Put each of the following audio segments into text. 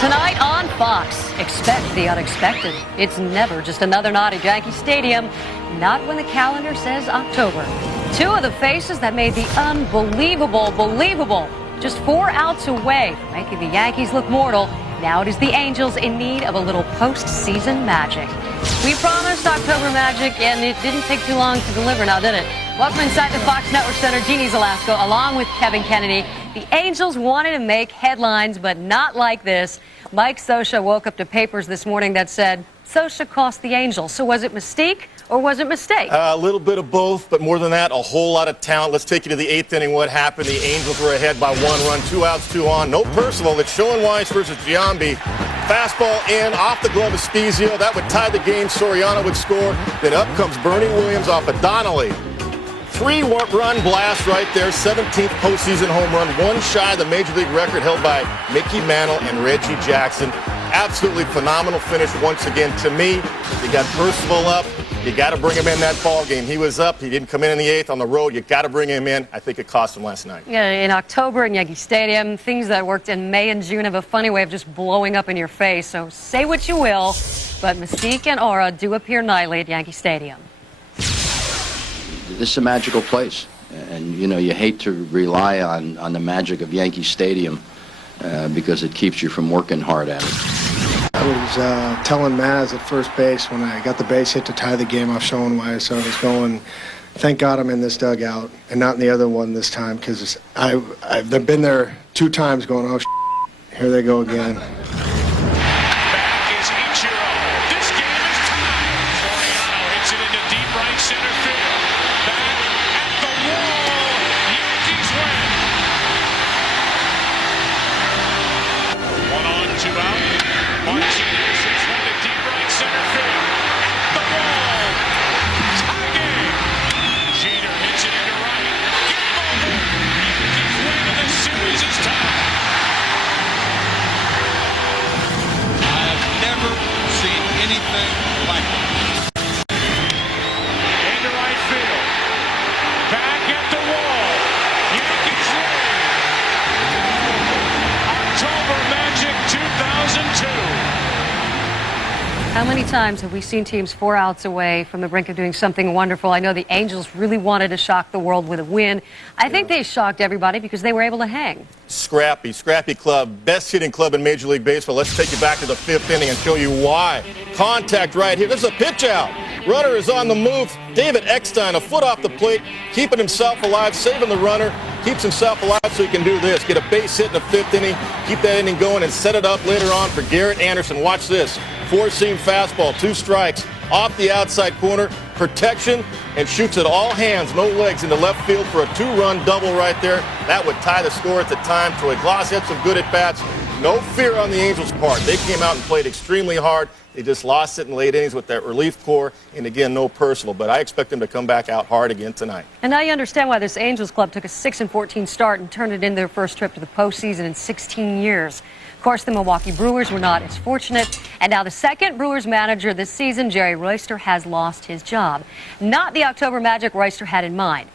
Tonight on Fox, expect the unexpected. It's never just another night at Yankee Stadium, not when the calendar says October. Two of the faces that made the unbelievable believable. Just 4 outs away from making the Yankees look mortal. Now it is the Angels in need of a little postseason magic. We promised October magic, and it didn't take too long to deliver now, did it? Welcome inside the Fox Network Center, Jeannie Zalasko, along with Kevin Kennedy. The Angels wanted to make headlines, but not like this. Mike Scioscia woke up to papers this morning that said Scioscia cost the Angels. So was it mystique or was it mistake? A little bit of both, but more than that, a whole lot of talent. Let's take you to the 8th inning. What happened? The Angels were ahead by 1 run, 2 outs, 2 on. No personal. It's Schoenweiss versus Giambi. Fastball in, off the glove of Spezio. That would tie the game. Soriano would score. Then up comes Bernie Williams off of Donnelly. 3-run blast right there, 17th postseason home run, one shy of the Major League record held by Mickey Mantle and Reggie Jackson. Absolutely phenomenal finish once again. To me, you got Percival up. You got to bring him in that ball game. He was up. He didn't come in the 8th on the road. You got to bring him in. I think it cost him last night. Yeah, in October in Yankee Stadium, things that worked in May and June have a funny way of just blowing up in your face. So say what you will, but mystique and aura do appear nightly at Yankee Stadium. This is a magical place, and you hate to rely on the magic of Yankee Stadium because it keeps you from working hard at it. I was telling Maz at first base when I got the base hit to tie the game off Schoenweiss, so I was going, thank God I'm in this dugout and not in the other one this time, because I've been there 2 times going, oh, here they go again. Back is Ichiro. This game is tied. Soriano hits it into deep right center field. Back at the wall. Yankees win. 1 on, 2 out. Martinez hits one to deep right center field. At the wall. Tie game. Jeter hits it into right. Game over. Yankees win and the series is tied. I have never seen anything like it. Into right field. Back at the wall. Yankees win. October Magic 2002. How many times have we seen teams 4 outs away from the brink of doing something wonderful? I know the Angels really wanted to shock the world with a win. I think they shocked everybody because they were able to hang. Scrappy club, best hitting club in Major League Baseball. Let's take you back to the 5th inning and show you why. Contact right here. This is a pitch out. Runner is on the move. David Eckstein, a foot off the plate, keeping himself alive, saving the runner, keeps himself alive so he can do this. Get a base hit in the 5th inning, keep that inning going, and set it up later on for Garrett Anderson. Watch this. 4-seam fastball, 2 strikes, off the outside corner, protection, and shoots it all hands, no legs, into left field for a 2-run double right there. That would tie the score at the time. Troy Glass had some good at-bats. No fear on the Angels' part. They came out and played extremely hard. They just lost it in late innings with that relief corps, and again, no personal. But I expect them to come back out hard again tonight. And now you understand why this Angels club took a 6-14 start and turned it in their first trip to the postseason in 16 years. Of course, the Milwaukee Brewers were not as fortunate. And now the second Brewers manager this season, Jerry Royster, has lost his job. Not the October magic Royster had in mind.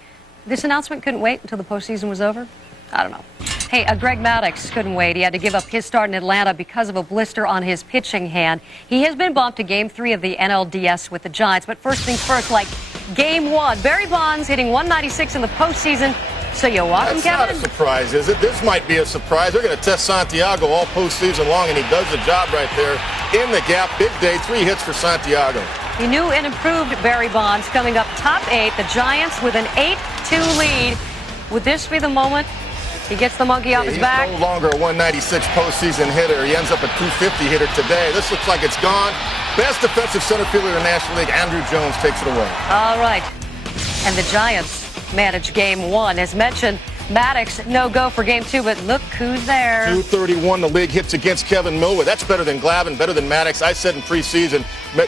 This announcement couldn't wait until the postseason was over? I don't know. Hey, Greg Maddux couldn't wait. He had to give up his start in Atlanta because of a blister on his pitching hand. He has been bumped to Game 3 of the NLDS with the Giants. But first things first, like Game 1. Barry Bonds hitting 196 in the postseason. So you walk him, Kevin? That's not a surprise, is it? This might be a surprise. They're going to test Santiago all postseason long, and he does the job right there in the gap. Big day, 3 hits for Santiago. He knew and improved Barry Bonds coming up top 8. The Giants with an 8-2 lead. Would this be the moment he gets the monkey off his back? He's no longer a 196 postseason hitter. He ends up a 250 hitter today. This looks like it's gone. Best defensive center fielder in the National League, Andrew Jones, takes it away. All right. And the Giants manage Game 1. As mentioned, Maddux no-go for Game 2, but look who's there. 231 the league hits against Kevin Millwood. That's better than Glavine, better than Maddux. I said in preseason,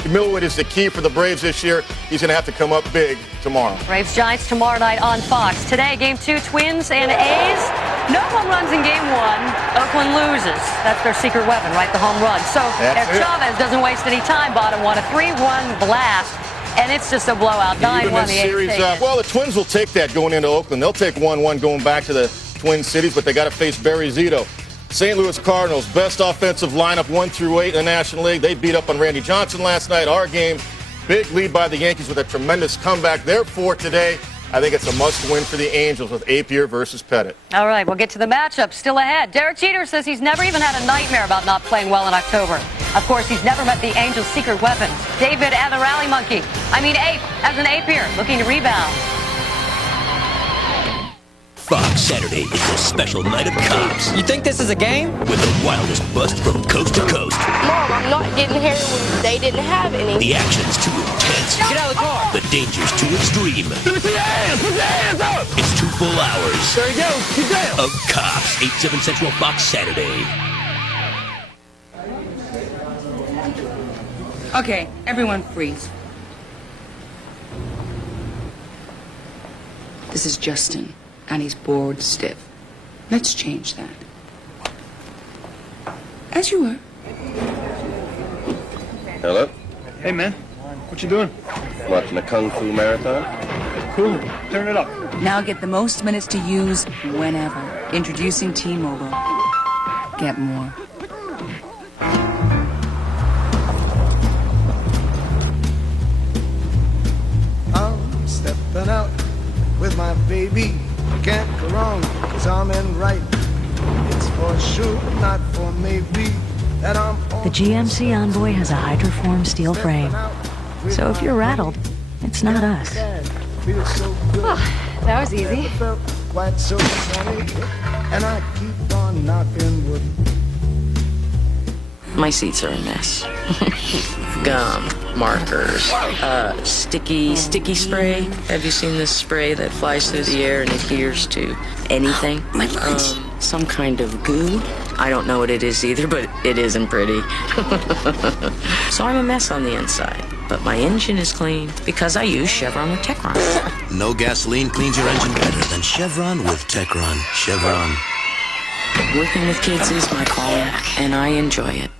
Millwood is the key for the Braves this year. He's going to have to come up big tomorrow. Braves-Giants tomorrow night on Fox. Today, Game 2, Twins and A's. No home runs in Game 1. Oakland loses. That's their secret weapon, right? The home run. So if Chavez doesn't waste any time, bottom one, a 3-1 blast. And it's just a blowout. 9-1 the series. Well, the Twins will take that going into Oakland. They'll take 1-1 going back to the Twin Cities, but they got to face Barry Zito. St. Louis Cardinals, best offensive lineup 1 through 8 in the National League. They beat up on Randy Johnson last night. Our game, big lead by the Yankees with a tremendous comeback. Therefore, today, I think it's a must-win for the Angels with Apier versus Pettit. All right, we'll get to the matchup. Still ahead. Derek Jeter says he's never even had a nightmare about not playing well in October. Of course, he's never met the Angels' secret weapons. David and the Rally Monkey. Ape, as an Apier, looking to rebound. Fox Saturday is a special night of cops. You think this is a game? With the wildest bust from coast to coast. Mom, I'm not getting heroin. They didn't have any. The action's too intense. Get out of the car. The danger's too extreme. Put your hands up. It's 2 full hours. There you go. Keep down. Of Cops, 8/7 Central Fox Saturday. Okay, everyone freeze. This is Justin, and he's bored stiff. Let's change that. As you were. Hello? Hey, man. What you doing? Watching a Kung Fu marathon? Cool. Turn it up. Now get the most minutes to use whenever. Introducing T-Mobile. Get more. I'm stepping out with my baby. Can't go wrong, 'cause I'm in right. It's for sure, not for maybe. That I'm The GMC Envoy has a hydroform steel frame. So if you're rattled, it's not us. That was easy. Quite so sunny, and I keep on knocking wood. My seats are a mess. Gum, markers, sticky spray. Have you seen this spray that flies through the air and adheres to anything? Some kind of goo. I don't know what it is either, but it isn't pretty. So I'm a mess on the inside. But my engine is clean because I use Chevron with Techron. No gasoline cleans your engine better than Chevron with Techron. Chevron. Working with kids is my calling, and I enjoy it.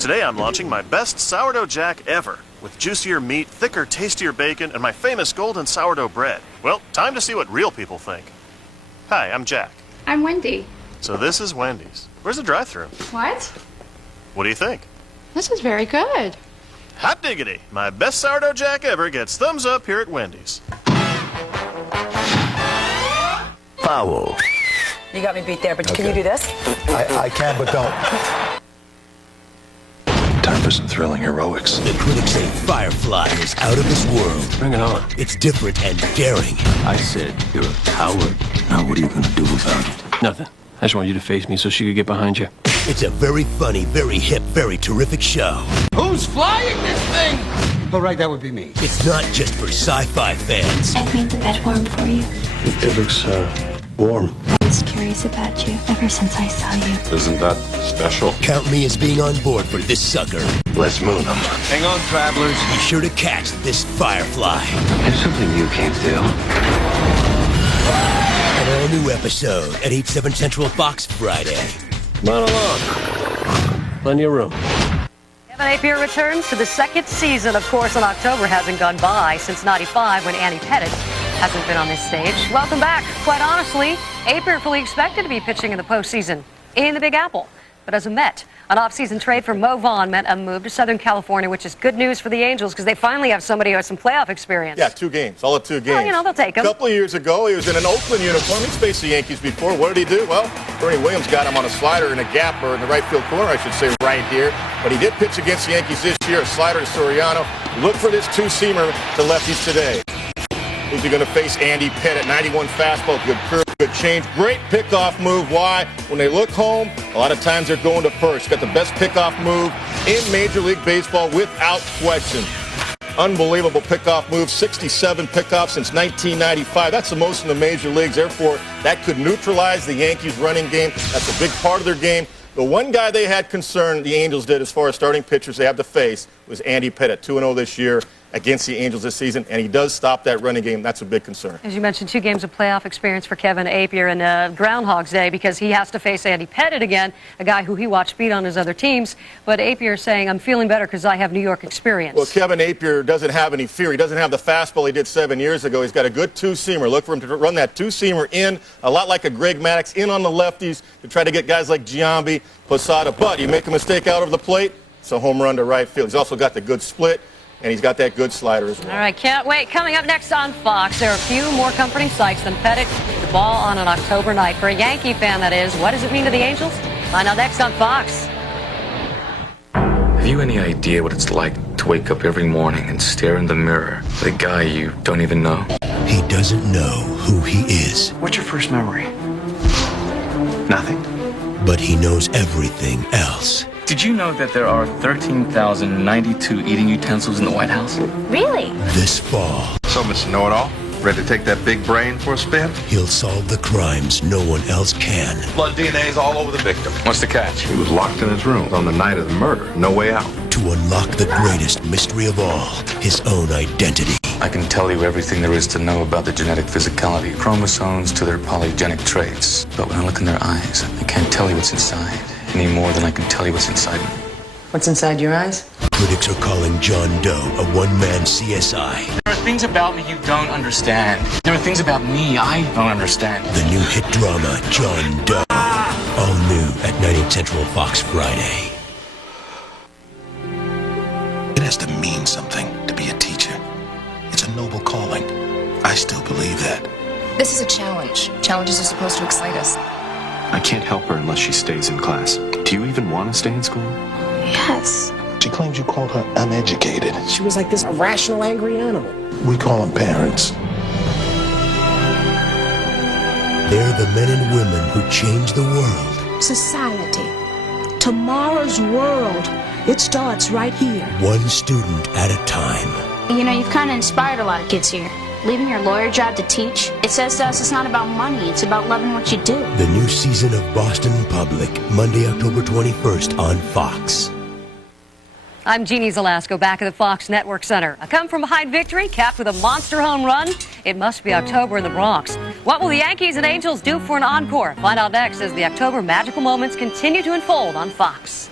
Today I'm launching my best sourdough jack ever, with juicier meat, thicker, tastier bacon, and my famous golden sourdough bread. Well, time to see what real people think. Hi, I'm Jack. I'm Wendy. So this is Wendy's. Where's the drive-thru? What? What do you think? This is very good. Hot diggity! My best sourdough jack ever gets thumbs up here at Wendy's. Foul. You got me beat there, but can you do this? I can, but don't. Time for some thrilling heroics. The critics say Firefly is out of this world. Bring it on. It's different and daring. I said you're a coward. Now what are you going to do about it? Nothing. I just want you to face me so she could get behind you. It's a very funny, very hip, very terrific show. Who's flying this thing? Oh, right, that would be me. It's not just for sci-fi fans. I've made the bed warm for you. It looks, warm. I was curious about you ever since I saw you. Isn't that special? Count me as being on board for this sucker. Let's move them. Hang on, travelers. Be sure to catch this Firefly. There's something you can't do. An all-new episode at 8/7 Central Fox Friday. Come on along. Plenty of room. Kevin Apier returns to the second season. Of course, in October hasn't gone by since '95 when Andy Pettit hasn't been on this stage. Welcome back. Quite honestly, Apier fully expected to be pitching in the postseason in the Big Apple. But as a Met, an offseason trade for Mo Vaughn meant a move to Southern California, which is good news for the Angels because they finally have somebody who has some playoff experience. Yeah, 2 games. All of 2 games. Well, you know, they'll take him. A couple of years ago, he was in an Oakland uniform. He's faced the Yankees before. What did he do? Well, Bernie Williams got him on a slider in a gap, or in the right field corner, I should say, right here. But he did pitch against the Yankees this year, a slider to Soriano. Look for this 2-seamer to lefties today. Who's he going to face? Andy Pettit, 91 fastball, good curve, good change. Great pickoff move. Why? When they look home, a lot of times they're going to first. Got the best pickoff move in Major League Baseball without question. Unbelievable pickoff move, 67 pickoffs since 1995. That's the most in the major leagues. Therefore, that could neutralize the Yankees' running game. That's a big part of their game. The one guy they had concern, the Angels did, as far as starting pitchers they have to face, was Andy Pettit, 2-0 this year. against the Angels this season, and he does stop that running game. That's a big concern. As you mentioned, 2 games of playoff experience for Kevin Appier and Groundhog's Day because he has to face Andy Pettit again, a guy who he watched beat on his other teams. But Appier saying, I'm feeling better because I have New York experience. Well, Kevin Appier doesn't have any fear. He doesn't have the fastball he did 7 years ago. He's got a good two-seamer. Look for him to run that two-seamer in, a lot like a Greg Maddux, in on the lefties to try to get guys like Giambi, Posada. But you make a mistake out of the plate, it's a home run to right field. He's also got the good split, and he's got that good slider as well. All right, can't wait. Coming up next on Fox, there are a few more comforting sights than Pettit, the ball on an October night. For a Yankee fan, that is. What does it mean to the Angels? Find out next on Fox. Have you any idea what it's like to wake up every morning and stare in the mirror at a guy you don't even know? He doesn't know who he is. What's your first memory? Nothing. But he knows everything else. Did you know that there are 13,092 eating utensils in the White House? Really? This fall, So, Mr. Know-It-All, ready to take that big brain for a spin? he'll solve the crimes no one else can. Blood DNA's all over the victim. What's the catch? He was locked in his room on the night of the murder. No way out. To unlock the greatest mystery of all, his own identity. I can tell you everything there is to know about the genetic physicality, chromosomes to their polygenic traits. But when I look in their eyes, I can't tell you what's inside any more than I can tell you what's inside me. What's inside your eyes? Critics are calling John Doe a one-man CSI. There are things about me you don't understand. There are things about me I don't understand. The new hit drama, John Doe. All new at 9, 8 Central Fox Friday. It has to mean something to be a teacher. It's a noble calling. I still believe that. This is a challenge. Challenges are supposed to excite us. I can't help her unless she stays in class. Do you even want to stay in school? Yes. She claims you called her uneducated. She was like this irrational, angry animal. We call them parents. They're the men and women who change the world. Society. Tomorrow's world. It starts right here. One student at a time. You know, you've kind of inspired a lot of kids here. Leaving your lawyer job to teach, it says to us it's not about money, it's about loving what you do. The new season of Boston Public, Monday, October 21st on Fox. I'm Jeannie Zelasco, back at the Fox Network Center. A come-from-behind victory, capped with a monster home run. It must be October in the Bronx. What will the Yankees and Angels do for an encore? Find out next as the October magical moments continue to unfold on Fox.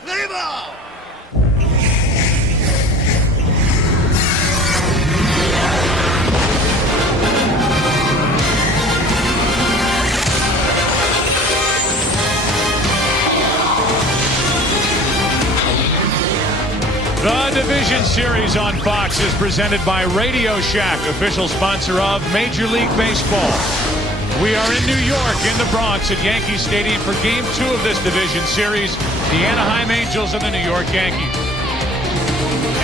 The Division Series on Fox is presented by Radio Shack, official sponsor of Major League Baseball. We are in New York, in the Bronx, at Yankee Stadium for Game 2 of this Division Series, the Anaheim Angels and the New York Yankees.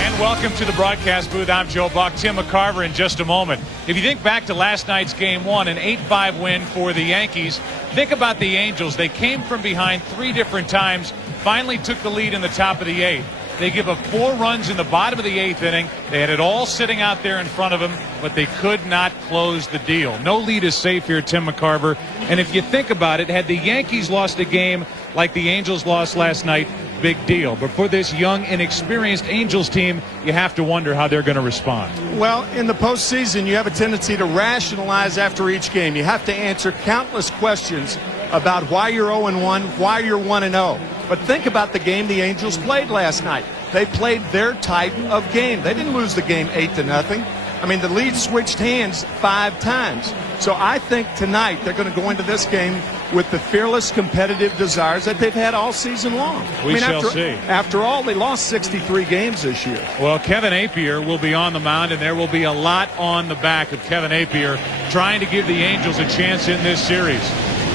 And welcome to the broadcast booth. I'm Joe Buck. Tim McCarver in just a moment. If you think back to last night's Game 1, an 8-5 win for the Yankees, think about the Angels. They came from behind 3 different times, finally took the lead in the top of the 8th. They give up 4 runs in the bottom of the 8th inning. They had it all sitting out there in front of them, but they could not close the deal. No lead is safe here, Tim McCarver. And if you think about it, had the Yankees lost a game like the Angels lost last night, big deal. But for this young, inexperienced Angels team, you have to wonder how they're going to respond. Well, in the postseason, you have a tendency to rationalize after each game. You have to answer countless questions about why you're 0-1, why you're 1-0. But think about the game the Angels played last night. They played their type of game. They didn't lose the game 8-0. I mean, the lead switched hands 5 times. So I think tonight they're going to go into this game with the fearless competitive desires that they've had all season long. We shall see. After all, they lost 63 games this year. Well, Kevin Appier will be on the mound, and there will be a lot on the back of Kevin Appier trying to give the Angels a chance in this series.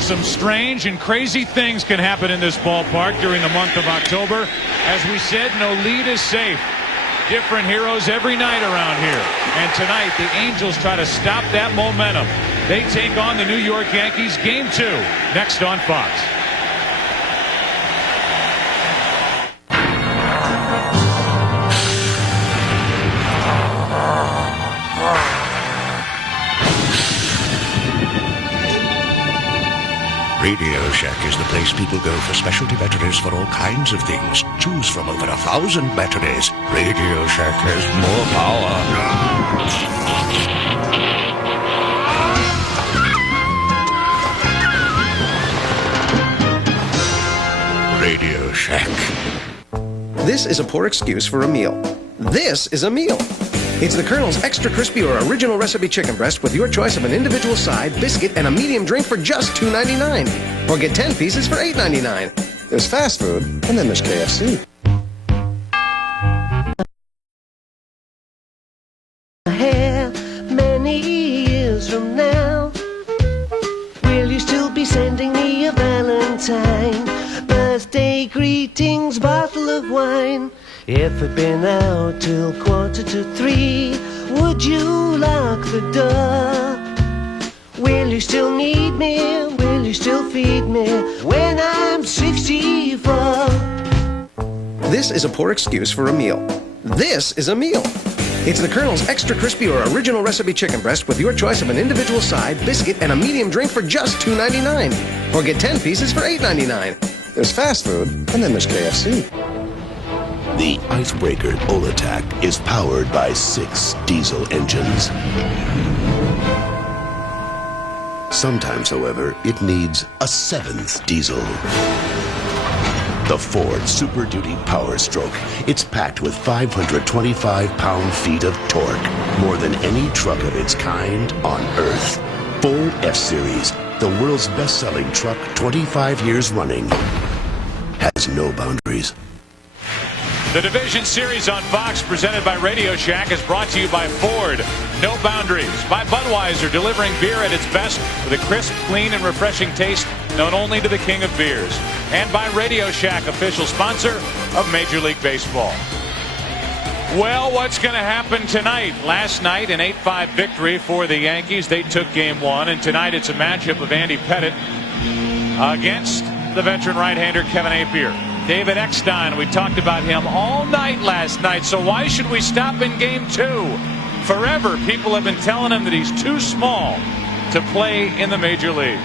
Some strange and crazy things can happen in this ballpark during the month of October. As we said, no lead is safe. Different heroes every night around here. And tonight, the Angels try to stop that momentum. They take on the New York Yankees. Game 2, next on Fox. Radio Shack is the place people go for specialty batteries for all kinds of things. Choose from over 1,000 batteries. Radio Shack has more power. Radio Shack. This is a poor excuse for a meal. This is a meal. It's the Colonel's Extra Crispy or Original Recipe Chicken Breast with your choice of an individual side, biscuit, and a medium drink for just $2.99. Or get 10 pieces for $8.99. There's fast food, and then there's KFC. Many years from now, will you still be sending me a Valentine? Birthday greetings, bottle of wine. If it'd been out till 2:45, would you lock the door? Will you still need me? Will you still feed me when I'm 64? This is a poor excuse for a meal. This is a meal. It's the Colonel's Extra Crispy or Original Recipe Chicken Breast with your choice of an individual side, biscuit, and a medium drink for just $2.99. Or get 10 pieces for $8.99. There's fast food, and then there's KFC. The Icebreaker Ol-Attack is powered by 6 diesel engines. Sometimes, however, it needs a 7th diesel. The Ford Super Duty Power Stroke. It's packed with 525 pound-feet of torque, more than any truck of its kind on Earth. Ford F-Series, the world's best-selling truck 25 years running, has no boundaries. The Division Series on Fox, presented by Radio Shack, is brought to you by Ford. No boundaries. By Budweiser, delivering beer at its best with a crisp, clean, and refreshing taste known only to the king of beers. And by Radio Shack, official sponsor of Major League Baseball. Well, what's going to happen tonight? Last night, an 8-5 victory for the Yankees. They took Game 1, and tonight it's a matchup of Andy Pettitte against the veteran right-hander Kevin Appier. David Eckstein, we talked about him all night last night, so why should we stop in Game 2? Forever, people have been telling him that he's too small to play in the major leagues.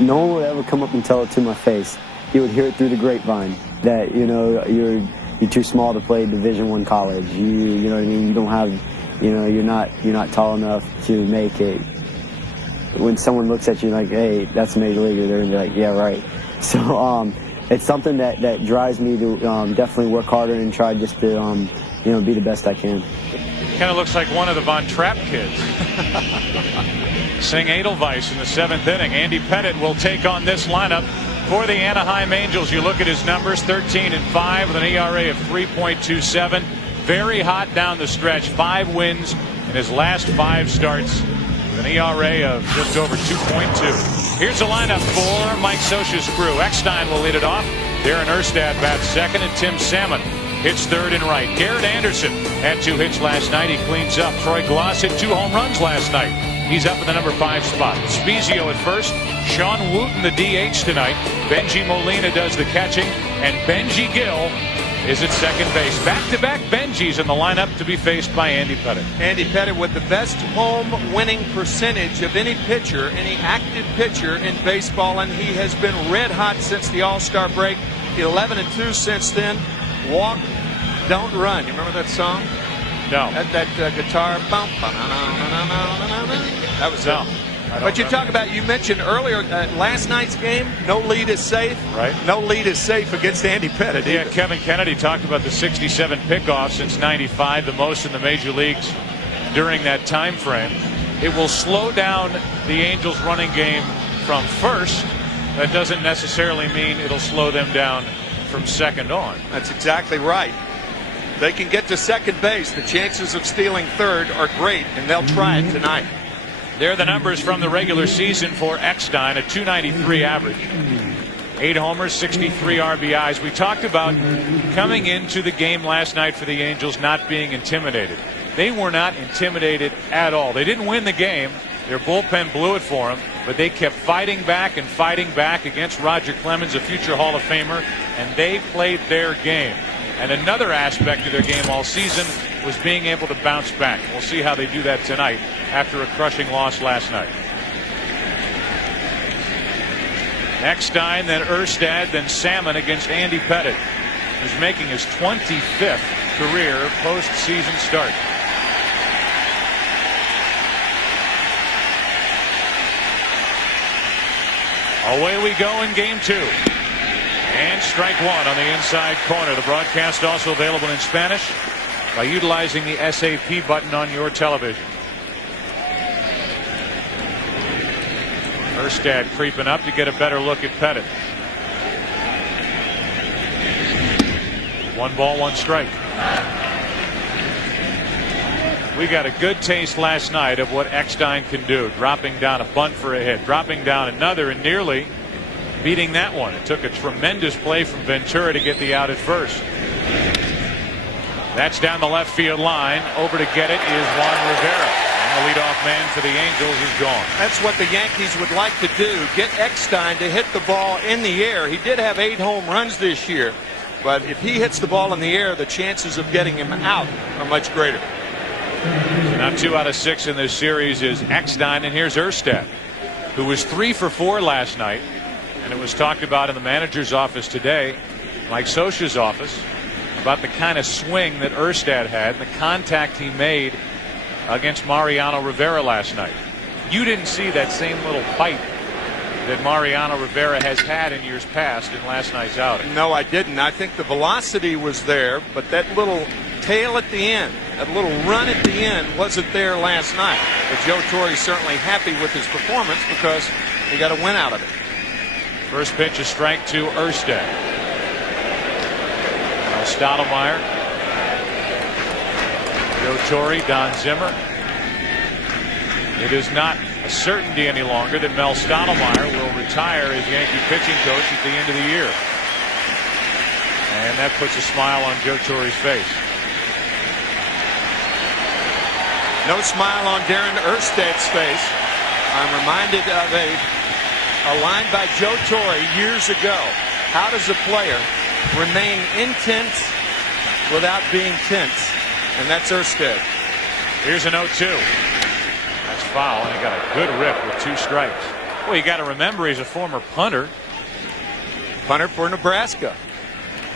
No one would ever come up and tell it to my face. You would hear it through the grapevine that, you know, you're too small to play Division I college. You know what I mean? You don't have, you know, you're not tall enough to make it. When someone looks at you like, hey, that's a major leaguer, they're gonna be like, yeah, right. So it's something that drives me to definitely work harder and try just to you know, be the best I can. Kind of looks like one of the Von Trapp kids. Sing Edelweiss in the 7th inning. Andy Pettitte will take on this lineup for the Anaheim Angels. You look at his numbers, 13-5 with an ERA of 3.27. Very hot down the stretch. 5 wins in his last 5 starts with an ERA of just over 2.2. Here's the lineup for Mike Scioscia's crew. Eckstein will lead it off. Darren Erstad bats second, and Tim Salmon hits third and right. Garrett Anderson had 2 hits last night. He cleans up. Troy Glass hit 2 home runs last night. He's up in the number 5 spot. Spezio at first. Sean Wooten the DH tonight. Benji Molina does the catching, and Benji Gill is at second base. Back-to-back Benjis in the lineup to be faced by Andy Pettitte. Andy Pettitte with the best home winning percentage of any pitcher, any active pitcher in baseball, and he has been red hot since the All-Star break. 11-2 since then. Walk, don't run. You remember that song? No. That guitar. That was it. But you talk about, you mentioned earlier, last night's game, no lead is safe. Right. No lead is safe against Andy Pettitte. Yeah, Kevin Kennedy talked about the 67 pickoffs since 95, the most in the major leagues during that time frame. It will slow down the Angels' running game from first. That doesn't necessarily mean it'll slow them down from second on. That's exactly right. They can get to second base. The chances of stealing third are great, and they'll try it tonight. There are the numbers from the regular season for Eckstein, a .293 average. 8 homers, 63 RBIs. We talked about coming into the game last night for the Angels not being intimidated. They were not intimidated at all. They didn't win the game. Their bullpen blew it for them, but they kept fighting back against Roger Clemens, a future Hall of Famer, and they played their game. And another aspect of their game all season was being able to bounce back. We'll see how they do that tonight after a crushing loss last night. Eckstein, then Erstad, then Salmon against Andy Pettitte, who's making his 25th career postseason start. Away we go in game 2. And strike one on the inside corner. The broadcast also available in Spanish by utilizing the SAP button on your television. Erstad creeping up to get a better look at Pettitte. 1 ball, 1 strike. We got a good taste last night of what Eckstein can do, dropping down a bunt for a hit, dropping down another, and nearly beating that one. It took a tremendous play from Ventura to get the out at first. That's down the left field line. Over to get it is Juan Rivera. And the leadoff man for the Angels is gone. That's what the Yankees would like to do, get Eckstein to hit the ball in the air. He did have 8 home runs this year, but if he hits the ball in the air, the chances of getting him out are much greater. So now 2 out of 6 in this series is Eckstein, and here's Erstad, who was 3 for 4 last night. And it was talked about in the manager's office today, Mike Scioscia's office, about the kind of swing that Erstad had and the contact he made against Mariano Rivera last night. You didn't see that same little bite that Mariano Rivera has had in years past in last night's outing. No, I didn't. I think the velocity was there, but that little tail at the end, that little run at the end wasn't there last night. But Joe Torre's certainly happy with his performance because he got a win out of it. First pitch, a strike to Erstad. Now Stottlemyre, Joe Torre, Don Zimmer. It is not a certainty any longer that Mel Stottlemyre will retire as Yankee pitching coach at the end of the year. And that puts a smile on Joe Torre's face. No smile on Darren Erstad's face. I'm reminded of a line by Joe Torre years ago. How does a player remain intense without being tense? And that's Erstad. Here's an 0-2. That's foul, and he got a good rip with 2 strikes. Well, you got to remember he's a former punter. Punter for Nebraska.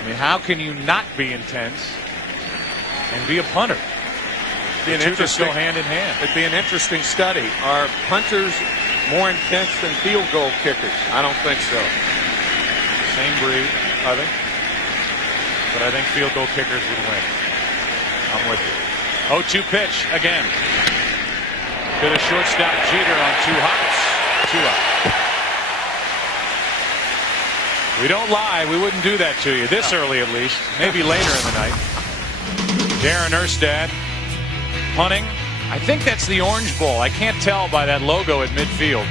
I mean, how can you not be intense and be a punter? The two just go hand in hand. It'd be an interesting study. Are punters more intense than field goal kickers? I don't think so. Same breed, I think. But I think field goal kickers would win. I'm with you. 0-2 pitch again. To the shortstop Jeter on 2 hops. 2 out. We don't lie. We wouldn't do that to you this early at least. Maybe later in the night. Darren Erstad punting. I think that's the Orange Bowl. I can't tell by that logo at midfield,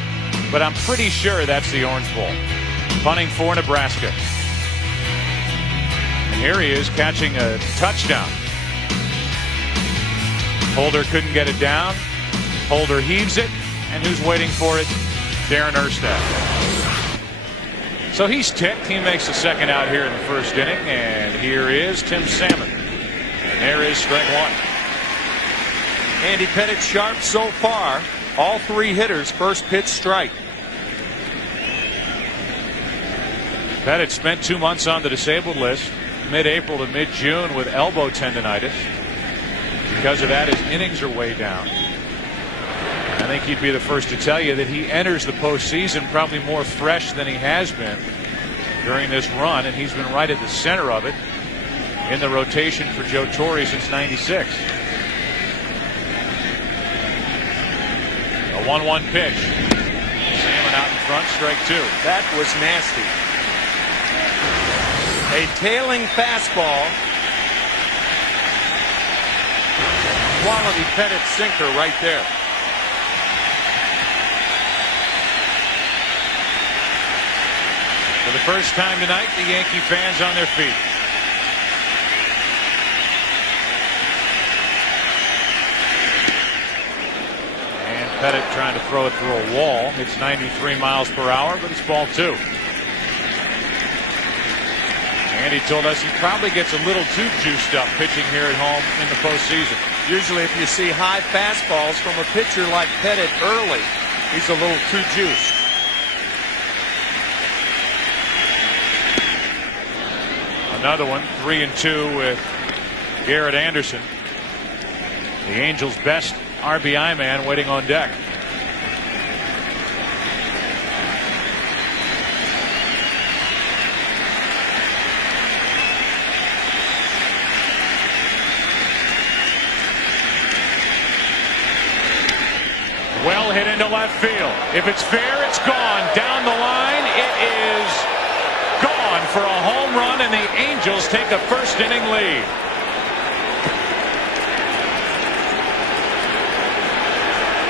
but I'm pretty sure that's the Orange Bowl. Punting for Nebraska. And here he is catching a touchdown. Holder couldn't get it down. Holder heaves it, and who's waiting for it? Darren Erstad. So he's ticked. He makes the second out here in the first inning, and here is Tim Salmon. And there is strike 1. Andy Pettitte sharp so far. All 3 hitters first pitch strike. Pettitte spent 2 months on the disabled list, mid-April to mid-June with elbow tendonitis. Because of that, his innings are way down. I think he'd be the first to tell you that he enters the postseason probably more fresh than he has been during this run, and he's been right at the center of it in the rotation for Joe Torre since '96. A 1-1 pitch. Salmon out in front, strike 2. That was nasty. A tailing fastball. Quality Pettitte sinker right there. For the first time tonight, the Yankee fans on their feet. And Pettitte trying to throw it through a wall. It's 93 miles per hour, but it's ball 2. And he told us he probably gets a little too juiced up pitching here at home in the postseason. Usually if you see high fastballs from a pitcher like Pettitte early, he's a little too juiced. Another one, 3-2 with Garrett Anderson. The Angels' best RBI man waiting on deck. Well hit into left field. If it's fair, it's gone. Down the line, it is gone for a home run, and the Angels take a first inning lead.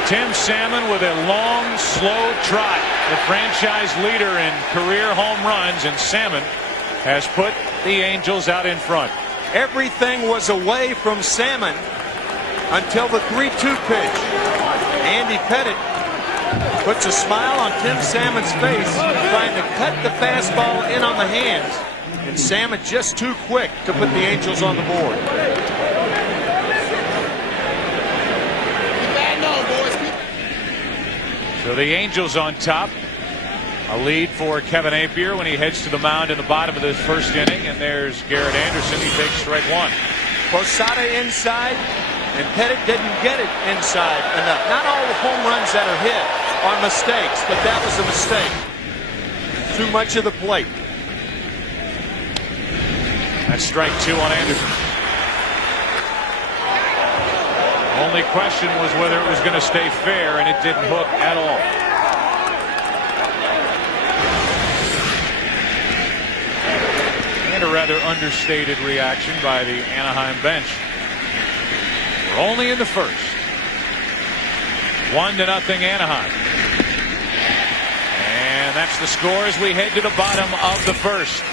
Tim Salmon with a long, slow trot. The franchise leader in career home runs, and Salmon has put the Angels out in front. Everything was away from Salmon until the 3-2 pitch. Andy Pettit puts a smile on Tim Salmon's face, trying to cut the fastball in on the hands, and Salmon just too quick to put the Angels on the board. So the Angels on top. A lead for Kevin Appier when he heads to the mound in the bottom of this first inning, and there's Garrett Anderson. He takes strike one. Posada inside, and Pettit didn't get it inside enough. Not all the home runs that are hit are mistakes, but that was a mistake. Too much of the plate. That's strike two on Anderson. Only question was whether it was going to stay fair, and it didn't hook at all. And a rather understated reaction by the Anaheim bench. We're only in the first. 1-0 Anaheim. And that's the score as we head to the bottom of the first.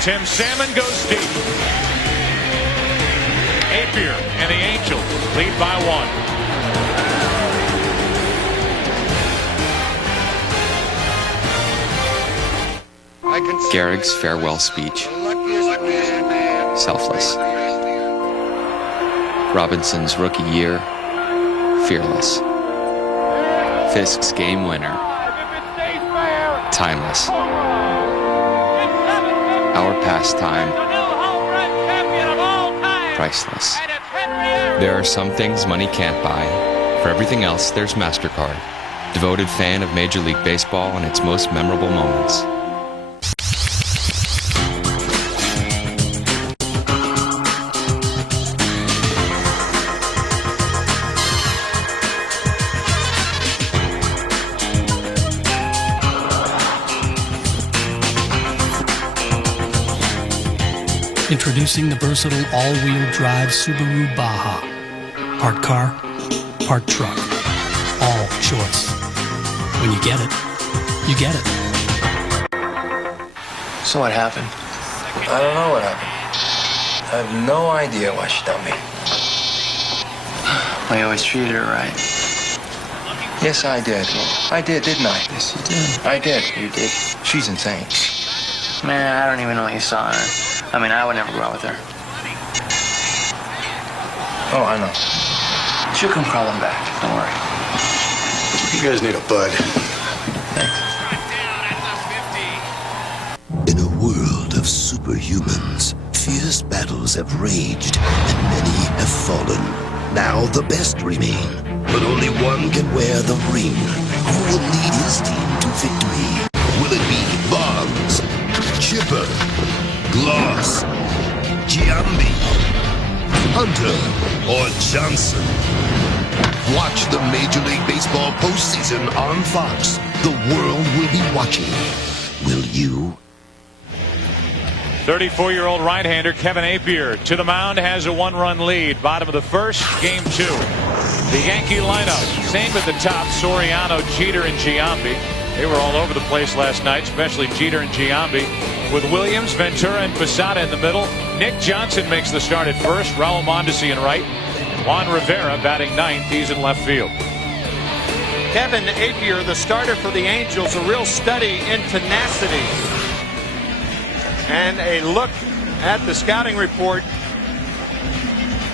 Tim Salmon goes deep. Appier and the Angels lead by one. Gehrig's farewell speech. Selfless. Robinson's rookie year. Fearless. Fisk's game winner. Timeless. Our pastime. Priceless. There are some things money can't buy. For everything else, there's MasterCard. Devoted fan of Major League Baseball and its most memorable moments. Introducing the versatile all-wheel drive Subaru Baja. Part car, part truck. All choice. When you get it, you get it. So what happened? I don't know what happened. I have no idea why she dumped me. I always treated her right. Yes, I did. I did, didn't I? Yes, you did. I did. You did. She's insane. Man, I don't even know you saw her. I mean, I would never go out with her. Oh, I know. She'll come crawling back. Don't worry. You guys need a bud. In a world of superhumans, fierce battles have raged and many have fallen. Now the best remain, but only one can wear the ring. Who will lead his team to victory? Will it be Bonds, Chipper, Gloss, Giambi, Hunter, or Johnson? Watch the Major League Baseball postseason on Fox. The world will be watching. Will you? 34-year-old right-hander Kevin Appier to the mound, has a one-run lead. Bottom of the first, game two. The Yankee lineup, same at the top. Soriano, Jeter, and Giambi. They were all over the place last night, especially Jeter and Giambi. With Williams, Ventura, and Posada in the middle. Nick Johnson makes the start at first. Raul Mondesi in right. Juan Rivera batting ninth. He's in left field. Kevin Appier, the starter for the Angels, a real study in tenacity. And a look at the scouting report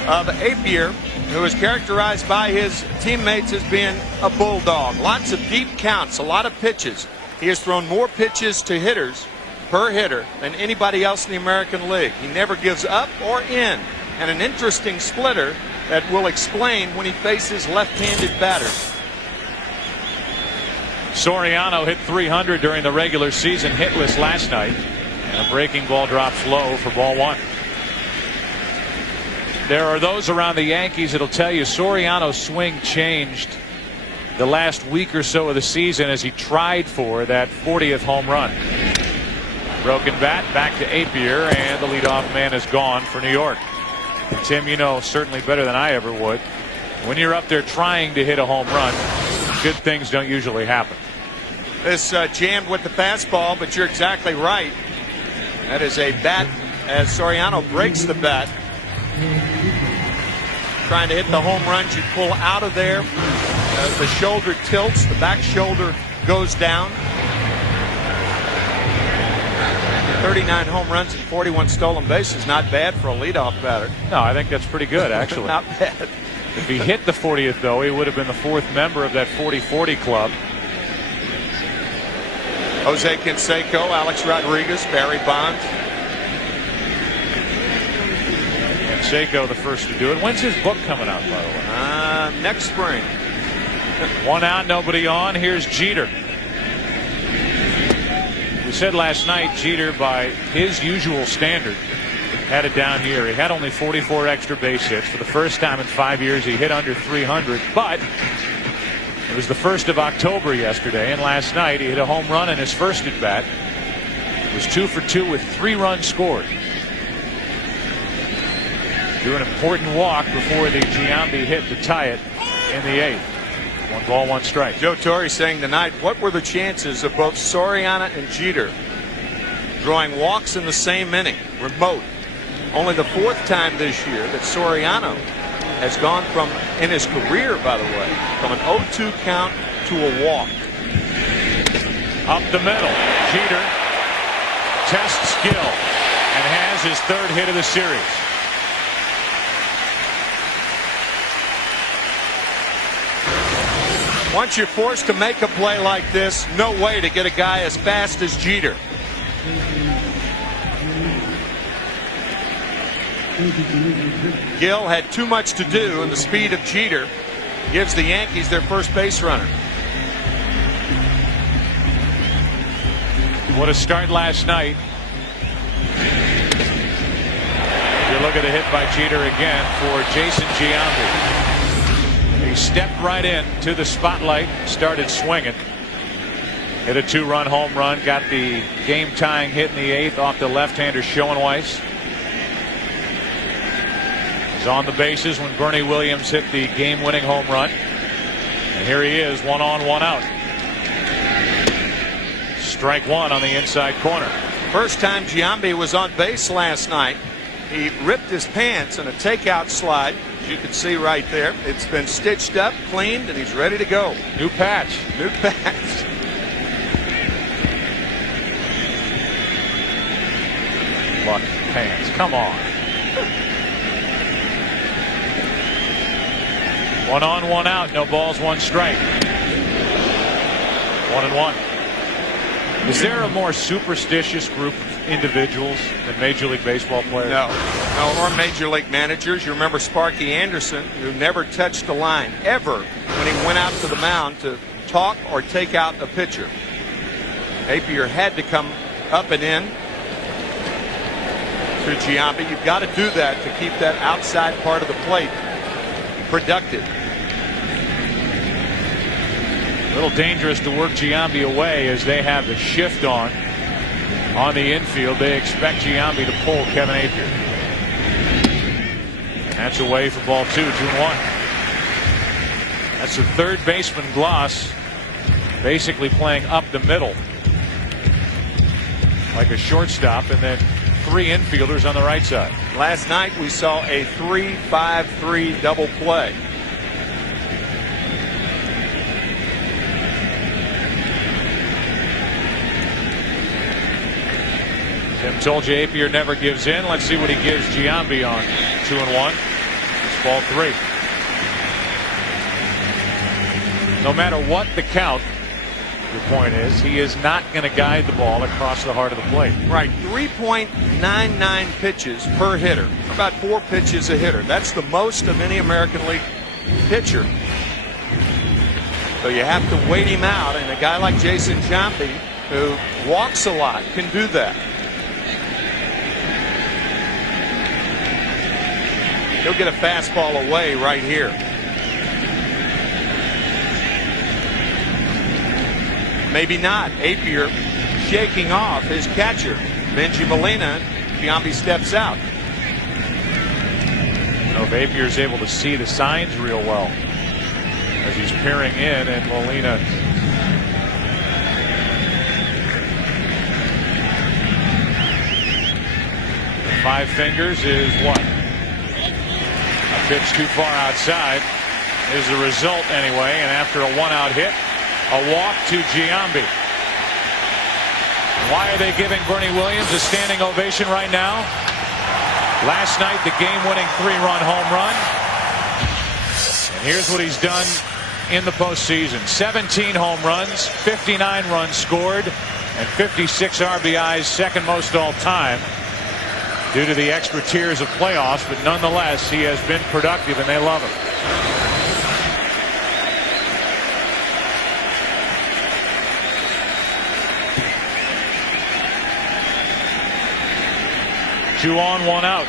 of Appier, who is characterized by his teammates as being a bulldog. Lots of deep counts, a lot of pitches. He has thrown more pitches to hitters per hitter than anybody else in the American League. He never gives up or in. And an interesting splitter that will explain when he faces left-handed batters. Soriano hit 300 during the regular season, hitless last night. And a breaking ball drops low for ball one. There are those around the Yankees that'll tell you Soriano's swing changed the last week or so of the season as he tried for that 40th home run. Broken bat, back to Apier, and the leadoff man is gone for New York. And Tim, you know certainly better than I ever would, when you're up there trying to hit a home run, good things don't usually happen. This jammed with the fastball, but you're exactly right. That is a bat as Soriano breaks the bat. Trying to hit the home runs you pull out of there. As the shoulder tilts, the back shoulder goes down. 39 home runs and 41 stolen bases, not bad for a leadoff batter. No, I think that's pretty good, actually. Not bad. If he hit the 40th, though, he would have been the 4th member of that 40-40 club. Jose Canseco, Alex Rodriguez, Barry Bonds. Canseco the first to do it. When's his book coming out, by the way? Next spring. One out, nobody on. Here's Jeter. We said last night Jeter, by his usual standard, had a down year. He had only 44 extra base hits. For the first time in 5 years, he hit under 300. But it was the 1st of October yesterday, and last night he hit a home run in his first at bat. It was 2 for 2 with 3 runs scored. Drew an important walk before the Giambi hit to tie it in the 8th. 1 ball, 1 strike. Joe Torre saying tonight, what were the chances of both Soriano and Jeter drawing walks in the same inning? Remote. Only the 4th time this year that Soriano has gone from, in his career, by the way, from an 0-2 count to a walk. Up the middle. Jeter tests skill and has his 3rd hit of the series. Once you're forced to make a play like this, no way to get a guy as fast as Jeter. Gill had too much to do, and the speed of Jeter gives the Yankees their first base runner. What a start last night. You look at the hit by Jeter again for Jason Giambi. He stepped right in to the spotlight, started swinging. Hit a 2-run home run, got the game-tying hit in the 8th off the left-hander Schoenweiss. He's on the bases when Bernie Williams hit the game-winning home run. And here he is, 1 on, 1 out. Strike 1 on the inside corner. First time Giambi was on base last night, he ripped his pants in a takeout slide. As you can see right there, it's been stitched up, cleaned, and he's ready to go. New patch. New patch. Luck pants. Come on. 1 on, 1 out. No balls, 1 strike. 1-1. Is there a more superstitious group of individuals than Major League Baseball players? No, or Major League managers. You remember Sparky Anderson, who never touched the line ever when he went out to the mound to talk or take out a pitcher. Apier had to come up and in to Giambi. You've got to do that to keep that outside part of the plate productive. A little dangerous to work Giambi away as they have the shift on the infield. They expect Giambi to pull Kevin Apier. And that's away for ball 2, 2-1. That's the 3rd baseman Gloss basically playing up the middle like a shortstop, and then 3 infielders on the right side. Last night we saw a 3-5-3 double play. Tim told you Apier never gives in. Let's see what he gives Giambi on 2-1. It's ball 3. No matter what the count, your point is, he is not going to guide the ball across the heart of the plate. Right, 3.99 pitches per hitter, about 4 pitches a hitter. That's the most of any American League pitcher. So you have to wait him out, and a guy like Jason Giambi, who walks a lot, can do that. He'll get a fastball away right here. Maybe not. Apier shaking off his catcher, Benji Molina. Giambi steps out. I don't know if Apier's able to see the signs real well as he's peering in, and Molina the 5 fingers is what? A pitch too far outside is the result anyway, and after a 1-out hit, a walk to Giambi. Why are they giving Bernie Williams a standing ovation right now? Last night, the game-winning 3-run home run. And here's what he's done in the postseason. 17 home runs, 59 runs scored, and 56 RBIs, second most all time, due to the extra tiers of playoffs. But nonetheless, he has been productive, and they love him. Two on, 1 out.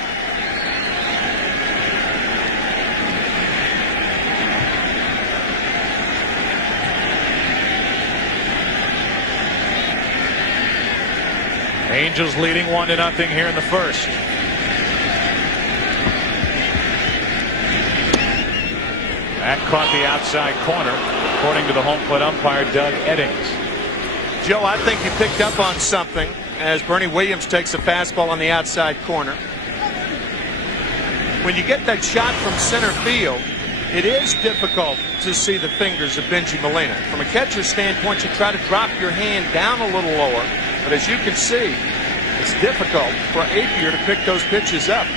Angels leading 1-0 here in the first. That caught the outside corner, according to the home plate umpire, Doug Eddings. Joe, I think you picked up on something as Bernie Williams takes a fastball on the outside corner. When you get that shot from center field, it is difficult to see the fingers of Benji Molina. From a catcher's standpoint, you try to drop your hand down a little lower, but as you can see, it's difficult for Apier to pick those pitches up.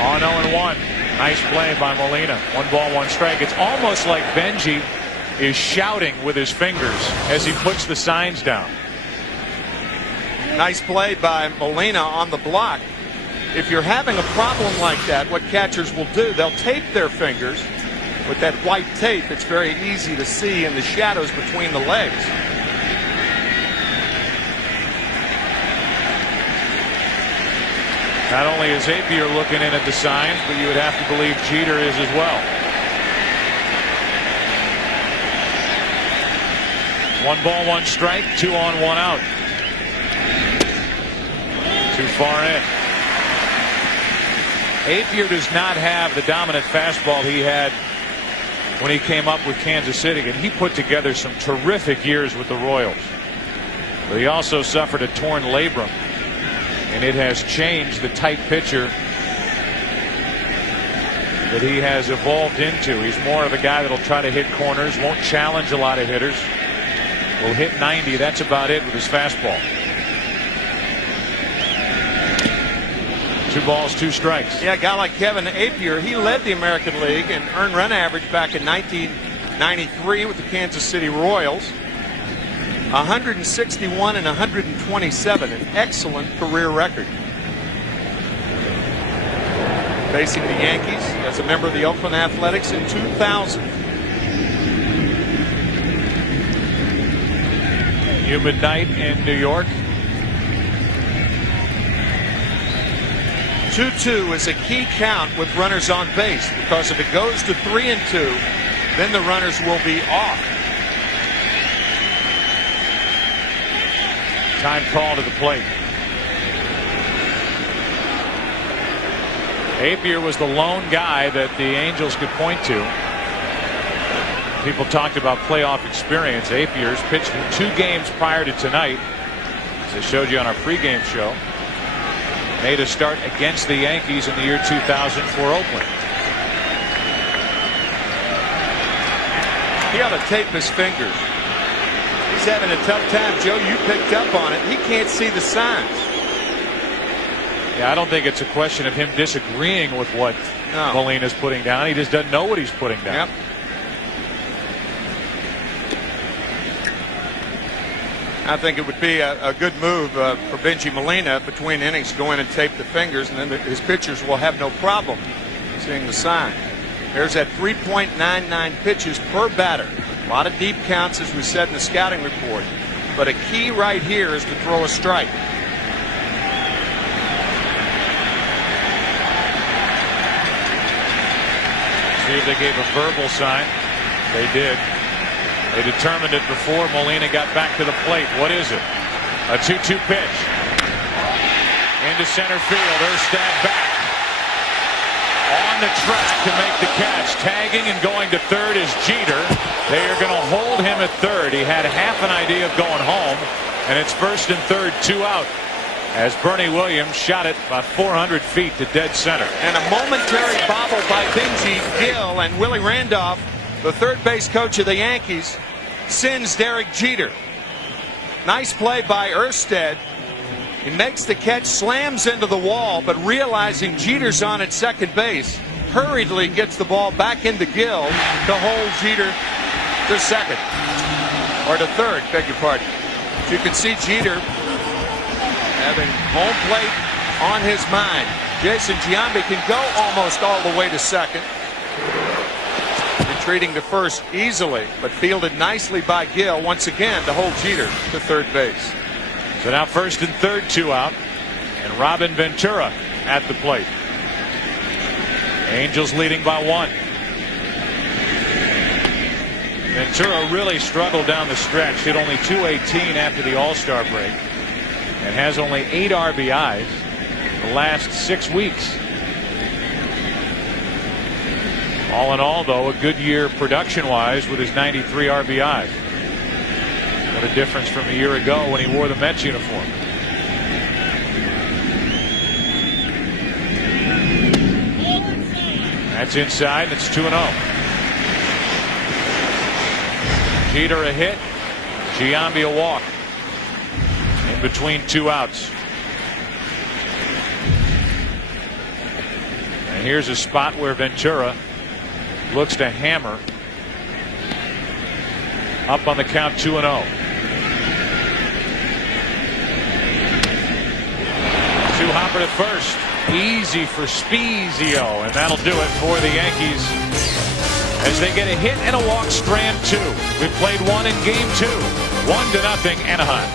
On 0-1. Nice play by Molina. 1 ball, 1 strike. It's almost like Benji is shouting with his fingers as he puts the signs down. Nice play by Molina on the block. If you're having a problem like that, what catchers will do, they'll tape their fingers with that white tape. It's very easy to see in the shadows between the legs. Not only is Apier looking in at the signs, but you would have to believe Jeter is as well. 1 ball, 1 strike, 2 on, 1 out. Too far in. Apier does not have the dominant fastball he had when he came up with Kansas City, and he put together some terrific years with the Royals. But he also suffered a torn labrum, and it has changed the type pitcher that he has evolved into. He's more of a guy that'll try to hit corners, won't challenge a lot of hitters, will hit 90. That's about it with his fastball. 2 balls, 2 strikes. Yeah, a guy like Kevin Apier, he led the American League in earned run average back in 1993 with the Kansas City Royals. 161 and 127, an excellent career record. Facing the Yankees as a member of the Oakland Athletics in 2000. Humid night in New York. 2-2 is a key count with runners on base, because if it goes to 3-2, then the runners will be off. Time call to the plate. Apier was the lone guy that the Angels could point to. People talked about playoff experience. Apier's pitched in 2 games prior to tonight, as I showed you on our pregame show. Made a start against the Yankees in the year 2000 for Oakland. He ought to tape his fingers. He's having a tough time. Joe, you picked up on it. He can't see the signs. Yeah, I don't think it's a question of him disagreeing with what Molina's putting down. He just doesn't know what he's putting down. Yep. I think it would be a good move for Benji Molina between innings to go in and tape the fingers, and then his pitchers will have no problem seeing the sign. There's at 3.99 pitches per batter. A lot of deep counts, as we said in the scouting report. But a key right here is to throw a strike. See if they gave a verbal sign. They did. They determined it before Molina got back to the plate. What is it? A 2-2 pitch. Into center field. Erstad back. On the track to make the catch. Tagging and going to third is Jeter. They are going to hold him at third. He had half an idea of going home. And it's first and third, 2 out. As Bernie Williams shot it by 400 feet to dead center. And a momentary bobble by Benji Gill, and Willie Randolph, the third base coach of the Yankees, sends Derek Jeter. Nice play by Erstad. He makes the catch, slams into the wall, but realizing Jeter's on at second base, hurriedly gets the ball back into Gill to hold Jeter to second. Or to third, beg your pardon. As you can see, Jeter having home plate on his mind. Jason Giambi can go almost all the way to second. Retreating to first easily, but fielded nicely by Gill once again to hold Jeter to third base. So now first and third, 2 out. And Robin Ventura at the plate. Angels leading by 1. Ventura really struggled down the stretch. Hit only .218 after the All-Star break. And has only 8 RBIs the last 6 weeks. All in all, though, a good year production-wise with his 93 RBIs. What a difference from a year ago when he wore the Mets uniform. That's inside, and it's 2-0. Jeter a hit, Giambi a walk. In between 2 outs. And here's a spot where Ventura looks to hammer. Up on the count, 2-0. 2-hopper to first. Easy for Spezio, and that'll do it for the Yankees as they get a hit and a walk, strand 2. We played 1 in game 2. 1-0 Anaheim.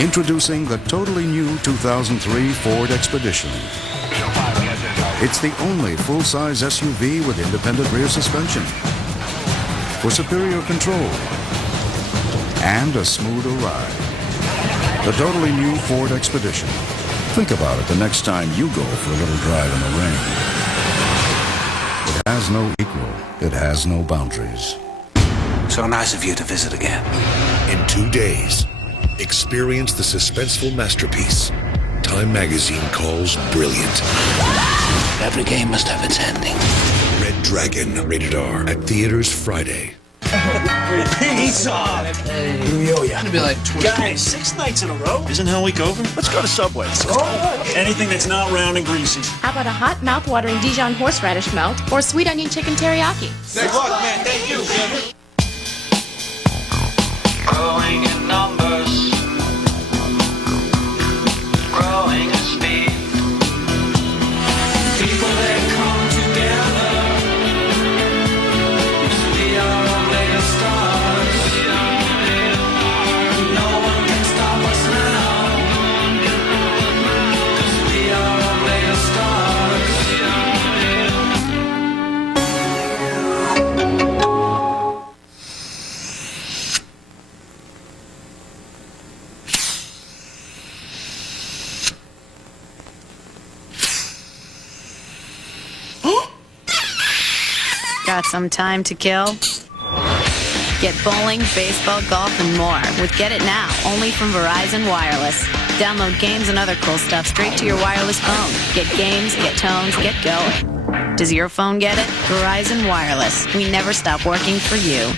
Introducing the totally new 2003 Ford Expedition. It's the only full-size SUV with independent rear suspension for superior control and a smoother ride. The totally new Ford Expedition. Think about it the next time you go for a little drive in the rain. It has no equal. It has no boundaries. So nice of you to visit again. In 2 days, experience the suspenseful masterpiece Time Magazine calls brilliant. Every game must have its ending. Red Dragon, rated R, at theaters Friday. He's off. Yo-yo. Gonna be like 20. Guys, 6 nights in a row? Isn't Hell Week over? Let's go to Subway. Anything that's not round and greasy. How about a hot, mouth-watering Dijon horseradish melt or sweet onion chicken teriyaki? Good luck, man. Thank you. Growing in numbers, growing in speed. People that come together, we are Omega stars. No one can stop us now, 'cause we are Omega stars. Got some time to kill? Get bowling, baseball, golf, and more with Get It Now, only from Verizon Wireless. Download games and other cool stuff straight to your wireless phone. Get games, get tones, get going. Does your phone get it? Verizon Wireless. We never stop working for you.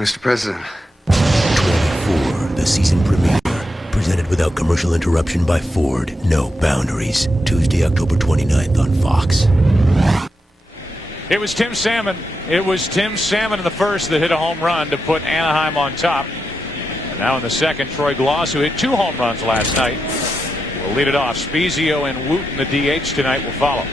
Mr. President. 24, the season premiere. Presented without commercial interruption by Ford. No Boundaries. Tuesday, October 29th on Fox. It was Tim Salmon. It was Tim Salmon in the first that hit a home run to put Anaheim on top. And now in the second, Troy Gloss, who hit 2 home runs last night, will lead it off. Spezio and Wooten, the DH tonight, will follow.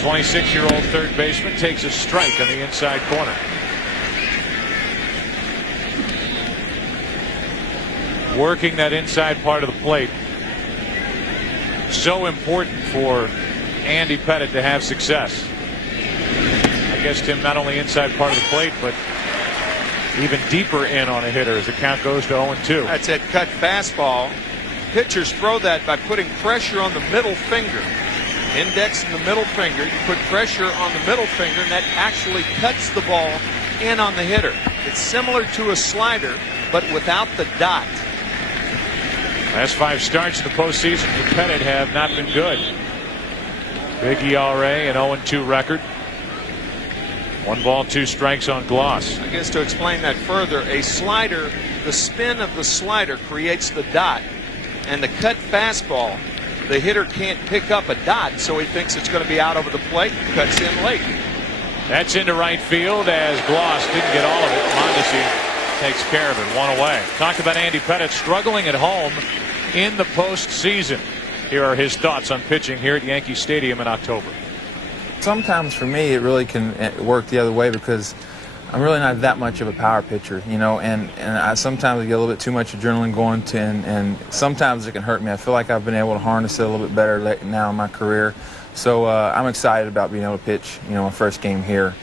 The 26-year-old third baseman takes a strike on the inside corner. Working that inside part of the plate. So important for Andy Pettitte to have success. I guess, Tim, not only inside part of the plate, but even deeper in on a hitter as the count goes to 0-2. That's that cut fastball. Pitchers throw that by putting pressure on the middle finger. Index and the middle finger. You put pressure on the middle finger, and that actually cuts the ball in on the hitter. It's similar to a slider, but without the dot. Last 5 starts in the postseason for Pettitte have not been good. Big ERA and 0-2 record. 1 ball, 2 strikes on Gloss. I guess to explain that further, a slider, the spin of the slider creates the dot, and the cut fastball, the hitter can't pick up a dot, so he thinks it's going to be out over the plate, cuts in late. That's into right field as Gloss didn't get all of it. Mondesi takes care of it. 1 away. Talked about Andy Pettitte struggling at home in the postseason. Here are his thoughts on pitching here at Yankee Stadium in October. Sometimes for me it really can work the other way because I'm really not that much of a power pitcher, you know, and I sometimes get a little bit too much adrenaline going to, and sometimes it can hurt me. I feel like I've been able to harness it a little bit better now in my career. So I'm excited about being able to pitch, you know, my first game here.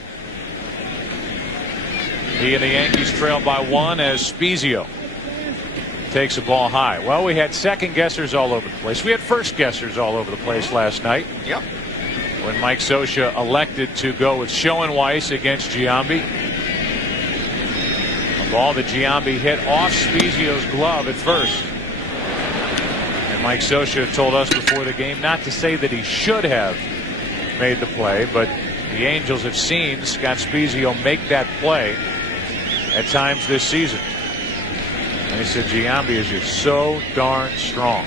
He and the Yankees trail by 1 as Spezio takes a ball high. Well, we had second guessers all over the place. We had first guessers all over the place last night. Yep. When Mike Scioscia elected to go with Schoenweiss against Giambi. A ball that Giambi hit off Spezio's glove at first. And Mike Scioscia told us before the game not to say that he should have made the play, but the Angels have seen Scott Spezio make that play at times this season. And he said Giambi is just so darn strong.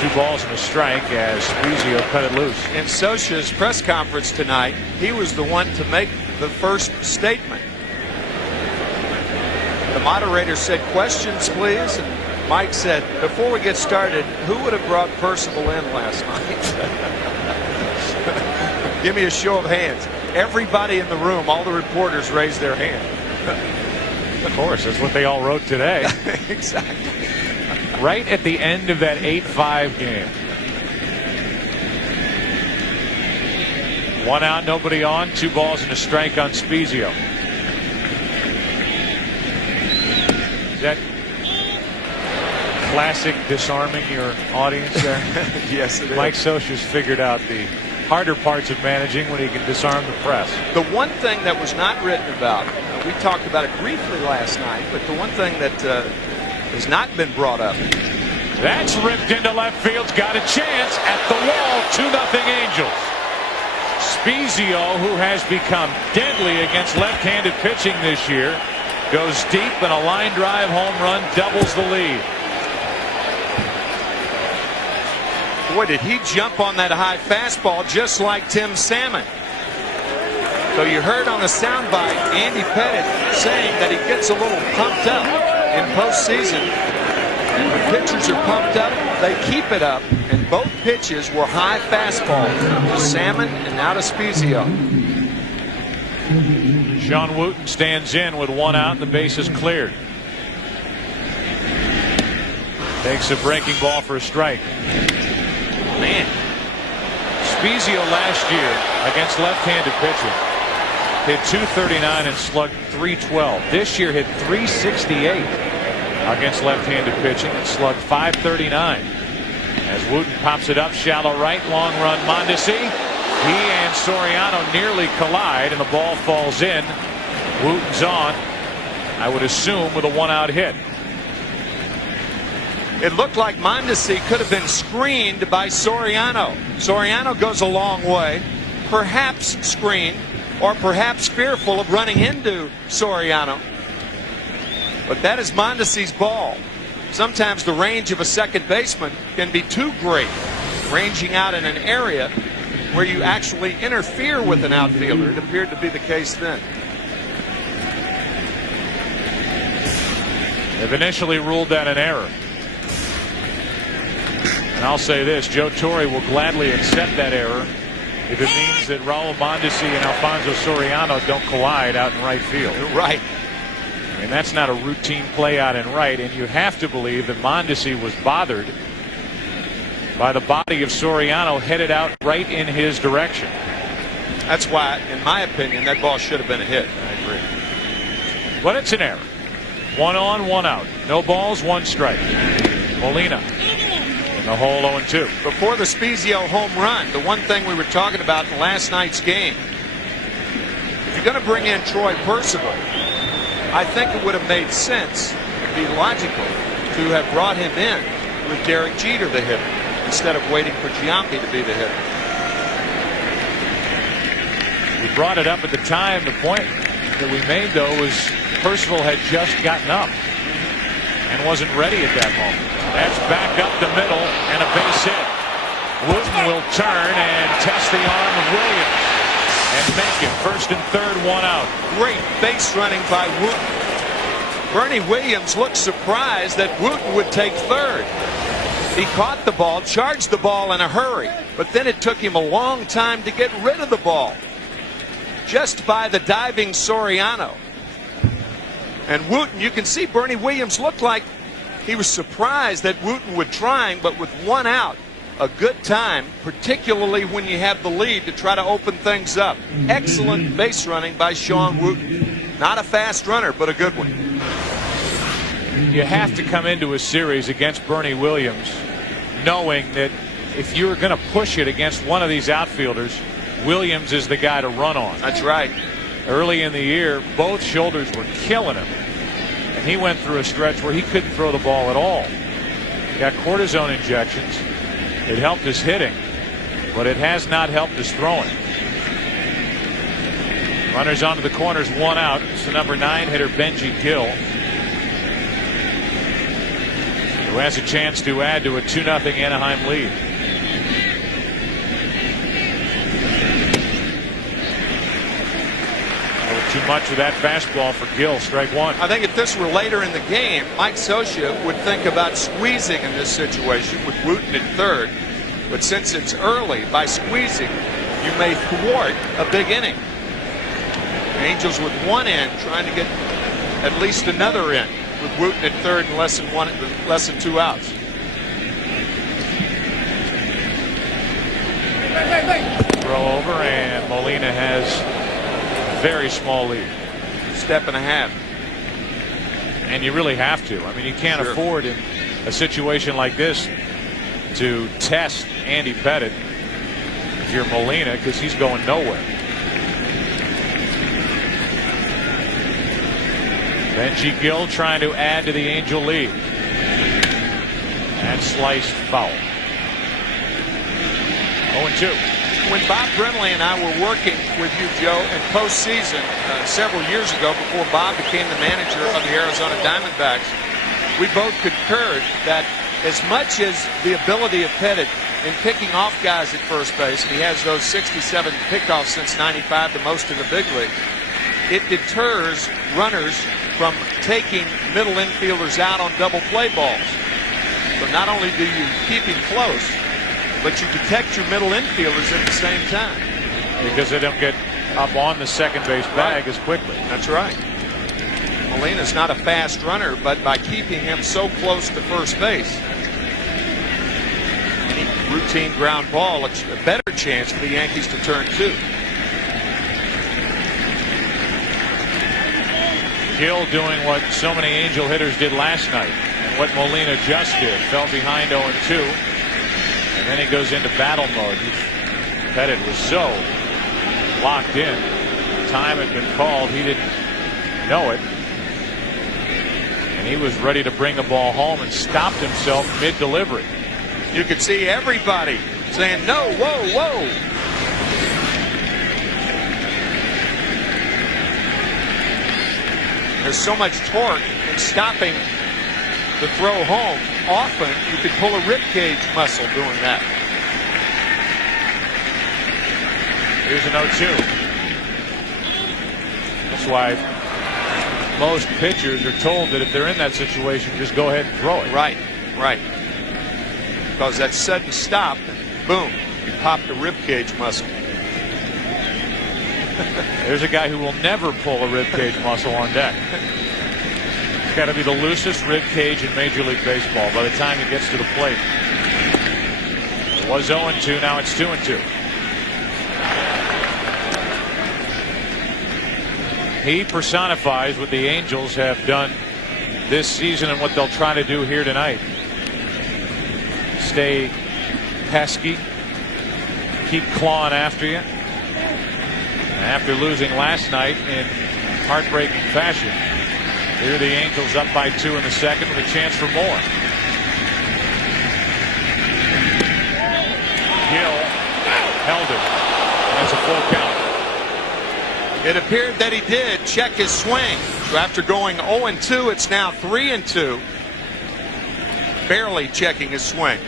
2 balls and a strike as Spezio cut it loose. In Scioscia's press conference tonight, he was the one to make the first statement. The moderator said, "Questions, please." And Mike said, "Before we get started, who would have brought Percival in last night?" Give me a show of hands. Everybody in the room, all the reporters raised their hand. Of course, that's what they all wrote today. Exactly. Right at the end of that 8-5 game. 1 out, nobody on. 2 balls and a strike on Spezio. Is that classic disarming your audience there? Yes, it is. Mike Scioscia's figured out the harder parts of managing when he can disarm the press. The one thing that was not written about, we talked about it briefly last night, but the one thing that has not been brought up. That's ripped into left field. Got a chance at the wall. 2-0 Angels. Spezio, who has become deadly against left-handed pitching this year, goes deep and a line drive home run doubles the lead. Boy, did he jump on that high fastball just like Tim Salmon. So you heard on the soundbite Andy Pettitte saying that he gets a little pumped up in postseason. And when pitchers are pumped up, they keep it up. And both pitches were high fastballs to Salmon and now to Spezio. Sean Wooten stands in with 1 out and the base is cleared. Takes a breaking ball for a strike. Man. Spezio last year against left-handed pitching hit .239 and slugged .312. This year hit .368 against left-handed pitching and slugged .539. As Wooten pops it up shallow right, long run Mondesi. He and Soriano nearly collide and the ball falls in. Wooten's on, I would assume, with a 1-out hit. It looked like Mondesi could have been screened by Soriano. Soriano goes a long way, perhaps screened, or perhaps fearful of running into Soriano. But that is Mondesi's ball. Sometimes the range of a second baseman can be too great, ranging out in an area where you actually interfere with an outfielder. It appeared to be the case then. They've initially ruled that an error. And I'll say this, Joe Torre will gladly accept that error if it means that Raul Mondesi and Alfonso Soriano don't collide out in right field. Right. I mean, that's not a routine play out in right, and you have to believe that Mondesi was bothered by the body of Soriano headed out right in his direction. That's why, in my opinion, that ball should have been a hit. I agree. But it's an error. 1 on, 1 out. No balls, 1 strike. Molina in the hole, 0-2. Before the Spezio home run, the one thing we were talking about in last night's game, if you're going to bring in Troy Percival, I think it would have made sense, be logical, to have brought him in with Derek Jeter, the hitter, instead of waiting for Giambi to be the hitter. We brought it up at the time. The point that we made, though, was Percival had just gotten up and wasn't ready at that moment. That's back up the middle and a base hit. Wooten will turn and test the arm of Williams and make it. First and third, 1 out. Great base running by Wooten. Bernie Williams looked surprised that Wooten would take third. He caught the ball, charged the ball in a hurry, but then it took him a long time to get rid of the ball, just by the diving Soriano. And Wooten, you can see Bernie Williams looked like he was surprised that Wooten would try, but with 1 out, a good time, particularly when you have the lead, to try to open things up. Excellent base running by Sean Wooten. Not a fast runner, but a good one. You have to come into a series against Bernie Williams knowing that if you're going to push it against one of these outfielders, Williams is the guy to run on. That's right. Early in the year, both shoulders were killing him, and he went through a stretch where he couldn't throw the ball at all. He got cortisone injections. It helped his hitting, but it has not helped his throwing. Runners onto the corners, 1 out. It's the number 9 hitter, Benji Gill, who has a chance to add to a 2-0 Anaheim lead. Too much of that fastball for Gill. Strike 1. I think if this were later in the game, Mike Scioscia would think about squeezing in this situation with Wooten at third. But since it's early, by squeezing, you may thwart a big inning. Angels with 1 in, trying to get at least another in, with Wooten at third and less than 2 outs. Throw over, and Molina has very small lead. Step and a half. And you really have to. I mean, you can't afford in a situation like this to test Andy Pettitte if you're Molina, because he's going nowhere. Benji Gill trying to add to the Angel lead. And sliced foul. 0-2. When Bob Brenly and I were working with you, Joe, in postseason several years ago, before Bob became the manager of the Arizona Diamondbacks, we both concurred that as much as the ability of Pettitte in picking off guys at first base, and he has those 67 pickoffs since '95, the most in the big league, it deters runners from taking middle infielders out on double play balls. So not only do you keep him close, but you protect your middle infielders at the same time. Because they don't get up on the second base bag as quickly. That's right. Molina's not a fast runner, but by keeping him so close to first base, any routine ground ball, it's a better chance for the Yankees to turn 2. Gill doing what so many Angel hitters did last night, and what Molina just did. Fell behind 0-2. And then he goes into battle mode. Pettitte was so locked in. Time had been called. He didn't know it. And And he was ready to bring the ball home and stopped himself mid-delivery. You could see everybody saying, no, whoa, whoa. There's so much torque in stopping the throw home. Often you could pull a ribcage muscle doing that. Here's an 0-2. That's why most pitchers are told that if they're in that situation, just go ahead and throw it. Right, right. Because that sudden stop, boom, you pop the ribcage muscle. There's a guy who will never pull a ribcage muscle on deck. It's got to be the loosest ribcage in Major League Baseball by the time he gets to the plate. It was 0-2, now it's 2-2. He personifies what the Angels have done this season and what they'll try to do here tonight. Stay pesky, keep clawing after you. And after losing last night in heartbreaking fashion, here are the Angels up by 2 in the second with a chance for more. Gill held it. That's a full count. It appeared that he did check his swing. So after going 0-2, it's now 3-2. Barely checking his swing.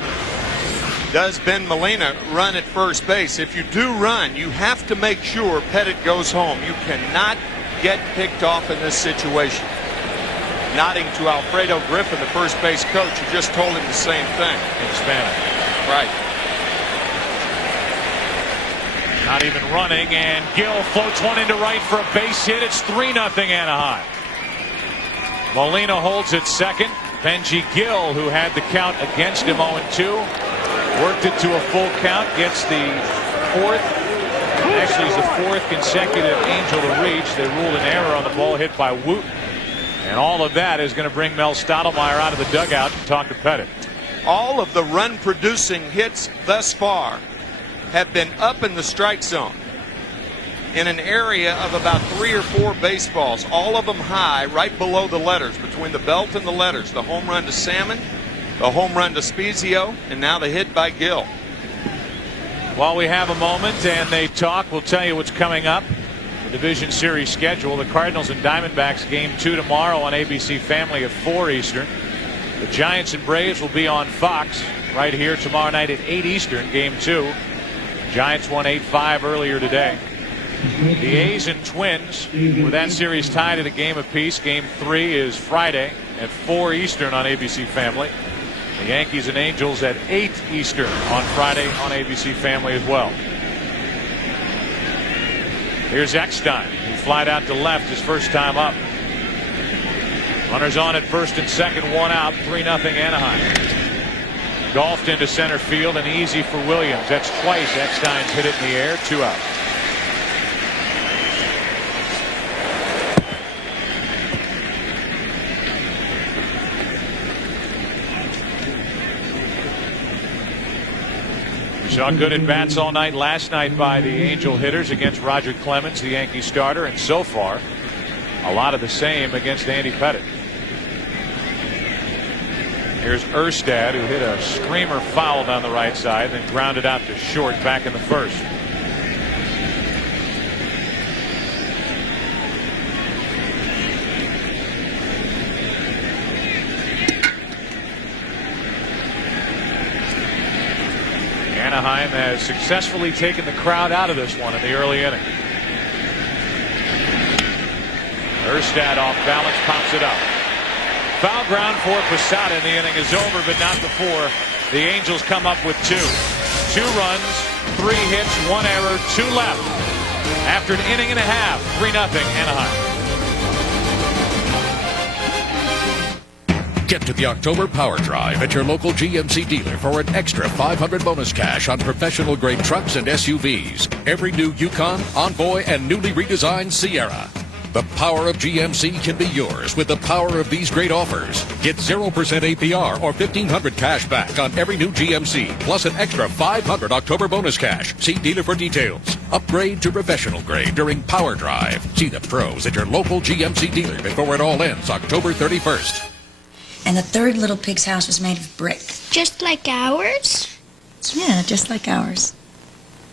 Does Ben Molina run at first base? If you do run, you have to make sure Pettit goes home. You cannot get picked off in this situation. Nodding to Alfredo Griffin, the first base coach, who just told him the same thing. In Spanish. Right. Not even running, and Gill floats one into right for a base hit. It's 3-0 Anaheim. Molina holds it second. Benji Gill, who had the count against him 0-2, worked it to a full count, gets the fourth. Actually, it's the fourth consecutive Angel to reach. They ruled an error on the ball hit by Wooten. And all of that is going to bring Mel Stottlemyre out of the dugout to talk to Pettit. All of the run-producing hits thus far have been up in the strike zone in an area of about 3 or 4 baseballs, all of them high, right below the letters, between the belt and the letters. The home run to Salmon, the home run to Spezio, and now the hit by Gill. While we have a moment and they talk, we'll tell you what's coming up. The Division Series schedule. The Cardinals and Diamondbacks game 2 tomorrow on ABC Family at 4 Eastern. The Giants and Braves will be on Fox right here tomorrow night at 8 Eastern, game 2. Giants won 8-5 earlier today. The A's and Twins, with that series tied at a game apiece. Game 3 is Friday at 4 Eastern on ABC Family. The Yankees and Angels at 8 Eastern on Friday on ABC Family as well. Here's Eckstein. He flied out to left his first time up. Runners on at first and second, 1 out, 3-0 Anaheim. Golfed into center field and easy for Williams. That's twice Eckstein's hit it in the air, 2 out. We saw good at-bats all night last night by the Angel hitters against Roger Clemens, the Yankee starter, and so far a lot of the same against Andy Pettit. Here's Erstad, who hit a screamer foul down the right side, then grounded out to short back in the first. Anaheim has successfully taken the crowd out of this one in the early inning. Erstad off balance, pops it up. Foul ground for Posada. The inning is over, but not before the Angels come up with 2. 2 runs, 3 hits, 1 error, 2 left. After an inning and a half, 3-0 Anaheim. Get to the October Power Drive at your local GMC dealer for an extra $500 bonus cash on professional grade trucks and SUVs. Every new Yukon, Envoy, and newly redesigned Sierra. The power of GMC can be yours with the power of these great offers. Get 0% APR or $1,500 cash back on every new GMC, plus an extra $500 October bonus cash. See dealer for details. Upgrade to professional grade during Power Drive. See the pros at your local GMC dealer before it all ends October 31st. And the third little pig's house was made of brick. Just like ours? Yeah, just like ours.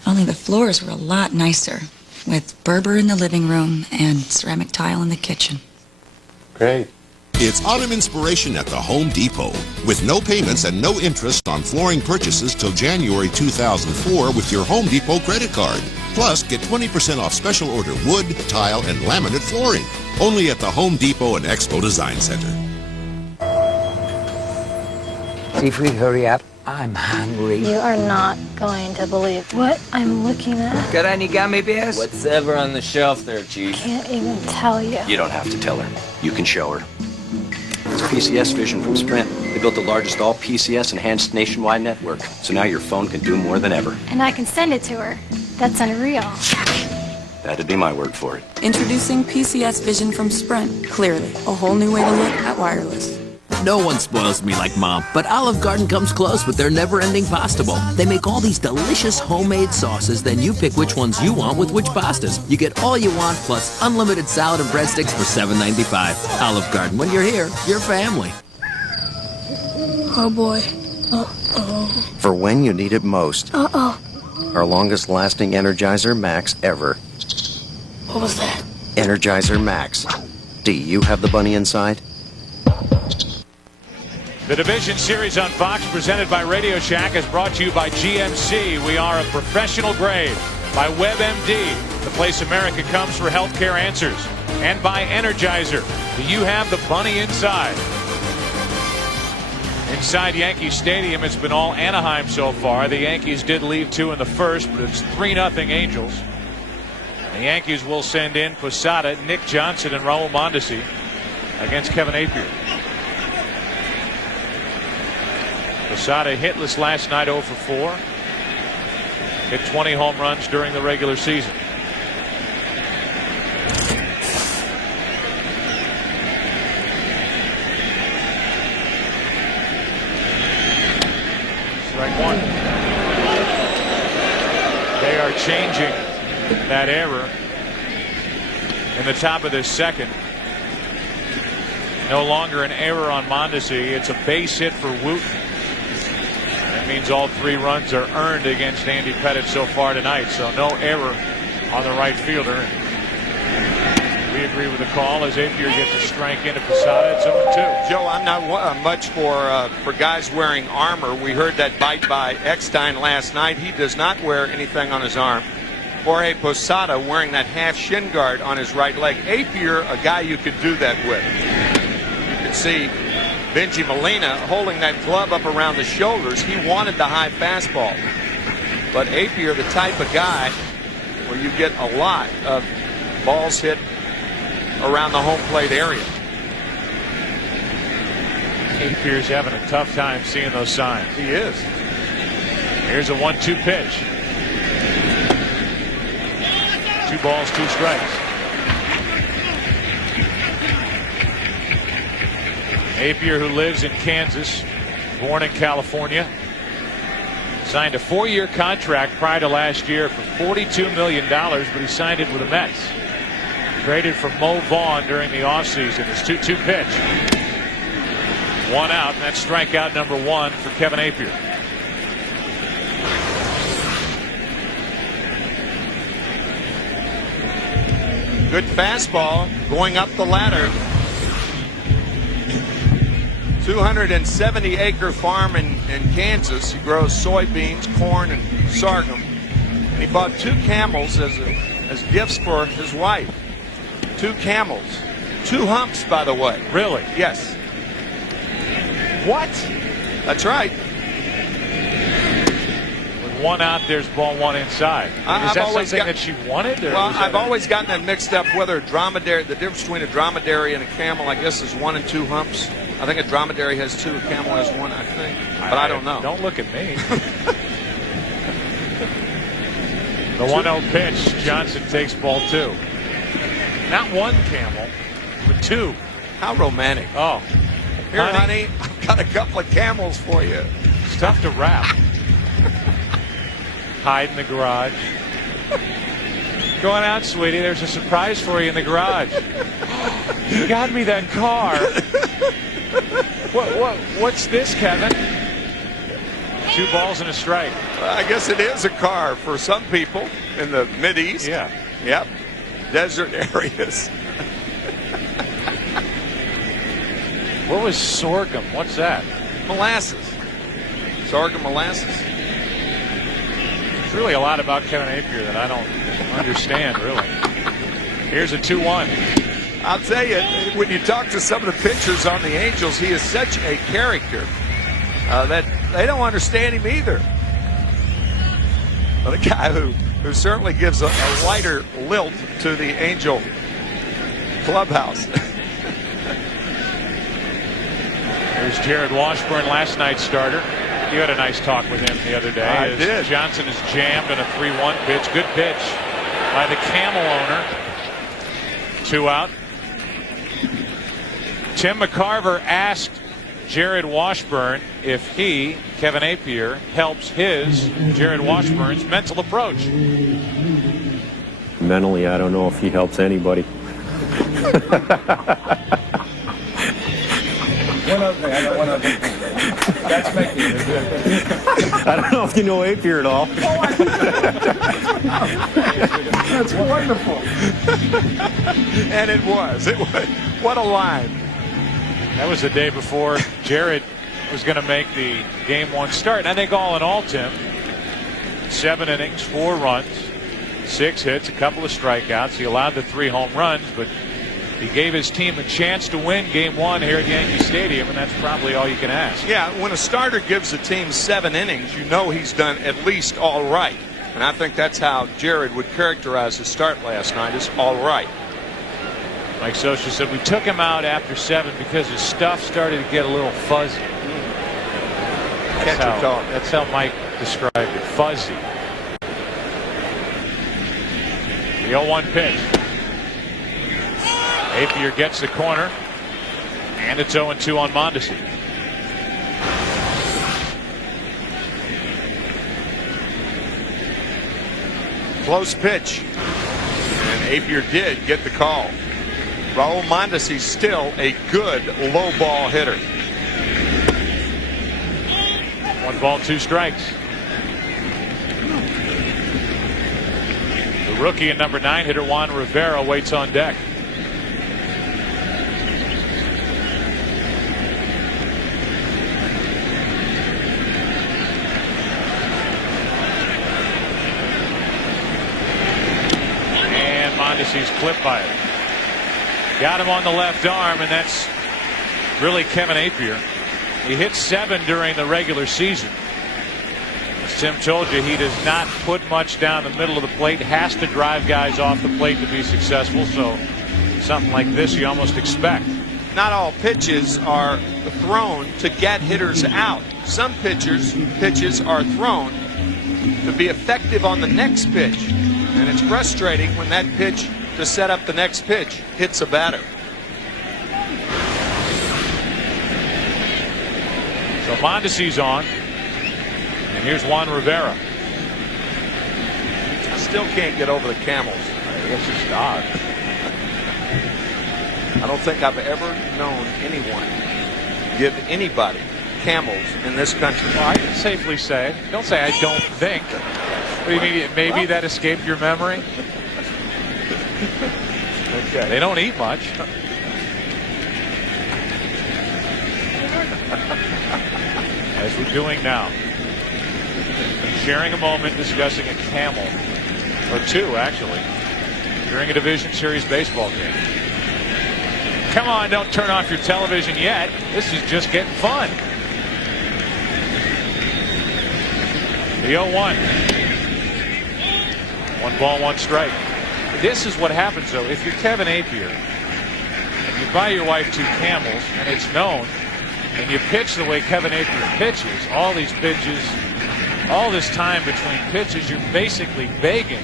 Only the floors were a lot nicer, with Berber in the living room and ceramic tile in the kitchen. Great. It's autumn inspiration at the Home Depot, with no payments and no interest on flooring purchases till January 2004 with your Home Depot credit card. Plus, get 20% off special order wood, tile, and laminate flooring. Only at the Home Depot and Expo Design Center. Seafood, hurry up. I'm hungry. You are not going to believe what I'm looking at. Got any gummy bears? Whatever on the shelf there, Chief. Can't even tell you. You don't have to tell her. You can show her. It's PCS Vision from Sprint. They built the largest all PCS enhanced nationwide network. So now your phone can do more than ever. And I can send it to her. That's unreal. That'd be my word for it. Introducing PCS Vision from Sprint. Clearly, a whole new way to look at wireless. No one spoils me like Mom, but Olive Garden comes close with their never-ending pasta bowl. They make all these delicious homemade sauces, then you pick which ones you want with which pastas. You get all you want, plus unlimited salad and breadsticks for $7.95. Olive Garden, when you're here, you're family. Oh boy. Uh-oh. For when you need it most. Uh-oh. Our longest lasting Energizer Max ever. What was that? Energizer Max. Do you have the bunny inside? The Division Series on Fox, presented by Radio Shack, is brought to you by GMC. We are a professional grade. By WebMD, the place America comes for healthcare answers. And by Energizer. Do you have the bunny inside? Inside Yankee Stadium, it's been all Anaheim so far. The Yankees did leave 2 in the first, but it's 3-0 Angels. The Yankees will send in Posada, Nick Johnson, and Raul Mondesi against Kevin Apier. Posada hitless last night, 0 for 4. Hit 20 home runs during the regular season. Strike one. They are changing that error in the top of this second. No longer an error on Mondesi. It's a base hit for Wooten. That means all 3 runs are earned against Andy Pettitte so far tonight. So no error on the right fielder. We agree with the call as Apier gets a strike into Posada. It's 0-2. Joe, I'm not much for guys wearing armor. We heard that bite by Eckstein last night. He does not wear anything on his arm. Jorge Posada wearing that half shin guard on his right leg. Apier, a guy you could do that with. You can see Benji Molina holding that glove up around the shoulders. He wanted the high fastball. But Apier, the type of guy where you get a lot of balls hit around the home plate area. Apier's having a tough time seeing those signs. He is. Here's a 1-2 pitch. 2 balls, 2 strikes. Apier, who lives in Kansas, born in California, signed a 4-year contract prior to last year for $42 million, but he signed it with the Mets. Traded for Mo Vaughn during the offseason. His 2-2 pitch. 1 out, and that's strikeout number 1 for Kevin Apier. Good fastball going up the ladder. 270-acre farm in Kansas. He grows soybeans, corn, and sorghum. And he bought 2 camels as gifts for his wife. 2 camels. 2 humps, by the way. Really? Yes. What? That's right. With 1 out, there's ball 1 inside. Is that something that she wanted? Or well, I've always gotten that mixed up, whether dromedary, the difference between a dromedary and a camel, I guess, is 1 and 2 humps. I think a dromedary has 2, a camel has 1, I think. But I don't know. Don't look at me. The 1-0 pitch, Johnson takes ball 2. Not 1 camel, but 2. How romantic. Oh. Here, honey, I've got a couple of camels for you. It's tough to wrap. Hide in the garage. Going out, sweetie. There's a surprise for you in the garage. You got me that car. What's this, Kevin? 2 balls and a strike. I guess it is a car for some people in the Mideast. Yeah. Yep. Desert areas. What was sorghum? What's that? Molasses. Sorghum molasses. There's really a lot about Kevin Apier that I don't understand, really. Here's a 2-1. I'll tell you, when you talk to some of the pitchers on the Angels, he is such a character that they don't understand him either. But a guy who certainly gives a lighter lilt to the Angel clubhouse. There's Jared Washburn, last night's starter. You had a nice talk with him the other day. I did. Johnson is jammed in a 3-1 pitch. Good pitch by the Camel owner. 2 out. Tim McCarver asked Jared Washburn if he, Kevin Apier, helps his, Jared Washburn's, mental approach. Mentally, I don't know if he helps anybody. One other thing. That's making it good. I don't know if you know Apier at all. That's wonderful. And it was. What a line. That was the day before Jared was going to make the Game 1 start. And I think all in all, Tim, 7 innings, 4 runs, 6 hits, a couple of strikeouts. He allowed the 3 home runs, but he gave his team a chance to win Game 1 here at Yankee Stadium, and that's probably all you can ask. Yeah, when a starter gives a team 7 innings, you know he's done at least all right. And I think that's how Jared would characterize his start last night, as all right. Mike Scioscia said we took him out after 7 because his stuff started to get a little fuzzy. That's how Mike described it, fuzzy. The 0-1 pitch. Apier gets the corner, and it's 0-2 on Mondesi. Close pitch. And Apier did get the call. Raul Mondesi still a good low ball hitter. 1 ball, 2 strikes. The rookie and number 9 hitter Juan Rivera waits on deck. And Mondesi's clipped by it. Got him on the left arm, and that's really Kevin Apier. He hit 7 during the regular season. As Tim told you, he does not put much down the middle of the plate, has to drive guys off the plate to be successful, so something like this you almost expect. Not all pitches are thrown to get hitters out. Some pitches are thrown to be effective on the next pitch, and it's frustrating when that pitch to set up the next pitch hits a batter. So Mondesi's on, and here's Juan Rivera. I still can't get over the Camels. That's just odd. I don't think I've ever known anyone give anybody Camels in this country. Well, I can safely say, don't say I don't think. What do you mean, maybe that escaped your memory? Okay. They don't eat much. As we're doing now. Sharing a moment discussing a camel, or 2 actually, during a Division Series baseball game. Come on, don't turn off your television yet. This is just getting fun. The 0-1. 1 ball, 1 strike. This is what happens, though. If you're Kevin Apier and you buy your wife 2 camels and it's known, and you pitch the way Kevin Apier pitches, all these pitches, all this time between pitches, you're basically begging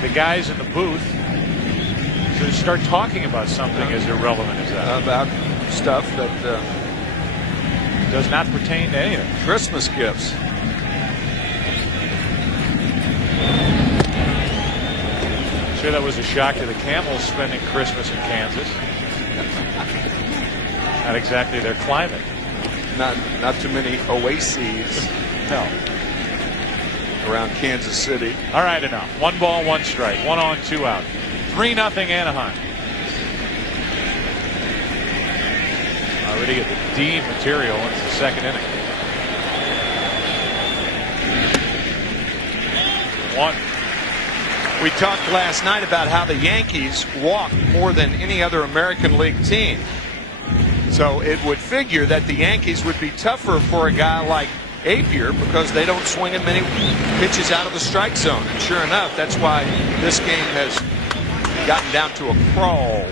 the guys in the booth to start talking about something as irrelevant as that. About stuff that does not pertain to anything. Christmas gifts. Sure, that was a shock to the Camels spending Christmas in Kansas. Not exactly their climate. Not too many oases. No. Around Kansas City. All right, enough. 1 ball, 1 strike. 1 on, 2 out. 3-0 Anaheim. Already get the D material into the second inning. 1. We talked last night about how the Yankees walk more than any other American League team. So it would figure that the Yankees would be tougher for a guy like Apier because they don't swing as many pitches out of the strike zone. And sure enough, that's why this game has gotten down to a crawl.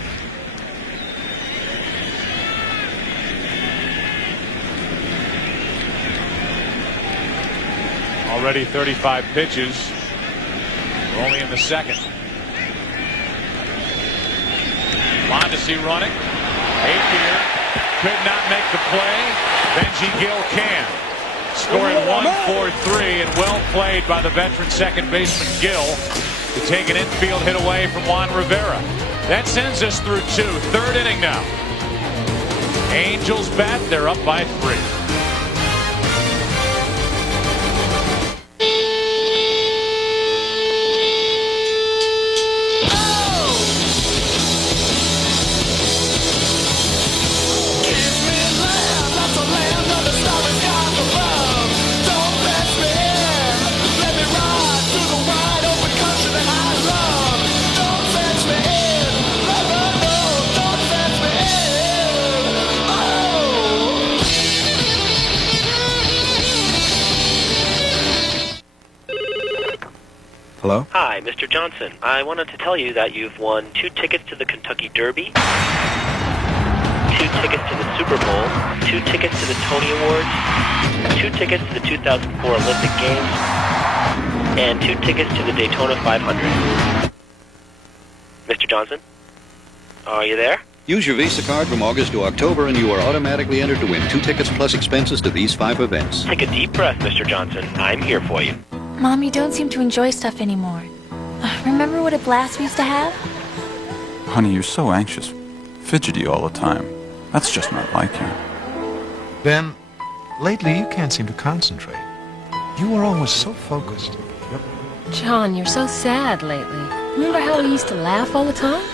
Already 35 pitches. We're only in the second. Mondesi running. Apier could not make the play. Benji Gill can. Scoring 1-4-3 and well played by the veteran second baseman Gill to take an infield hit away from Juan Rivera. That sends us through 2. 3rd inning now. Angels bat. They're up by 3. Hello? Hi, Mr. Johnson. I wanted to tell you that you've won 2 tickets to the Kentucky Derby, 2 tickets to the Super Bowl, 2 tickets to the Tony Awards, 2 tickets to the 2004 Olympic Games, and 2 tickets to the Daytona 500. Mr. Johnson? Are you there? Use your Visa card from August to October and you are automatically entered to win 2 tickets plus expenses to these 5 events. Take a deep breath, Mr. Johnson. I'm here for you. Mom, you don't seem to enjoy stuff anymore. Remember what a blast we used to have? Honey, you're so anxious. Fidgety all the time. That's just not like you. Ben, lately you can't seem to concentrate. You were always so focused. John, you're so sad lately. Remember how we used to laugh all the time?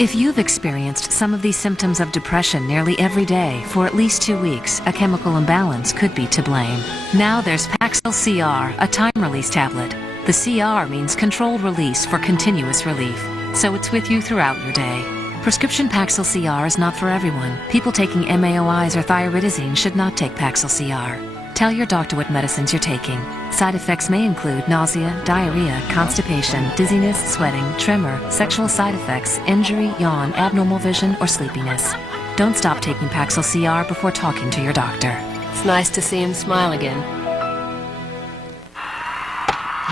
If you've experienced some of these symptoms of depression nearly every day for at least 2 weeks, a chemical imbalance could be to blame. Now there's Paxil CR, a time-release tablet. The CR means controlled release for continuous relief, so it's with you throughout your day. Prescription Paxil CR is not for everyone. People taking MAOIs or thiouridazine should not take Paxil CR. Tell your doctor what medicines you're taking. Side effects may include nausea, diarrhea, constipation, dizziness, sweating, tremor, sexual side effects, injury, yawn, abnormal vision, or sleepiness. Don't stop taking Paxil CR before talking to your doctor. It's nice to see him smile again.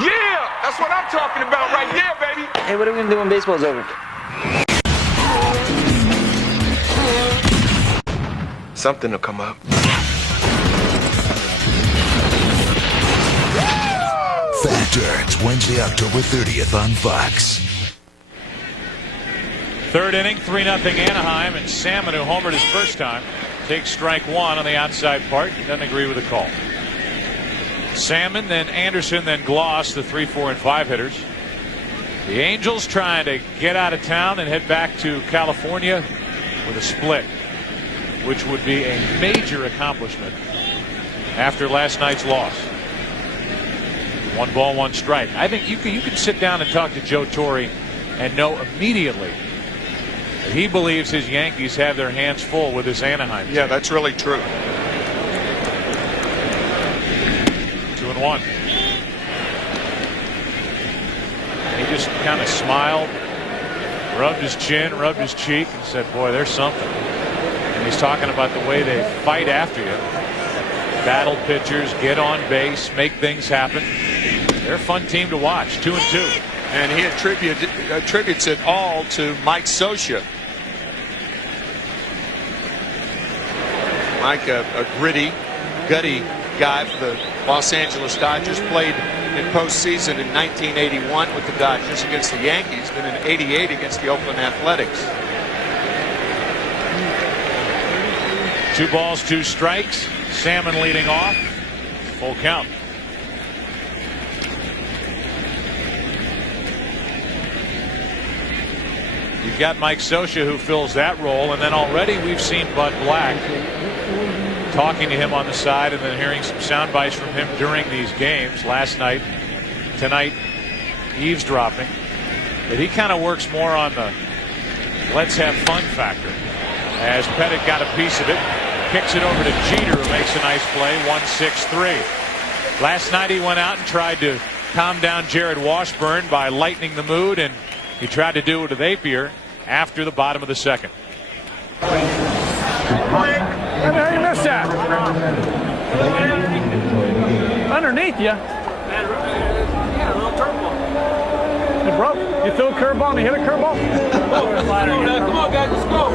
Yeah! That's what I'm talking about right there, baby! Hey, what are we gonna do when baseball's over? Something will come up. Factor. It's Wednesday, October 30th on Fox. 3rd inning, 3-0 Anaheim, and Salmon, who homered his first time, takes strike 1 on the outside part. He doesn't agree with the call. Salmon, then Anderson, then Gloss, the 3, 4, and 5 hitters. The Angels trying to get out of town and head back to California with a split, which would be a major accomplishment after last night's loss. 1 ball, 1 strike. I think you can sit down and talk to Joe Torre and know immediately that he believes his Yankees have their hands full with this Anaheim team. Yeah, that's really true. 2-1. And he just kind of smiled, rubbed his chin, rubbed his cheek, and said, boy, there's something. And he's talking about the way they fight after you. Battle pitchers, get on base, make things happen. They're a fun team to watch. 2-2. And he attributes it all to Mike Scioscia. Mike, a gritty, gutty guy for the Los Angeles Dodgers, played in postseason in 1981 with the Dodgers against the Yankees, then in '88 against the Oakland Athletics. 2 balls, 2 strikes. Salmon leading off. Full count. You've got Mike Scioscia who fills that role, and then already we've seen Bud Black talking to him on the side and then hearing some sound bites from him during these games last night, tonight, eavesdropping. But he kind of works more on the let's have fun factor. As Pettit got a piece of it, kicks it over to Jeter, who makes a nice play, 1-6-3. Last night he went out and tried to calm down Jared Washburn by lightening the mood, and he tried to do it with Apier after the bottom of the second. How you missed that? Underneath you. It broke. You threw a curveball and you hit a curveball? Come on, guys, let's go.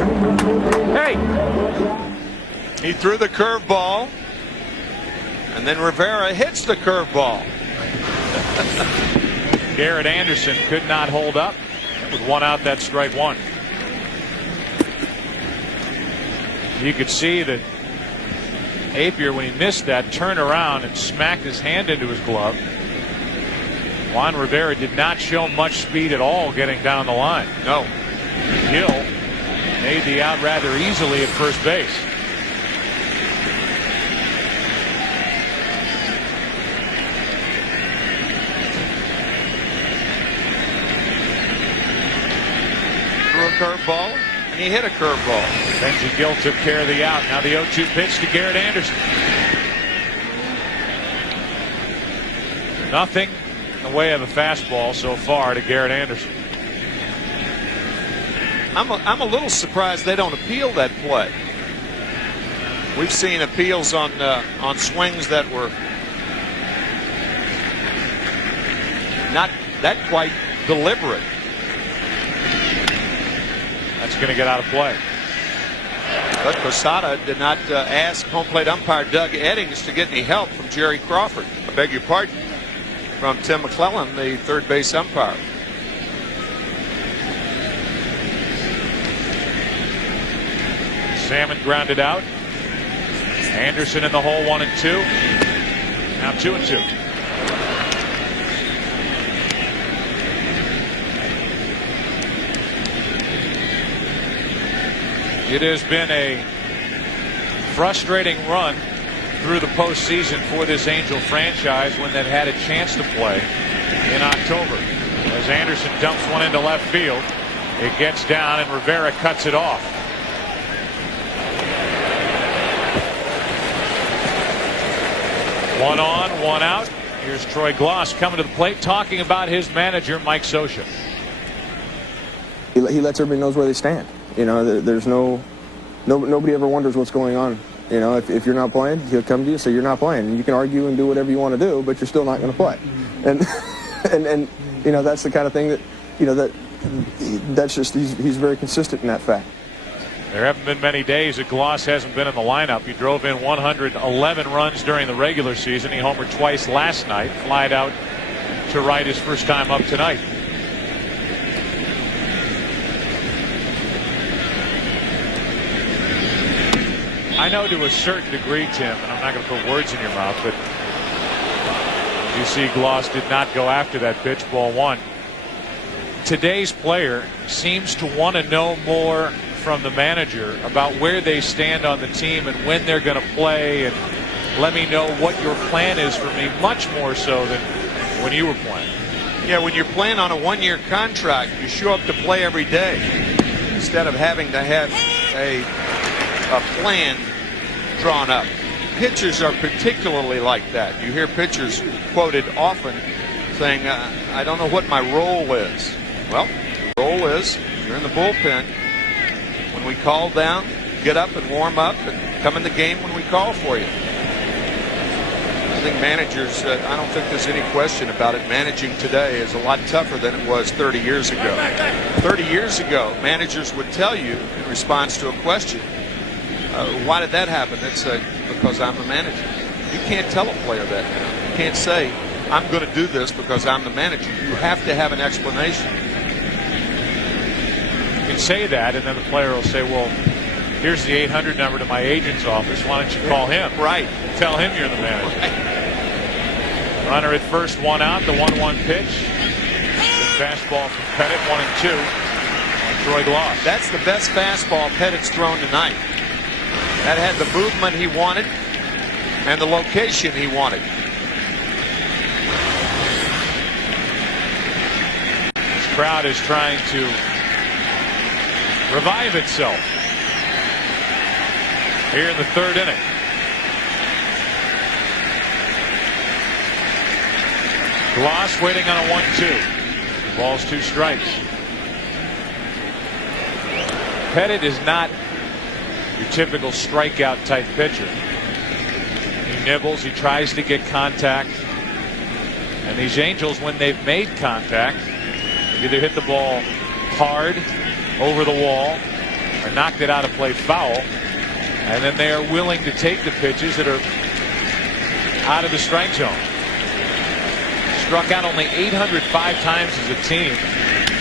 Hey. He threw the curveball, and then Rivera hits the curveball. Garrett Anderson could not hold up. With 1 out, that's strike 1. You could see that Apier, when he missed that, turned around and smacked his hand into his glove. Juan Rivera did not show much speed at all getting down the line. No. Gill made the out rather easily at first base. Threw a curveball, and he hit a curveball. Benji Gill took care of the out. Now the 0-2 pitch to Garrett Anderson. Nothing in the way of a fastball so far to Garrett Anderson. I'm a little surprised they don't appeal that play. We've seen appeals on swings that were not that quite deliberate. That's going to get out of play. But Posada did not ask home plate umpire Doug Eddings to get any help from Jerry Crawford. I beg your pardon. From Tim McClellan, the third base umpire. Salmon grounded out. Anderson in the hole, 1-2. Now 2-2. It has been a frustrating run through the postseason for this Angel franchise when they've had a chance to play in October. As Anderson dumps one into left field, it gets down and Rivera cuts it off. One on, 1 out. Here's Troy Gloss coming to the plate talking about his manager, Mike Scioscia. He lets everybody knows where they stand. You know, there's nobody ever wonders what's going on. You know, if you're not playing, he'll come to you and say you're not playing. You can argue and do whatever you want to do, but you're still not going to play. And you know, that's the kind of thing that, you know, that's just he's very consistent in that fact. There haven't been many days that Gloss hasn't been in the lineup. He drove in 111 runs during the regular season. He homered twice last night. Flied out to right his first time up tonight. I know to a certain degree, Tim, and I'm not going to put words in your mouth, but you see Gloss did not go after that pitch, ball 1. Today's player seems to want to know more from the manager about where they stand on the team and when they're going to play, and let me know what your plan is for me, much more so than when you were playing. Yeah, when you're playing on a 1-year contract, you show up to play every day instead of having to have a plan drawn up. Pitchers are particularly like that. You hear pitchers quoted often saying, I don't know what my role is. Well, the role is you're in the bullpen. When we call down, get up and warm up and come in the game when we call for you. I think managers, I don't think there's any question about it. Managing today is a lot tougher than it was 30 years ago. 30 years ago, managers would tell you in response to a question, why did that happen? They'd say, because I'm the manager. You can't tell a player that now. You can't say, I'm going to do this because I'm the manager. You have to have an explanation. You can say that, and then the player will say, well, Here's the 800 number to my agent's office. Why don't you call him? Right. Tell him you're the manager. Runner at first, 1 out. The 1-1 pitch. The fastball from Pettit, 1-2. On Troy Gloss. That's the best fastball Pettit's thrown tonight. That had the movement he wanted and the location he wanted. This crowd is trying to revive itself here in the 3rd inning. Gloss waiting on a 1-2. Ball's 2 strikes. Pettit is not your typical strikeout type pitcher. He nibbles, he tries to get contact. And these Angels, when they've made contact, either hit the ball hard over the wall or knocked it out of play foul. And then they are willing to take the pitches that are out of the strike zone. Struck out only 805 times as a team,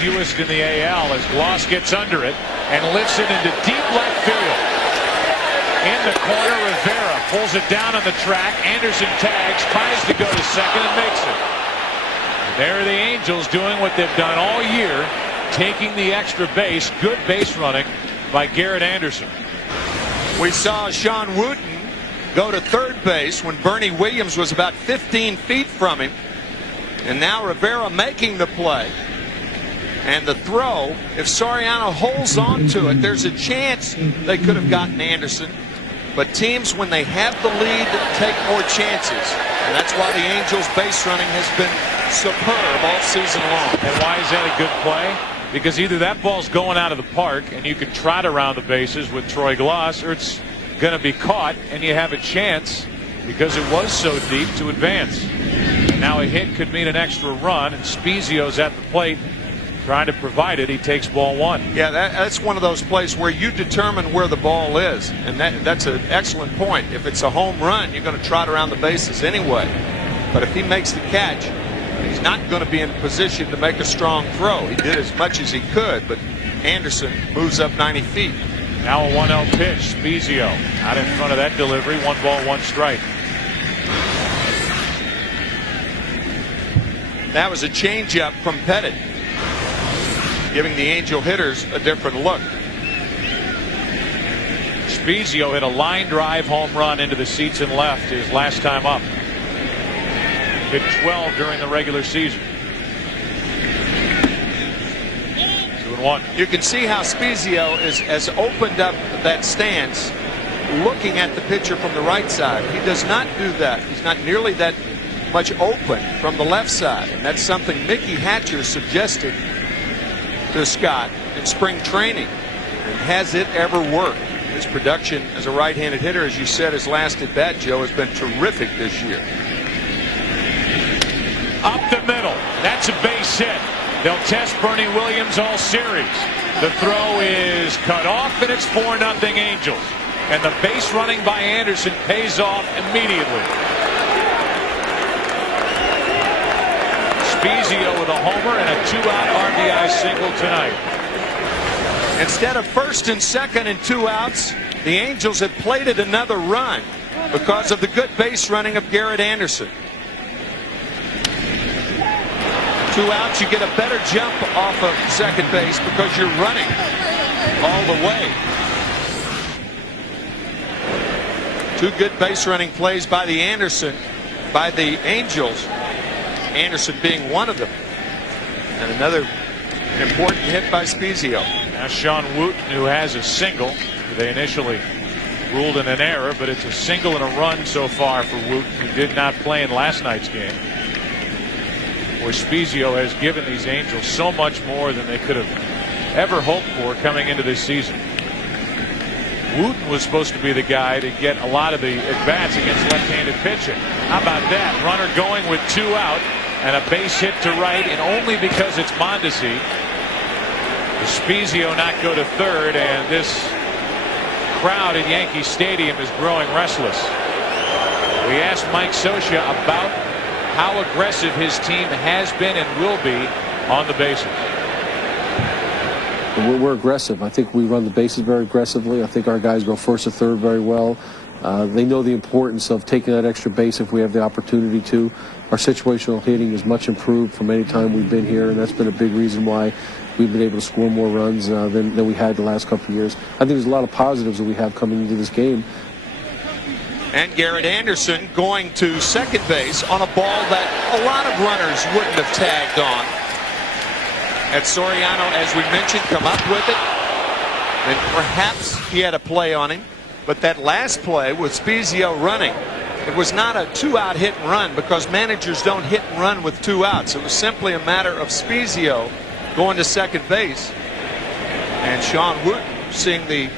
fewest in the AL, as Gloss gets under it and lifts it into deep left field. In the corner, Rivera pulls it down on the track. Anderson tags, tries to go to second and makes it. And there are the Angels doing what they've done all year, taking the extra base. Good base running by Garrett Anderson. We saw Sean Wooten go to third base when Bernie Williams was about 15 feet from him. And now Rivera making the play. And the throw, if Soriano holds on to it, there's a chance they could have gotten Anderson. But teams, when they have the lead, take more chances. And that's why the Angels' base running has been superb all season long. And why is that a good play? Because either that ball's going out of the park and you can trot around the bases with Troy Gloss, or it's going to be caught and you have a chance because it was so deep to advance. And now a hit could mean an extra run, and Spezio's at the plate trying to provide it. He takes ball 1. Yeah, that's one of those plays where you determine where the ball is, and that's an excellent point. If it's a home run, you're going to trot around the bases anyway. But if he makes the catch, he's not going to be in position to make a strong throw. He did as much as he could, but Anderson moves up 90 feet. Now a 1-0 pitch. Spezio out in front of that delivery. 1 ball, 1 strike. That was a changeup from Pettit, giving the Angel hitters a different look. Spezio hit a line drive home run into the seats and left his last time up. Hit 12 during the regular season. 2-1. You can see how Spezio has opened up that stance, looking at the pitcher from the right side. He does not do that. He's not nearly that much open from the left side. And that's something Mickey Hatcher suggested to Scott in spring training. And has it ever worked? His production as a right-handed hitter, as you said, his last at bat, Joe, has been terrific this year. Up the middle. That's a base hit. They'll test Bernie Williams all series. The throw is cut off, and it's 4-0 Angels. And the base running by Anderson pays off immediately. Spezio with a homer and a 2-out RBI single tonight. Instead of first and second and 2 outs, the Angels had plated another run because of the good base running of Garrett Anderson. 2 outs, you get a better jump off of second base because you're running all the way. 2 good base running plays by the Angels. Anderson being one of them. And another important hit by Spezio. Now Sean Wooten, who has a single. They initially ruled in an error, but it's a single and a run so far for Wooten, who did not play in last night's game, where Spezio has given these Angels so much more than they could have ever hoped for coming into this season. Wooten was supposed to be the guy to get a lot of the at-bats against left-handed pitching. How about that? Runner going with 2 out and a base hit to right, and only because it's Mondesi. Spezio not go to third, and this crowd at Yankee Stadium is growing restless. We asked Mike Scioscia about how aggressive his team has been and will be on the bases. we're aggressive. I think we run the bases very aggressively. I think our guys go first or third very well. They know the importance of taking that extra base if we have the opportunity to. Our situational hitting is much improved from any time we've been here, and that's been a big reason why we've been able to score more runs than we had the last couple of years. I think there's a lot of positives that we have coming into this game. And Garrett Anderson going to second base on a ball that a lot of runners wouldn't have tagged on. And Soriano, as we mentioned, come up with it. And perhaps he had a play on him. But that last play with Spezio running, it was not a two-out hit and run because managers don't hit and run with 2 outs. It was simply a matter of Spezio going to second base. And Sean Wooten, seeing the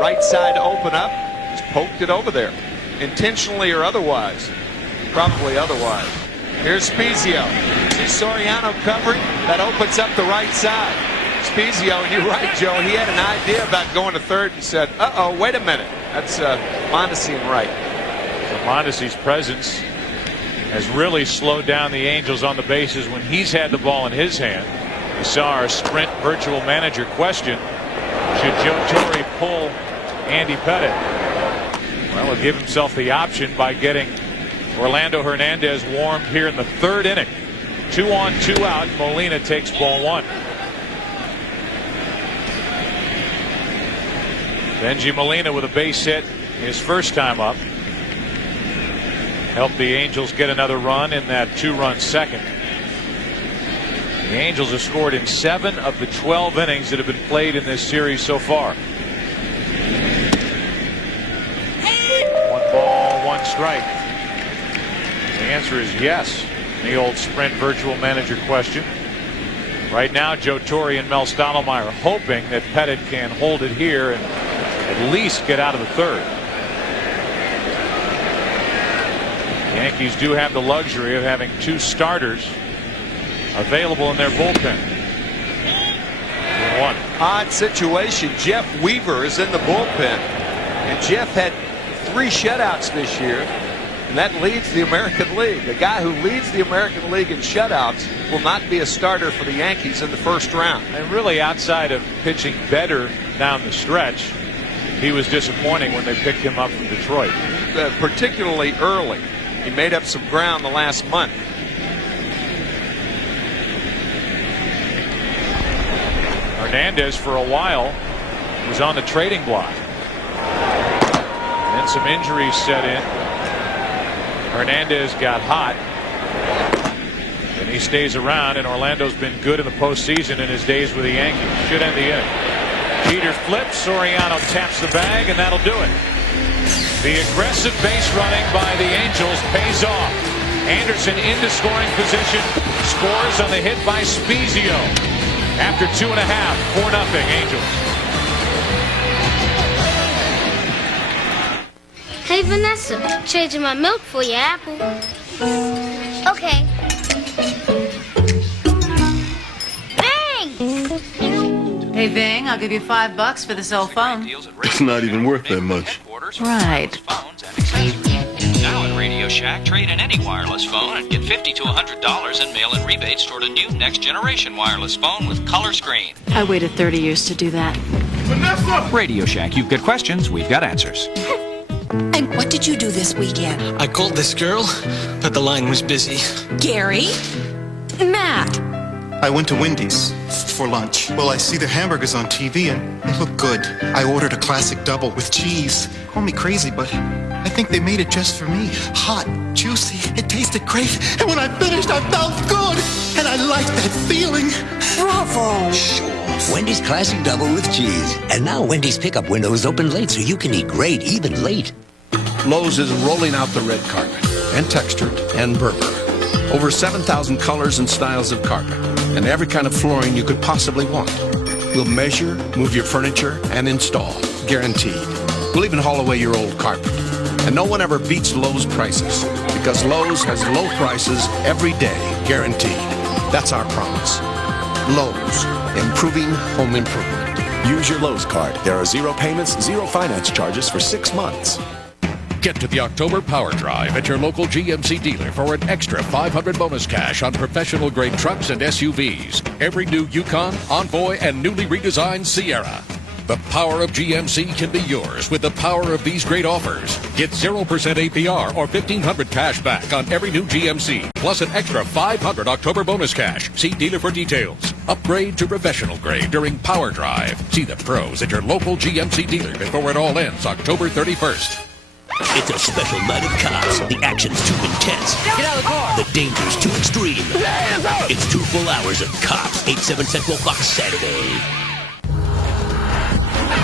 right side open up, just poked it over there. Intentionally or otherwise. Probably otherwise. Here's Spezio. See Soriano covering? That opens up the right side. Spezio, and you're right, Joe, he had an idea about going to third and said, uh-oh, wait a minute. That's Mondesi and right. So Mondesi's presence has really slowed down the Angels on the bases when he's had the ball in his hand. We saw our Sprint virtual manager question, should Joe Torre pull Andy Pettitte? Well, he'll give himself the option by getting Orlando Hernandez warmed here in the 3rd inning. 2 on, 2 out. Molina takes ball 1. Benji Molina with a base hit his first time up. Helped the Angels get another run in that 2-run second. The Angels have scored in 7 of the 12 innings that have been played in this series so far. 1 ball, 1 strike. The answer is yes. The old Sprint virtual manager question. Right now, Joe Torre and Mel Stottlemyre hoping that Pettitte can hold it here and at least get out of the 3rd. Yankees do have the luxury of having 2 starters available in their bullpen. 1. Odd situation. Jeff Weaver is in the bullpen, and Jeff had 3 shutouts this year, and that leads the American League. The guy who leads the American League in shutouts will not be a starter for the Yankees in the 1st round. And really, outside of pitching better down the stretch, he was disappointing when they picked him up from Detroit. Particularly early. He made up some ground the last month. Hernandez for a while was on the trading block. Then some injuries set in. Hernandez got hot. And he stays around, and Orlando's been good in the postseason in his days with the Yankees. Should end the inning. Peter flips, Soriano taps the bag, and that'll do it. The aggressive base running by the Angels pays off. Anderson into scoring position, scores on the hit by Spezio. After 2.5, 4-0 Angels. Hey Vanessa, changing my milk for you, Apple. Okay. Hey, Ving, I'll give you $5 for this old phone. It's not even worth that much. Right. Now at Radio Shack, trade in any wireless phone and get $50 to $100 in mail-in rebates toward a new next-generation wireless phone with color screen. I waited 30 years to do that. Vanessa! Radio Shack, you've got questions, we've got answers. And what did you do this weekend? I called this girl, but the line was busy. Gary? Matt? I went to Wendy's for lunch. Well, I see the hamburgers on TV and they look good. I ordered a classic double with cheese. Call me crazy, but I think they made it just for me. Hot, juicy, it tasted great. And when I finished, I felt good. And I liked that feeling. Bravo! Sure. Wendy's Classic Double with cheese. And now Wendy's pickup window is open late so you can eat great even late. Lowe's is rolling out the red carpet and textured and Berber. Over 7,000 colors and styles of carpet, and every kind of flooring you could possibly want. We'll measure, move your furniture, and install, guaranteed. We'll even haul away your old carpet. And no one ever beats Lowe's prices, because Lowe's has low prices every day, guaranteed. That's our promise. Lowe's, improving home improvement. Use your Lowe's card. There are 0 payments, 0 finance charges for 6 months. Get to the October Power Drive at your local GMC dealer for an extra $500 bonus cash on professional-grade trucks and SUVs. Every new Yukon, Envoy, and newly redesigned Sierra. The power of GMC can be yours with the power of these great offers. Get 0% APR or $1,500 cash back on every new GMC, plus an extra $500 October bonus cash. See dealer for details. Upgrade to professional grade during Power Drive. See the pros at your local GMC dealer before it all ends October 31st. It's a special night of cops. The action's too intense. Get out of the car. The danger's too extreme. It's 2 full hours of Cops. 8/7 Central Fox Saturday.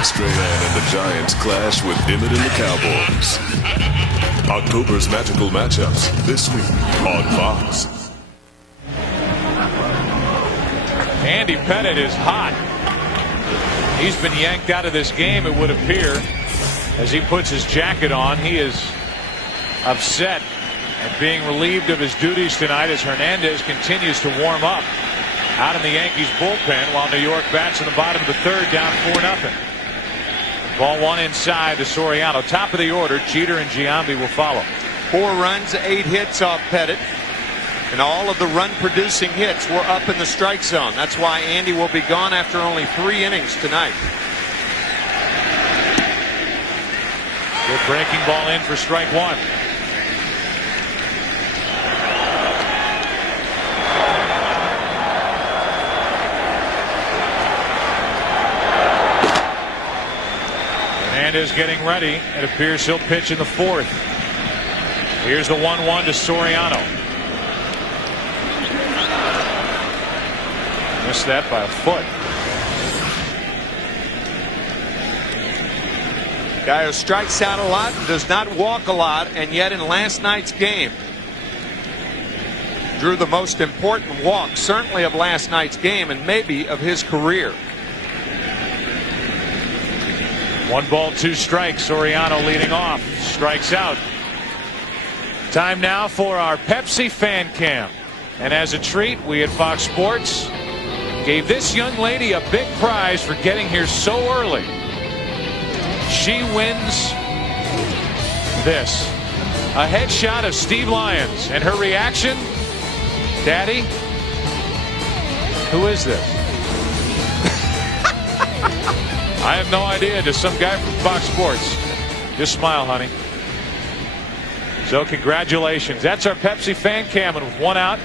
Strahan and the Giants clash with Emmett and the Cowboys. October's magical matchups this week on Fox. Andy Pettit is hot. He's been yanked out of this game, it would appear. As he puts his jacket on, he is upset at being relieved of his duties tonight as Hernandez continues to warm up out in the Yankees bullpen while New York bats in the bottom of the third, down 4-0. Ball 1 inside to Soriano. Top of the order, Jeter and Giambi will follow. 4 runs, 8 hits off Pettit. And all of the run-producing hits were up in the strike zone. That's why Andy will be gone after only 3 innings tonight. Good breaking ball in for strike 1. Hernandez getting ready. It appears he'll pitch in the 4th. Here's the 1-1 to Soriano. Missed that by a foot. Guy who strikes out a lot and does not walk a lot, and yet in last night's game drew the most important walk, certainly of last night's game and maybe of his career. 1 ball, 2 strikes. Soriano leading off. Strikes out. Time now for our Pepsi fan cam. And as a treat, we at Fox Sports gave this young lady a big prize for getting here so early. She wins this. A headshot of Steve Lyons. And her reaction, Daddy, who is this? I have no idea. Just some guy from Fox Sports. Just smile, honey. So congratulations. That's our Pepsi fan cam, and with 1 out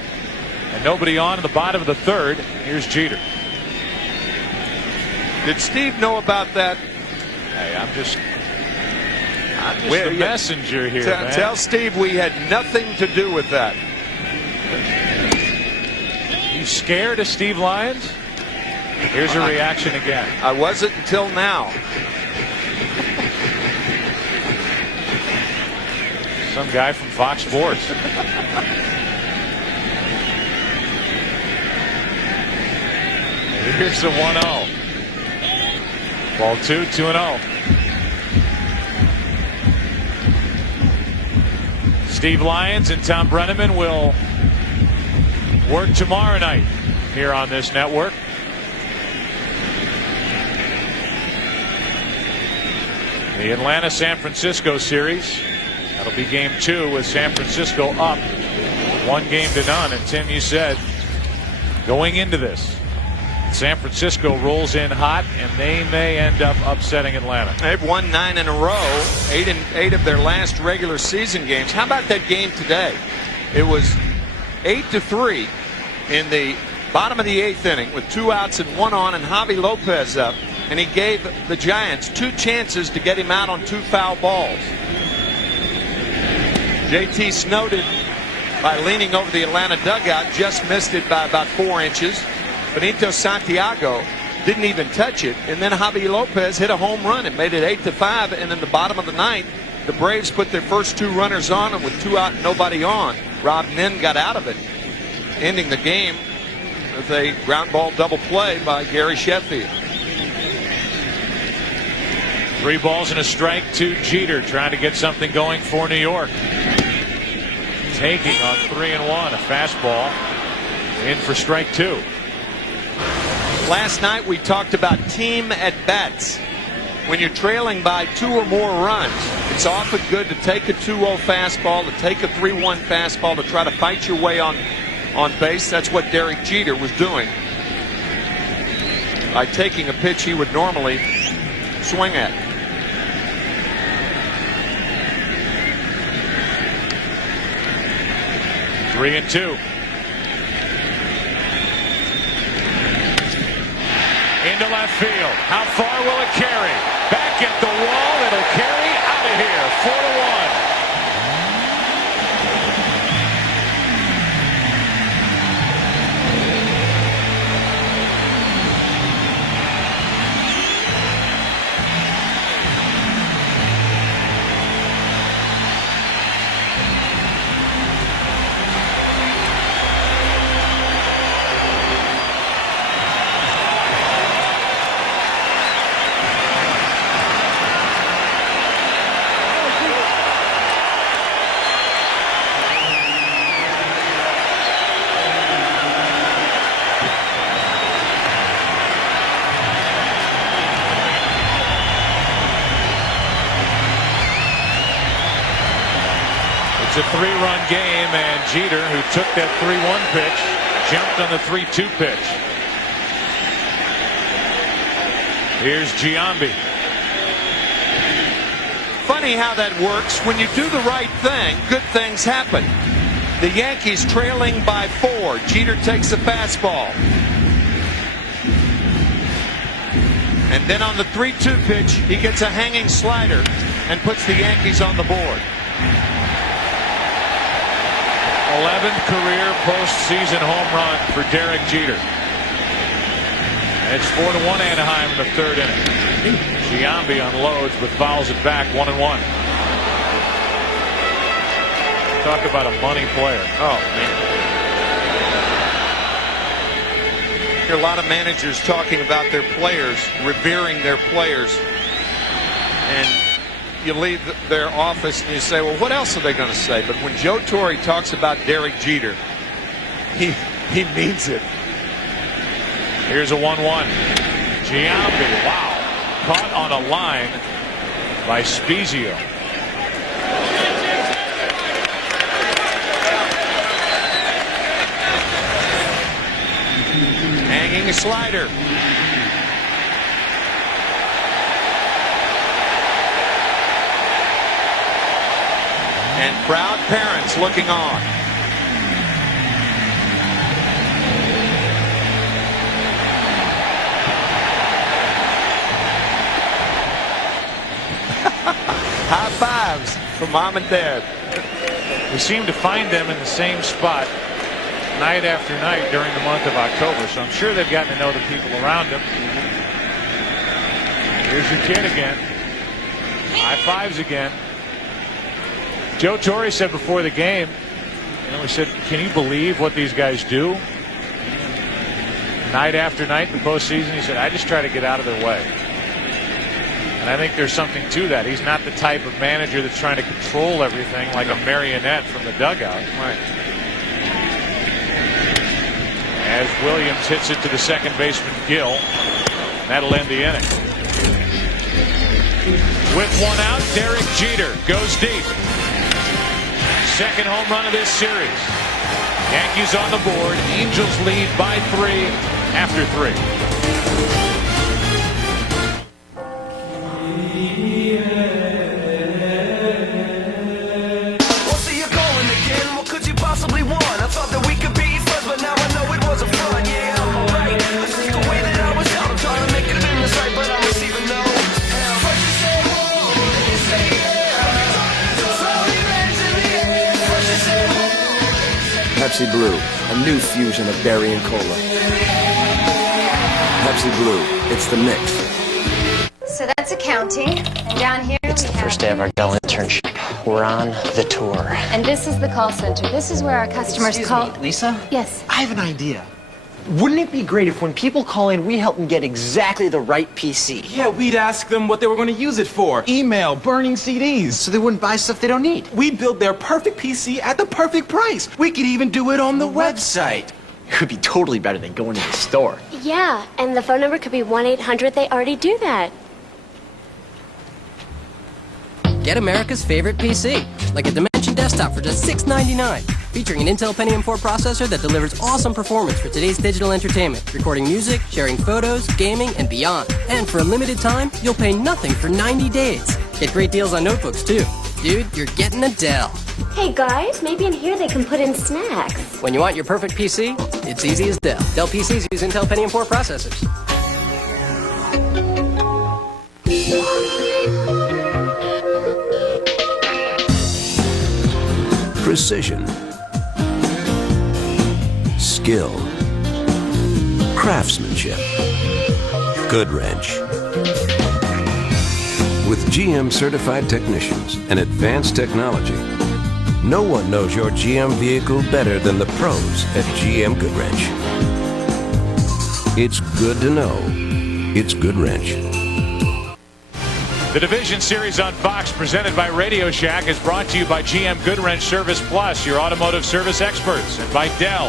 and nobody on in the bottom of the 3rd, here's Jeter. Did Steve know about that? Hey, I'm just the messenger here, man. Tell Steve we had nothing to do with that. You scared of Steve Lyons? Here's her reaction again. I wasn't until now. Some guy from Fox Sports. Here's the 1-0. Ball 2, 2-0. Steve Lyons and Tom Brenneman will work tomorrow night here on this network. The Atlanta-San Francisco series. That'll be game 2 with San Francisco up 1-0. And Tim, you said going into this, San Francisco rolls in hot and they may end up upsetting Atlanta. They've won 9 in a row, 8 of their last regular season games. How about that game today? It was 8-3 in the bottom of the 8th inning with 2 outs and 1 on, and Javi Lopez up. And he gave the Giants 2 chances to get him out on 2 foul balls. JT Snowden, by leaning over the Atlanta dugout, just missed it by about 4 inches. Benito Santiago didn't even touch it. And then Javi Lopez hit a home run and made it 8-5. And in the bottom of the 9th, the Braves put their first 2 runners on, and with 2 out and nobody on, Rob Nin got out of it, ending the game with a ground ball double play by Gary Sheffield. 3 balls and a strike to Jeter, trying to get something going for New York. Taking on 3-1, a fastball in for strike 2. Last night we talked about team at bats. when you're trailing by 2 or more runs, it's often good to take a 2-0 fastball, to take a 3-1 fastball, to try to fight your way on base. That's what Derek Jeter was doing by taking a pitch he would normally swing at. Three and two. Into left field. How far will it carry? Back at the wall. It'll carry out of here. 4-1. It's a 3-run game, and Jeter, who took that 3-1 pitch, jumped on the 3-2 pitch. Here's Giambi. Funny how that works. When you do the right thing, good things happen. The Yankees trailing by 4. Jeter takes a fastball. And then on the 3-2 pitch, he gets a hanging slider and puts the Yankees on the board. 11th career postseason home run for Derek Jeter. It's 4-1 Anaheim in the 3rd inning. Giambi unloads but fouls it back 1-1. Talk about a money player. Oh, man. You hear a lot of managers talking about their players, revering their players. And you leave their office and you say, well, what else are they going to say? But when Joe Torre talks about Derek Jeter, he means it. Here's a 1-1. Giambi, wow. Caught on a line by Spezio. Hanging a slider. And proud parents looking on. High fives from mom and dad. We seem to find them in the same spot night after night during the month of October, so I'm sure they've gotten to know the people around them. Here's your kid again. High fives again. Joe Torre said before the game, we said, can you believe what these guys do? Night after night in the postseason, he said, I just try to get out of their way. And I think there's something to that. He's not the type of manager that's trying to control everything like a marionette from the dugout. Right. As Williams hits it to the second baseman, Gill. That'll end the inning. With one out, Derek Jeter goes deep. Second home run of this series. Yankees on the board. Angels lead by 3 after 3. Well, see you calling again. What could you possibly want? I thought that we could be friends, but now I know it was a front. Yeah, I'm alright. This is the way that I was out. I'm trying to make it in this right, but I'm receiving no. First you say whoa, then you say yeah. Throw your hands in the air. First you say whoa. Pepsi Blue, a new fusion of berry and cola. Pepsi Blue, it's the mix. So that's accounting, and down here it's the first day of our Dell internship. We're on the tour. And this is the call center. This is where our customers call. Me, Lisa? Yes. I have an idea. Wouldn't it be great if when people call in, we help them get exactly the right PC? Yeah, we'd ask them what they were going to use it for. Email, burning CDs. So they wouldn't buy stuff they don't need. We'd build their perfect PC at the perfect price. We could even do it on the website. It would be totally better than going to the store. Yeah, and the phone number could be 1-800. They already do that. Get America's favorite PC, like a Dimension desktop for just $699, featuring an Intel Pentium 4 processor that delivers awesome performance for today's digital entertainment, recording music, sharing photos, gaming, and beyond. And for a limited time, you'll pay nothing for 90 days. Get great deals on notebooks, too. Dude, you're getting a Dell. Hey guys, maybe in here they can put in snacks. When you want your perfect PC, it's easy as Dell. Dell PCs use Intel Pentium 4 processors. Precision, skill, craftsmanship, good wrench. With GM certified technicians and advanced technology, no one knows your GM vehicle better than the pros at GM Good Wrench. It's good to know it's Good Wrench. The Division Series on Fox, presented by Radio Shack, is brought to you by GM Good Wrench Service Plus, your automotive service experts, and by Dell.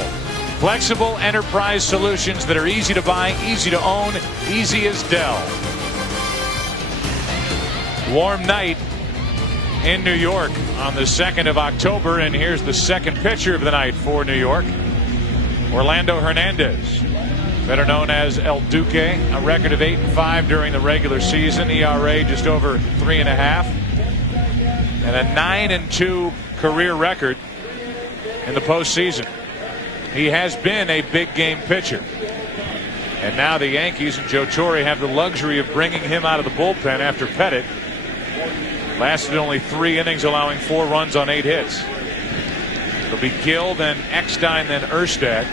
Flexible enterprise solutions that are easy to buy, easy to own, easy as Dell. Warm night in New York on the 2nd of October, and here's the second pitcher of the night for New York, Orlando Hernandez, better known as El Duque, a record of 8-5 during the regular season, ERA just over 3.5, and a 9-2 career record in the postseason. He has been a big game pitcher, and now the Yankees and Joe Torre have the luxury of bringing him out of the bullpen after Pettit lasted only 3 innings, allowing 4 runs on 8 hits. It'll be Gill, then Eckstein, then Erstad.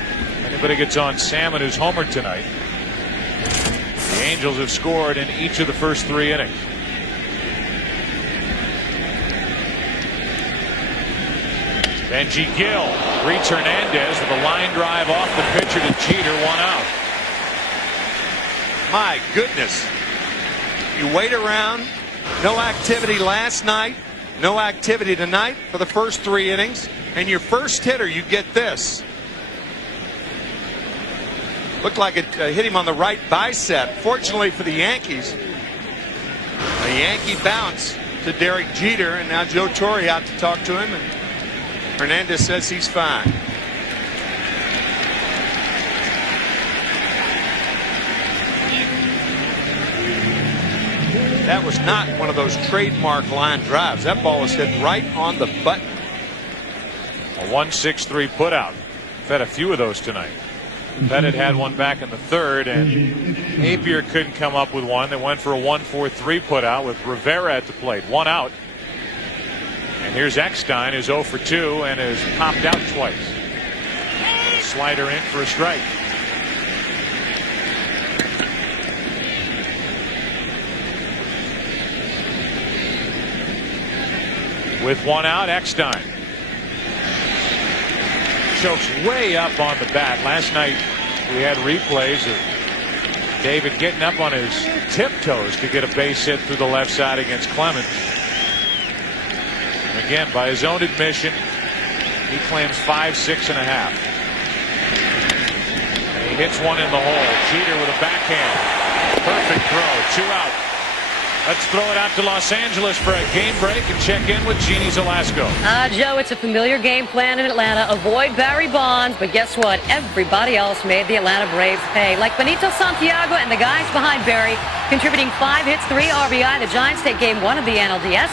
Anybody gets on Salmon, who's homered tonight. The Angels have scored in each of the first 3 innings. Benji Gill greets Hernandez with a line drive off the pitcher to Jeter, 1 out. My goodness. You wait around. No activity last night. No activity tonight for the first 3 innings. And your first hitter, you get this. Looked like it hit him on the right bicep. Fortunately for the Yankees, a Yankee bounce to Derek Jeter, and now Joe Torre out to talk to him, and Hernandez says he's fine. That was not one of those trademark line drives. That ball was hit right on the button. A 1-6-3 putout. We've had a few of those tonight. Pettit had one back in the 3rd, and Napier couldn't come up with one. They went for a 1-4-3 putout with Rivera at the plate. 1 out. And here's Eckstein, who's 0 for 2 and has popped out twice. Slider in for a strike. With 1 out, Eckstein chokes way up on the bat. Last night we had replays of David getting up on his tiptoes to get a base hit through the left side against Clemens. And again, by his own admission, he claims 5, 6.5. And he hits one in the hole. Jeter with a backhand. Perfect throw. 2 out. Let's throw it out to Los Angeles for a game break and check in with Jeannie Zelasco. Joe, it's a familiar game plan in Atlanta. Avoid Barry Bonds, but guess what? Everybody else made the Atlanta Braves pay. Like Benito Santiago and the guys behind Barry, contributing 5 hits, 3 RBI. The Giants take game 1 of the NLDS.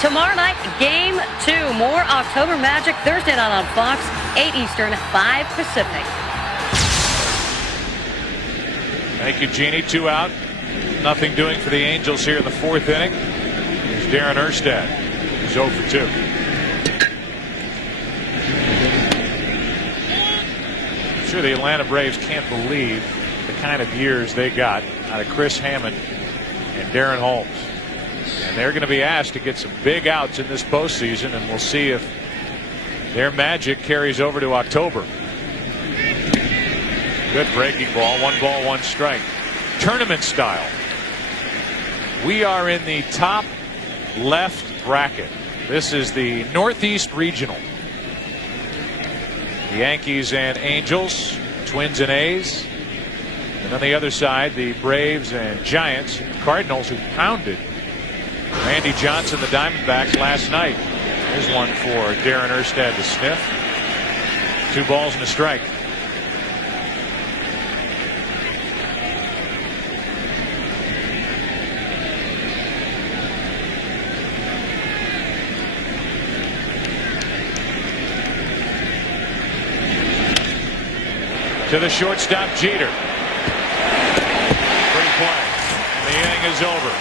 Tomorrow night, game 2. More October Magic Thursday night on Fox, 8 Eastern, 5 Pacific. Thank you, Jeannie. 2 out. Nothing doing for the Angels here in the 4th inning. Here's Darren Erstad, who's 0 for 2. I'm sure the Atlanta Braves can't believe the kind of years they got out of Chris Hammond and Darren Holmes. And they're going to be asked to get some big outs in this postseason, and we'll see if their magic carries over to October. Good breaking ball. 1 ball, 1 strike. Tournament style. We are in the top left bracket. This is the Northeast Regional. The Yankees and Angels, Twins and A's. And on the other side, the Braves and Giants, Cardinals, who pounded Randy Johnson, the Diamondbacks, last night. Here's one for Darren Erstad to sniff. 2 balls and a strike. To the shortstop, Jeter. Pretty play. The inning is over.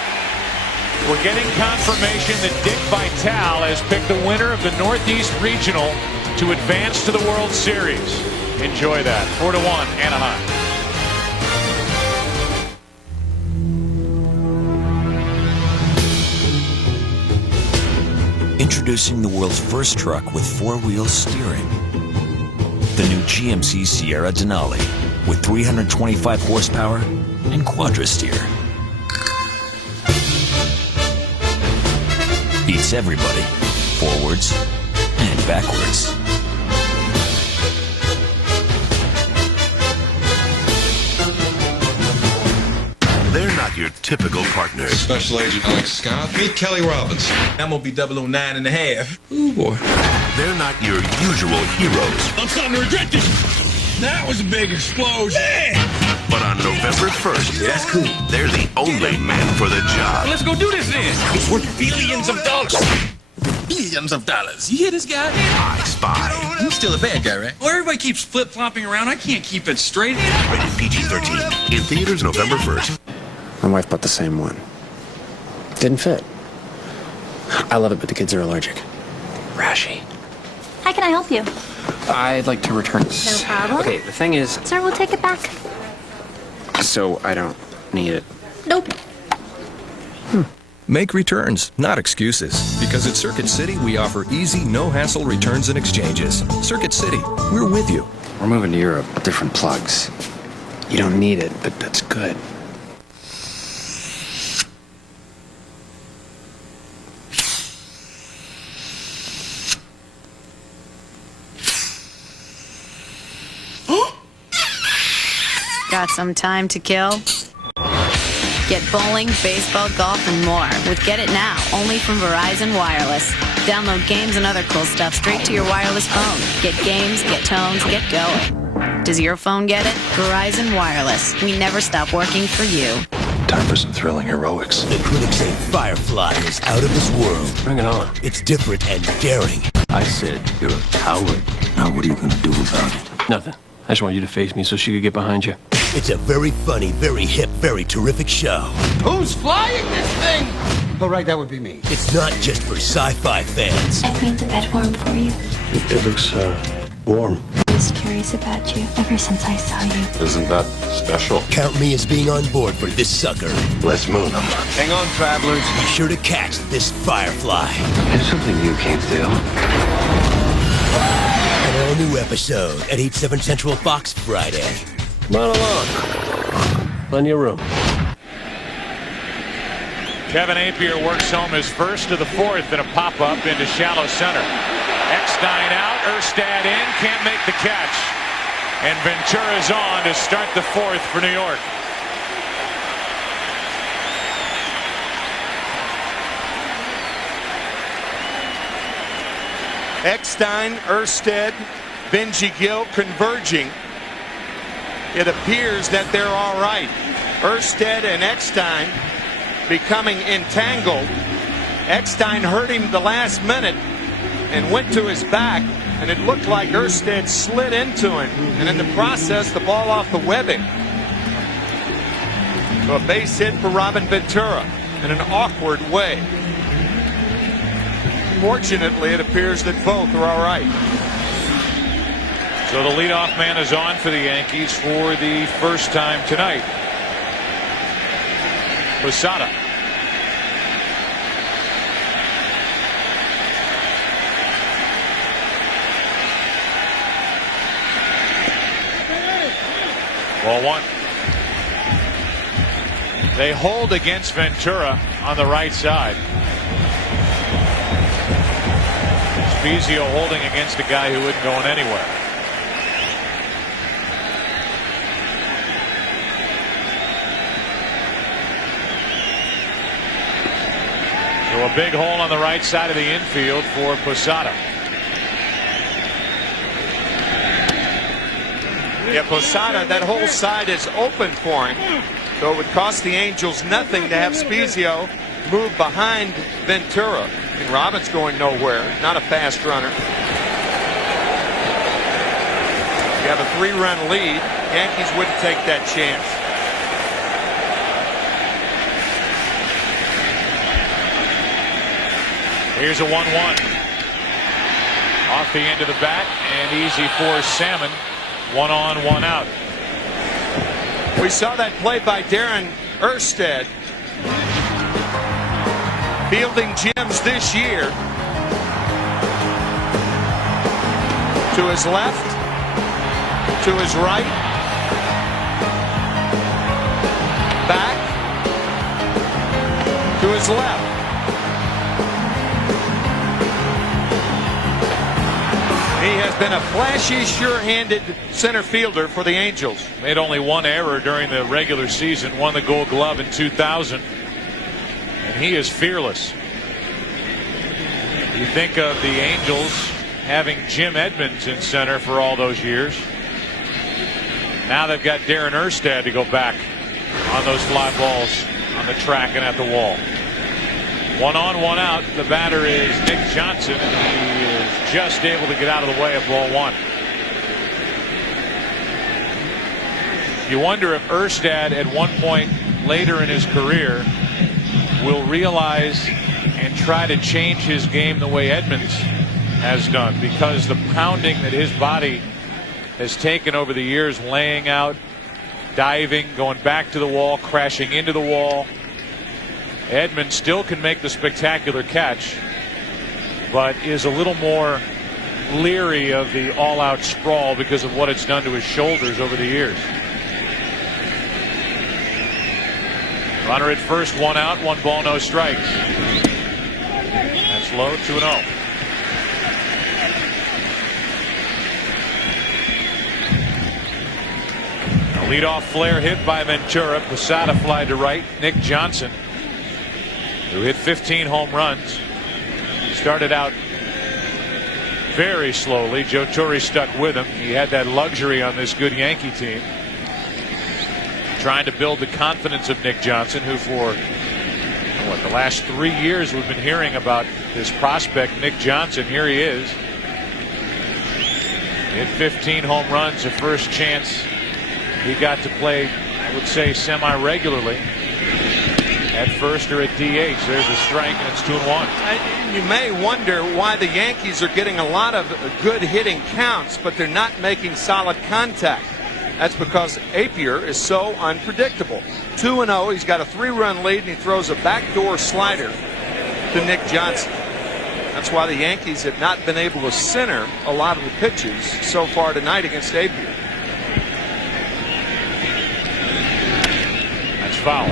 We're getting confirmation that Dick Vitale has picked the winner of the Northeast Regional to advance to the World Series. Enjoy that. 4-1 Anaheim. Introducing the world's first truck with 4-wheel steering. The new GMC Sierra Denali with 325 horsepower and quadra-steer. Beats everybody, forwards and backwards. They're not your typical partners. Special Agent Alex Scott. Meet Kelly Robinson. I'm gonna be 009 and a half. Ooh, boy. They're not your usual heroes. I'm starting to regret this. That was a big explosion. Yeah. But on November 1st, That's cool. they're the only men for the job. Let's go do this then. It's worth billions of dollars. Billions of dollars. You hear this guy? I Spy. He's still a bad guy, right? Well, everybody keeps flip-flopping around. I can't keep it straight. Rated PG-13. In theaters November 1st. My wife bought the same one. Didn't fit. I love it, but the kids are allergic. Rashy. How can I help you? I'd like to return this. No problem. Okay, the thing is, Sir, we'll take it back. so I don't need it. Nope. Make returns, not excuses. Because at Circuit City, we offer easy, no-hassle returns and exchanges. Circuit City, we're with you. We're moving to Europe. Different plugs. You don't need it, but that's good. Got some time to kill? Get bowling, baseball, golf, and more with Get It Now, only from Verizon Wireless. Download games and other cool stuff straight to your wireless phone. Get games, get tones, get going. Does your phone get it? Verizon Wireless. We never stop working for you. Time for some thrilling heroics. The critics say Firefly is out of this world. Bring it on. It's different and daring. I said you're a coward. Now what are you going to do about it? Nothing. I just want you to face me so she could get behind you. It's a very funny, very hip, very terrific show. Who's flying this thing? Oh, right, that would be me. It's not just for sci-fi fans. I made the bed warm for you. It looks, warm. I was curious about you ever since I saw you. Isn't that special? Count me as being on board for this sucker. Let's moon them. Hang on, travelers. Be sure to catch this Firefly. There's something you can't do. An all-new episode at 8/7 Central Fox Friday. Run along. Plenty of room. Kevin Apier works home his first of the fourth in a pop-up into shallow center. Eckstein out, Erstad in, can't make the catch. And Ventura's on to start the fourth for New York. Eckstein, Erstad, Benji Gill converging. It appears that they're all right. Erstad and Eckstein becoming entangled. Eckstein hurt him the last minute and went to his back, and it looked like Erstad slid into him, and in the process the ball off the webbing. So a base hit for Robin Ventura in an awkward way. Fortunately, it appears that both are all right. So the leadoff man is on for the Yankees for the first time tonight. Posada. Ball one. They hold against Ventura on the right side. Spezio holding against a guy who isn't going anywhere. So a A big hole on the right side of the infield for Posada. Yeah, Posada, that whole side is open for him. So it would cost the Angels nothing to have Spezio move behind Ventura. And Robbins going nowhere. Not a fast runner. You have a 3-run lead. Yankees wouldn't take that chance. Here's a 1-1. Off the end of the bat and easy for Salmon. 1 on, 1 out. We saw that play by Darren Erstad. Fielding gyms this year. To his left. To his right. Back. To his left. He has been a flashy, sure-handed center fielder for the Angels. Made only 1 error during the regular season. Won the Gold Glove in 2000. And he is fearless. You think of the Angels having Jim Edmonds in center for all those years. Now they've got Darren Erstad to go back on those fly balls on the track and at the wall. 1 on, 1 out. The batter is Nick Johnson, and he is just able to get out of the way of ball 1. You wonder if Erstad at one point later in his career will realize and try to change his game the way Edmonds has done, because the pounding that his body has taken over the years, laying out, diving, going back to the wall, crashing into the wall. Edmonds still can make the spectacular catch, but is a little more leery of the all-out sprawl because of what it's done to his shoulders over the years. Runner at first, 1 out, 1 ball, no strikes. That's low, 2-0. A leadoff flare hit by Ventura. Posada fly to right. Nick Johnson, who hit 15 home runs, started out very slowly. Joe Torre stuck with him. He had that luxury on this good Yankee team, trying to build the confidence of Nick Johnson, who for the last 3 years we've been hearing about this prospect Nick Johnson. Here he is. Hit 15 home runs, the first chance he got to play, I would say, semi-regularly at first or at DH. There's a strike, and it's 2-1. You may wonder why the Yankees are getting a lot of good hitting counts, but they're not making solid contact. That's because Apier is so unpredictable. 2-0. He's got a 3-run lead, and he throws a backdoor slider to Nick Johnson. That's why the Yankees have not been able to center a lot of the pitches so far tonight against Apier. That's foul.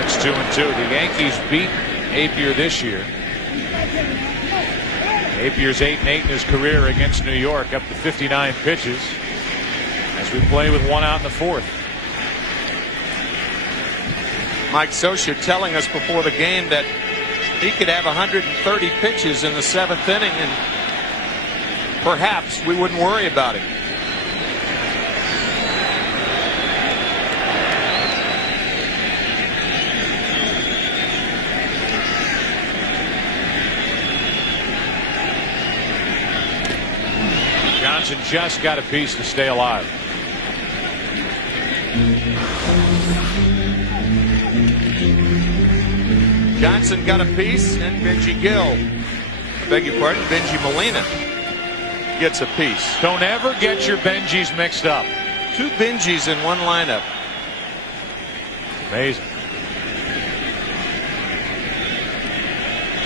It's 2-2. The Yankees beat Apier this year. Apier's 8-8 in his career against New York, up to 59 pitches. As we play with 1 out in the 4th. Mike Scioscia telling us before the game that he could have 130 pitches in the 7th inning, and perhaps we wouldn't worry about him. Johnson just got a piece to stay alive. Johnson got a piece, and Benji Gill, I beg your pardon, Benji Molina gets a piece. Don't ever get your Benjis mixed up. 2 Benjis in one lineup. Amazing.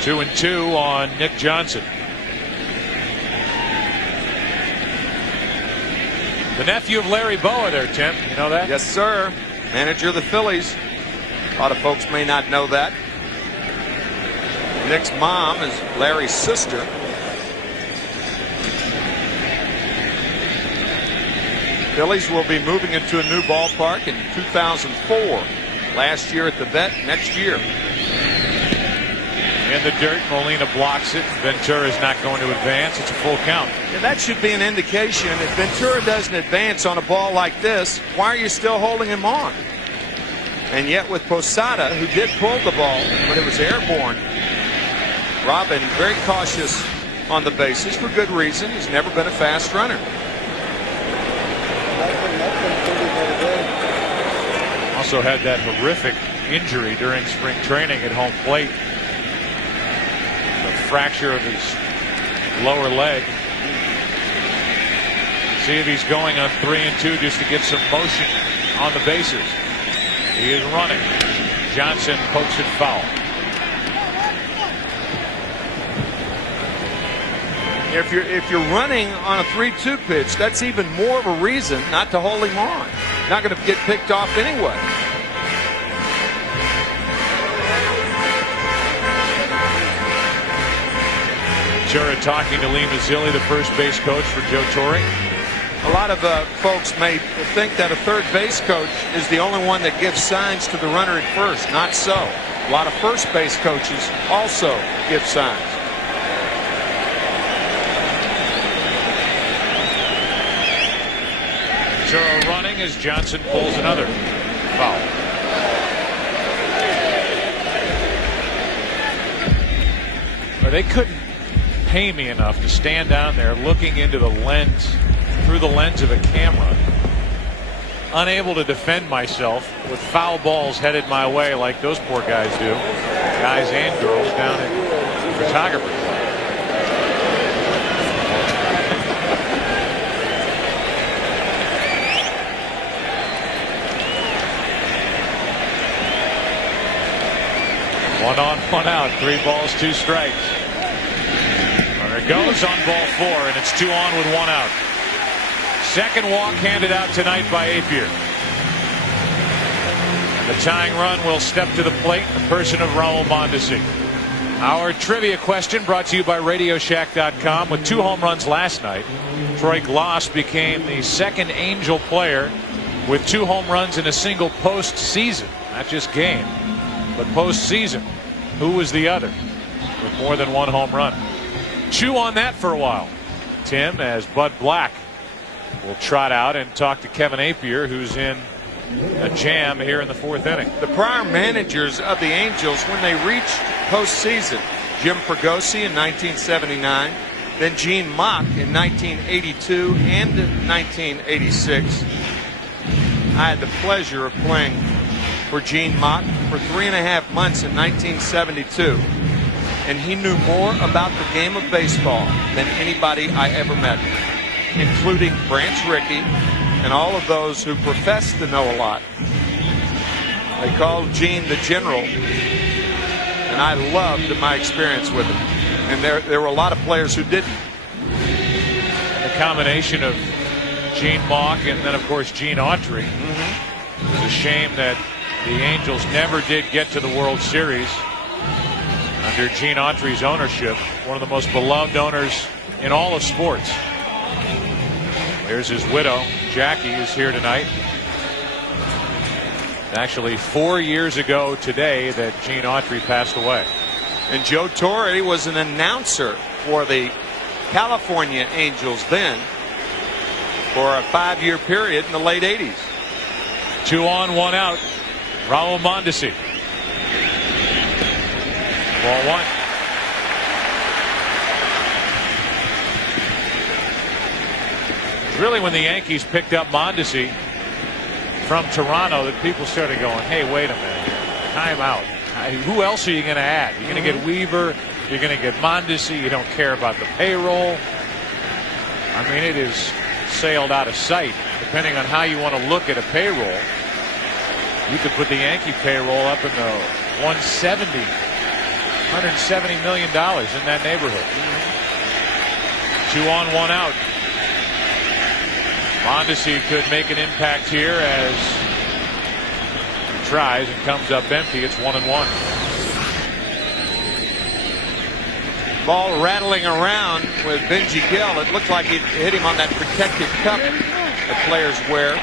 2-2 on Nick Johnson. The nephew of Larry Boa there, Tim. You know that? Yes, sir. Manager of the Phillies. A lot of folks may not know that. Nick's mom is Larry's sister. Phillies will be moving into a new ballpark in 2004. Last year at the Vet, next year. in the dirt. Molina blocks it. Ventura's not going to advance. It's a full count. Yeah, that should be an indication. If Ventura doesn't advance on a ball like this, why are you still holding him on? And yet with Posada, who did pull the ball, but it was airborne, Robin very cautious on the bases for good reason. He's never been a fast runner. Also had that horrific injury during spring training at home plate. The fracture of his lower leg. See if he's going on 3-2 just to get some motion on the bases. He is running. Johnson pokes it foul. If you're running on a 3-2 pitch, that's even more of a reason not to hold him on. Not going to get picked off anyway. Ventura talking to Lee Mazzilli, the first base coach for Joe Torre. A lot of folks may think that a third base coach is the only one that gives signs to the runner at first. Not so. A lot of first base coaches also give signs. Ventura running as Johnson pulls another foul. Well, they couldn't pay me enough to stand down there looking into the lens, through the lens of a camera, unable to defend myself with foul balls headed my way like those poor guys do, guys and girls down in photography. One on, one out, 3 balls, 2 strikes. There it goes on ball 4, and it's 2 on with 1 out. Second walk handed out tonight by Apier. And the tying run will step to the plate in the person of Raul Mondesi. Our trivia question brought to you by RadioShack.com. With 2 home runs last night, Troy Glaus became the second Angel player with 2 home runs in a single postseason. Not just game, but postseason. Who was the other with more than 1 home run? Chew on that for a while, Tim, as Bud Black will trot out and talk to Kevin Apier, who's in a jam here in the 4th inning. The prior managers of the Angels, when they reached postseason, Jim Fregosi in 1979, then Gene Mock in 1982 and 1986. I had the pleasure of playing for Gene Mock for 3.5 months in 1972. And he knew more about the game of baseball than anybody I ever met, including Branch Rickey and all of those who profess to know a lot. They called Gene the General, and I loved my experience with him. And there were a lot of players who didn't. And the combination of Gene Mock and then, of course, Gene Autry. It's a shame that the Angels never did get to the World Series under Gene Autry's ownership, one of the most beloved owners in all of sports. Here's his widow, Jackie, is here tonight. Actually, 4 years ago today that Gene Autry passed away. And Joe Torre was an announcer for the California Angels then for a 5-year period in the late 80s. 2 on, 1 out. Raul Mondesi. Ball 1. It's really when the Yankees picked up Mondesi from Toronto that people started going, hey, wait a minute. Time out. Who else are you going to add? You're going to get Weaver. You're going to get Mondesi. You don't care about the payroll. I mean, it is sailed out of sight. Depending on how you want to look at a payroll, you could put the Yankee payroll up in the $170 million in that neighborhood. 2 on, 1 out. Mondesi could make an impact here as he tries and comes up empty. It's 1-1. Ball rattling around with Benji Gill. It looked like it hit him on that protective cup that players wear.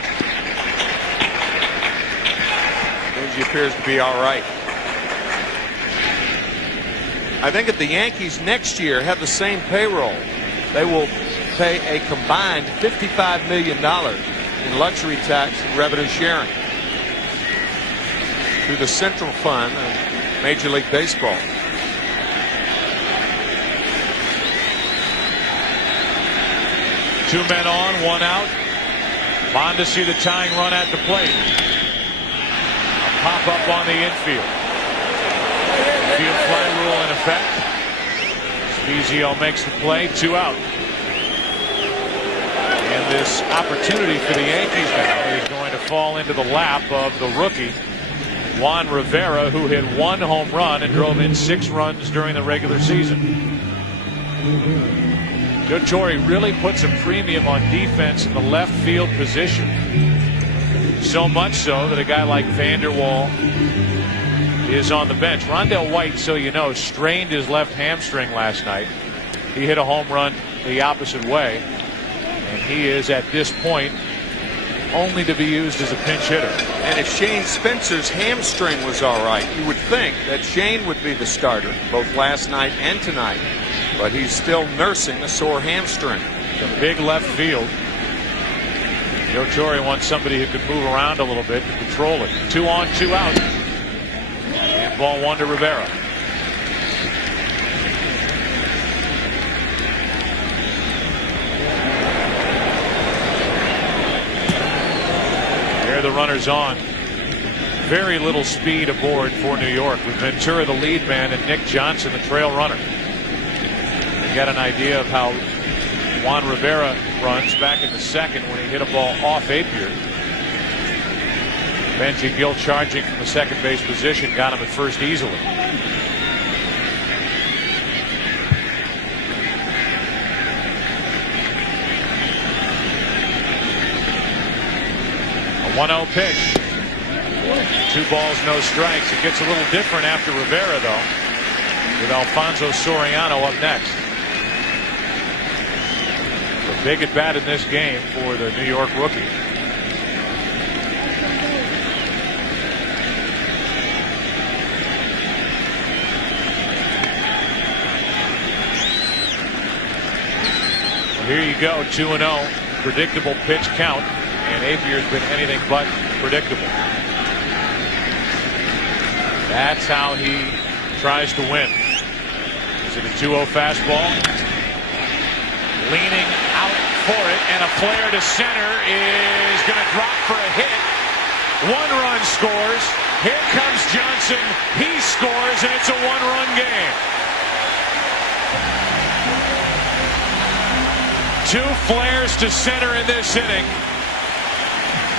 Benji appears to be all right. I think if the Yankees next year have the same payroll, they will pay a combined $55 million in luxury tax and revenue sharing through the Central Fund of Major League Baseball. Two men on, one out. Mondesi the tying run at the plate. A pop up on the infield. Field fly rule in effect. Spezio makes the play, 2 out. And this opportunity for the Yankees now is going to fall into the lap of the rookie Juan Rivera, who hit 1 home run and drove in 6 runs during the regular season. Joe Torre really puts a premium on defense in the left field position. So much so that a guy like Vanderwall is on the bench. Rondell White, so you know, strained his left hamstring last night. He hit a home run the opposite way. And he is at this point only to be used as a pinch hitter. And if Shane Spencer's hamstring was all right, you would think that Shane would be the starter both last night and tonight. But he's still nursing a sore hamstring. The big left field. Joe Torre wants somebody who could move around a little bit to control it. 2 on, 2 out. And ball 1 to Rivera. There the runners on. Very little speed aboard for New York, with Ventura the lead man and Nick Johnson the trail runner. You got an idea of how Juan Rivera runs back in the second when he hit a ball off Apier. Benji Gill charging from the second base position got him at first easily. A 1-0 pitch. 2 balls, no strikes. It gets a little different after Rivera, though, with Alfonso Soriano up next. A big at bat in this game for the New York rookie. Well, here you go, 2-0. Predictable pitch count, and Apier's been anything but predictable. That's how he tries to win. Is it a 2-0 fastball? Leaning out for it, and a flare to center is going to drop for a hit. 1 run scores. Here comes Johnson. He scores, and it's a 1-run game. 2 flares to center in this inning,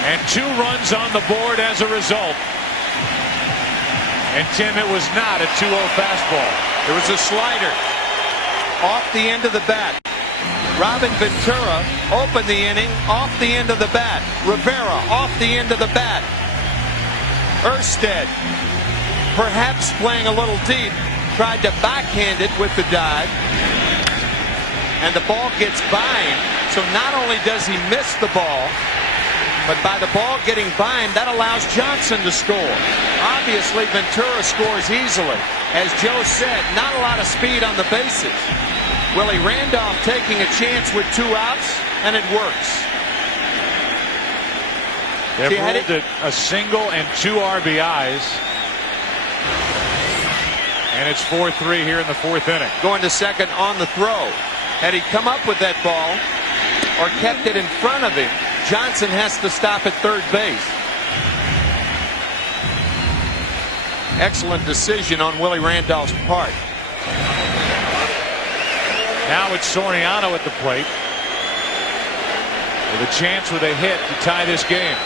and 2 runs on the board as a result. And Tim, it was not a 2-0 fastball. It was a slider off the end of the bat. Robin Ventura opened the inning off the end of the bat. Rivera off the end of the bat. Erstad, perhaps playing a little deep, tried to backhand it with the dive. And the ball gets by him. So not only does he miss the ball, but by the ball getting by him, that allows Johnson to score. Obviously, Ventura scores easily. As Joe said, not a lot of speed on the bases. Willie Randolph taking a chance with 2 outs, and it works. They've ruled it a single and 2 RBIs. And it's 4-3 here in the 4th inning. Going to second on the throw. Had he come up with that ball or kept it in front of him, Johnson has to stop at third base. Excellent decision on Willie Randolph's part. Now it's Soriano at the plate with a chance with a hit to tie this game.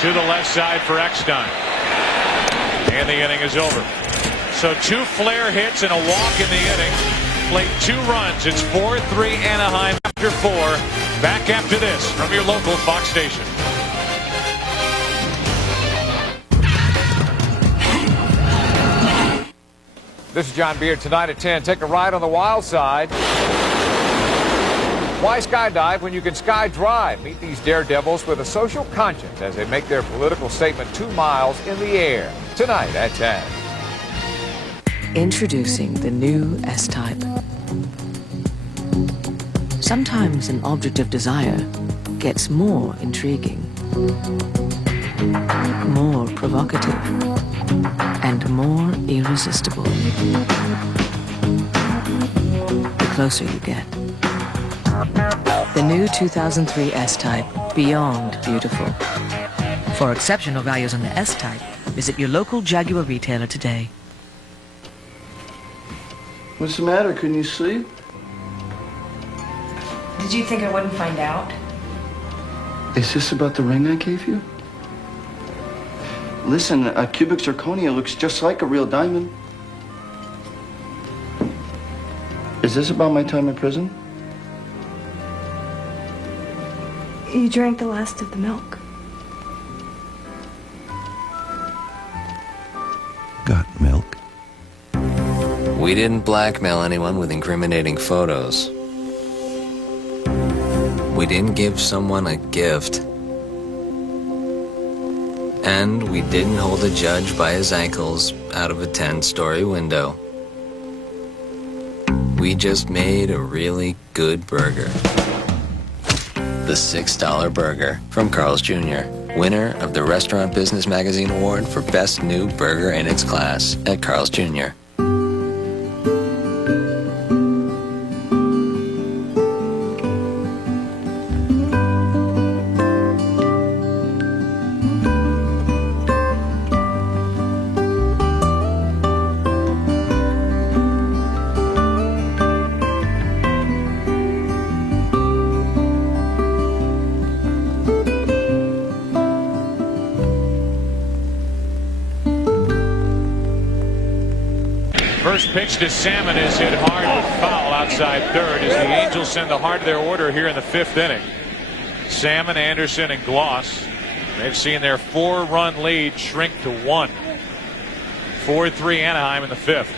To the left side for Eckstein. And the inning is over. So 2 flare hits and a walk in the inning. Played 2 runs. It's 4-3 Anaheim after 4. Back after this from your local Fox station. This is John Beard tonight at 10. Take a ride on the wild side. Why skydive when you can skydrive? Meet these daredevils with a social conscience as they make their political statement 2 miles in the air. Tonight at 10. Introducing the new S-Type. Sometimes an object of desire gets more intriguing, more provocative, and more irresistible the closer you get. The new 2003 S-Type, beyond beautiful. For exceptional values on the S-Type, visit your local Jaguar retailer today. What's the matter? Couldn't you sleep? Did you think I wouldn't find out? Is this about the ring I gave you? Listen, a cubic zirconia looks just like a real diamond. Is this about my time in prison? You drank the last of the milk. Got milk? We didn't blackmail anyone with incriminating photos. We didn't give someone a gift. And we didn't hold a judge by his ankles out of a 10-story window. We just made a really good burger. The $6 burger from Carl's Jr., winner of the Restaurant Business Magazine Award for Best New Burger in its class at Carl's Jr. First pitch to Salmon is hit hard but foul outside third as the Angels send the heart of their order here in the 5th inning. Salmon, Anderson, and Gloss. They've seen their 4-run lead shrink to 1. 4-3 Anaheim in the 5th.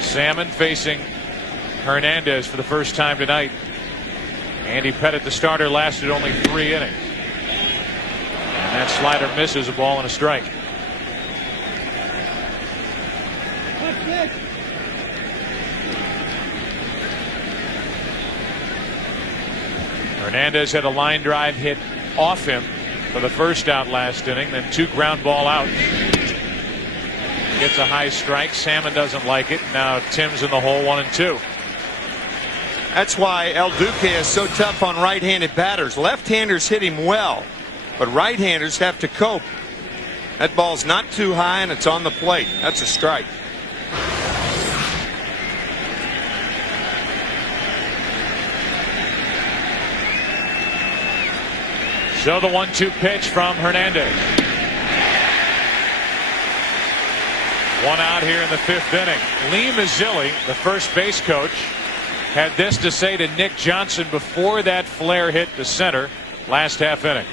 Salmon facing Hernandez for the first time tonight. Andy Pettit, the starter, lasted only 3 innings. And that slider misses, a ball and a strike. Hernandez had a line drive hit off him for the first out last inning, then 2 ground ball outs. Gets a high strike. Salmon doesn't like it. Now Tim's in the hole, 1-2. That's why El Duque is so tough on right-handed batters. Left-handers hit him well, but right-handers have to cope. That ball's not too high and it's on the plate. That's a strike. So the 1-2 pitch from Hernandez. 1 out here in the 5th inning. Lee Mazzilli, the first base coach, had this to say to Nick Johnson before that flare hit to center last half inning.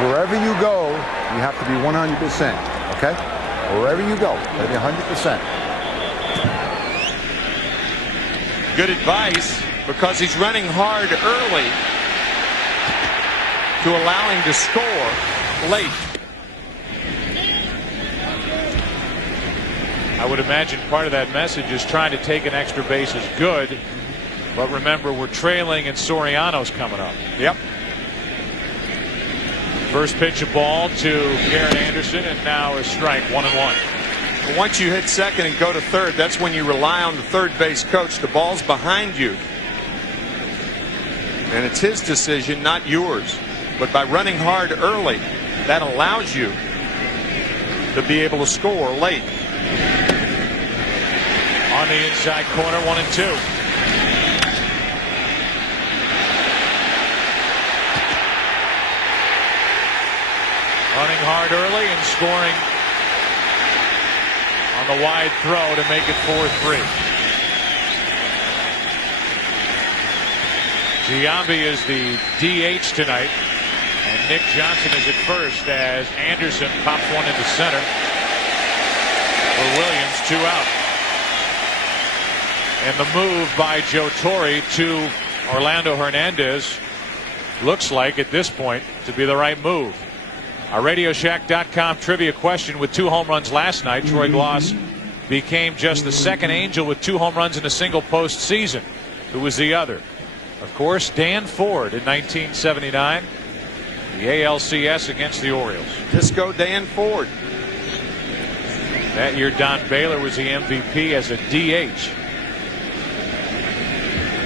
Wherever you go, you have to be 100%, okay? Wherever you go, be 100%. Good advice, because he's running hard early to allow him to score late. I would imagine part of that message is trying to take an extra base is good, but remember we're trailing and Soriano's coming up. Yep. First pitch, a ball to Garrett Anderson, and now a strike, 1-1. Once you hit second and go to third, that's when you rely on the third base coach. The ball's behind you, and it's his decision, not yours. But by running hard early, that allows you to be able to score late. On the inside corner, 1-2. Running hard early and scoring on the wide throw to make it 4-3. Giambi is the DH tonight, and Nick Johnson is at first as Anderson pops one into center for Williams. 2 out. And the move by Joe Torre to Orlando Hernandez looks like at this point to be the right move. Our RadioShack.com trivia question: with 2 home runs last night, Troy Glaus became just the second Angel with 2 home runs in a single postseason. Who was the other? Of course, Dan Ford in 1979. The ALCS against the Orioles. Disco Dan Ford. That year, Don Baylor was the MVP as a DH.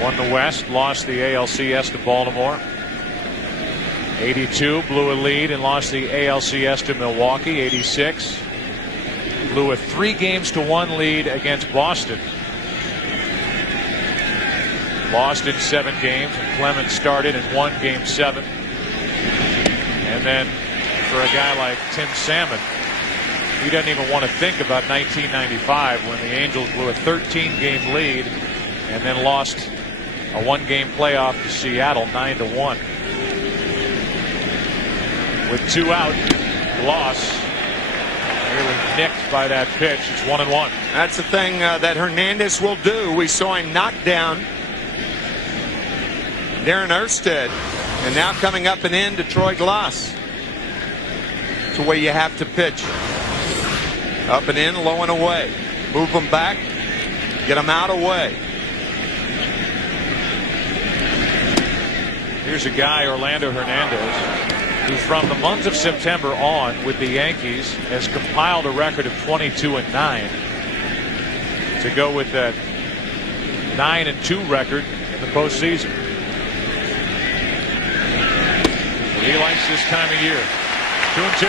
Won the West, lost the ALCS to Baltimore. 82, blew a lead and lost the ALCS to Milwaukee. 86, blew a 3-1 lead against Boston. Lost in 7 games, and Clemens started and won Game 7. And then for a guy like Tim Salmon, he doesn't even want to think about 1995 when the Angels blew a 13-game lead and then lost a 1-game playoff to Seattle 9-1. With 2 out, loss. Nearly nicked by that pitch. It's 1-1. That's the thing that Hernandez will do. We saw him knock down Darren Erstad, and now coming up and in to Troy Glaus. It's the way you have to pitch. Up and in, low and away. Move them back, get them out away. Here's a guy, Orlando Hernandez, who from the month of September on with the Yankees has compiled a record of 22-9 to go with that 9-2 record in the postseason. He likes this time of year. 2-2.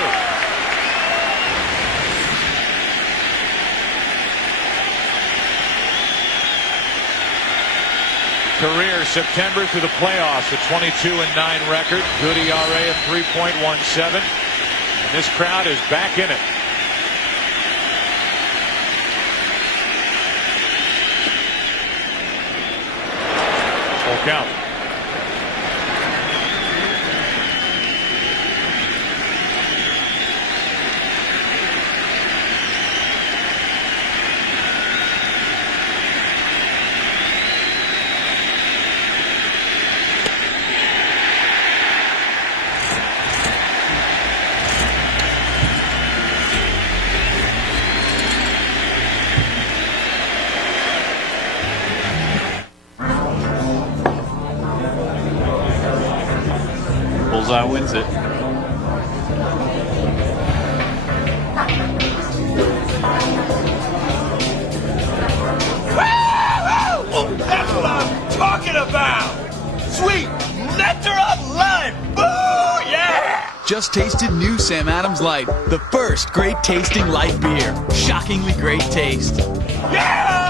Career September through the playoffs, a 22-9 record. Good ERA of 3.17. And this crowd is back in it. Full count. Bullseye wins it. Oh, that's what I'm talking about! Sweet nectar of life! Boo! Yeah! Just tasted new Sam Adams Light, the first great tasting light beer. Shockingly great taste. Yeah!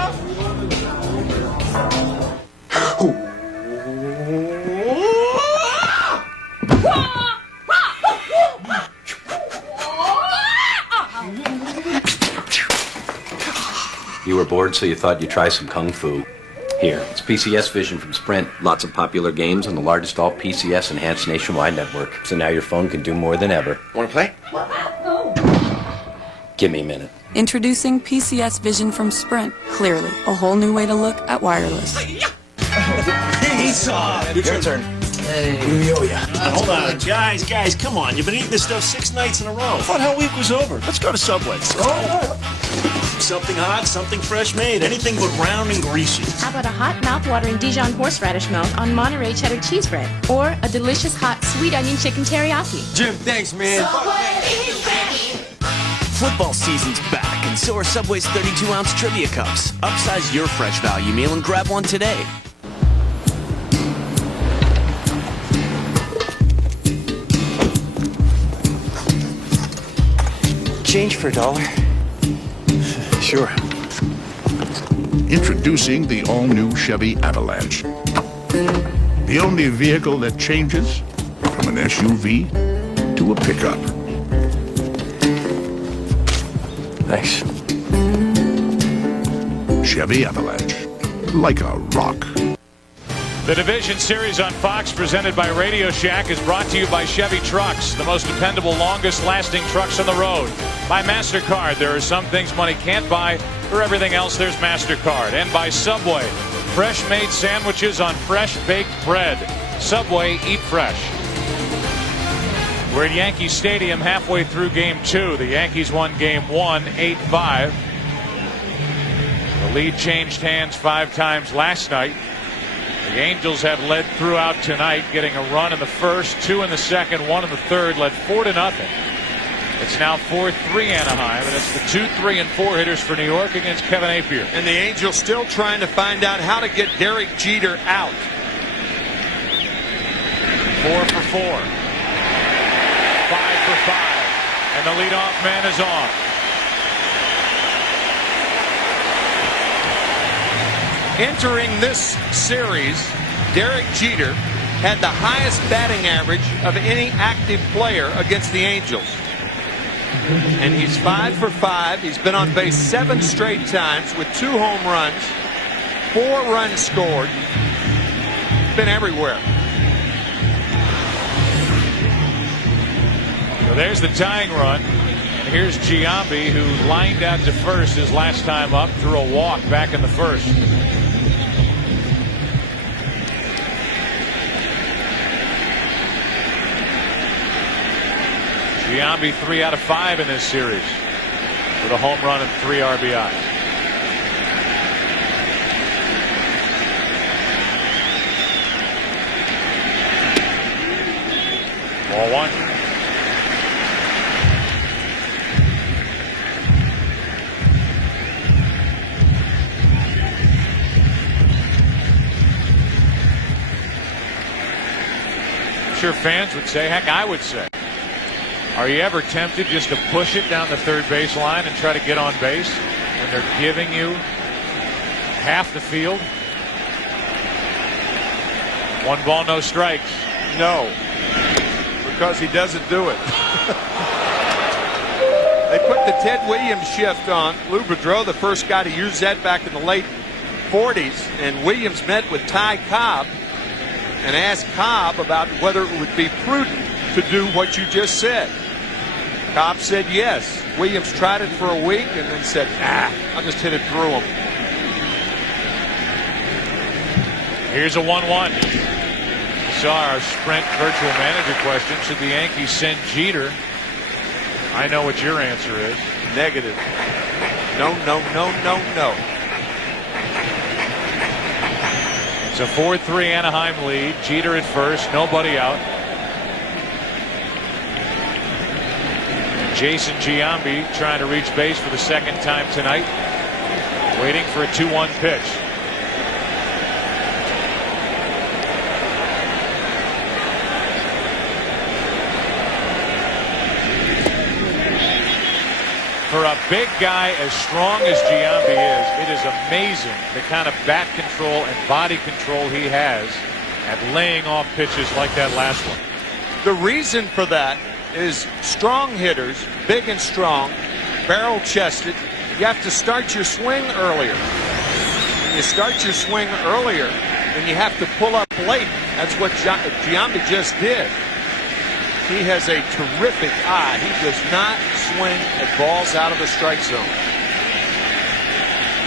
You were bored, so you thought you'd try some kung fu. Here, it's PCS Vision from Sprint. Lots of popular games on the largest all-PCS enhanced nationwide network. So now your phone can do more than ever. Want to play? Give me a minute. Introducing PCS Vision from Sprint. Clearly, a whole new way to look at wireless. Your turn. Hey. Hold on. Guys, come on. You've been eating this stuff 6 nights in a row. I thought Hell Week was over. Let's go to Subway. Something hot, something fresh made. Anything but round and greasy. How about a hot, mouth-watering Dijon horseradish melt on Monterey cheddar cheese bread? Or a delicious hot sweet onion chicken teriyaki? Jim, thanks, man. Football season's back, and so are Subway's 32-ounce trivia cups. Upsize your fresh value meal and grab one today. Change for $1. Sure. Introducing the all-new Chevy Avalanche. The only vehicle that changes from an SUV to a pickup. Thanks. Chevy Avalanche. Like a rock. The Division Series on Fox, presented by Radio Shack, is brought to you by Chevy Trucks, the most dependable, longest-lasting trucks on the road. By MasterCard, there are some things money can't buy. For everything else, there's MasterCard. And by Subway, fresh-made sandwiches on fresh-baked bread. Subway, eat fresh. We're at Yankee Stadium halfway through Game 2. The Yankees won Game 1, 8-5. The lead changed hands 5 times last night. The Angels have led throughout tonight, getting a run in the first, 2 in the second, 1 in the third, led 4-0. It's now 4-3 Anaheim, and it's the 2, 3, and 4 hitters for New York against Kevin Appier. And the Angels still trying to find out how to get Derek Jeter out. 4 for 4. 5 for 5. And the leadoff man is on. Entering this series, Derek Jeter had the highest batting average of any active player against the Angels. And he's 5 for 5. He's been on base 7 straight times with 2 home runs, 4 runs scored. Been everywhere. So there's the tying run. And here's Giambi, who lined out to first his last time up, drew a walk back in the first. Giambi 3 out of 5 in this series with a home run and 3 RBIs. Ball 1. I'm sure fans would say, heck, I would say, are you ever tempted just to push it down the third base line and try to get on base when they're giving you half the field? 1 ball, no strikes. No, because he doesn't do it. They put the Ted Williams shift on. Lou Boudreau, the first guy to use that back in the late 40s, and Williams met with Ty Cobb and asked Cobb about whether it would be prudent to do what you just said. Cobb said yes. Williams tried it for a week and then said, I'll just hit it through him. Here's a 1-1. Saw our Sprint virtual manager question. Should the Yankees send Jeter? I know what your answer is. Negative. No, no, no, no, no. It's a 4-3 Anaheim lead. Jeter at first, nobody out. Jason Giambi trying to reach base for the second time tonight. Waiting for a 2-1 pitch. For a big guy as strong as Giambi is, it is amazing the kind of bat control and body control he has at laying off pitches like that last one. The reason for that is strong hitters, big and strong, barrel-chested, you have to start your swing earlier. When you start your swing earlier, then you have to pull up late. That's what Giambi just did. He has a terrific eye. He does not swing at balls out of the strike zone.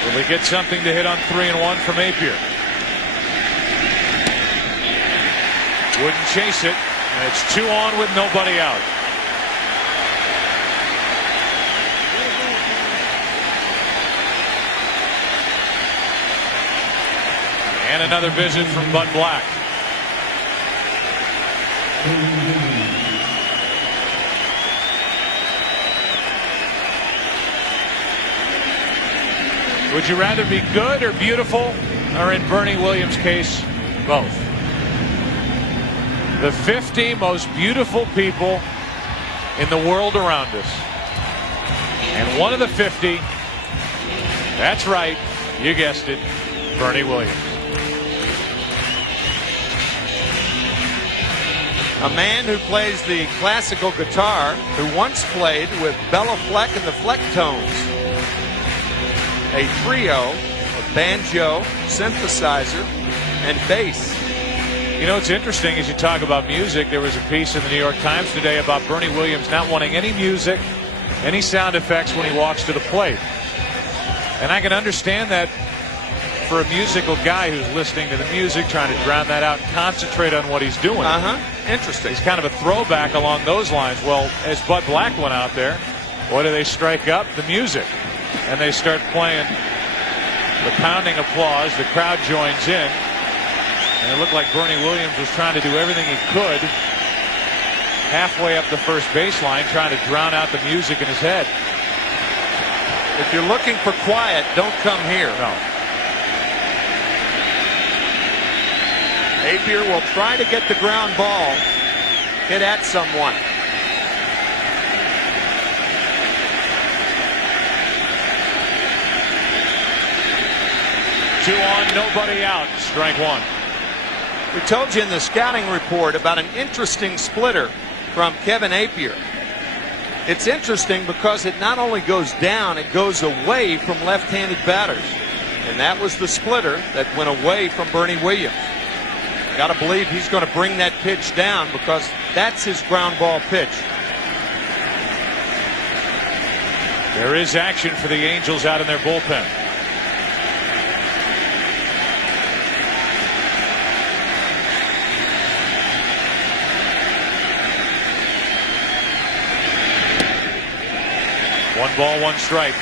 Will he get something to hit on 3-1 from Appier? Wouldn't chase it, and it's 2 on with nobody out. And another visit from Bud Black. Would you rather be good or beautiful, or in Bernie Williams' case, both? The 50 most beautiful people in the world around us. And one of the 50, that's right, you guessed it, Bernie Williams. A man who plays the classical guitar, who once played with Bella Fleck and the Flecktones. A trio of banjo, synthesizer, and bass. You know, it's interesting as you talk about music. There was a piece in the New York Times today about Bernie Williams not wanting any music, any sound effects when he walks to the plate. And I can understand that for a musical guy who's listening to the music, trying to drown that out and concentrate on what he's doing. Interesting. It's kind of a throwback along those lines. Well, as Bud Black went out there, what do they strike up? The music. And they start playing the pounding applause. The crowd joins in. And it looked like Bernie Williams was trying to do everything he could halfway up the first baseline, trying to drown out the music in his head. If you're looking for quiet, don't come here. No. Napier will try to get the ground ball hit at someone. Two on, nobody out. Strike one. We told you in the scouting report about an interesting splitter from Kevin Napier. It's interesting because it not only goes down, it goes away from left-handed batters. And that was the splitter that went away from Bernie Williams. Got to believe he's going to bring that pitch down because that's his ground ball pitch. There is action for the Angels out in their bullpen. One ball, one strike.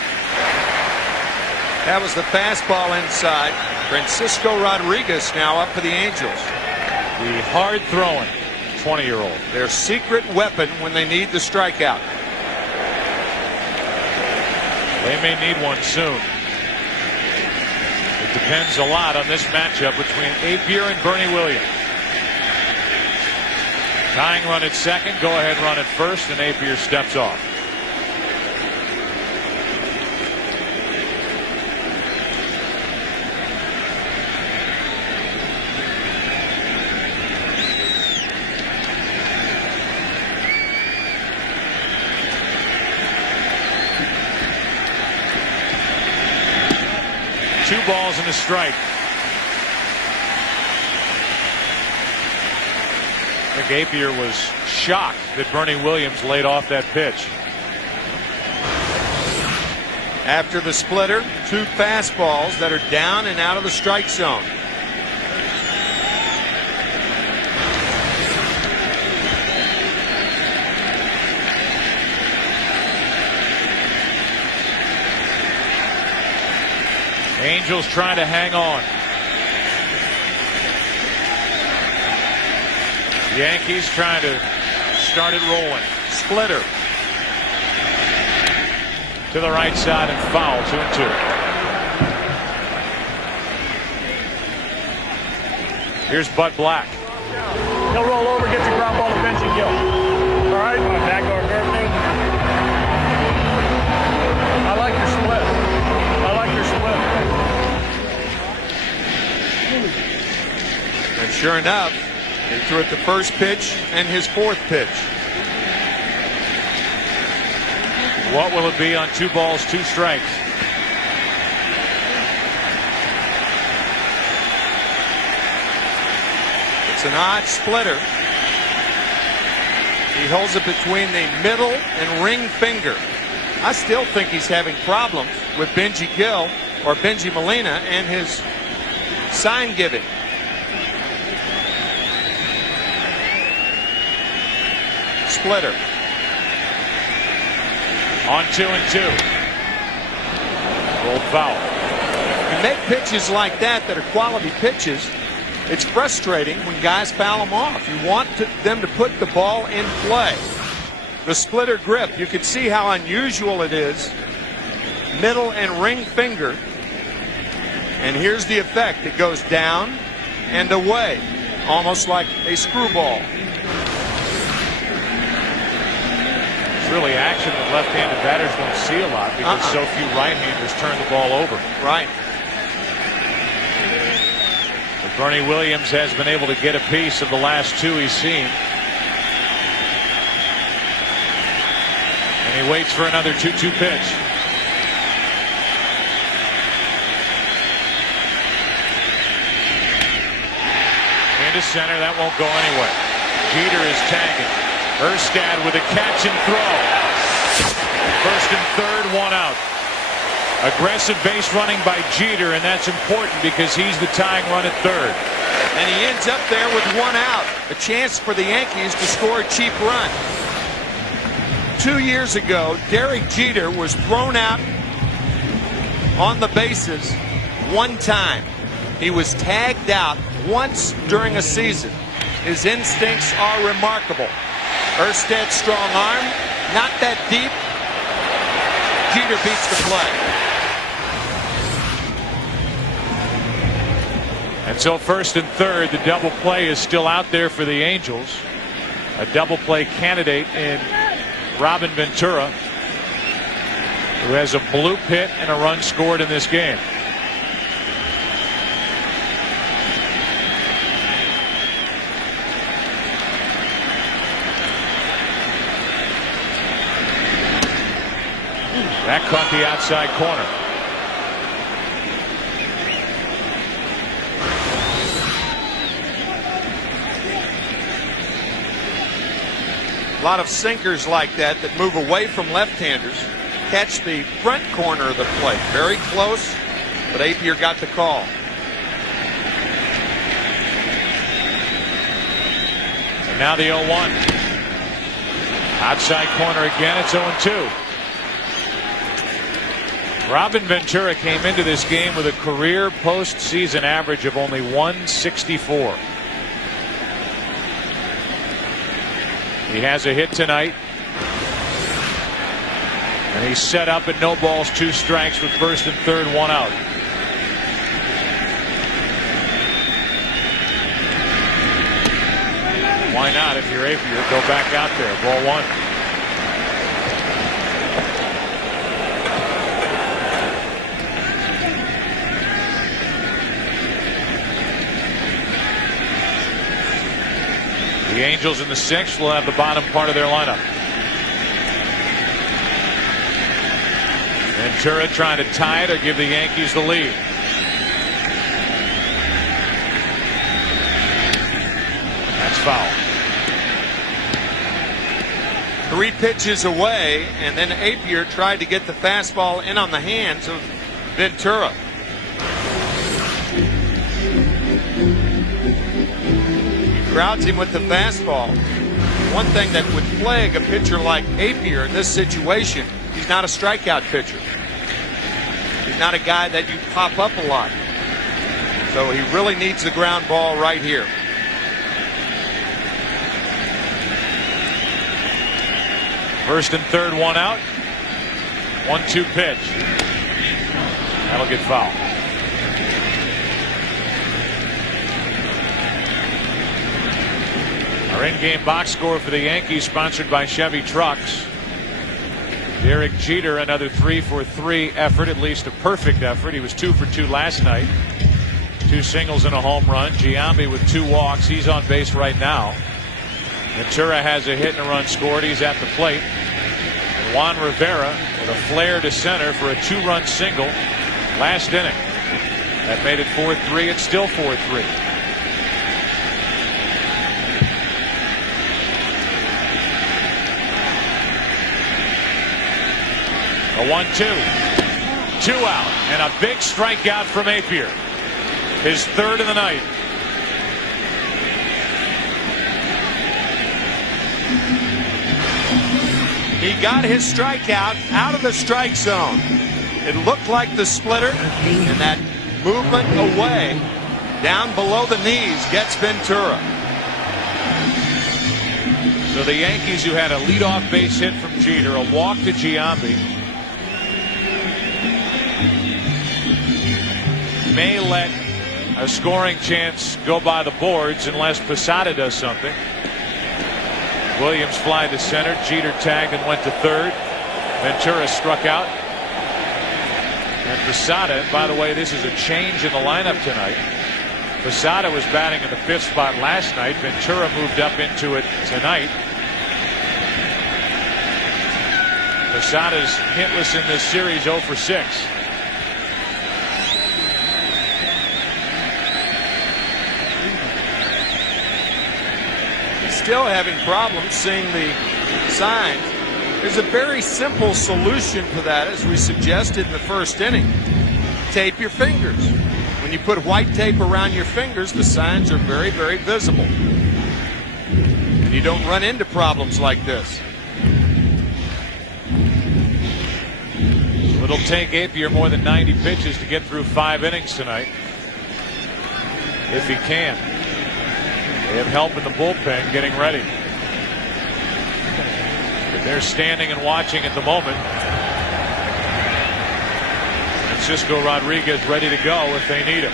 That was the fastball inside. Francisco Rodriguez now up for the Angels. The hard-throwing 20-year-old. Their secret weapon when they need the strikeout. They may need one soon. It depends a lot on this matchup between Napier and Bernie Williams. Tying run at second, go-ahead run at first, and Napier steps off. Two balls and a strike. I think Napier was shocked that Bernie Williams laid off that pitch. After the splitter, two fastballs that are down and out of the strike zone. Angels trying to hang on. Yankees trying to start it rolling. Splitter. To the right side and foul, 2-2. Here's Bud Black. He'll roll over, get your ground ball to bench and kill. All right, backdoor curve thing. I like your split. I like your split. And sure enough, he threw it the first pitch and his fourth pitch. What will it be on 2 balls, 2 strikes? It's an odd splitter. He holds it between the middle and ring finger. I still think he's having problems with Benji Gill or Benji Molina and his sign giving. Splitter. On 2-2. Rolled foul. You make pitches like that are quality pitches. It's frustrating when guys foul them off. You want them to put the ball in play. The splitter grip, you can see how unusual it is. Middle and ring finger. And here's the effect. It goes down and away, almost like a screwball. It's really action that left-handed batters don't see a lot because so few right-handers turn the ball over. Right. But Bernie Williams has been able to get a piece of the last 2 he's seen. And he waits for another 2-2 pitch. into center. That won't go anywhere. Jeter is tagging. Erstad with a catch and throw. First and third, one out. Aggressive base running by Jeter, and that's important because he's the tying run at third. And he ends up there with one out. A chance for the Yankees to score a cheap run. 2 years ago, Derek Jeter was thrown out on the bases one time. He was tagged out once during a season. His instincts are remarkable. Erstad's strong arm, not that deep. Jeter beats the play. And so first and third, the double play is still out there for the Angels. A double play candidate in Robin Ventura, who has a bloop hit and a run scored in this game. That caught the outside corner. A lot of sinkers like that move away from left-handers. Catch the front corner of the plate. Very close, but Apier got the call. And now the 0-1. Outside corner again. It's 0-2. Robin Ventura came into this game with a career postseason average of only 164. He has a hit tonight. And he's set up at no balls, 2 strikes with first and third, 1 out. Why not, if you're Apier, go back out there. Ball 1. The Angels in the 6th will have the bottom part of their lineup. Ventura trying to tie it or give the Yankees the lead. That's foul. 3 pitches away, and then Apier tried to get the fastball in on the hands of Ventura. Crowds him with the fastball. One thing that would plague a pitcher like Apier in this situation, he's not a strikeout pitcher. He's not a guy that you pop up a lot. So he really needs the ground ball right here. First and third, 1 out. 1-2 pitch. That'll get fouled. Our in-game box score for the Yankees, sponsored by Chevy Trucks. Derek Jeter, another 3-for-3 effort, at least a perfect effort. He was 2 for 2 last night. 2 singles and a home run. Giambi with 2 walks. He's on base right now. Ventura has a hit and a run scored. He's at the plate. Juan Rivera with a flare to center for a 2-run single last inning. That made it 4-3. It's still 4-3. A 1-2. 2 out. And a big strikeout from Apier. His 3rd of the night. He got his strikeout out of the strike zone. It looked like the splitter, and that movement away down below the knees gets Ventura. So the Yankees, who had a leadoff base hit from Jeter, a walk to Giambi, may let a scoring chance go by the boards unless Posada does something. Williams fly to center. Jeter tagged and went to third. Ventura struck out. And Posada, by the way, this is a change in the lineup tonight. Posada was batting in the 5th spot last night. Ventura moved up into it tonight. Posada's hitless in this series, 0 for 6. still having problems seeing the signs, there's a very simple solution for that, as we suggested in the first inning. Tape your fingers. When you put white tape around your fingers, the signs are very, very visible. And you don't run into problems like this. It'll take Apier more than 90 pitches to get through 5 innings tonight, if he can. They have help in the bullpen getting ready. But they're standing and watching at the moment. Francisco Rodriguez ready to go if they need him.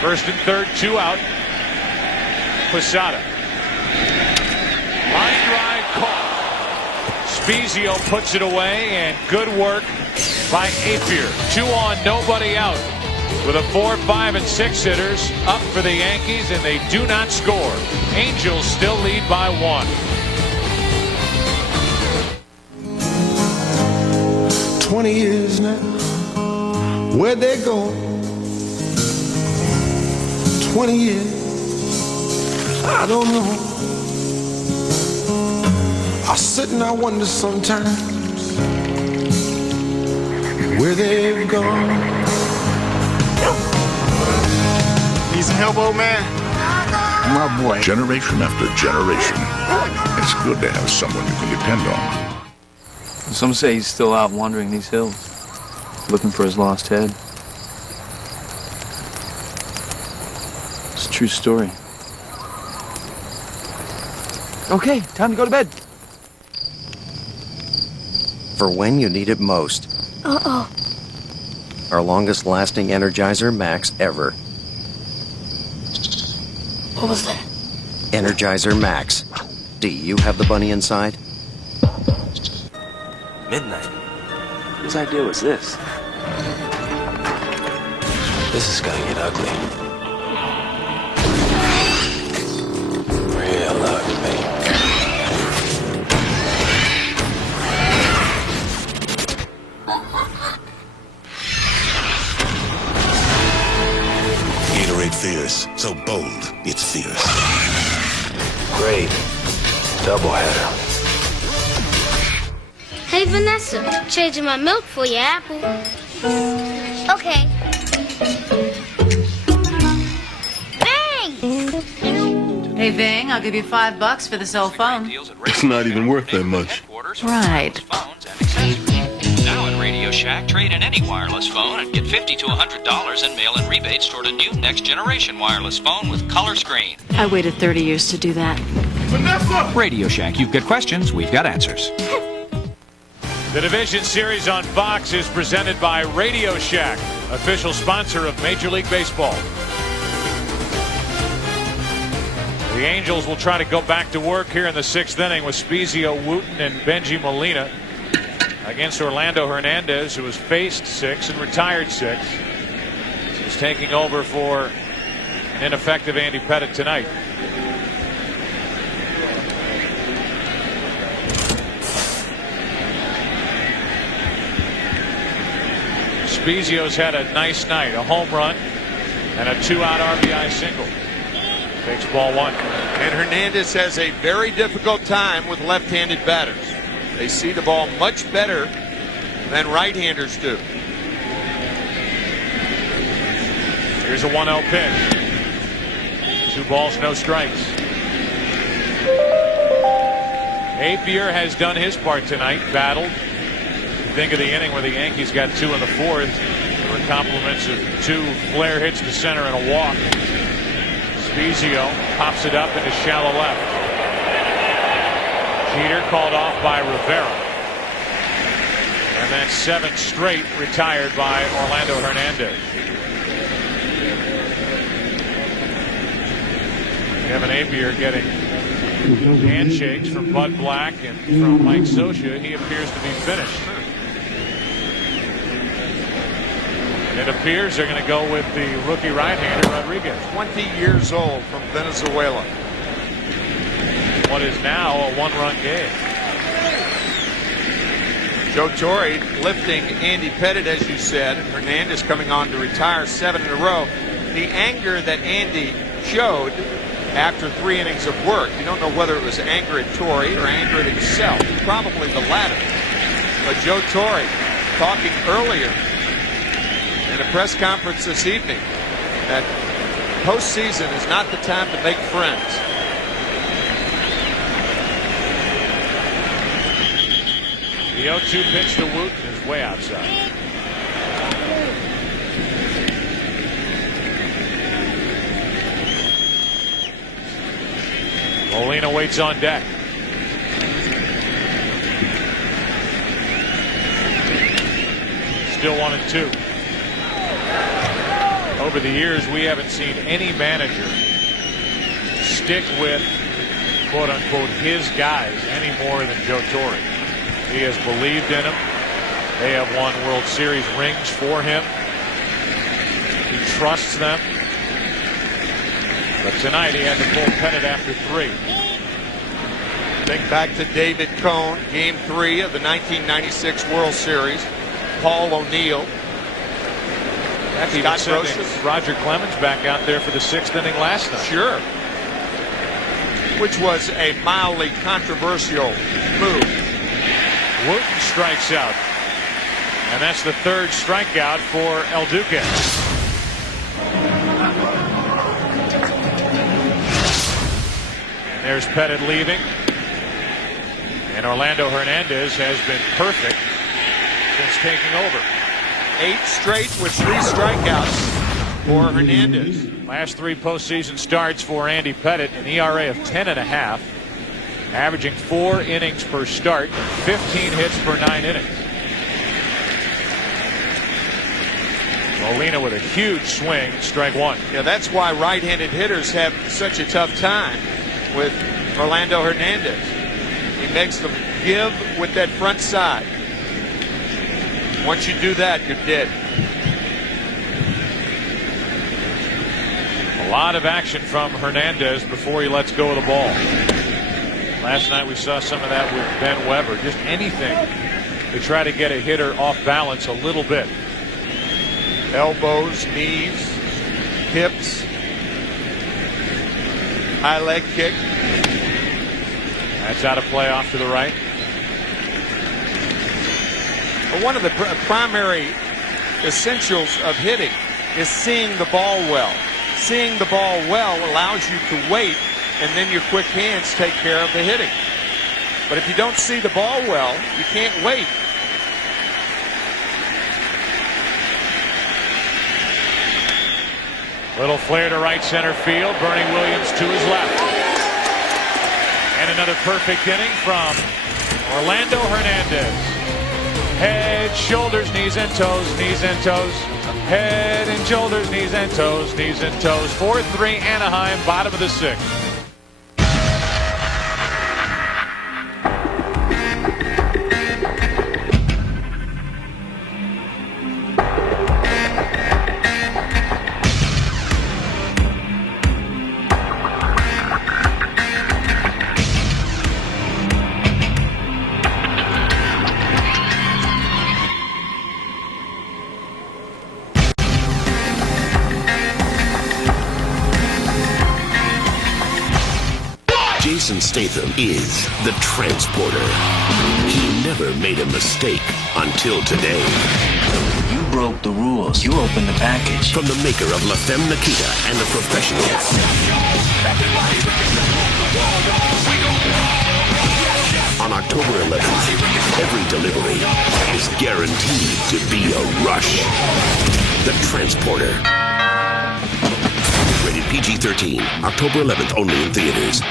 First and third, 2 out. Posada. Line drive caught. Spezio puts it away, and good work by Apier. 2 on, nobody out. With a 4, 5, and 6 hitters up for the Yankees, and they do not score. Angels still lead by 1. 20 years now. Where'd they go? 20 years. I don't know. I sit and I wonder sometimes where they've gone. Need some help, old man? My boy. Generation after generation. It's good to have someone you can depend on. Some say he's still out wandering these hills, looking for his lost head. It's a true story. Okay, time to go to bed. For when you need it most. Uh-oh. Our longest lasting Energizer Max ever. What was that? Energizer Max. Do you have the bunny inside? Midnight. Whose idea was this? This is gonna get ugly. Real ugly. Gatorade Fierce. So bold, it's fierce. Great. Doubleheader. Hey, Vanessa, changing my milk for your apple. Okay. Bang! Hey, Ving, I'll give you $5 for the cell phone. It's not even worth that much. Right. Now at Radio Shack, trade in any wireless phone and get $50 to $100 in mail-in rebates toward a new next-generation wireless phone with color screen. I waited 30 years to do that. Vanessa! Radio Shack, you've got questions, we've got answers. The Division Series on Fox is presented by Radio Shack, official sponsor of Major League Baseball. The Angels will try to go back to work here in the 6th inning with Spezio, Wooten, and Benji Molina against Orlando Hernandez, who has faced 6 and retired 6. He's taking over for an ineffective Andy Pettitte tonight. Spezio's had a nice night, a home run and a 2-out RBI single. Takes ball 1. And Hernandez has a very difficult time with left-handed batters. They see the ball much better than right-handers do. Here's a 1-0 pitch. 2 balls, no strikes. Apier has done his part tonight, battled. Think of the inning where the Yankees got 2 in the 4th. There were compliments of 2 flare hits to center and a walk. Spezio pops it up into shallow left. Jeter called off by Rivera. And then 7 straight retired by Orlando Hernandez. Kevin Apier getting handshakes from Bud Black and from Mike Scioscia. He appears to be finished. It appears they're going to go with the rookie right-hander Rodriguez. 20 years old from Venezuela. What is now a 1-run game. Joe Torre lifting Andy Pettitte, as you said. Hernandez coming on to retire 7 in a row. The anger that Andy showed after 3 innings of work. You don't know whether it was anger at Torrey or anger at himself. Probably the latter. But Joe Torre talking earlier in a press conference this evening that postseason is not the time to make friends. The 0-2 pitch to Wooten is way outside. Molina waits on deck. Still 1-2. Over the years, we haven't seen any manager stick with quote unquote his guys any more than Joe Torre. He has believed in them. They have won World Series rings for him. He trusts them. But tonight he had to pull Pettit after 3. Think back to David Cohn, Game 3 of the 1996 World Series. Paul O'Neill. Scott Brosius. Roger Clemens back out there for the 6th inning last night. Sure. Which was a mildly controversial move. Wooten strikes out. And that's the 3rd strikeout for El Duque. And there's Pettit leaving. And Orlando Hernandez has been perfect since taking over. 8 straight with 3 strikeouts for Hernandez. Last 3 postseason starts for Andy Pettit, an ERA of 10.5, averaging 4 innings per start, 15 hits per 9 innings. Molina with a huge swing, strike 1. Yeah, that's why right-handed hitters have such a tough time with Orlando Hernandez. He makes them give with that front side. Once you do that, you're dead. A lot of action from Hernandez before he lets go of the ball. Last night we saw some of that with Ben Weber. Just anything to try to get a hitter off balance a little bit. Elbows, knees, hips, high leg kick. That's out of play off to the right. One of the primary essentials of hitting is seeing the ball well. Seeing the ball well allows you to wait, and then your quick hands take care of the hitting. But if you don't see the ball well, you can't wait. Little flare to right center field. Bernie Williams to his left. And another perfect inning from Orlando Hernandez. Head, shoulders, knees and toes, knees and toes. Head and shoulders, knees and toes, knees and toes. 4-3 Anaheim, bottom of the 6th. Jason Statham is the transporter. He never made a mistake until today. You broke the rules. You opened the package. From the maker of La Femme Nikita and The Professionals. On October 11th, every delivery is guaranteed to be a rush. The Transporter. Rated PG-13. October 11th, only in theaters.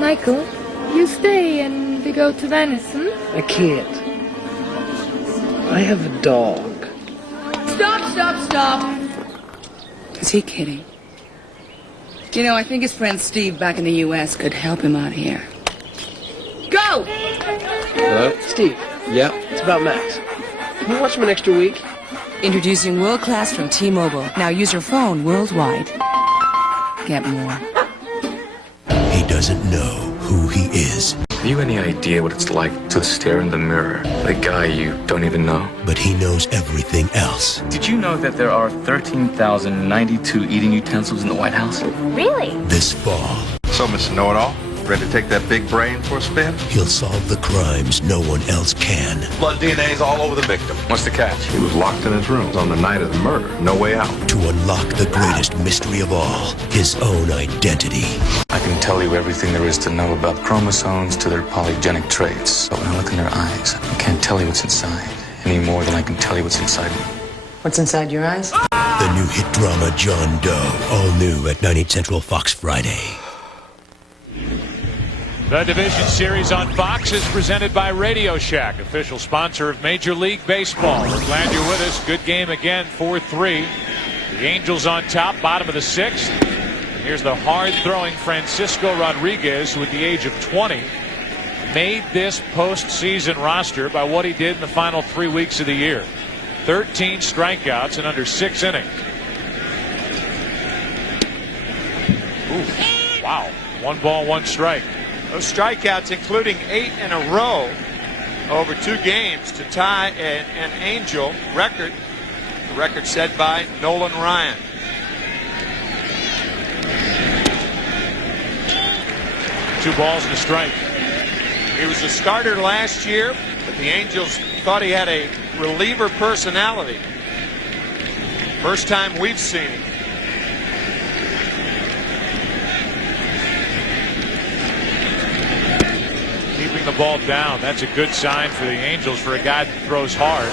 Michael, you stay and we go to venison? I can't. I have a dog. Stop! Is he kidding? You know, I think his friend Steve back in the U.S. could help him out here. Go! Hello? Steve. Yeah? It's about Max. Can you watch him an extra week? Introducing World Class from T-Mobile. Now use your phone worldwide. Get more. He doesn't know who he is. Have you any idea what it's like to stare in the mirror at a guy you don't even know? But he knows everything else. Did you know that there are 13,092 eating utensils in the White House? Really? This fall, So, Mr. Know-It-All, ready to take that big brain for a spin? he'll solve the crimes no one else can. Blood DNA's all over the victim. What's the catch? He was locked in his room on the night of the murder. No way out. To unlock the greatest mystery of all, his own identity. I can tell you everything there is to know about chromosomes to their polygenic traits. But when I look in their eyes, I can't tell you what's inside any more than I can tell you what's inside me. What's inside your eyes? The new hit drama John Doe, all new at 9/8 Central Fox Friday. The Division Series on Fox is presented by Radio Shack, official sponsor of Major League Baseball. We're glad you're with us. Good game again, 4-3. The Angels on top, bottom of the 6th. Here's the hard-throwing Francisco Rodriguez, who at the age of 20 made this postseason roster by what he did in the final 3 weeks of the year. 13 strikeouts in under 6 innings. Ooh, wow. 1 ball, 1 strike. Those strikeouts, including 8 in a row over 2 games to tie an Angel record. The record set by Nolan Ryan. Two balls and a strike. He was a starter last year, but the Angels thought he had a reliever personality. First time we've seen him. Keeping the ball down. That's a good sign for the Angels for a guy that throws hard.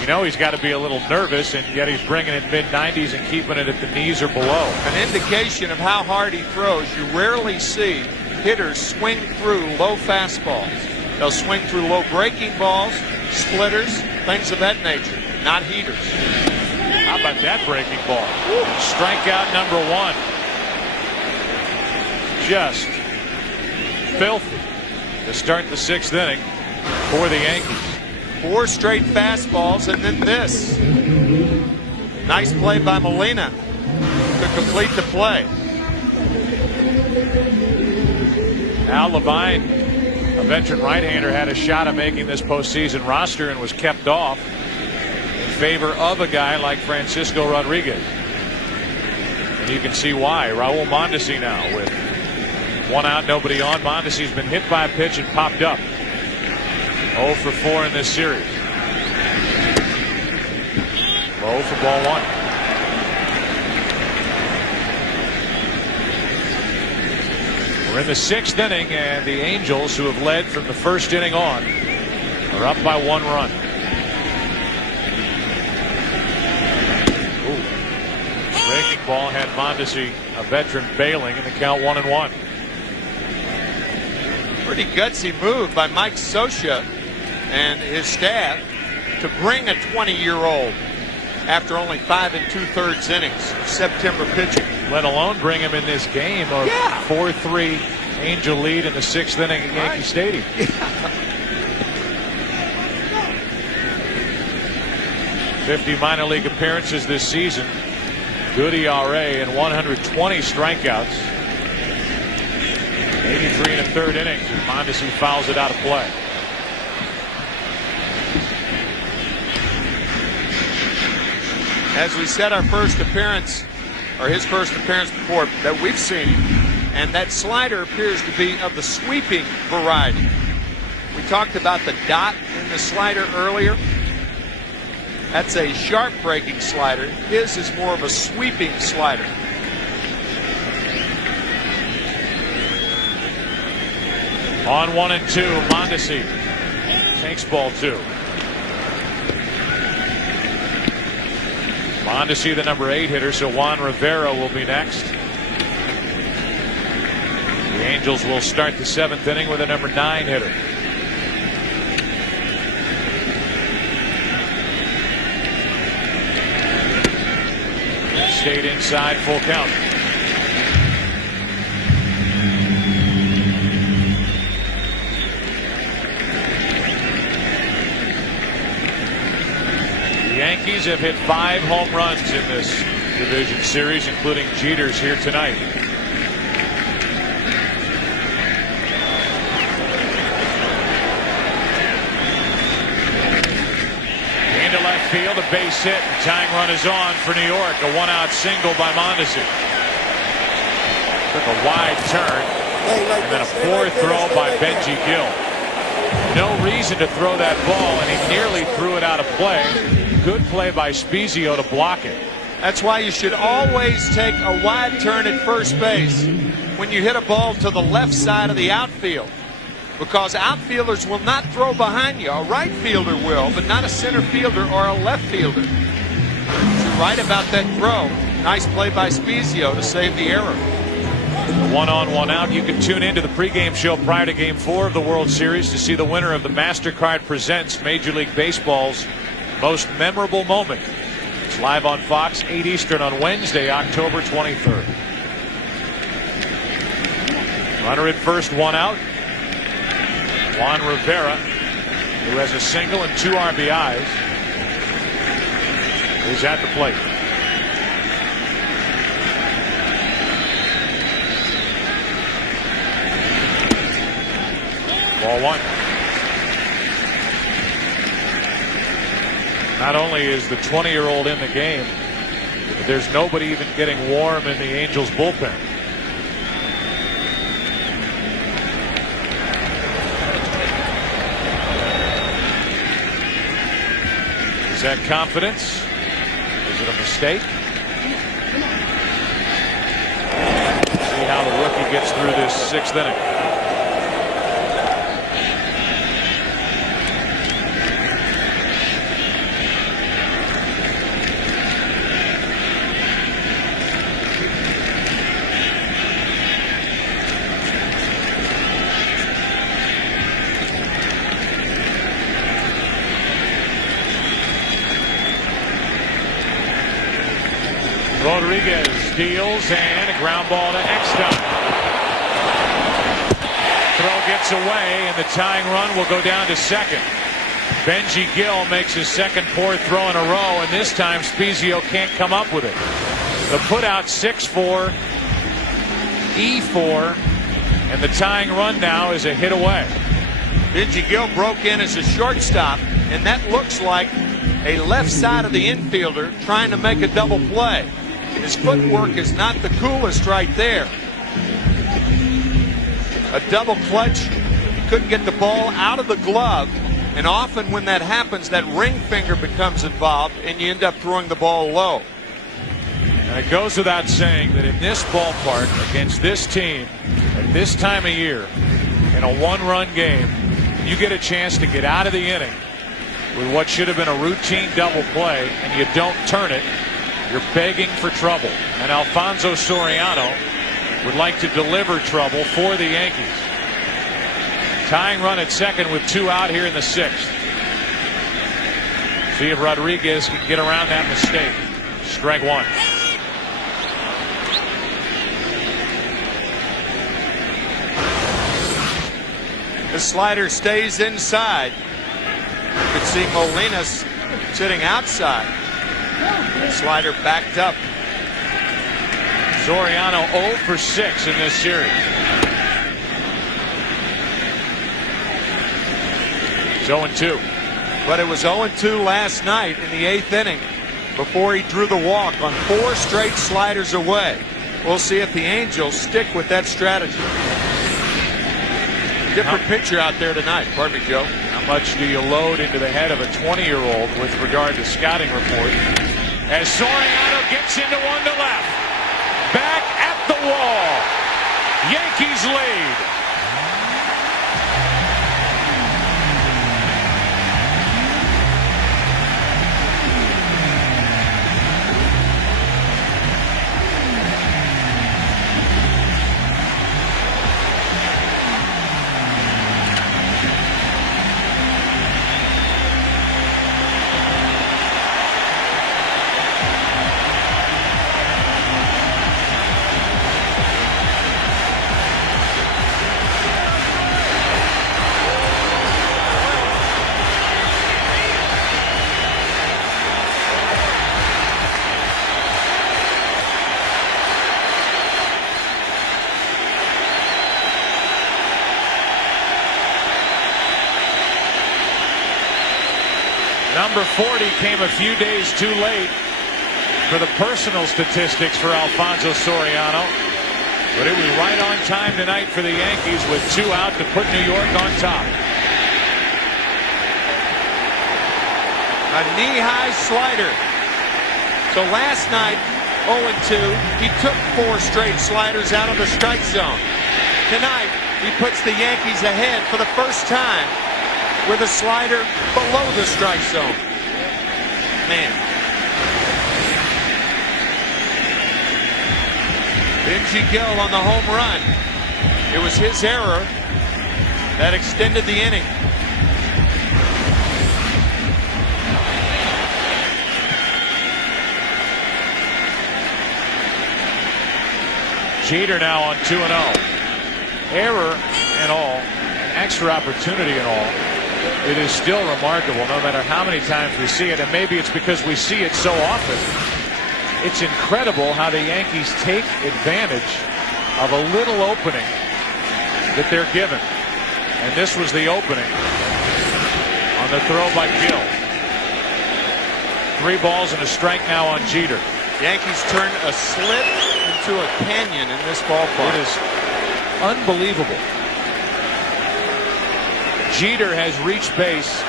You know he's got to be a little nervous, and yet he's bringing it mid-90s and keeping it at the knees or below. An indication of how hard he throws. You rarely see hitters swing through low fastballs. They'll swing through low breaking balls, splitters, things of that nature, not heaters. How about that breaking ball? Strikeout number 1. Just filthy to start the 6th inning for the Yankees. 4 straight fastballs and then this. Nice play by Molina to complete the play. Al Levine, a veteran right-hander, had a shot at making this postseason roster and was kept off in favor of a guy like Francisco Rodriguez. And you can see why. Raul Mondesi now with 1 out, nobody on. Mondesi's been hit by a pitch and popped up. 0 for 4 in this series. Low for ball 1. We're in the 6th inning, and the Angels, who have led from the 1st inning on, are up by 1 run. Ooh. Breaking ball had Mondesi, a veteran, bailing in the count 1-1. Pretty gutsy move by Mike Scioscia and his staff to bring a 20-year-old after only 5 2/3 innings of September pitching. Let alone bring him in this game of 4-3 Angel lead in the 6th inning at Yankee Stadium. 50 minor league appearances this season. Good ERA and 120 strikeouts. 83 1/3 innings, and Mondesi fouls it out of play. As we said, our first appearance, or his first appearance before that we've seen him, and that slider appears to be of the sweeping variety. We talked about the dot in the slider earlier. That's a sharp breaking slider. His is more of a sweeping slider. On 1 and 2, Mondesi takes ball 2. Mondesi, the number 8 hitter, so Juan Rivera will be next. The Angels will start the 7th inning with a number 9 hitter. Stayed inside, full count. Yankees have hit 5 home runs in this division series, including Jeter's here tonight. Into left field, a base hit, and tying run is on for New York. A 1-out single by Mondesi. Took a wide turn, and then a poor throw by Benji Gill. No reason to throw that ball, and he nearly threw it out of play. Good play by Spezio to block it. That's why you should always take a wide turn at first base when you hit a ball to the left side of the outfield, because outfielders will not throw behind you. A right fielder will, but not a center fielder or a left fielder. You're right about that throw. Nice play by Spezio to save the error. 1-on, 1-out. You can tune into the pregame show prior to Game 4 of the World Series to see the winner of the MasterCard Presents Major League Baseball's Most Memorable Moment. It's live on Fox, 8 Eastern on Wednesday, October 23rd. Runner at first, 1 out. Juan Rivera, who has a single and 2 RBIs, is at the plate. Ball 1. Not only is the 20-year-old in the game, but there's nobody even getting warm in the Angels bullpen. Is that confidence? Is it a mistake? See how the rookie gets through this 6th inning. Rodriguez deals, and a ground ball to Eckstein. Throw gets away, and the tying run will go down to second. Benji Gill makes his second poor throw in a row, and this time Spezio can't come up with it. The putout 6-4, E4, and the tying run now is a hit away. Benji Gill broke in as a shortstop, and that looks like a left side of the infielder trying to make a double play. His footwork is not the coolest right there. A double clutch. He couldn't get the ball out of the glove, and often when that happens, that ring finger becomes involved, and you end up throwing the ball low. And it goes without saying that in this ballpark, against this team, at this time of year, in a 1-run game, you get a chance to get out of the inning with what should have been a routine double play, and you don't turn it, you're begging for trouble. And Alfonso Soriano would like to deliver trouble for the Yankees. Tying run at second with 2 out here in the 6th. See if Rodriguez can get around that mistake. Strike 1. The slider stays inside. You can see Molinas sitting outside. Slider backed up. Soriano 0 for 6 in this series. He's 0-2. But it was 0-2 last night in the 8th inning before he drew the walk on 4 straight sliders away. We'll see if the Angels stick with that strategy. Different picture out there tonight. Pardon me, Joe. How much do you load into the head of a 20-year-old with regard to scouting report? As Soriano gets into one to left. Back at the wall. Yankees lead. Number 40 came a few days too late for the personal statistics for Alfonso Soriano. But it was right on time tonight for the Yankees with 2 out to put New York on top. A knee-high slider. So last night, 0-2, he took 4 straight sliders out of the strike zone. Tonight, he puts the Yankees ahead for the first time with a slider below the strike zone. Man. Benji Gill on the home run. It was his error that extended the inning. Jeter now on 2-0. Error and all, extra opportunity and all, it is still remarkable no matter how many times we see it, and maybe it's because we see it so often. It's incredible how the Yankees take advantage of a little opening that they're given. And this was the opening on the throw by Gill. 3 balls and a strike now on Jeter. Yankees turn a slit into a canyon in this ballpark. It is unbelievable. Jeter has reached base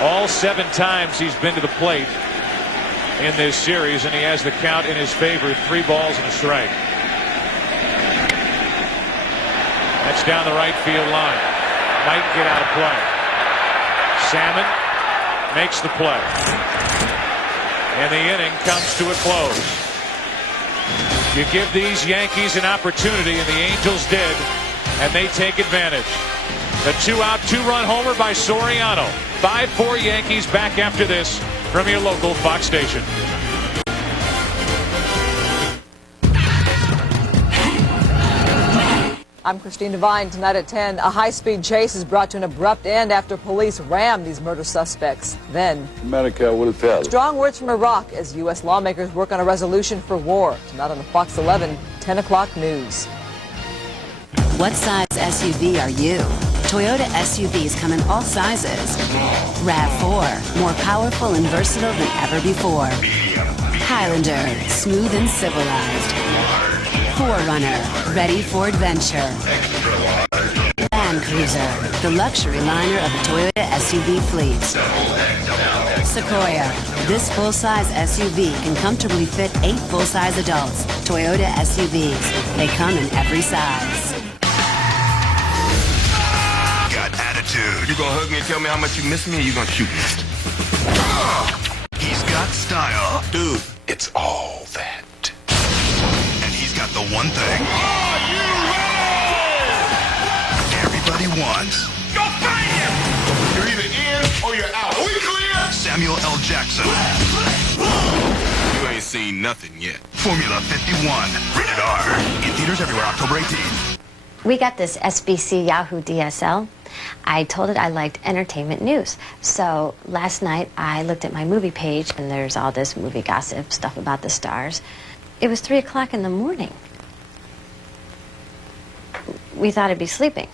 all 7 times he's been to the plate in this series, and he has the count in his favor, 3 balls and a strike. That's down the right field line. Might get out of play. Salmon makes the play. And the inning comes to a close. You give these Yankees an opportunity, and the Angels did, and they take advantage. The 2-out, 2-run homer by Soriano. 5-4 Yankees back after this from your local Fox station. I'm Christine Devine. Tonight at 10, a high-speed chase is brought to an abrupt end after police rammed these murder suspects. Then, America will fail. strong words from Iraq as U.S. lawmakers work on a resolution for war. Tonight on the Fox 11, 10 o'clock news. What size SUV are you? Toyota SUVs come in all sizes. RAV4, more powerful and versatile than ever before. Highlander, smooth and civilized. 4Runner, ready for adventure. Land Cruiser, the luxury liner of the Toyota SUV fleet. Sequoia, this full-size SUV can comfortably fit 8 full-size adults. Toyota SUVs, they come in every size. Got attitude. You gonna hug me and tell me how much you miss me, or you gonna shoot me? He's got style. Dude, it's all that. And he's got the one thing everybody wants. Go find him! You're either in or you're out. Are we clear? Samuel L. Jackson. You ain't seen nothing yet. Formula 51. Rated R. In theaters everywhere, October 18th. We got this SBC Yahoo DSL. I told it I liked entertainment news. So last night I looked at my movie page and there's all this movie gossip stuff about the stars. It was 3 o'clock in the morning. We thought I'd be sleeping.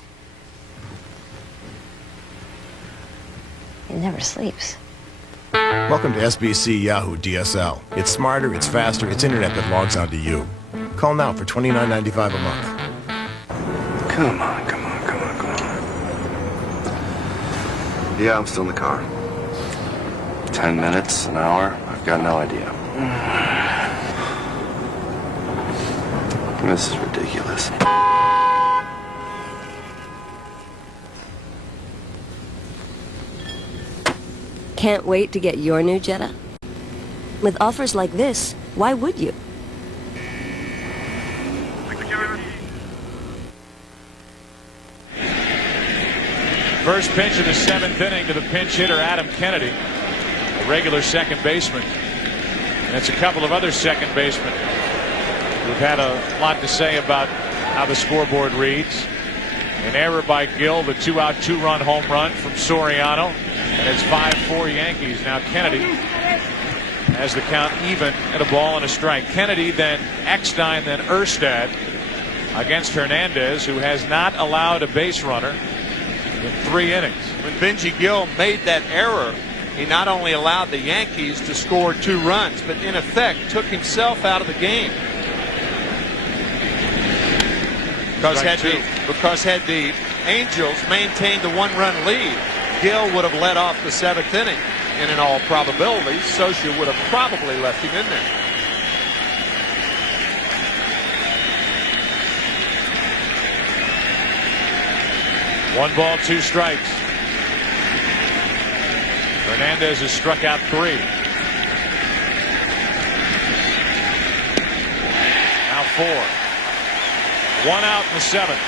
It never sleeps. Welcome to SBC Yahoo DSL. It's smarter, it's faster, it's internet that logs onto you. Call now for $29.95 a month. Come on, come on, come on, come on. Yeah, I'm still in the car. 10 minutes, an hour, I've got no idea. This is ridiculous. Can't wait to get your new Jetta? With offers like this, why would you? First pitch of the 7th inning to the pinch hitter Adam Kennedy, a regular second baseman. And it's a couple of other second basemen who've had a lot to say about how the scoreboard reads. An error by Gill, the 2-out, 2-run home run from Soriano, and it's 5-4 Yankees. Now Kennedy has the count even at a ball and a strike. Kennedy, then Eckstein, then Erstad against Hernandez, who has not allowed a base runner in 3 innings. When Benji Gill made that error he not only allowed the Yankees to score 2 runs, but in effect took himself out of the game. Because had the Angels maintained the 1-run lead, Gill would have led off the 7th inning. And in all probability, Socia would have probably left him in there. One ball, 2 strikes. Hernandez has struck out 3. Now 4. 1 out in the 7th.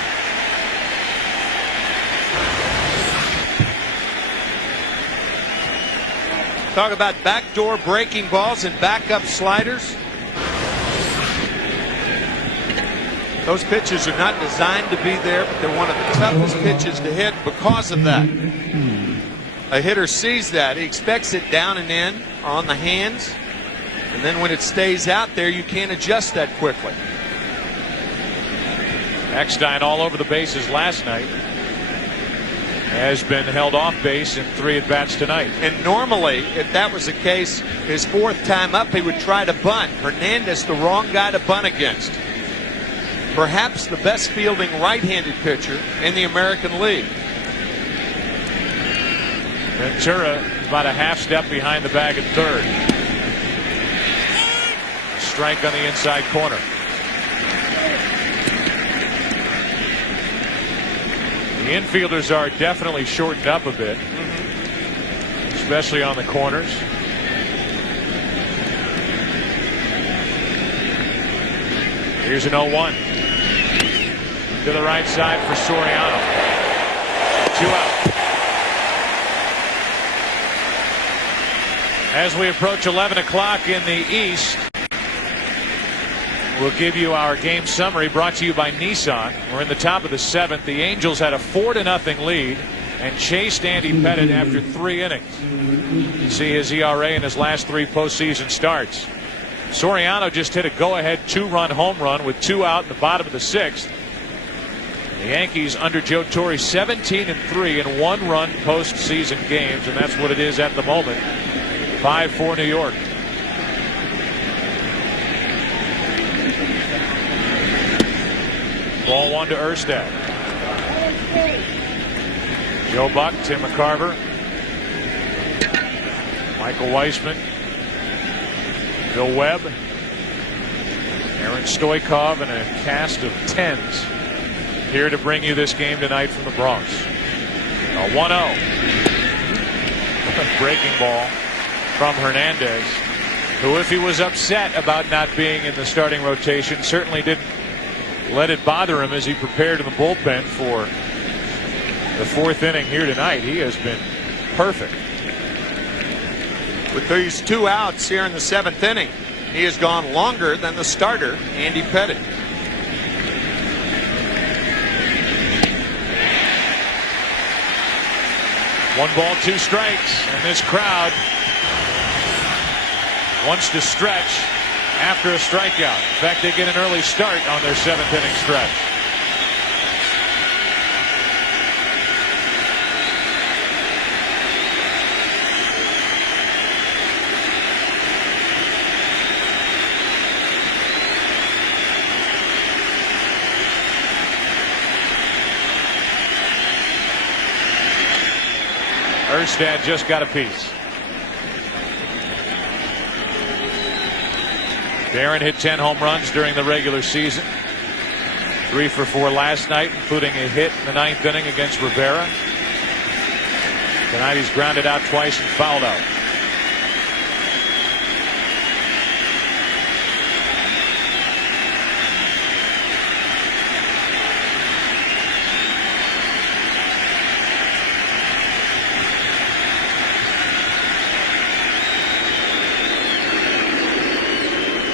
Talk about backdoor breaking balls and backup sliders. Those pitches are not designed to be there, but they're one of the toughest pitches to hit because of that. A hitter sees that. He expects it down and in or on the hands. And then when it stays out there, you can't adjust that quickly. Eckstein all over the bases last night. Has been held off base in 3 at-bats tonight. And normally, if that was the case, his 4th time up, he would try to bunt. Hernandez, the wrong guy to bunt against. Perhaps the best fielding right-handed pitcher in the American League. Ventura about a half step behind the bag at 3rd. Strike on the inside corner. The infielders are definitely shortened up a bit, especially on the corners. Here's an 0-1 to the right side for Soriano. 2 out. As we approach 11 o'clock in the East, we'll give you our game summary brought to you by Nissan. We're in the top of the 7th. The Angels had a 4-0 lead and chased Andy Pettitte after 3 innings. You see his ERA in his last 3 postseason starts. Soriano just hit a go-ahead 2-run home run with 2 out in the bottom of the 6th. The Yankees under Joe Torre 17-3 in 1-run postseason games, and that's what it is at the moment. 5-4 New York. Ball 1 to Erstad. Joe Buck, Tim McCarver, Michael Weissman, Bill Webb, Aaron Stoikov, and a cast of 10s here to bring you this game tonight from the Bronx. A 1-0. Breaking ball from Hernandez, who, if he was upset about not being in the starting rotation, certainly didn't let it bother him as he prepared in the bullpen for the 4th inning here tonight. He has been perfect. With these 2 outs here in the 7th inning, he has gone longer than the starter, Andy Pettitte. One ball, 2 strikes, and this crowd wants to stretch after a strikeout. In fact, they get an early start on their 7th inning stretch. Erstad just got a piece. Barron hit 10 home runs during the regular season. 3 for 4 last night, including a hit in the 9th inning against Rivera. Tonight he's grounded out twice and fouled out.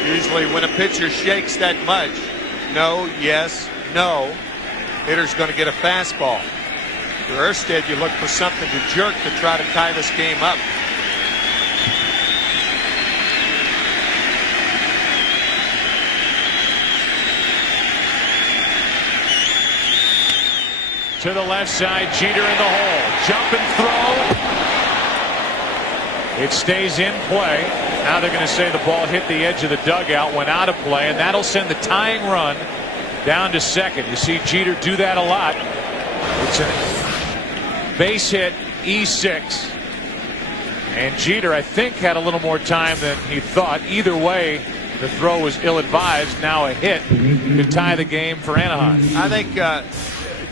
Usually when a pitcher shakes that much, no, yes, no, hitter's going to get a fastball. For Erstad, you look for something to jerk to try to tie this game up. To the left side, Jeter in the hole. Jump and throw. It stays in play. Now they're going to say the ball hit the edge of the dugout, went out of play, and that'll send the tying run down to second. You see Jeter do that a lot. It's a base hit, E6. And Jeter, I think, had a little more time than he thought. Either way, the throw was ill-advised. Now a hit could tie the game for Anaheim. I think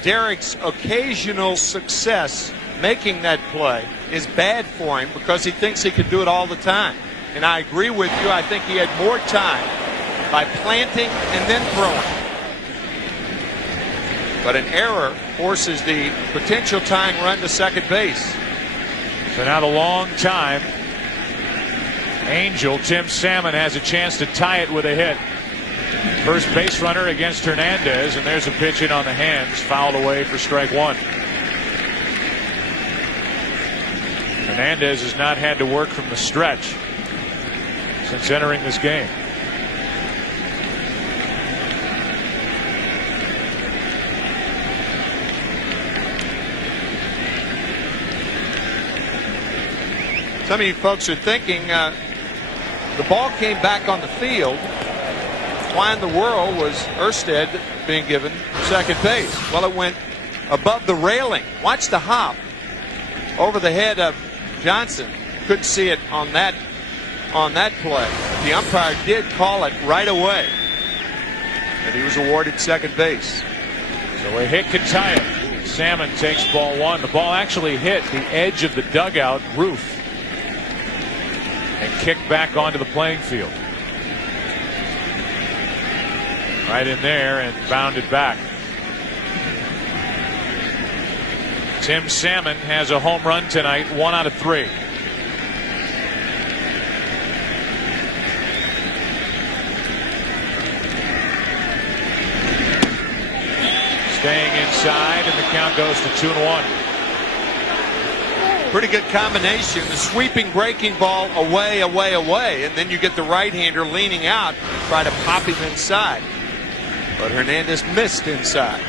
Derek's occasional success making that play is bad for him because he thinks he can do it all the time. And I agree with you. I think he had more time by planting and then throwing. But an error forces the potential tying run to second base. So now the long time Angel, Tim Salmon, has a chance to tie it with a hit. First base runner against Hernandez, and there's a pitch in on the hands, fouled away for strike one. Hernandez has not had to work from the stretch since entering this game. Some of you folks are thinking the ball came back on the field. Why in the world was Erstad being given second base? Well, it went above the railing. Watch the hop over the head of Johnson. Couldn't see it on that play. The umpire did call it right away, and he was awarded second base. So a hit could tie it. Salmon takes ball one. The ball actually hit the edge of the dugout roof and kicked back onto the playing field. Right in there and bounded back. Tim Salmon has a home run tonight, 1 out of 3. Staying inside, and the count goes to 2-1. Pretty good combination. The sweeping breaking ball away, away, away, and then you get the right-hander leaning out, try to pop him inside. But Hernandez missed inside.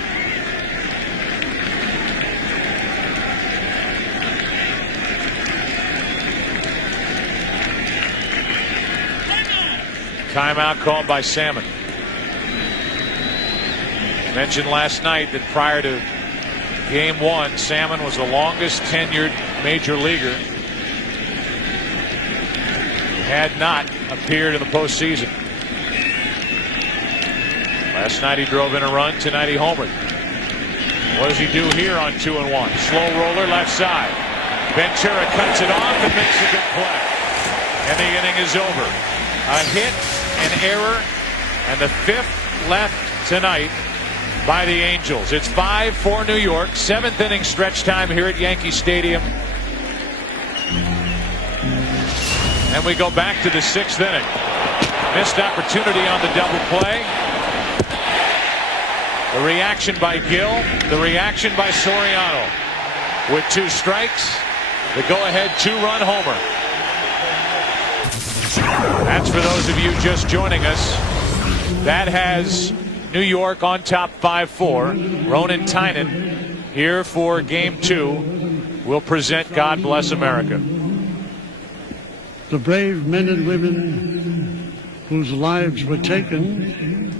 Timeout called by Salmon. Mentioned last night that prior to Game 1, Salmon was the longest tenured major leaguer. Had not appeared in the postseason. Last night he drove in a run. Tonight he homered. What does he do here on 2-1? Slow roller left side. Ventura cuts it off and makes a good play. And the inning is over. A hit, an error, and the 5th left tonight by the Angels. It's 5-4 New York. 7th inning stretch time here at Yankee Stadium. And we go back to the 6th inning. Missed opportunity on the double play. The reaction by Gill. The reaction by Soriano. With 2 strikes, the go-ahead 2-run homer. That's for those of you just joining us. That has New York on top 5-4. Ronan Tynan here for Game 2 will present God Bless America. The brave men and women whose lives were taken,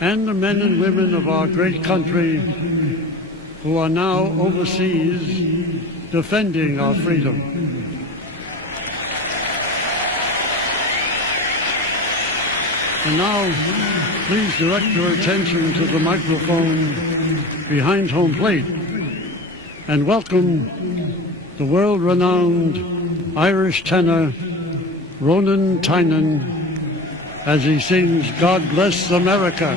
and the men and women of our great country who are now overseas defending our freedom. And now, please direct your attention to the microphone behind home plate and welcome the world-renowned Irish tenor Ronan Tynan as he sings God Bless America.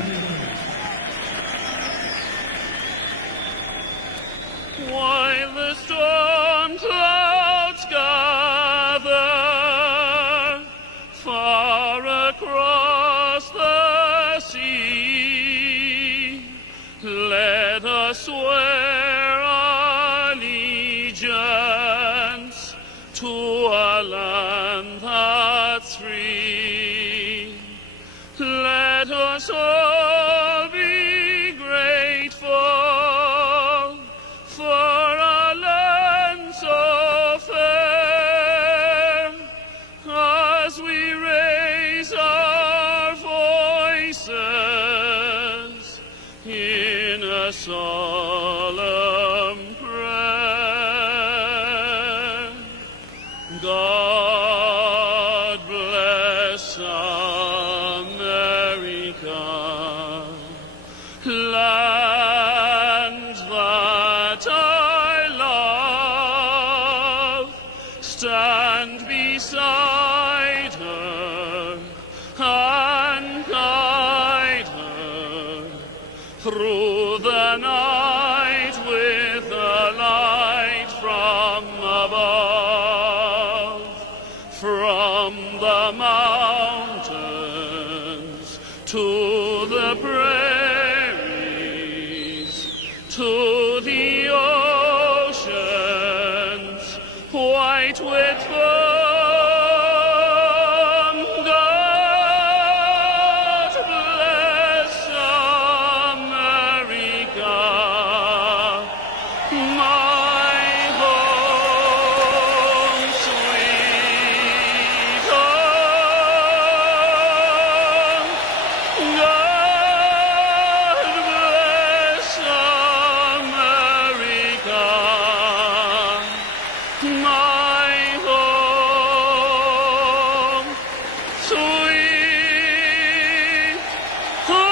While the storm clouds gather far across the sea, let us swear allegiance to a land that's free. Let us all be grateful for a land so fair. God bless America, land that I love. Stand beside her and guide her through the night with a light from above, from the mountains to the prairies, to the oceans white with foam. God bless America, my home sweet home. God bless America, my home sweet home.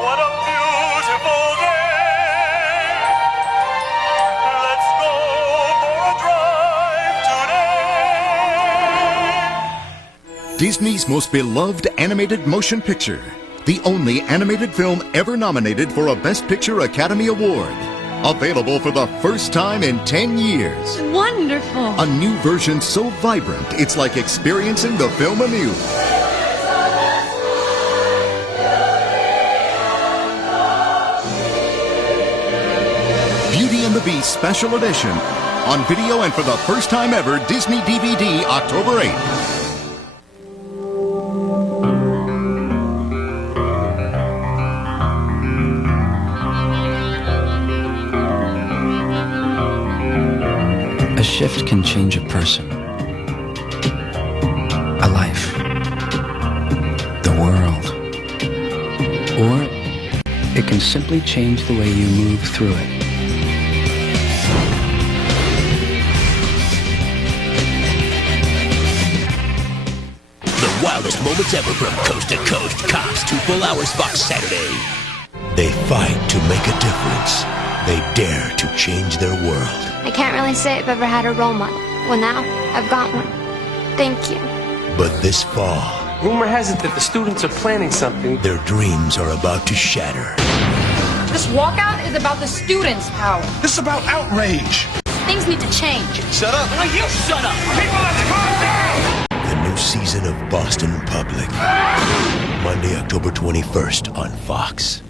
What a beautiful day. Let's go for a drive today. Disney's most beloved animated motion picture. The only animated film ever nominated for a Best Picture Academy Award. Available for the first time in 10 years. Wonderful. A new version so vibrant, it's like experiencing the film anew. Beauty and the Beast Special Edition. On video and for the first time ever, Disney DVD, October 8th. A shift can change a person, a life, the world, or it can simply change the way you move through it. The wildest moments ever from coast to coast. Cops 2 full hours Fox Saturday. They fight to make a difference. They dare to change their world. I can't really say I've ever had a role model. Well, now I've got one. Thank you. But this fall, Rumor has it that the students are planning something. their dreams are about to shatter. This walkout is about the students' power. This is about outrage. Things need to change. Shut up. Will you shut up? People, let's calm down! The new season of Boston Public. Monday, October 21st on Fox.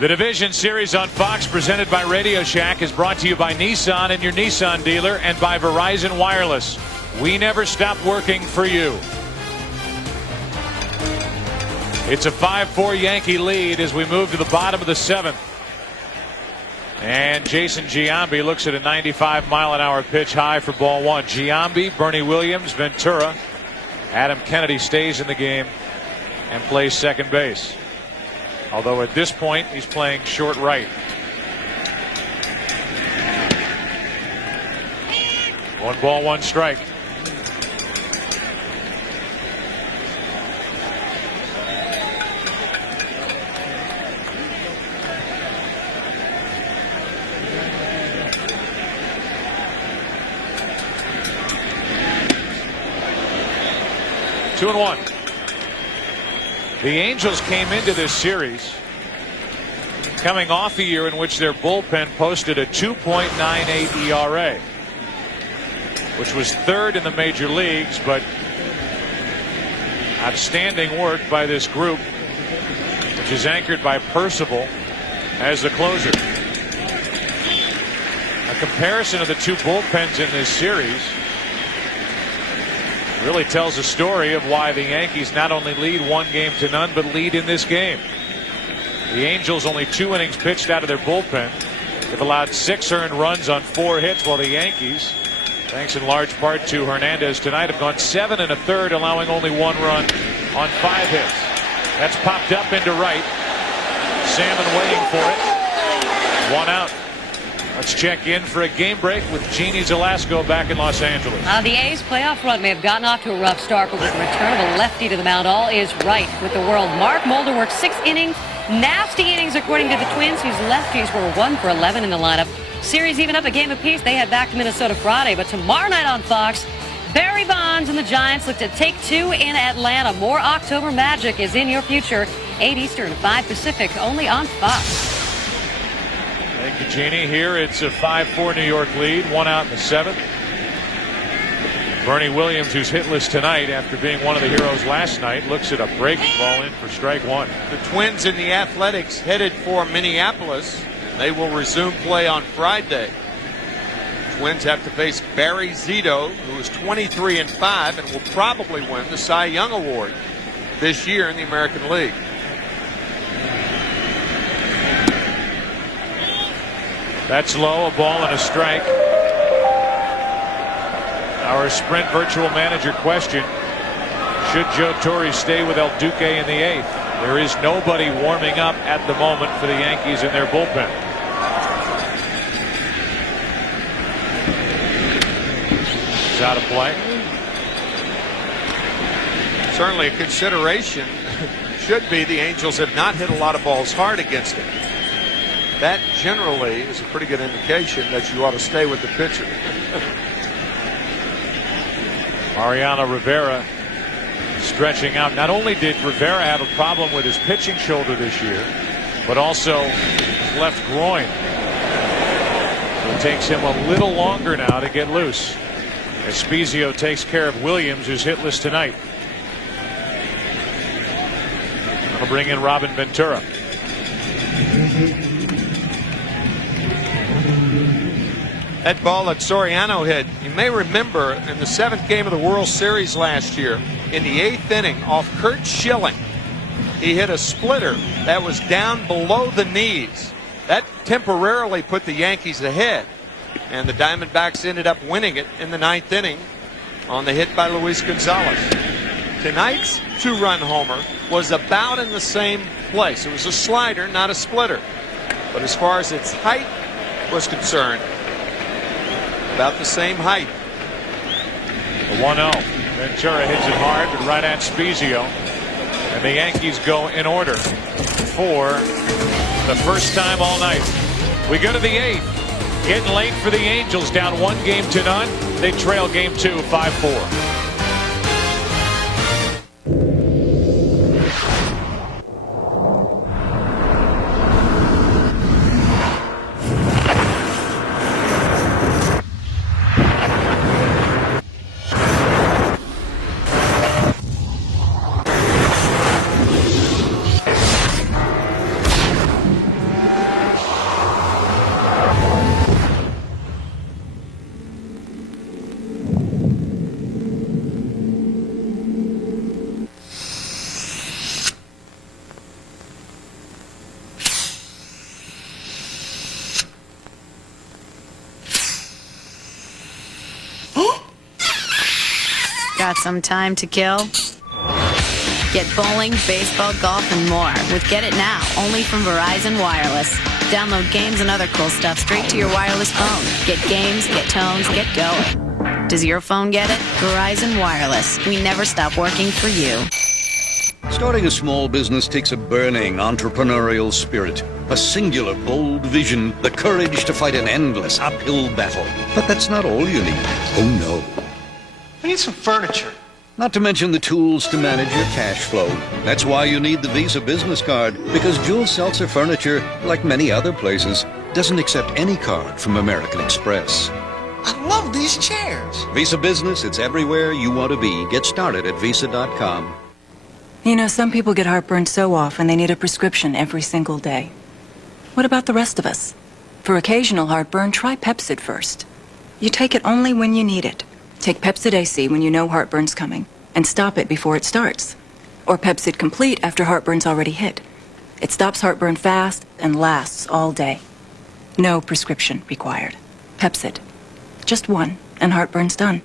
The Division Series on Fox, presented by Radio Shack, is brought to you by Nissan and your Nissan dealer, and by Verizon Wireless. We never stop working for you. It's a 5-4 Yankee lead as we move to the bottom of the 7th. And Jason Giambi looks at a 95-mile-an-hour pitch high for ball 1. Giambi, Bernie Williams, Ventura. Adam Kennedy stays in the game and plays second base. Although at this point he's playing short right. 1 ball, 1 strike. Two and 1. The Angels came into this series coming off a year in which their bullpen posted a 2.98 ERA, which was 3rd in the major leagues, but outstanding work by this group, which is anchored by Percival as the closer. A comparison of the two bullpens in this series really tells a story of why the Yankees not only lead 1-0, but lead in this game. The Angels only 2 innings pitched out of their bullpen. They've allowed 6 earned runs on 4 hits, while the Yankees, thanks in large part to Hernandez tonight, have gone 7 1/3, allowing only 1 run on 5 hits. That's popped up into right. Salmon waiting for it. 1 out. Let's check in for a game break with Jeannie Zelasco back in Los Angeles. The A's playoff run may have gotten off to a rough start, but with the return of a lefty to the mound, all is right with the world. Mark Mulder worked 6 innings. Nasty innings, according to the Twins, whose lefties were 1 for 11 in the lineup. Series even up a game apiece. They head back to Minnesota Friday, but tomorrow night on Fox, Barry Bonds and the Giants look to take 2 in Atlanta. More October magic is in your future. 8 Eastern, 5 Pacific, only on Fox. Thank you, Jeannie. Here it's a 5-4 New York lead, 1 out in the 7th. Bernie Williams, who's hitless tonight after being one of the heroes last night, looks at a breaking ball in for strike 1. The Twins and the Athletics headed for Minneapolis. They will resume play on Friday. Twins have to face Barry Zito, who is 23-5 and will probably win the Cy Young Award this year in the American League. That's low, a ball and a strike. Our Sprint virtual manager question: should Joe Torre stay with El Duque in the 8th? There is nobody warming up at the moment for the Yankees in their bullpen. He's out of play. Certainly a consideration should be the Angels have not hit a lot of balls hard against him. That generally is a pretty good indication that you ought to stay with the pitcher. Mariano Rivera stretching out. Not only did Rivera have a problem with his pitching shoulder this year, but also his left groin. So it takes him a little longer now to get loose. Espizio takes care of Williams, who's hitless tonight. I'll bring in Robin Ventura. That ball that Soriano hit, you may remember in the 7th game of the World Series last year, in the 8th inning off Kurt Schilling, he hit a splitter that was down below the knees. That temporarily put the Yankees ahead, and the Diamondbacks ended up winning it in the 9th inning on the hit by Luis Gonzalez. Tonight's 2-run homer was about in the same place. It was a slider, not a splitter. But as far as its height was concerned, about the same height. The 1-0. Ventura hits it hard, but right at Spezio. And the Yankees go in order for the first time all night. We go to the 8th. Getting late for the Angels, down 1-0. They trail game 2, 5-4. Got some time to kill? Get bowling, baseball, golf, and more with Get It Now, only from Verizon Wireless. Download games and other cool stuff straight to your wireless phone. Get games, get tones, get going. Does your phone get it? Verizon Wireless. We never stop working for you. Starting a small business takes a burning entrepreneurial spirit, a singular bold vision, the courage to fight an endless uphill battle. But that's not all you need. Oh no. We need some furniture. Not to mention the tools to manage your cash flow. That's why you need the Visa business card, because Jules Seltzer Furniture, like many other places, doesn't accept any card from American Express. I love these chairs. Visa Business, it's everywhere you want to be. Get started at Visa.com. You know, some people get heartburn so often they need a prescription every single day. What about the rest of us? For occasional heartburn, try Pepcid first. You take it only when you need it. Take Pepcid AC when you know heartburn's coming, and stop it before it starts. Or Pepcid Complete after heartburn's already hit. It stops heartburn fast and lasts all day. No prescription required. Pepcid. Just one, and heartburn's done.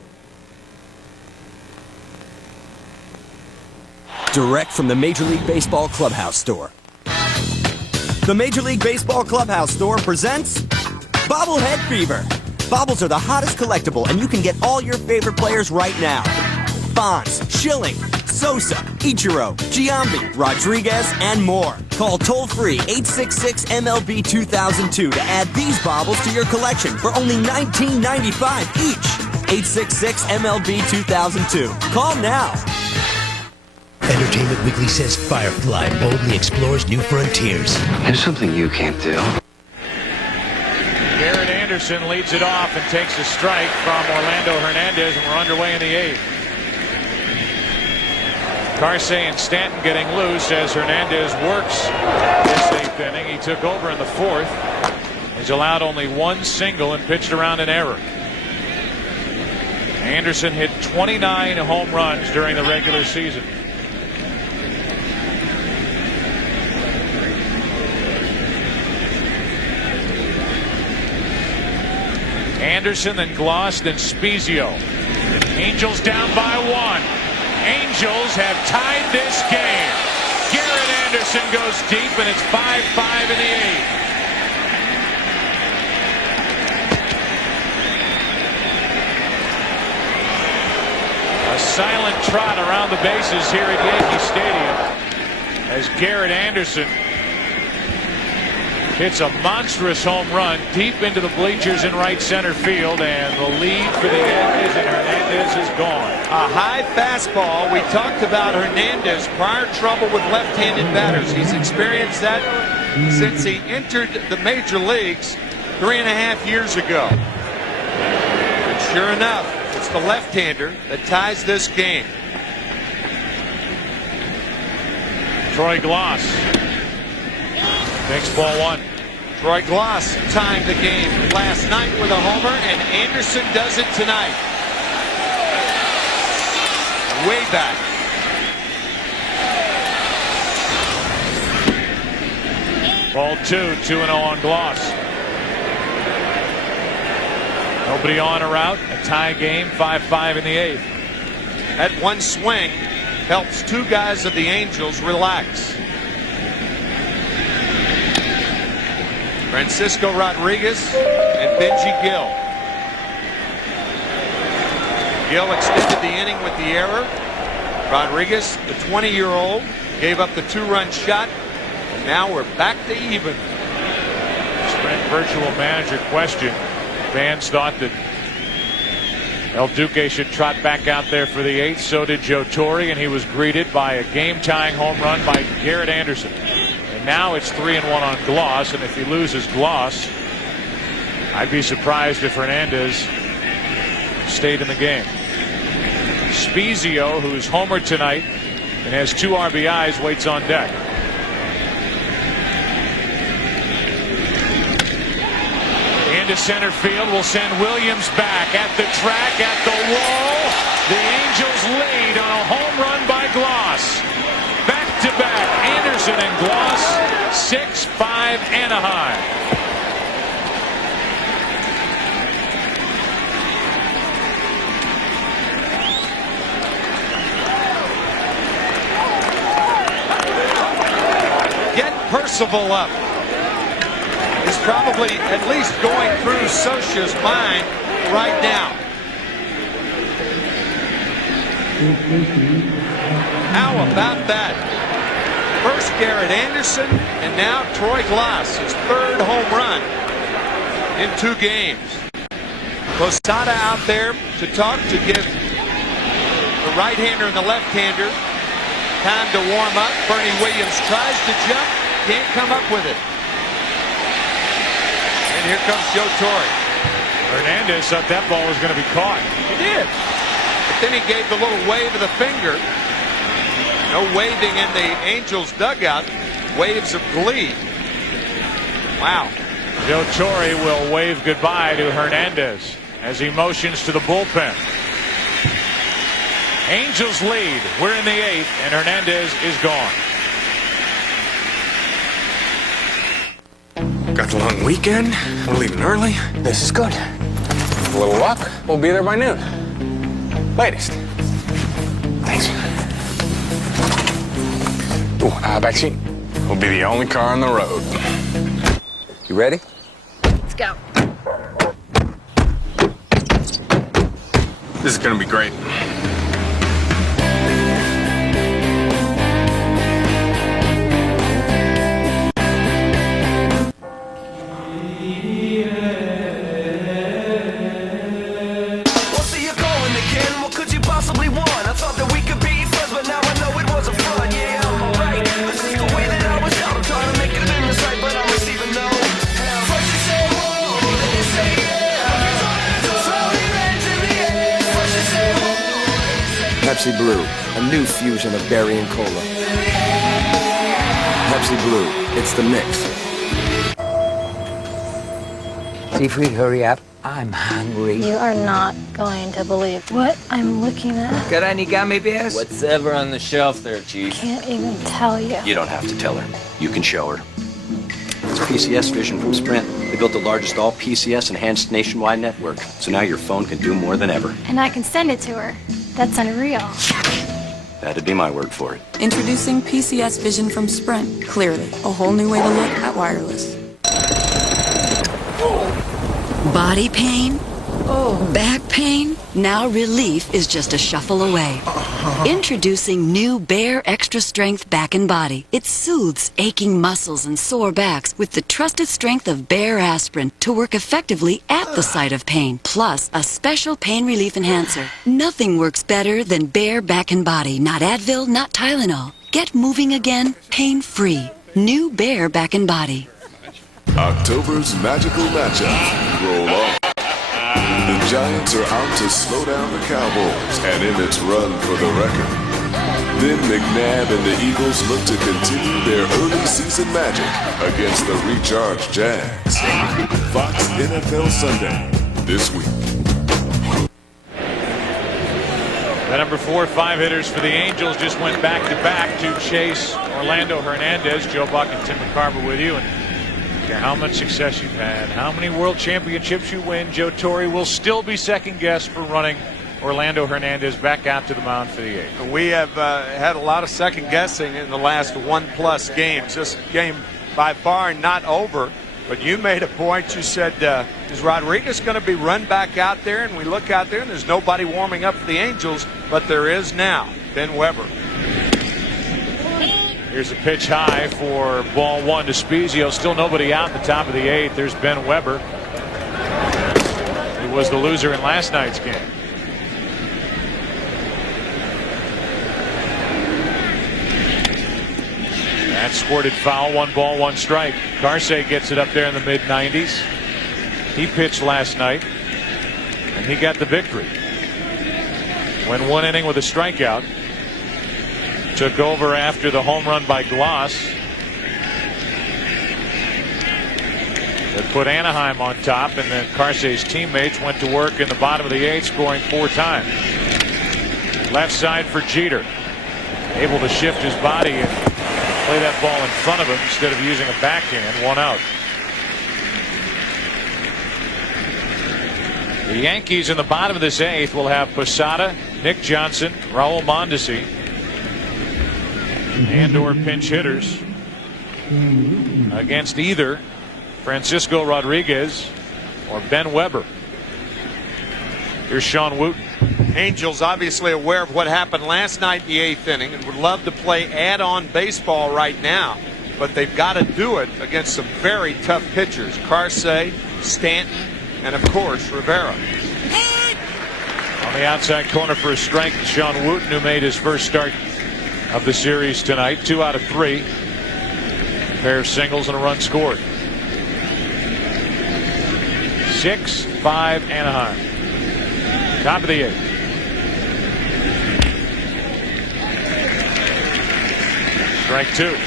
Direct from the Major League Baseball Clubhouse Store. The Major League Baseball Clubhouse Store presents Bobblehead Fever. Bobbles are the hottest collectible, and you can get all your favorite players right now. Bonds, Schilling, Sosa, Ichiro, Giambi, Rodriguez, and more. Call toll-free 866-MLB-2002 to add these baubles to your collection for only $19.95 each. 866-MLB-2002. Call now. Entertainment Weekly says Firefly boldly explores new frontiers. There's something you can't do. Garrett Anderson leads it off and takes a strike from Orlando Hernandez, and we're underway in the 8th. Carsey and Stanton getting loose as Hernandez works this 8th inning. He took over in the 4th. He's allowed only one single and pitched around an error. Anderson hit 29 home runs during the regular season. Anderson, then Gloss, then Spezio. Angels down by 1. Angels have tied this game. Garrett Anderson goes deep, and it's 5-5 in the 8th. A silent trot around the bases here at Yankee Stadium as Garrett Anderson hits a monstrous home run deep into the bleachers in right center field, and the lead for the Yankees, and Hernandez is gone. A high fastball. We talked about Hernandez, prior trouble with left-handed batters. He's experienced that since he entered the major leagues 3.5 years ago. And sure enough, it's the left-hander that ties this game. Troy Gloss takes ball 1. Troy Gloss timed the game last night with a homer, and Anderson does it tonight. Way back. Ball 2, 2-0 on Gloss. Nobody on or out. A tie game, 5-5 in the 8th. That one swing helps two guys of the Angels relax. Francisco Rodriguez and Benji Gill. Gill extended the inning with the error. Rodriguez, the 20-year-old, gave up the 2-run shot. And now we're back to even. Sprint virtual manager question. Fans thought that El Duque should trot back out there for the 8th. So did Joe Torre, and he was greeted by a game-tying home run by Garrett Anderson. And now it's 3-1 on Gloss, and if he loses Gloss, I'd be surprised if Hernandez stayed in the game. Spezio, who's homered tonight and has 2 RBIs, waits on deck. Into center field will send Williams back at the track, at the wall. The Angels lead on a home run by Gloss. Back-to-back, Anderson and Gloss, 6-5 Anaheim. Get Percival up is probably at least going through Scioscia's mind right now. How about that? First Garrett Anderson, and now Troy Gloss, his 3rd home run in 2 games. Posada out there to talk, to give the right-hander and the left-hander time to warm up. Bernie Williams tries to jump, can't come up with it. And here comes Joe Torre. Hernandez thought that ball was going to be caught. He did. But then he gave the little wave of the finger. No waving in the Angels dugout. Waves of glee. Wow. Joe Torre will wave goodbye to Hernandez as he motions to the bullpen. Angels lead. We're in the 8th, and Hernandez is gone. Got the long weekend. We're leaving early. This is good. A little luck. We'll be there by noon. Latest. Thanks. Ooh, back seat. We'll be the only car on the road. You ready? Let's go. This is gonna be great. Pepsi Blue, a new fusion of berry and cola. Pepsi Blue, it's the mix. Seafood, hurry up. I'm hungry. You are not going to believe what I'm looking at. Got any gummy bears? What's ever on the shelf there, Chief? Can't even tell you. You don't have to tell her. You can show her. It's PCS Vision from Sprint. They built the largest all PCS enhanced nationwide network. So now your phone can do more than ever. And I can send it to her. That's unreal. That'd be my word for it. Introducing PCS Vision from Sprint. Clearly, a whole new way to look at wireless. Body pain? Back pain? Now relief is just a shuffle away. Introducing new Bare Extra Strength Back and Body. It soothes aching muscles and sore backs with the trusted strength of Bare aspirin to work effectively at the site of pain. Plus, a special pain relief enhancer. Nothing works better than Bare Back and Body. Not Advil, not Tylenol. Get moving again, pain-free. New Bare Back and Body. October's magical matchup. Roll on. The Giants are out to slow down the Cowboys, and Emmett's run for the record. Then McNabb and the Eagles look to continue their early season magic against the recharged Jags. Fox NFL Sunday this week. The number 4-5 hitters for the Angels just went back-to-back to chase Orlando Hernandez. Joe Buck and Tim McCarver with you. And how much success you've had, how many world championships you win, Joe Torre will still be second guessed for running Orlando Hernandez back out to the mound for the 8th. We have had a lot of second guessing in the last 1+ games. This game by far not over, but you made a point. You said, is Rodriguez going to be run back out there? And we look out there and there's nobody warming up for the Angels, but there is now. Ben Weber. Here's a pitch high for ball 1 to Spezio. Still nobody out in the top of the 8th. There's Ben Weber. He was the loser in last night's game. That squirted foul. 1 ball, 1 strike. Carsey gets it up there in the mid-90s. He pitched last night, and he got the victory. Went 1 inning with a strikeout. Took over after the home run by Gloss that put Anaheim on top, and then Carsey's teammates went to work in the bottom of the 8th, scoring 4 times. Left side for Jeter, able to shift his body and play that ball in front of him instead of using a backhand. 1 out. The Yankees in the bottom of this 8th will have Posada, Nick Johnson, Raul Mondesi, and/or pinch hitters against either Francisco Rodriguez or Ben Weber. Here's Sean Wooten. Angels obviously aware of what happened last night in the 8th inning and would love to play add-on baseball right now, but they've got to do it against some very tough pitchers. Carsey, Stanton, and of course Rivera. On the outside corner for a strike, Sean Wooten, who made his first start of the series tonight. 2 out of 3. A pair of singles and a run scored. 6-5 Anaheim. Top of the 8th. Strike 2.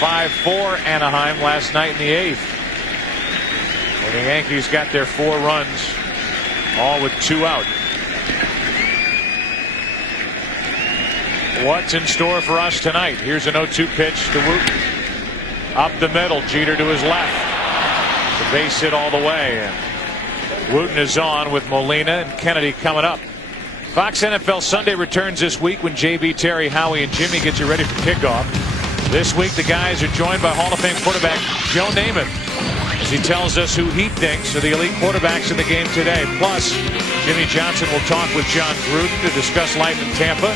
5-4 Anaheim last night in the 8th. And the Yankees got their 4 runs, all with 2 out. What's in store for us tonight? Here's an 0-2 pitch to Wooten. Up the middle, Jeter to his left. The base hit all the way. And Wooten is on with Molina and Kennedy coming up. Fox NFL Sunday returns this week when JB, Terry, Howie, and Jimmy get you ready for kickoff. This week the guys are joined by Hall of Fame quarterback Joe Namath as he tells us who he thinks are the elite quarterbacks in the game today. Plus, Jimmy Johnson will talk with John Gruden to discuss life in Tampa,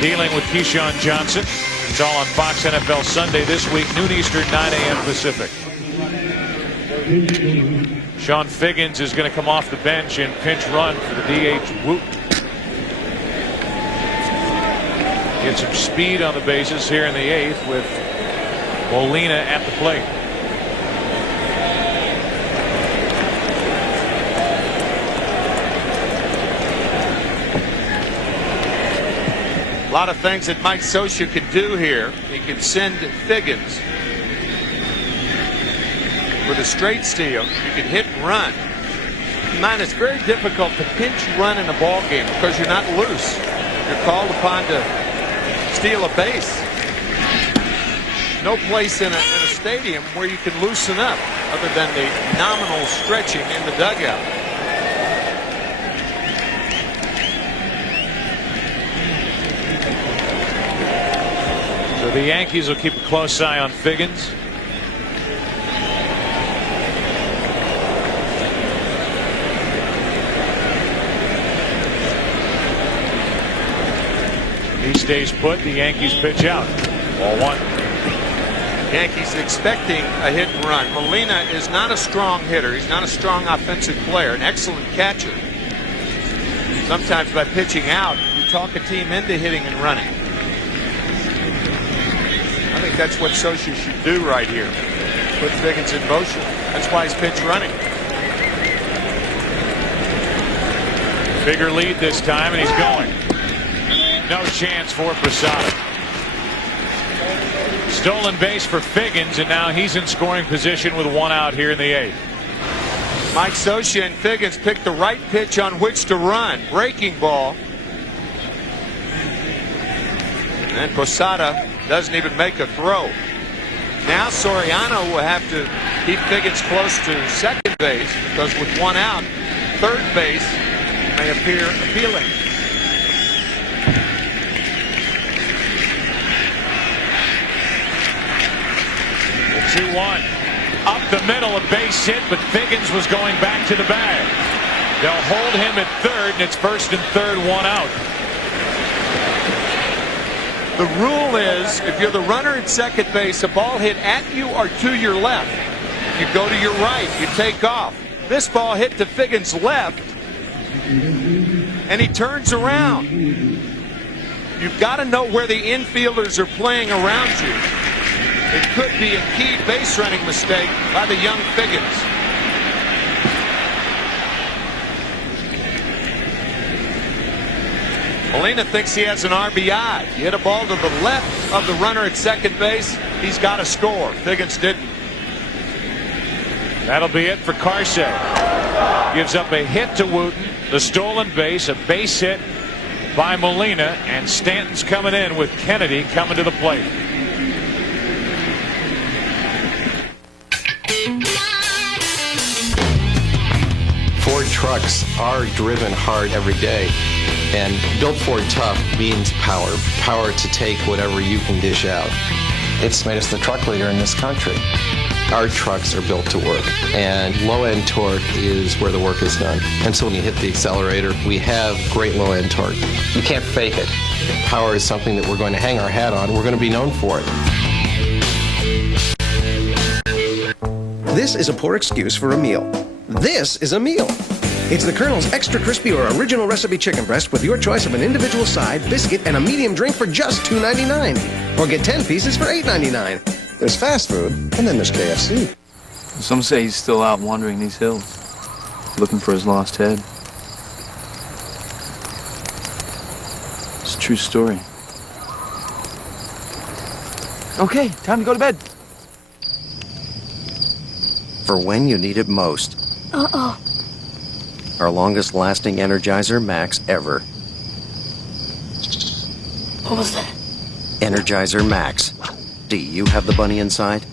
dealing with Keyshawn Johnson. It's all on Fox NFL Sunday this week, noon Eastern, 9 a.m. Pacific. Sean Figgins is going to come off the bench and pinch run for the DH Wooten. Get some speed on the bases here in the 8th with Molina at the plate. A lot of things that Mike Scioscia could do here. He could send Figgins with a straight steal. You could hit and run. Man, it's very difficult to pinch run in a ball game because you're not loose. You're called upon to steal a base. No place in a stadium where you can loosen up other than the nominal stretching in the dugout. So the Yankees will keep a close eye on Figgins. He stays put. The Yankees pitch out. Ball 1. Yankees expecting a hit and run. Molina is not a strong hitter. He's not a strong offensive player. An excellent catcher. Sometimes by pitching out, you talk a team into hitting and running. I think that's what Scioscia should do right here. Put Figgins in motion. That's why he's pitch running. Bigger lead this time, and he's going. No chance for Posada. Stolen base for Figgins, and now he's in scoring position with 1 out here in the 8th. Mike Scioscia and Figgins picked the right pitch on which to run. Breaking ball. And Posada doesn't even make a throw. Now Soriano will have to keep Figgins close to second base because with 1 out, third base may appear appealing. The 2-1. Up the middle, a base hit, but Figgins was going back to the bag. They'll hold him at third, and it's first and third, 1 out. The rule is if you're the runner at second base, a ball hit at you or to your left, you go to your right, you take off. This ball hit to Figgins' left, and he turns around. You've got to know where the infielders are playing around you. It could be a key base running mistake by the young Figgins. Molina thinks he has an RBI. You hit a ball to the left of the runner at second base, he's got to score. Figgins didn't. That'll be it for Carsey. Gives up a hit to Wooten, the stolen base, a base hit by Molina, and Stanton's coming in with Kennedy coming to the plate. Ford trucks are driven hard every day, and built Ford tough means power. Power to take whatever you can dish out. It's made us the truck leader in this country. Our trucks are built to work, and low-end torque is where the work is done. And so when you hit the accelerator, we have great low-end torque. You can't fake it. Power is something that we're going to hang our hat on. We're going to be known for it. This is a poor excuse for a meal. This is a meal. It's the Colonel's Extra Crispy or Original Recipe Chicken Breast with your choice of an individual side, biscuit, and a medium drink for just $2.99. Or get 10 pieces for $8.99. There's fast food, and then there's KFC. Some say he's still out wandering these hills, looking for his lost head. It's a true story. Okay, time to go to bed. For when you need it most. Uh-oh. Our longest lasting Energizer Max ever. What was that? Energizer Max. Do you have the bunny inside?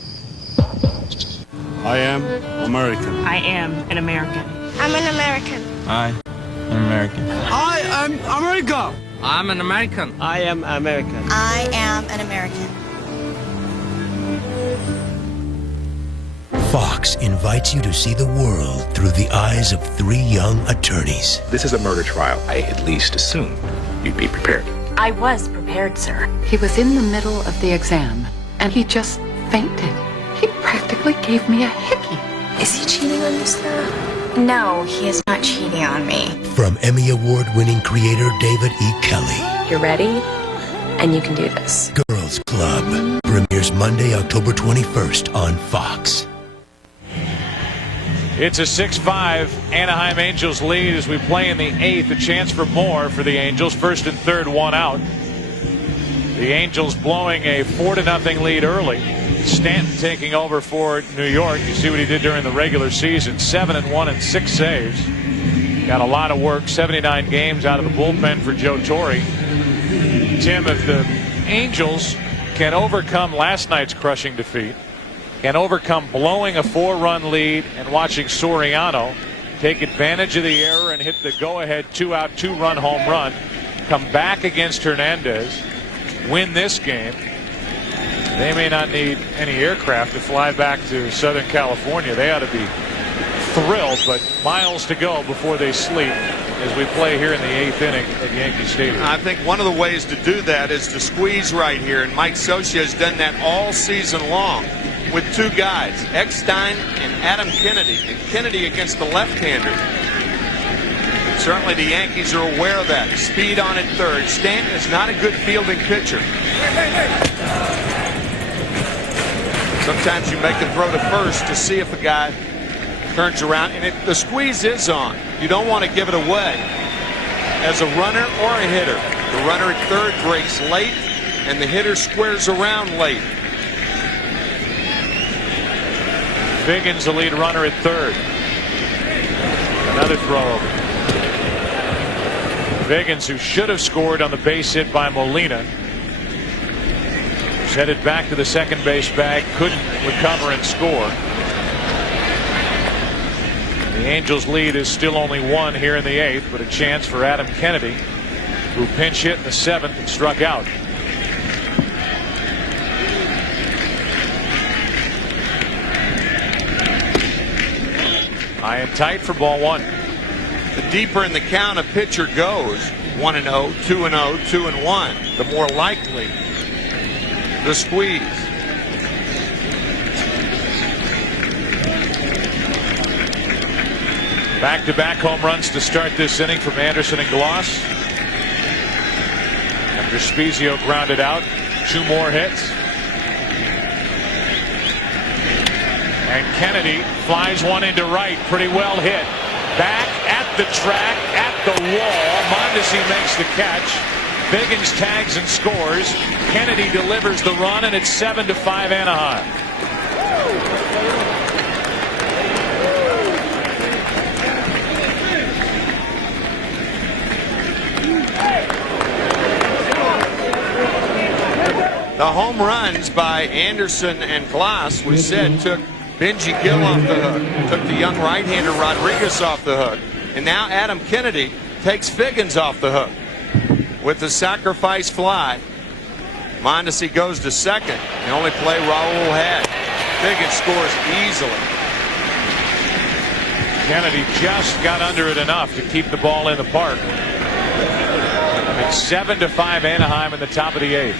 I am American. I am an American. I'm an American. I am American. I am America. I'm an American. I am American. I am an American. Fox invites you to see the world through the eyes of 3 young attorneys. This is a murder trial. I at least assumed you'd be prepared. I was prepared, sir. He was in the middle of the exam, and he just fainted. He practically gave me a hickey. Is he cheating on you, Sarah? No, he is not cheating on me. From Emmy Award-winning creator David E. Kelley. You're ready, and you can do this. Girls Club premieres Monday, October 21st on Fox. It's a 6-5 Anaheim Angels lead as we play in the 8th. A chance for more for the Angels. First and third, one out. The Angels blowing a 4-0 lead early. Stanton taking over for New York. You see what he did during the regular season. 7-1 and 6 saves. Got a lot of work. 79 games out of the bullpen for Joe Torre. Tim, if the Angels can overcome last night's crushing defeat, can overcome blowing a 4-run lead and watching Soriano take advantage of the error and hit the go-ahead 2-out 2-run home run, come back against Hernandez, win this game, they may not need any aircraft to fly back to Southern California. They ought to be thrilled, but miles to go before they sleep as we play here in the 8th inning at Yankee Stadium. I think one of the ways to do that is to squeeze right here, and Mike Socia has done that all season long with 2 guys, Eckstein and Adam Kennedy, and Kennedy against the left-hander. Certainly the Yankees are aware of that. Speed on at third. Stanton is not a good fielding pitcher. Sometimes you make a throw to first to see if a guy turns around, and the squeeze is on. You don't want to give it away. As a runner or a hitter, the runner at third breaks late, and the hitter squares around late. Biggins, the lead runner at third. Another throw over. Biggins, who should have scored on the base hit by Molina, was headed back to the second base bag, couldn't recover and score. The Angels lead is still only 1 here in the 8th, but a chance for Adam Kennedy, who pinch hit in the 7th and struck out. High and tight for ball 1. The deeper in the count a pitcher goes, 1-0, 2-0, 2-1, the more likely the squeeze. Back-to-back home runs to start this inning from Anderson and Gloss. After Spezio grounded out, 2 more hits. And Kennedy flies one into right, pretty well hit. Back at the track, at the wall. Mondesi makes the catch. Biggins tags and scores. Kennedy delivers the run, and it's 7-5 Anaheim. The home runs by Anderson and Glass, we said, took Benji Gill off the hook, took the young right-hander Rodriguez off the hook, and now Adam Kennedy takes Figgins off the hook with the sacrifice fly. Mondesi goes to second. The only play Raul had. Figgins scores easily. Kennedy just got under it enough to keep the ball in the park. It's 7-5 Anaheim in the top of the 8th.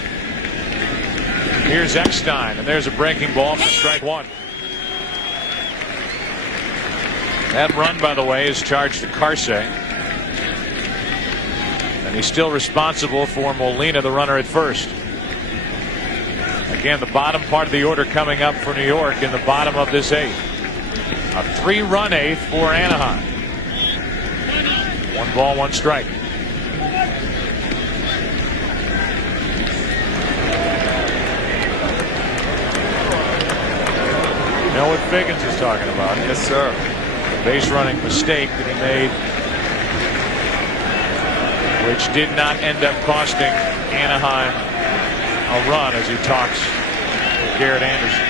Here's Eckstein, and there's a breaking ball for strike 1. That run, by the way, is charged to Carsey. And he's still responsible for Molina, the runner at first. Again, the bottom part of the order coming up for New York in the bottom of this 8th. A 3-run 8th for Anaheim. 1 ball, 1 strike. You know what Figgins is talking about? Yes, sir. The base running mistake that he made, which did not end up costing Anaheim a run, as he talks with Garrett Anderson.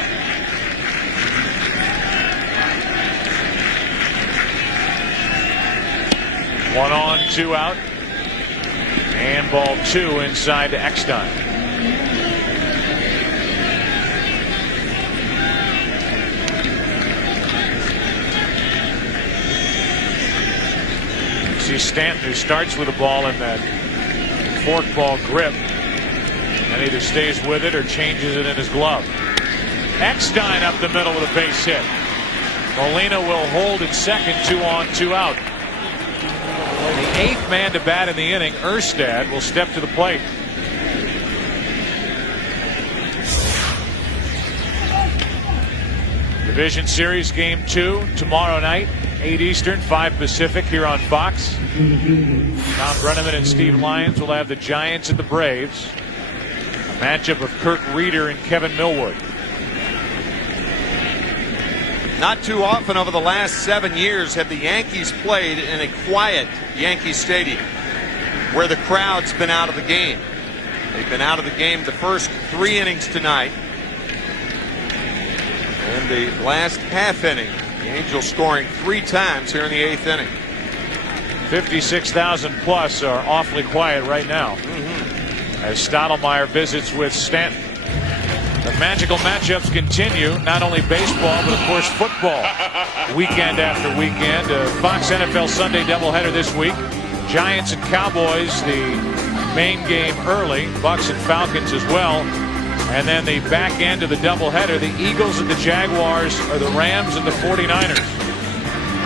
One on, two out, and ball two inside to Eckstein. See Stanton, who starts with a ball in that forkball grip and either stays with it or changes it in his glove. Eckstein up the middle with a base hit. Molina will hold at second, 2 on, 2 out. The 8th man to bat in the inning, Erstad, will step to the plate. Division Series Game 2 tomorrow night, 8 Eastern, 5 Pacific here on Fox. Tom Brenneman and Steve Lyons will have the Giants and the Braves. A matchup of Kirk Reeder and Kevin Millwood. Not too often over the last 7 years have the Yankees played in a quiet Yankee Stadium where the crowd's been out of the game. They've been out of the game the first 3 innings tonight. And the last half inning, the Angels scoring 3 times here in the 8th inning. 56,000 plus are awfully quiet right now as Stottlemyre visits with Stanton. The magical matchups continue, not only baseball, but of course football. Weekend after weekend. Fox NFL Sunday doubleheader this week. Giants and Cowboys, the main game early. Bucks and Falcons as well. And then the back end of the doubleheader, the Eagles and the Jaguars, or the Rams and the 49ers.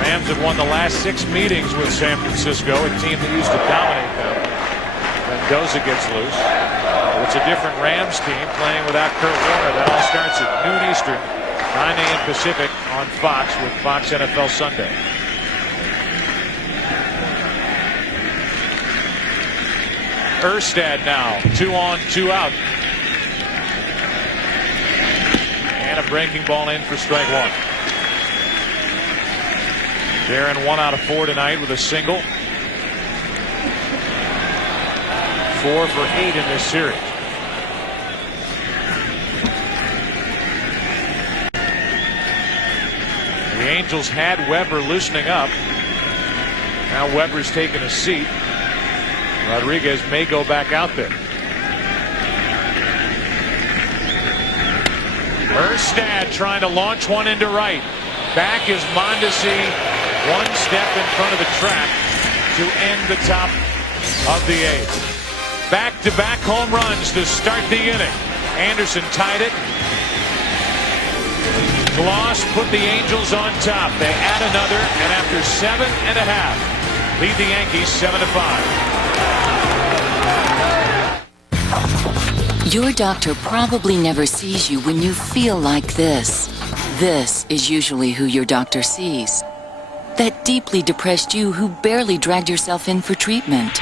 Rams have won the last 6 meetings with San Francisco, a team that used to dominate them. Mendoza gets loose. It's a different Rams team playing without Kurt Warner. That all starts at noon Eastern, 9 a.m. Pacific on Fox with Fox NFL Sunday. Erstad now, 2 on, 2 out. And a breaking ball in for strike 1. Darren 1 out of 4 tonight with a single. 4 for 8 in this series. The Angels had Weber loosening up. Now Weber's taking a seat. Rodriguez may go back out there. Erstad trying to launch one into right. Back is Mondesi, 1 step in front of the track to end the top of the 8th. Back-to-back home runs to start the inning. Anderson tied it. Gloss put the Angels on top. They add another, and after 7.5, lead the Yankees 7-5. Your doctor probably never sees you when you feel like this. This is usually who your doctor sees. That deeply depressed you who barely dragged yourself in for treatment.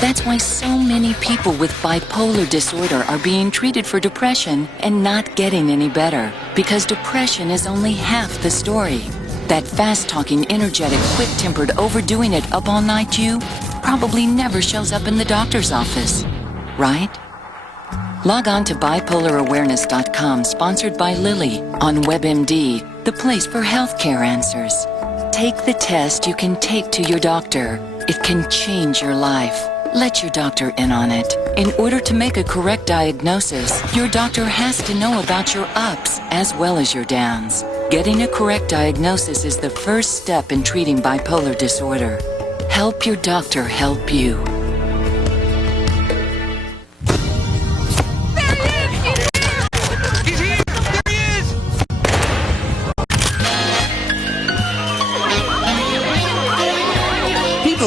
That's why so many people with bipolar disorder are being treated for depression and not getting any better. Because depression is only half the story. That fast-talking, energetic, quick-tempered, overdoing it up all night you probably never shows up in the doctor's office, right? Log on to bipolarawareness.com, sponsored by Lilly, on WebMD, the place for healthcare answers. Take the test you can take to your doctor. It can change your life. Let your doctor in on it. In order to make a correct diagnosis, your doctor has to know about your ups as well as your downs. Getting a correct diagnosis is the first step in treating bipolar disorder. Help your doctor help you.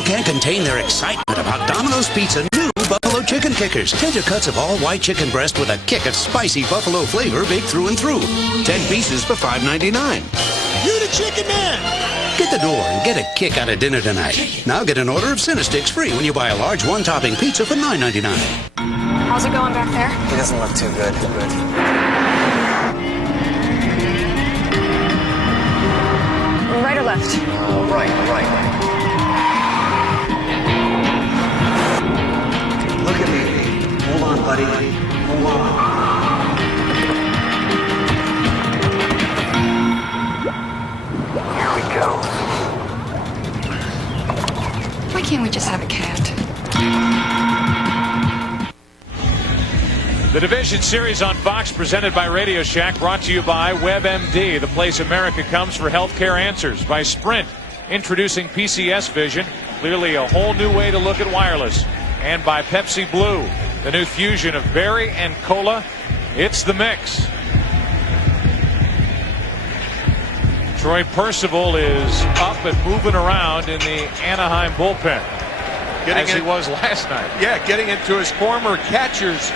Can't contain their excitement about Domino's Pizza new Buffalo Chicken Kickers. Tender cuts of all white chicken breast with a kick of spicy buffalo flavor baked through and through. 10 pieces for $5.99. You're the chicken man! Get the door and get a kick out of dinner tonight. Now get an order of Cinesticks free when you buy a large one-topping pizza for $9.99. How's it going back there? He doesn't look too good. left. Right. Look at me. Hold on, buddy. Hold on. Here we go. Why can't we just have a cat? The Division Series on Fox, presented by Radio Shack, brought to you by WebMD, the place America comes for healthcare answers. By Sprint, introducing PCS Vision, clearly a whole new way to look at wireless. And by Pepsi Blue, the new fusion of berry and cola. It's the mix. Troy Percival is up and moving around in the Anaheim bullpen, as he was last night. Yeah, getting into his former catcher's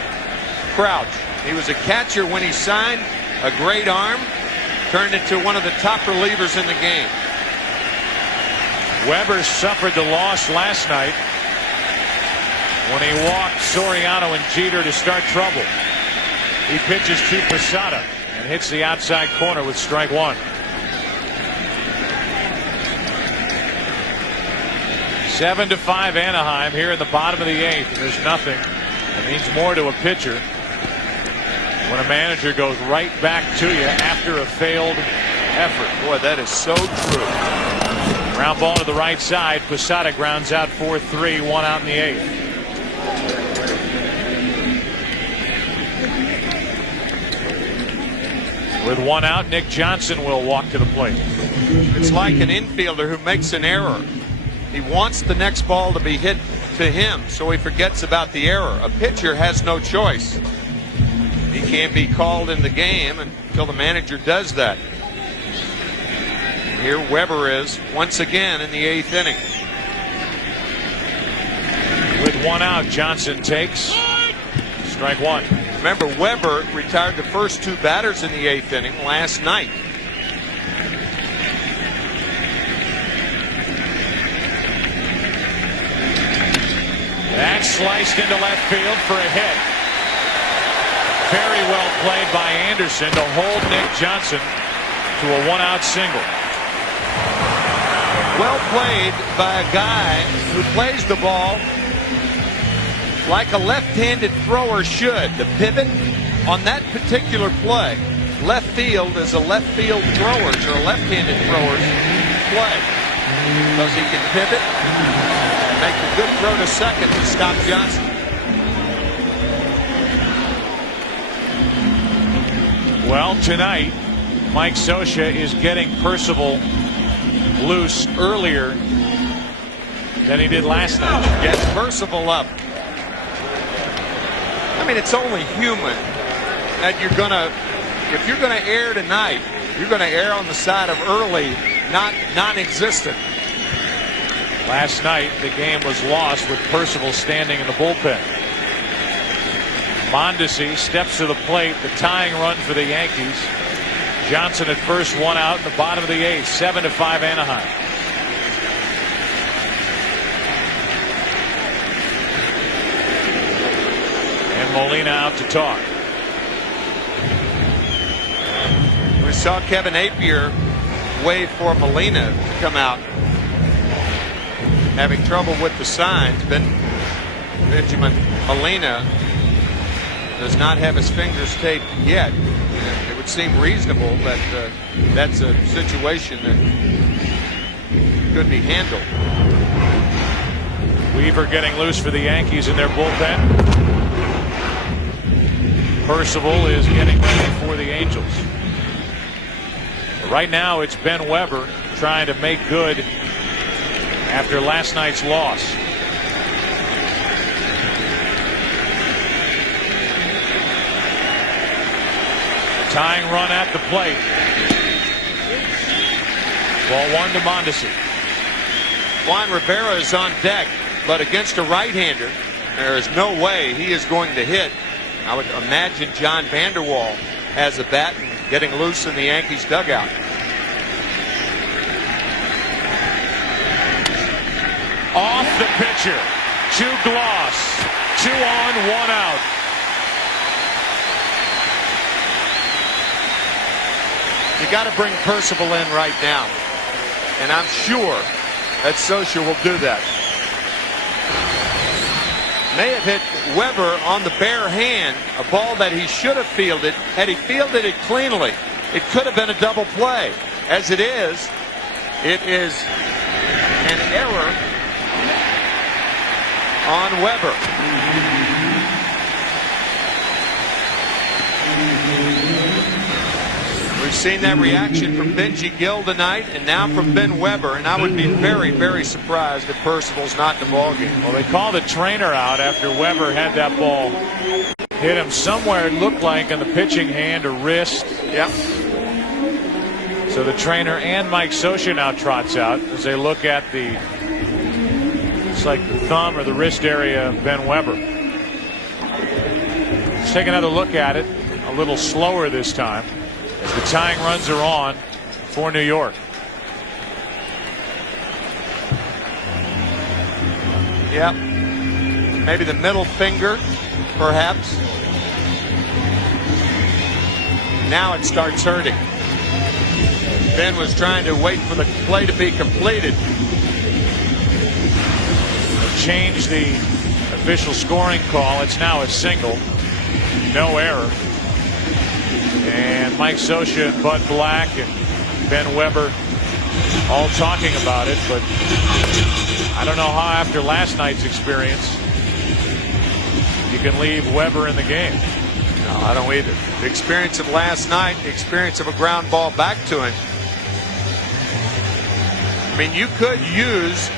crouch. He was a catcher when he signed, a great arm, turned into one of the top relievers in the game. Weber suffered the loss last night when he walked Soriano and Jeter to start trouble. He pitches to Posada and hits the outside corner with strike one. 7-5 Anaheim here in the bottom of the eighth. There's nothing. It means more to a pitcher when a manager goes right back to you after a failed effort. Boy, that is so true. Ground ball to the right side. Posada grounds out 4-3, 1 out in the eighth. With 1 out, Nick Johnson will walk to the plate. It's like an infielder who makes an error. He wants the next ball to be hit to him, so he forgets about the error. A pitcher has no choice. He can't be called in the game until the manager does that. Here Weber is once again in the eighth inning. With 1 out, Johnson takes strike one. Remember, Weber retired the first 2 batters in the eighth inning last night. That's sliced into left field for a hit. Very well played by Anderson to hold Nick Johnson to a 1-out single. Well played by a guy who plays the ball like a left-handed thrower should. The pivot on that particular play, left field is a left field thrower's or a left-handed thrower's play, because he can pivot and make a good throw to second to stop Johnson. Well, tonight, Mike Scioscia is getting Percival loose earlier than he did last night. Get Percival up. I mean, it's only human that if you're gonna err tonight, you're gonna err on the side of early, not non-existent. Last night, the game was lost with Percival standing in the bullpen. Mondesi steps to the plate, the tying run for the Yankees. Johnson at first, 1 out in the bottom of the eighth, 7-5 Anaheim. And Molina out to talk. We saw Kevin Appier wait for Molina to come out, having trouble with the signs. Benjamin Molina does not have his fingers taped yet. It would seem reasonable that that's a situation that could be handled. Weaver getting loose for the Yankees in their bullpen. Percival is getting ready for the Angels. Right now it's Ben Weber trying to make good after last night's loss. Tying run at the plate. Ball 1 to Mondesi. Juan Rivera is on deck, but against a right-hander, there is no way he is going to hit. I would imagine John Vanderwall has a bat and getting loose in the Yankees dugout. Off the pitcher. To Gloss. 2 on, 1 out. You got to bring Percival in right now. And I'm sure that Socia will do that. May have hit Weber on the bare hand, a ball that he should have fielded. Had he fielded it cleanly, it could have been a double play. As it is an error on Weber. We've seen that reaction from Benji Gill tonight, and now from Ben Weber, and I would be very, very surprised if Percival's not in the ballgame. Well, they called the trainer out after Weber had that ball hit him somewhere, it looked like, on the pitching hand or wrist. Yep. So the trainer and Mike Socia now trots out as they look at the, it's like the thumb or the wrist area of Ben Weber. Let's take another look at it, a little slower this time, as the tying runs are on for New York. Yep. Maybe the middle finger, perhaps. Now it starts hurting. Ben was trying to wait for the play to be completed. Change the official scoring call. It's now a single. No error. And Mike Socia and Bud Black and Ben Weber all talking about it, but I don't know how after last night's experience you can leave Weber in the game. No, I don't either. The experience of last night, the experience of a ground ball back to him. I mean, you could use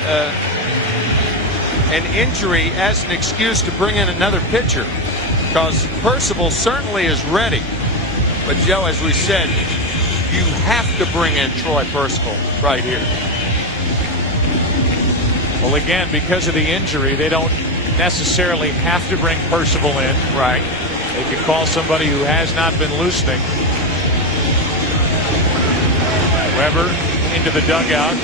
an injury as an excuse to bring in another pitcher, because Percival certainly is ready. But, Joe, as we said, you have to bring in Troy Percival right here. Well, again, because of the injury, they don't necessarily have to bring Percival in. Right. They can call somebody who has not been loosening. Weber into the dugout.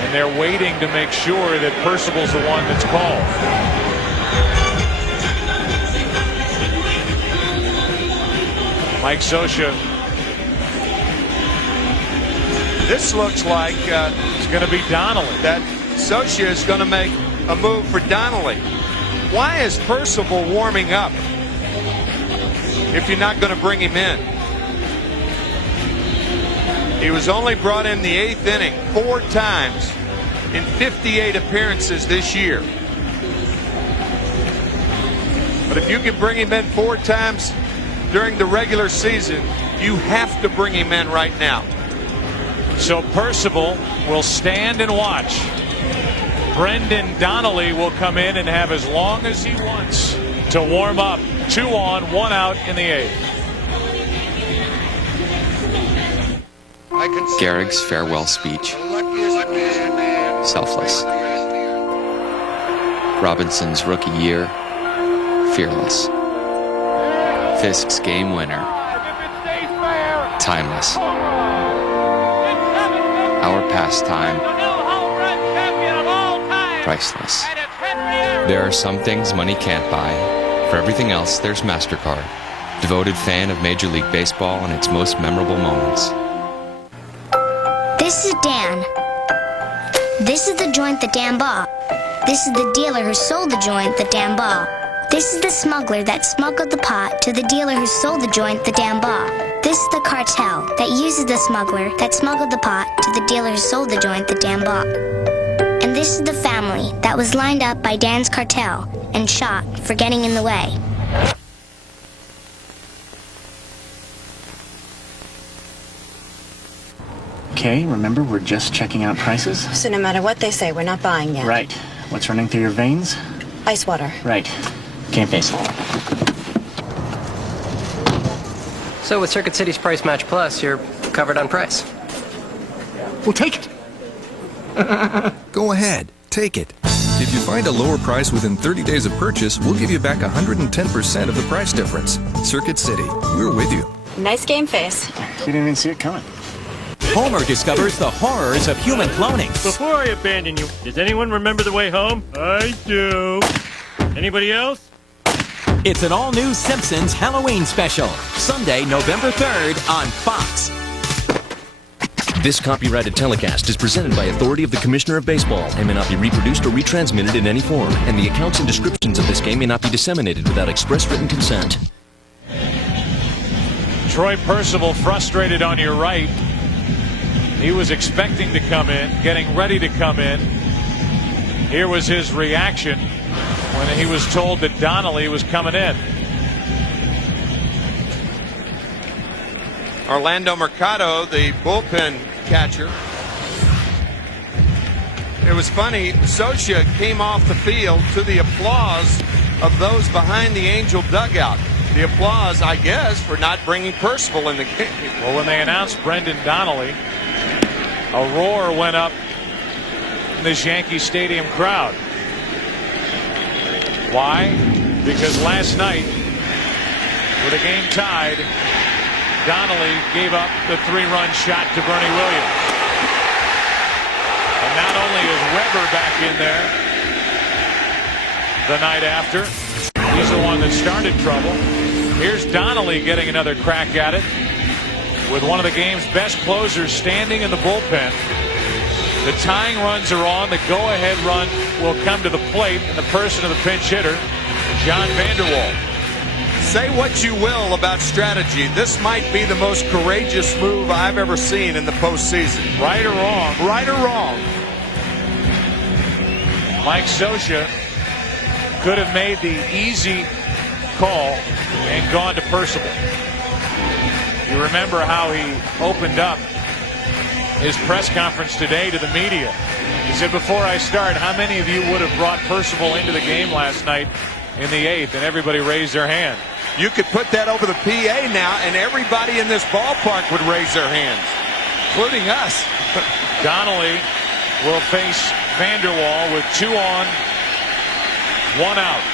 And they're waiting to make sure that Percival's the one that's called. Mike Socia. This looks like it's going to be Donnelly. That Socia is going to make a move for Donnelly. Why is Percival warming up if you're not going to bring him in? He was only brought in the 8th inning 4 times in 58 appearances this year. But if you can bring him in 4 times during the regular season, you have to bring him in right now. So Percival will stand and watch. Brendan Donnelly will come in and have as long as he wants to warm up. 2 on, 1 out in the 8th. Gehrig's farewell speech. Selfless. Robinson's rookie year. Fearless. Fisk's game winner. Timeless. Our pastime. Priceless. There are some things money can't buy. For everything else, there's MasterCard. Devoted fan of Major League Baseball and its most memorable moments. This is Dan. This is the joint that Dan bought. This is the dealer who sold the joint that Dan bought. This is the smuggler that smuggled the pot to the dealer who sold the joint that Dan bought. This is the cartel that uses the smuggler that smuggled the pot to the dealer who sold the joint that Dan bought. And this is the family that was lined up by Dan's cartel and shot for getting in the way. Okay, remember, we're just checking out prices. So no matter what they say, we're not buying yet. Right. What's running through your veins? Ice water. Right. Can't face it. So with Circuit City's Price Match Plus, you're covered on price. Well, take it. Go ahead, take it. If you find a lower price within 30 days of purchase, we'll give you back 110% of the price difference. Circuit City, we're with you. Nice game face. You didn't even see it coming. Homer discovers the horrors of human cloning. Before I abandon you, does anyone remember the way home? I do. Anybody else? It's an all-new Simpsons Halloween special. Sunday, November 3rd on Fox. This copyrighted telecast is presented by authority of the Commissioner of Baseball and may not be reproduced or retransmitted in any form, and the accounts and descriptions of this game may not be disseminated without express written consent. Troy Percival frustrated on your right. He was expecting to come in, getting ready to come in. Here was his reaction when he was told that Donnelly was coming in. Orlando Mercado, the bullpen catcher. It was funny, Socia came off the field to the applause of those behind the Angel dugout. The applause, I guess, for not bringing Percival in the game. Well, when they announced Brendan Donnelly, a roar went up in this Yankee Stadium crowd. Why? Because last night, with the game tied, Donnelly gave up the 3-run shot to Bernie Williams. And not only is Weber back in there the night after, he's the one that started trouble. Here's Donnelly getting another crack at it with one of the game's best closers standing in the bullpen. The tying runs are on. The go-ahead run will come to the plate in the person of the pinch hitter, John Vanderwall. Say what you will about strategy. This might be the most courageous move I've ever seen in the postseason. Right or wrong? Right or wrong. Mike Socia could have made the easy call and gone to Percival. You remember how he opened up his press conference today to the media. He said, before I start, how many of you would have brought Percival into the game last night in the 8th? And everybody raised their hand. You could put that over the PA now, and everybody in this ballpark would raise their hands, including us. Donnelly will face Vanderwall with 2 on, 1 out.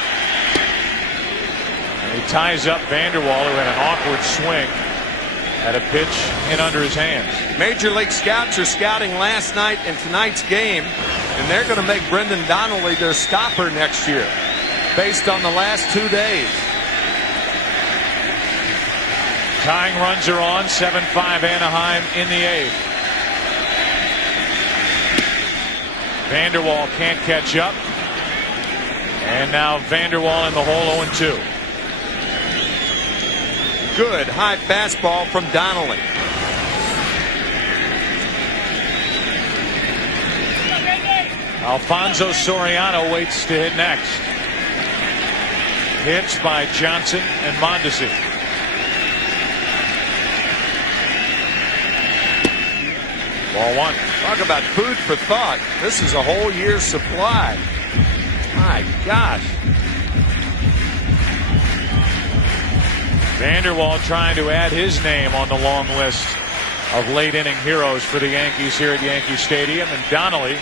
And he ties up Vanderwall, who had an awkward swing at a pitch in under his hands. Major League scouts are scouting last night and tonight's game, and they're going to make Brendan Donnelly their stopper next year, based on the last 2 days. Tying runs are on, 7-5 Anaheim in the 8th. Vanderwall can't catch up. And now Vanderwall in the hole, 0-2. Good high fastball from Donnelly. Alfonso Soriano waits to hit next. Hits by Johnson and Mondesi. Ball 1. Talk about food for thought. This is a whole year's supply. My gosh. Vanderwall trying to add his name on the long list of late inning heroes for the Yankees here at Yankee Stadium. And Donnelly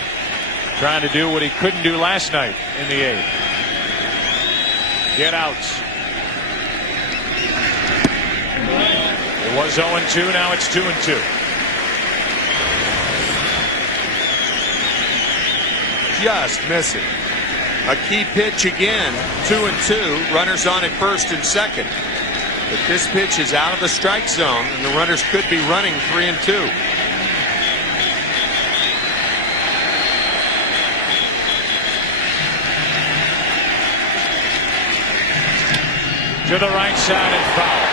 trying to do what he couldn't do last night in the 8th. Get outs. It was 0-2, now it's 2-2. Just missing. A key pitch again. 2-2. Runners on at first and second. But this pitch is out of the strike zone, and the runners could be running 3-2. To the right side and foul.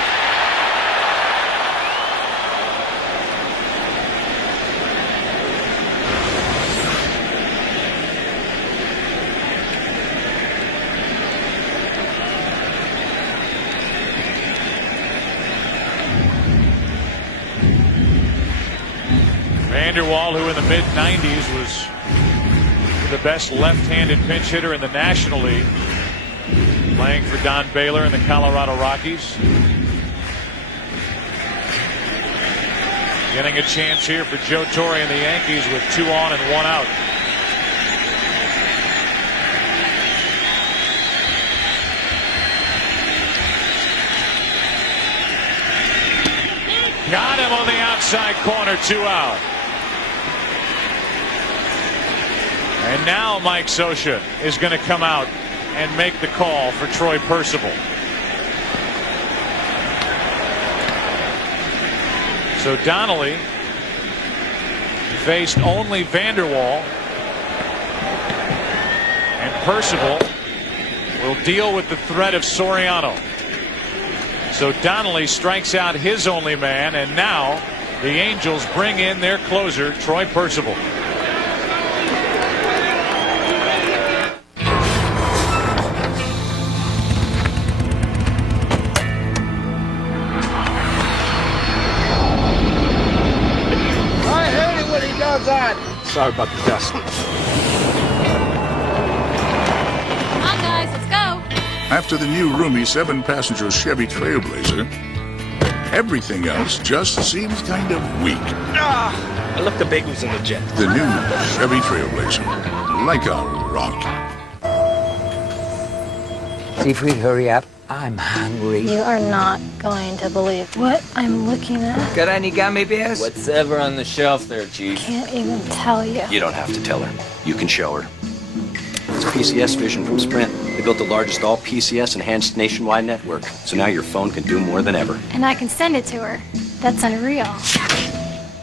Vanderwall, who in the mid-90s was the best left-handed pinch hitter in the National League, playing for Don Baylor in the Colorado Rockies. Getting a chance here for Joe Torre and the Yankees with 2 on and 1 out. Got him on the outside corner, 2 out. And now Mike Socia is going to come out and make the call for Troy Percival. So Donnelly faced only Vanderwall. And Percival will deal with the threat of Soriano. So Donnelly strikes out his only man, and now the Angels bring in their closer, Troy Percival. I hate it when he does that. Sorry about the dust. Come on, guys, let's go. After the new roomy 7-passenger Chevy Trailblazer, everything else just seems kind of weak. I left the bagels in the jet. The new Chevy Trailblazer, like a rock. Seafood, hurry up. I'm hungry. You are not going to believe what I'm looking at. Got any gummy bears? Whatever on the shelf there, Chief. Can't even tell you. You don't have to tell her. You can show her. It's PCS Vision from Sprint. They built the largest all PCS enhanced nationwide network. So now your phone can do more than ever. And I can send it to her. That's unreal.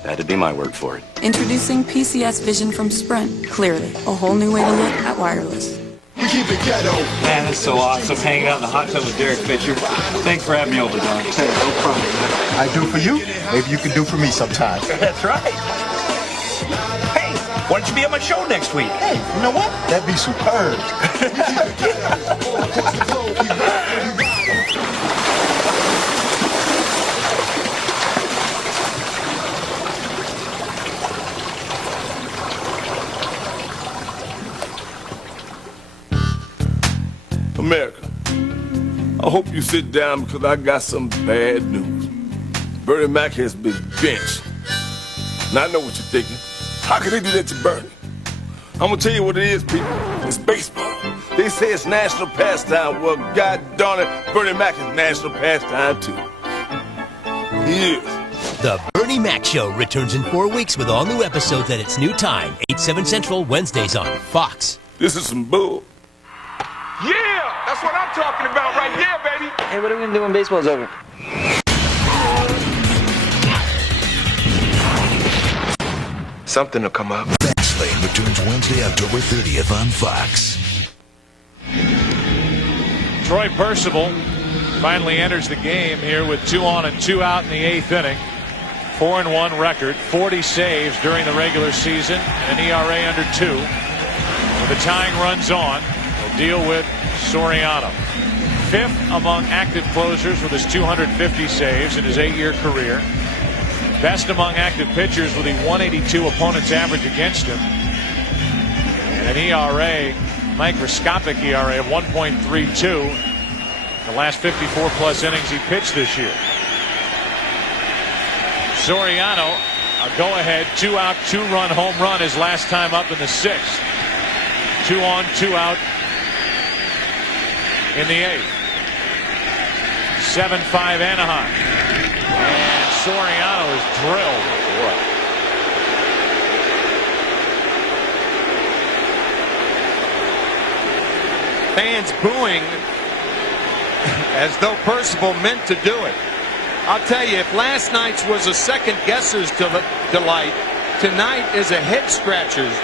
That'd be my word for it. Introducing PCS Vision from Sprint. Clearly, a whole new way to look at wireless. Man, that's so awesome hanging out in the hot tub with Derek Fisher. Thanks for having me over, Don. Hey, no problem, man. I do for you, maybe you can do for me sometime. That's right. Hey, why don't you be on my show next week? Hey, you know what? That'd be superb. America, I hope you sit down because I got some bad news. Bernie Mac has been benched. Now I know what you're thinking. How can they do that to Bernie? I'm gonna tell you what it is, people. It's baseball. They say it's national pastime. Well, God darn it, Bernie Mac is national pastime too. He is. The Bernie Mac Show returns in 4 weeks with all new episodes at its new time, 8/7 Central, Wednesdays on Fox. This is some bull. Yeah, that's what I'm talking about right there, baby. Hey, what are we gonna do when baseball's over? Something will come up. Fastlane returns Wednesday, October 30th on Fox. Troy Percival finally enters the game here with 2 on and 2 out in the 8th inning. 4-1 record, 40 saves during the regular season, and an ERA under 2. With the tying runs on, we'll deal with Soriano. 5th among active closers with his 250 saves in his 8-year career. Best among active pitchers with a 182 opponent's average against him. And an ERA, microscopic ERA of 1.32. The last 54 plus innings he pitched this year. Soriano, a go-ahead 2-out, 2-run home run his last time up in the 6th. 2 on, 2 out in the 8th. 7-5 Anaheim. And Soriano is drilled. Boy. Fans booing as though Percival meant to do it. I'll tell you, if last night's was a second guesser's delight, tonight is a head scratcher's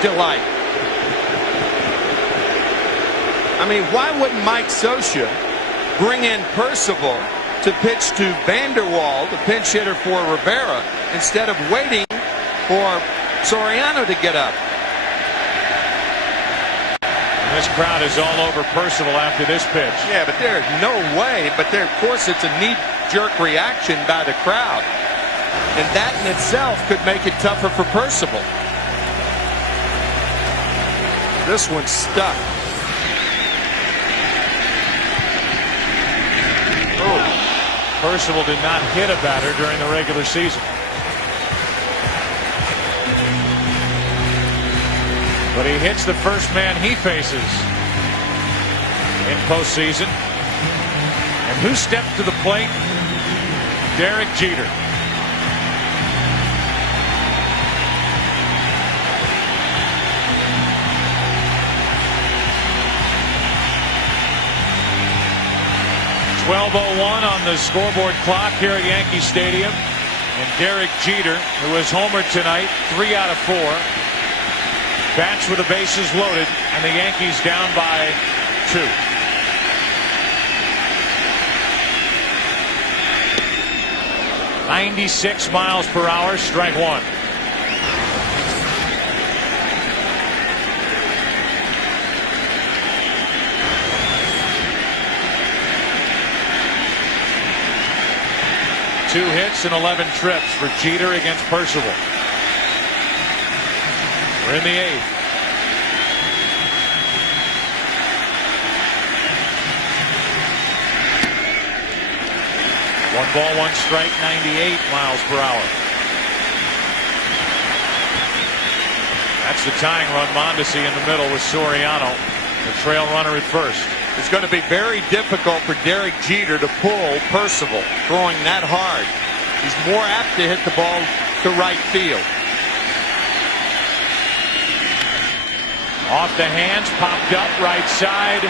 delight. I mean, why wouldn't Mike Scioscia bring in Percival to pitch to Vanderwall, the pinch hitter for Rivera, instead of waiting for Soriano to get up? This crowd is all over Percival after this pitch. Yeah, but there is no way. But there, of course, it's a knee-jerk reaction by the crowd. And that in itself could make it tougher for Percival. This one's stuck. Oh. Percival did not hit a batter during the regular season. But he hits the first man he faces in postseason. And who stepped to the plate? Derek Jeter. .12:01 on the scoreboard clock here at Yankee Stadium. And Derek Jeter, who has homered tonight, 3 out of 4. Bats with the bases loaded, and the Yankees down by 2. .96 miles per hour, strike 1. Two hits and 11 trips for Jeter against Percival. We're in the 8th. One ball, one strike, 98 miles per hour. That's the tying run. Mondesi in the middle with Soriano, the trail runner at first. It's going to be very difficult for Derek Jeter to pull Percival throwing that hard. He's more apt to hit the ball to right field. Off the hands, popped up right side.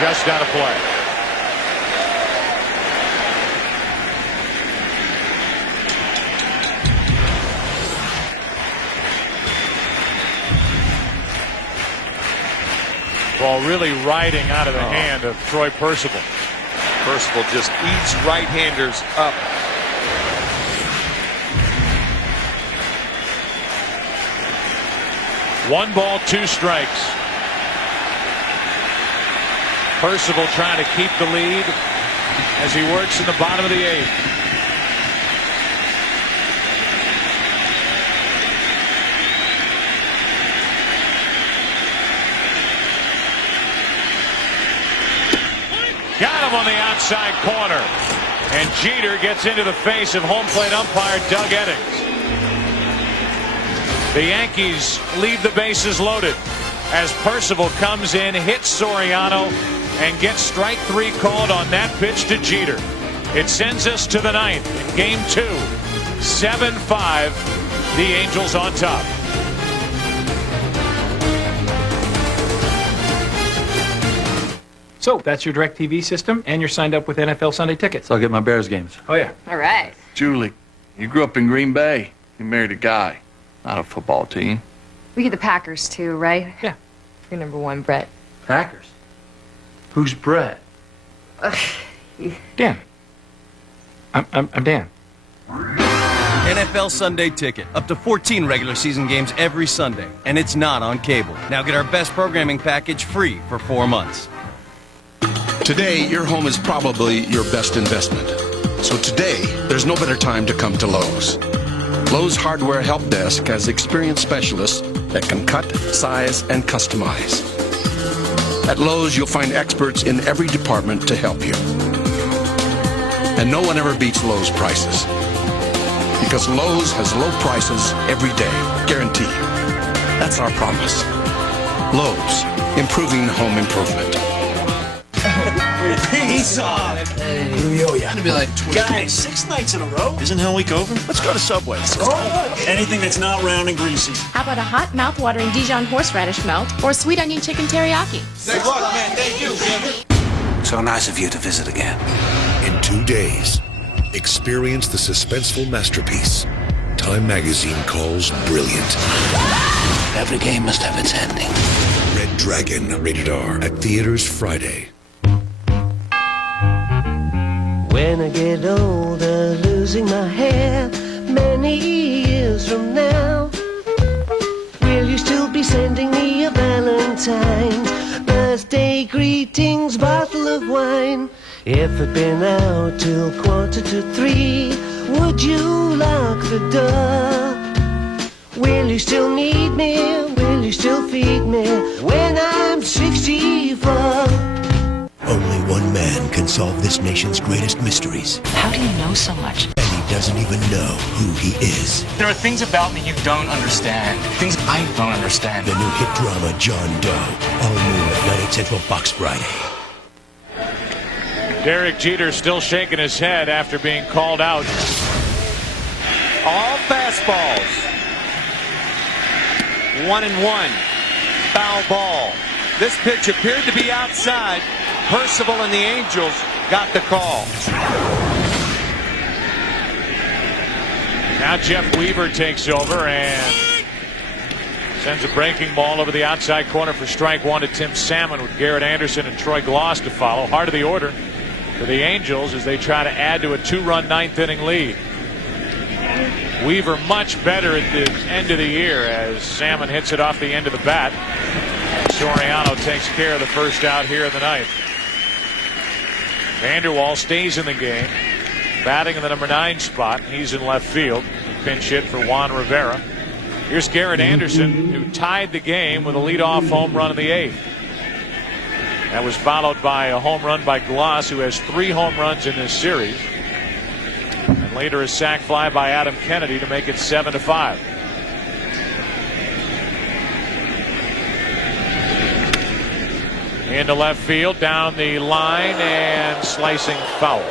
Just out of play. Ball really riding out of the hand of Troy Percival. Percival just eats right-handers up. One ball, 2 strikes. Percival trying to keep the lead as he works in the bottom of the 8th. Got him on the outside corner. And Jeter gets into the face of home plate umpire Doug Eddings. The Yankees leave the bases loaded as Percival comes in, hits Soriano, and gets strike 3 called on that pitch to Jeter. It sends us to the 9th in game 2. 7-5, the Angels on top. So that's your DirecTV system, and you're signed up with NFL Sunday Tickets. So I'll get my Bears games. Oh, yeah. All right. Julie, you grew up in Green Bay. You married a guy, not a football team. We get the Packers, too, right? Yeah. You're number 1, Brett. Packers? Who's Brett? Dan. I'm Dan. NFL Sunday Ticket. Up to 14 regular season games every Sunday. And it's not on cable. Now get our best programming package free for 4 months. Today, your home is probably your best investment. So today, there's no better time to come to Lowe's. Lowe's Hardware Help Desk has experienced specialists that can cut, size, and customize. At Lowe's, you'll find experts in every department to help you. And no one ever beats Lowe's prices. Because Lowe's has low prices every day, guaranteed. That's our promise. Lowe's, improving home improvement. Peace off. Hey. It's gonna be like guys, 6 nights in a row? Isn't Hell Week over? Let's go to Subway. Anything that's not round and greasy. How about a hot, mouth-watering Dijon horseradish melt or sweet onion chicken teriyaki? Good luck, man. Thank you. So nice of you to visit again. In 2 days, experience the suspenseful masterpiece Time Magazine calls brilliant. Every game must have its ending. Red Dragon, rated R, at theaters Friday. When I get older, losing my hair, many years from now, will you still be sending me a Valentine's, birthday greetings, bottle of wine? If I'd been out till 2:45, would you lock the door? Will you still need me? Will you still feed me when I'm 64? Only one man can solve this nation's greatest mysteries. How do you know so much? And he doesn't even know who he is. There are things about me you don't understand. Things I don't understand. The new hit drama, John Doe. All new at 9/8 Central Fox Friday. Derek Jeter still shaking his head after being called out. All fastballs. 1-1. Foul ball. This pitch appeared to be outside. Percival and the Angels got the call. Now Jeff Weaver takes over and sends a breaking ball over the outside corner for strike one to Tim Salmon, with Garrett Anderson and Troy Gloss to follow. Heart of the order for the Angels as they try to add to a 2-run ninth-inning lead. Weaver much better at the end of the year as Salmon hits it off the end of the bat. Soriano takes care of the first out here in the ninth. Vanderwall stays in the game, batting in the number 9 spot. He's in left field. Pinch hit for Juan Rivera. Here's Garrett Anderson, who tied the game with a leadoff home run in the 8th. That was followed by a home run by Gloss, who has 3 home runs in this series. And later a sac fly by Adam Kennedy to make it 7-5. Into left field, down the line, and slicing foul.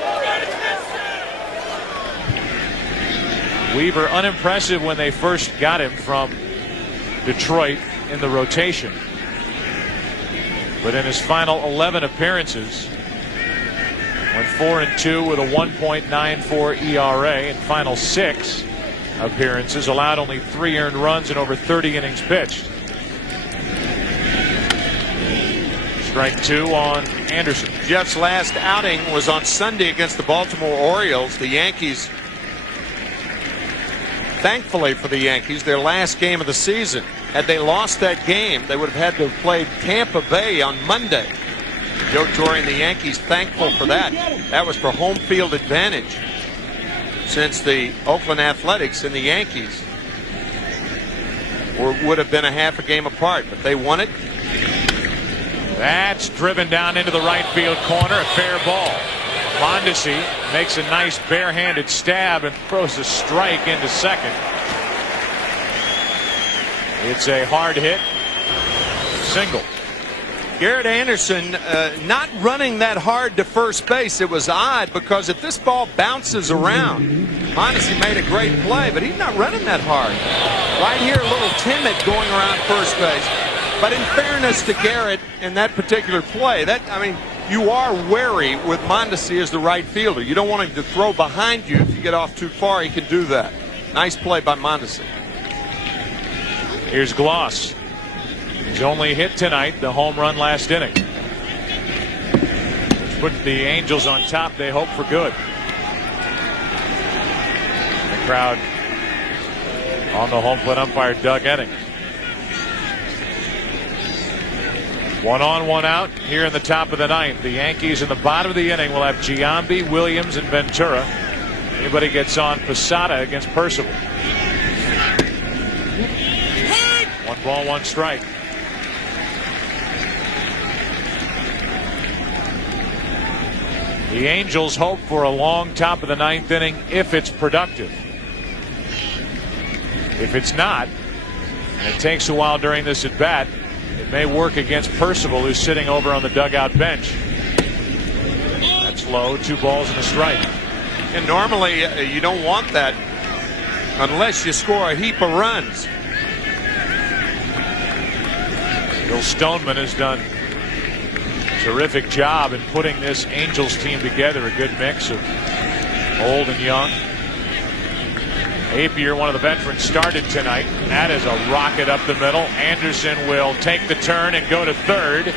Weaver unimpressive when they first got him from Detroit in the rotation. But in his final 11 appearances, went 4-2 with a 1.94 ERA. In final 6 appearances, allowed only 3 earned runs in over 30 innings pitched. Strike 2 on Anderson. Jeff's last outing was on Sunday against the Baltimore Orioles. The Yankees, thankfully for the Yankees, their last game of the season. Had they lost that game, they would have had to have played Tampa Bay on Monday. Joe Torre and the Yankees thankful for that. That was for home field advantage, since the Oakland Athletics and the Yankees would have been a half a game apart, but they won it. That's driven down into the right field corner, a fair ball. Mondesi makes a nice barehanded stab and throws a strike into second. It's a hard hit single. Garrett Anderson not running that hard to first base. It was odd because if this ball bounces around, Mondesi made a great play, but he's not running that hard. Right here, a little timid going around first base. But in fairness to Garrett in that particular play, you are wary with Mondesi as the right fielder. You don't want him to throw behind you. If you get off too far, he can do that. Nice play by Mondesi. Here's Gloss. He's only hit tonight the home run last inning, which put the Angels on top. They hope for good. The crowd on the home plate umpire Doug Eddings. 1 on, 1 out here in the top of the ninth. The Yankees in the bottom of the inning will have Giambi, Williams, and Ventura. Anybody gets on Posada against Percival. 1 ball, 1 strike. The Angels hope for a long top of the ninth inning if it's productive. If it's not, and it takes a while during this at bat, it may work against Percival, who's sitting over on the dugout bench. That's low, 2 balls and a strike. And normally you don't want that unless you score a heap of runs. Bill Stoneman has done a terrific job in putting this Angels team together. A good mix of old and young. Apier, one of the veterans, started tonight. That is a rocket up the middle. Anderson will take the turn and go to third.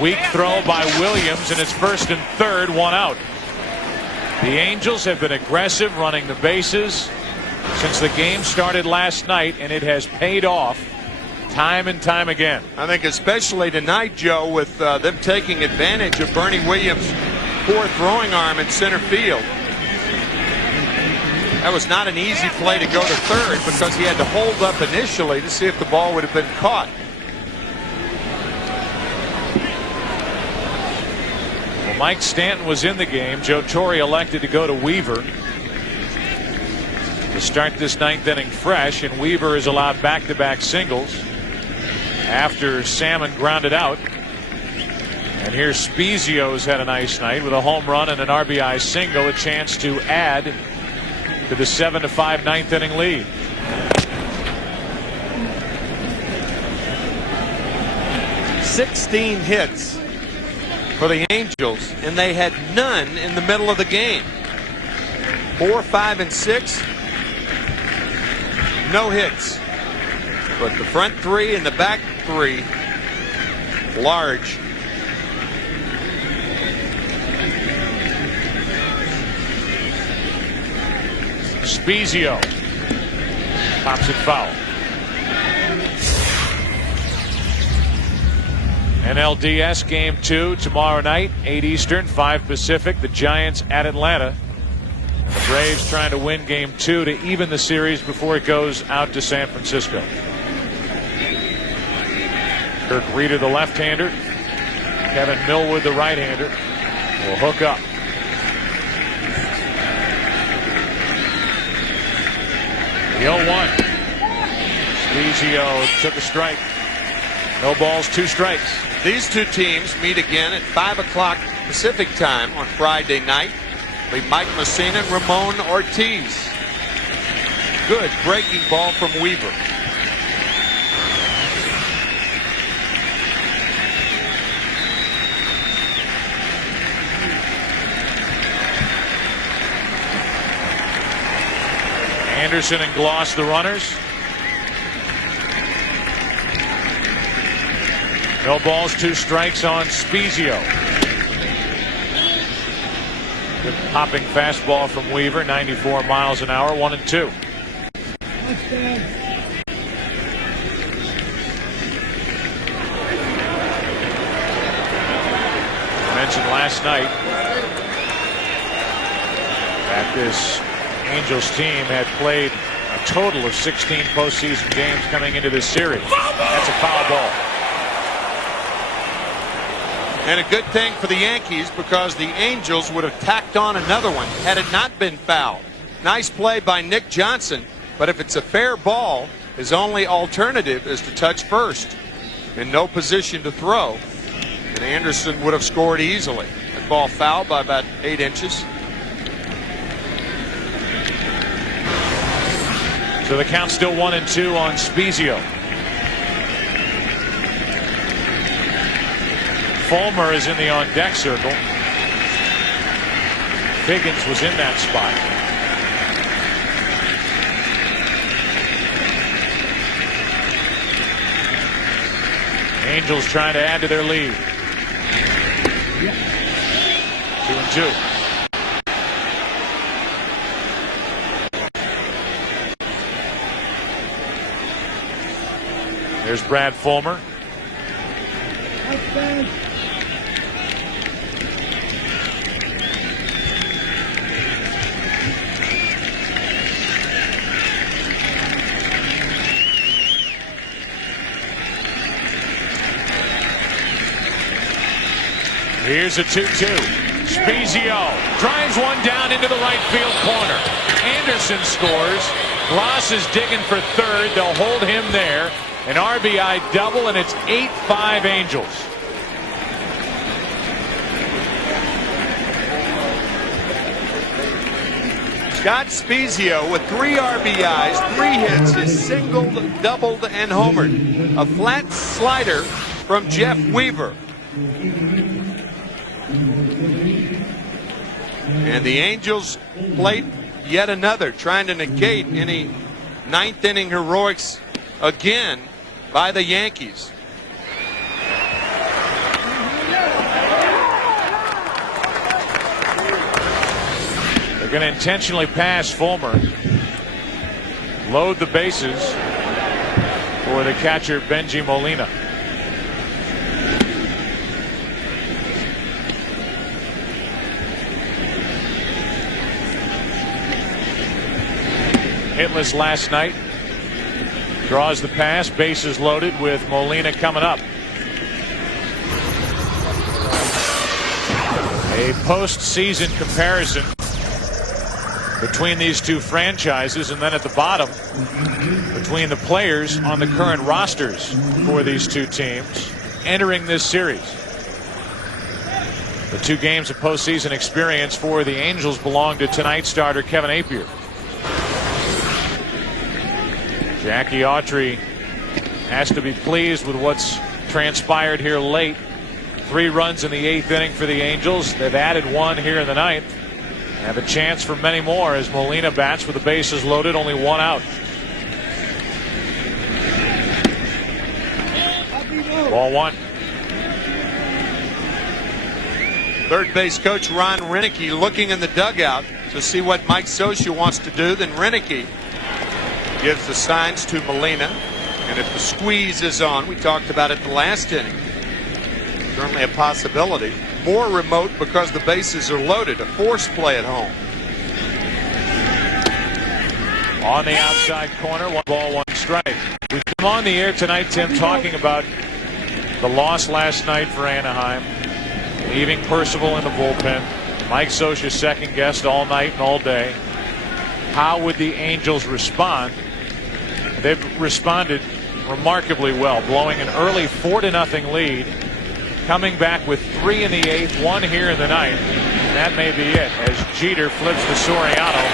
Weak throw by Williams, and it's first and third, 1 out. The Angels have been aggressive running the bases since the game started last night, and it has paid off time and time again. I think especially tonight, Joe, with them taking advantage of Bernie Williams' poor throwing arm in center field. That was not an easy play to go to third because he had to hold up initially to see if the ball would have been caught. Well, Mike Stanton was in the game. Joe Torre elected to go to Weaver to start this ninth inning fresh, and Weaver is allowed back-to-back singles after Salmon grounded out. And here's Spezio's had a nice night with a home run and an RBI single, a chance to add to the 7-5 ninth inning lead. "16 hits for the Angels, and they had none in the middle of the game. 4, 5, and 6. no hits. But the front three and the back three, large. Spezio pops it foul. NLDS Game 2 tomorrow night, 8 Eastern, 5 Pacific. The Giants at Atlanta. And the Braves trying to win Game 2 to even the series before it goes out to San Francisco. Kirk Reeder, the left-hander. Kevin Millwood, the right-hander, will hook up. The 0-1. Spezio took a strike. No balls, 2 strikes. These two teams meet again at 5 o'clock Pacific time on Friday night. Mike Messina and Ramon Ortiz. Good breaking ball from Weaver. Anderson and Gloss, the runners. No balls, 2 strikes on Spezio. Good popping fastball from Weaver, 94 miles an hour, 1-2. I mentioned last night that this Angels team had played a total of 16 postseason games coming into this series. That's a foul ball. And a good thing for the Yankees because the Angels would have tacked on another one had it not been fouled. Nice play by Nick Johnson, but if it's a fair ball, his only alternative is to touch first. In no position to throw, and Anderson would have scored easily. That ball fouled by about 8 inches. So the count's still 1-2 on Spezio. Fulmer is in the on-deck circle. Higgins was in that spot. Angels trying to add to their lead. 2-2. There's Brad Fulmer. Here's a 2-2. Spezio drives one down into the right field corner. Anderson scores. Gloss is digging for third. They'll hold him there. An RBI double, and it's 8-5 Angels. Scott Spezio with 3 RBIs, 3 hits, is singled, doubled, and homered. A flat slider from Jeff Weaver. And the Angels played yet another, trying to negate any 9th inning heroics again by the Yankees. They're going to intentionally pass Fulmer. Load the bases for the catcher Benji Molina. Hitless last night. Draws the pass, bases loaded with Molina coming up. A postseason comparison between these two franchises, and then at the bottom between the players on the current rosters for these two teams entering this series. The 2 games of postseason experience for the Angels belong to tonight's starter Kevin Appier. Jackie Autry has to be pleased with what's transpired here late. 3 runs in the 8th inning for the Angels. They've added 1 here in the 9th. Have a chance for many more as Molina bats with the bases loaded, only 1 out. Ball one. Third base coach Ron Renicky looking in the dugout to see what Mike Scioscia wants to do. Then Renicky gives the signs to Molina. And if the squeeze is on, we talked about it the last inning. Certainly a possibility. More remote because the bases are loaded. A force play at home. On the outside corner, 1 ball, 1 strike. We've come on the air tonight, Tim, talking about the loss last night for Anaheim, leaving Percival in the bullpen. Mike Scioscia second guessed all night and all day. How would the Angels respond? They've responded remarkably well, blowing an early 4-0 lead, coming back with 3 in the 8th, 1 here in the 9th. And that may be it as Jeter flips to Soriano.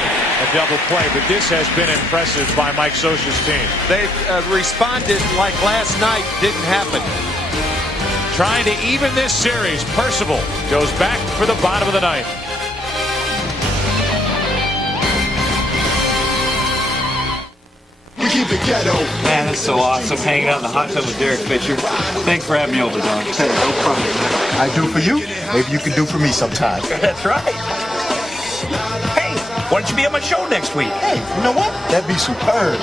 A double play, but this has been impressive by Mike Scioscia's team. They've responded like last night didn't happen. Trying to even this series, Percival goes back for the bottom of the 9th. We keep it ghetto. Man, that's so awesome. Hanging out in the hot tub with Derek Fisher. Thanks for having me over, Don. Hey, no problem. I do for you, maybe you can do for me sometime. That's right. Hey, why don't you be on my show next week? Hey, you know what? That'd be superb.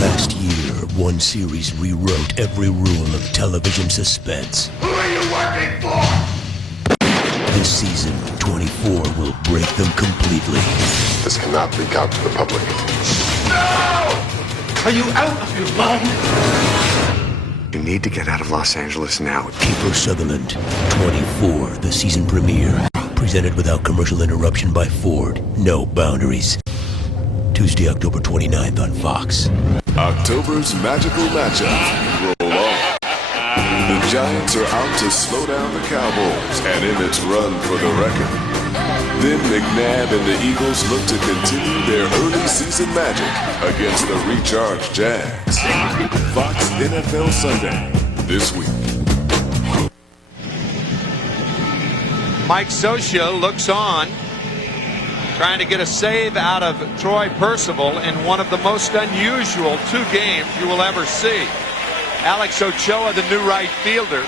Last year, one series rewrote every rule of television suspense. Who are you working for? This season, 24 will break them completely. This cannot leak out to the public. No! Are you out of your mind? You need to get out of Los Angeles now. Kiefer Sutherland, 24, the season premiere. Presented without commercial interruption by Ford. No boundaries. Tuesday, October 29th on Fox. October's magical matchup. Roll on. The Giants are out to slow down the Cowboys and in its run for the record. Then McNabb and the Eagles look to continue their early season magic against the recharged Jags. Fox NFL Sunday this week. Mike Scioscia looks on, trying to get a save out of Troy Percival in one of the most unusual 2 games you will ever see. Alex Ochoa, the new right fielder.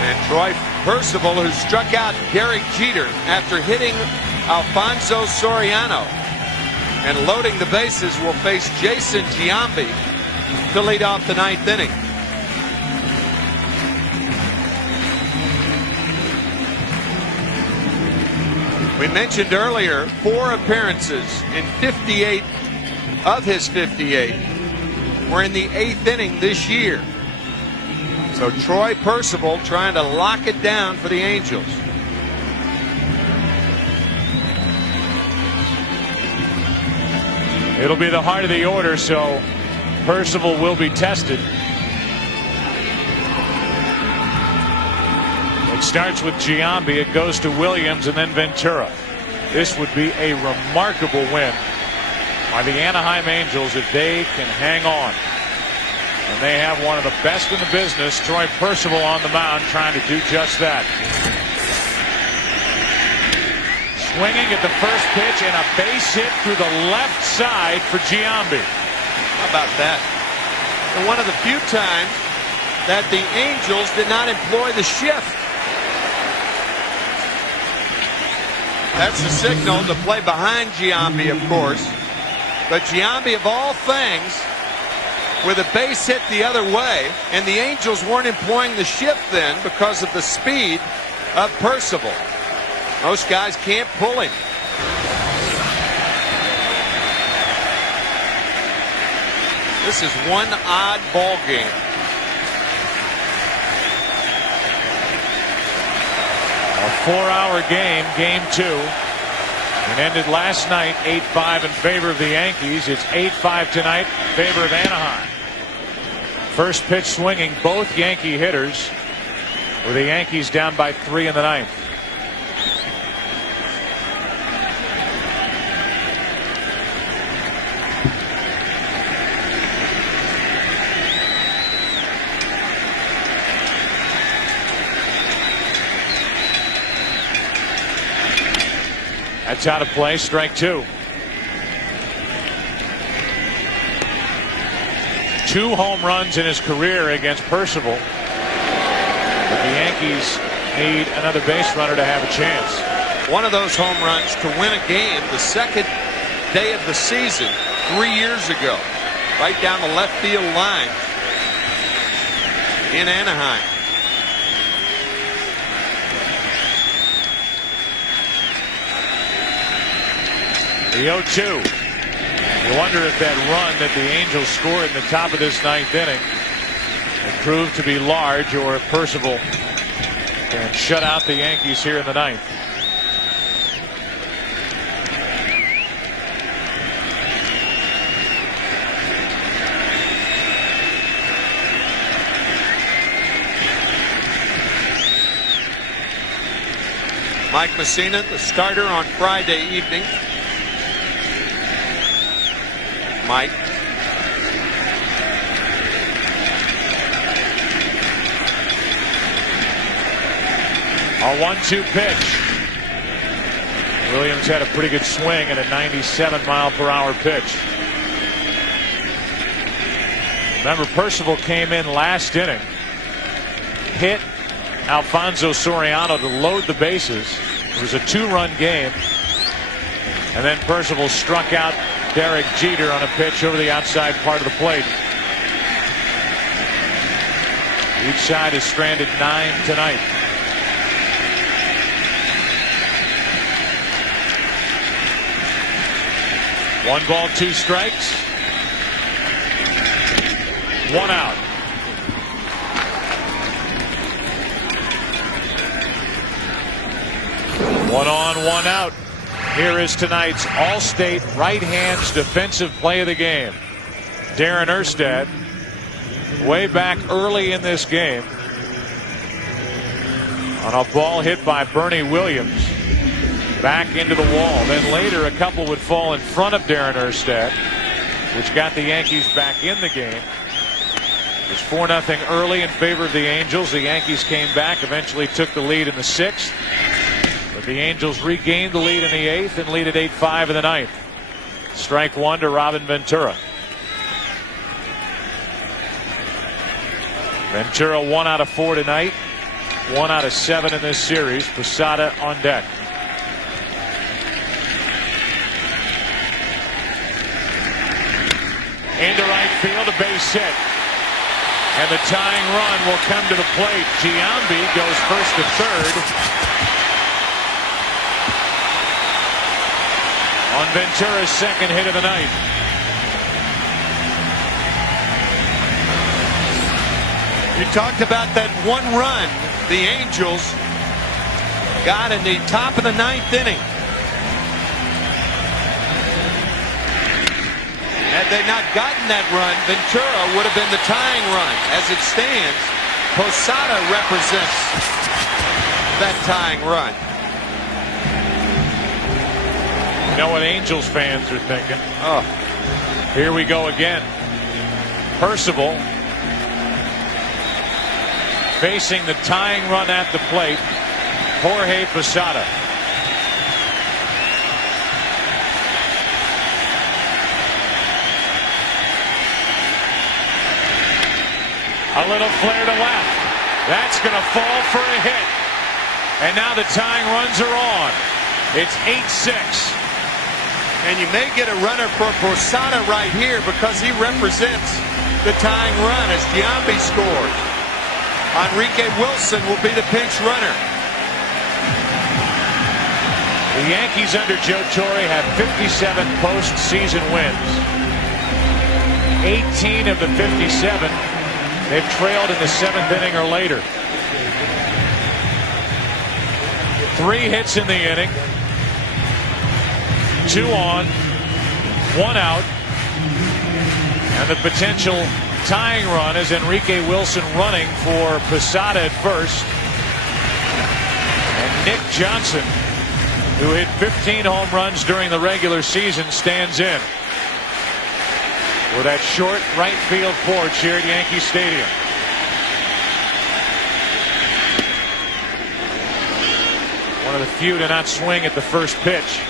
And Troy Percival, who struck out Derek Jeter after hitting Alfonso Soriano. And loading the bases, will face Jason Giambi to lead off the 9th inning. We mentioned earlier 4 appearances in 58 of his 58 were in the 8th inning this year. So Troy Percival trying to lock it down for the Angels. It'll be the heart of the order, so Percival will be tested. It starts with Giambi, it goes to Williams, and then Ventura. This would be a remarkable win by the Anaheim Angels if they can hang on. And they have one of the best in the business, Troy Percival, on the mound trying to do just that. Swinging at the first pitch and a base hit through the left side for Giambi. How about that? And one of the few times that the Angels did not employ the shift. That's the signal to play behind Giambi, of course. But Giambi, of all things, with a base hit the other way, and the Angels weren't employing the shift then because of the speed of Percival. Most guys can't pull him. This is one odd ball game. A 4-hour game, game 2. It ended last night 8-5 in favor of the Yankees. It's 8-5 tonight in favor of Anaheim. First pitch swinging both Yankee hitters, with the Yankees down by 3 in the 9th. That's out of play. Strike two. 2 home runs in his career against Percival. But the Yankees need another base runner to have a chance. One of those home runs to win a game the second day of the season 3 years ago. Right down the left field line in Anaheim. The 0-2. You wonder if that run that the Angels scored in the top of this 9th inning will prove to be large, or if Percival can shut out the Yankees here in the 9th. Mike Messina, the starter on Friday evening. Mike. A 1-2 pitch. Williams had a pretty good swing at a 97-mile-per-hour pitch. Remember, Percival came in last inning, hit Alfonso Soriano to load the bases. It was a 2-run game, and then Percival struck out Derek Jeter on a pitch over the outside part of the plate. Each side has stranded 9 tonight. One ball, 2 strikes. 1 out. One on, 1 out. Here is tonight's All-State right hands defensive play of the game. Darren Erstad, way back early in this game, on a ball hit by Bernie Williams, back into the wall. Then later a couple would fall in front of Darren Erstad, which got the Yankees back in the game. It was 4-0 early in favor of the Angels. The Yankees came back, eventually took the lead in the 6th. But the Angels regained the lead in the 8th and lead at 8-5 in the 9th. Strike 1 to Robin Ventura. Ventura 1 out of 4 tonight. 1 out of 7 in this series. Posada on deck. Into right field, a base hit. And the tying run will come to the plate. Giambi goes first to third. On Ventura's second hit of the night. You talked about that 1 run the Angels got in the top of the 9th inning. Had they not gotten that run, Ventura would have been the tying run. As it stands, Posada represents that tying run. You know what Angels fans are thinking? Oh, here we go again. Percival facing the tying run at the plate. Jorge Posada. A little flare to left. That's going to fall for a hit. And now the tying runs are on. It's 8-6. And you may get a runner for Posada right here because he represents the tying run as Giambi scores. Enrique Wilson will be the pinch runner. The Yankees under Joe Torre have 57 postseason wins. 18 of the 57 they've trailed in the 7th inning or later. 3 hits in the inning. 2 on, 1 out. And the potential tying run is Enrique Wilson running for Posada at first. And Nick Johnson, who hit 15 home runs during the regular season, stands in with that short right field porch here at Yankee Stadium. One of the few to not swing at the first pitch.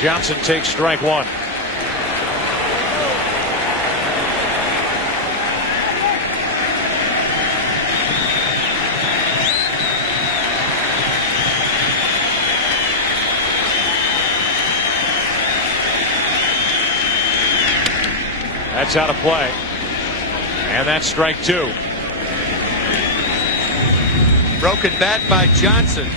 Johnson takes strike one. That's out of play. And that's strike two. Broken bat by Johnson.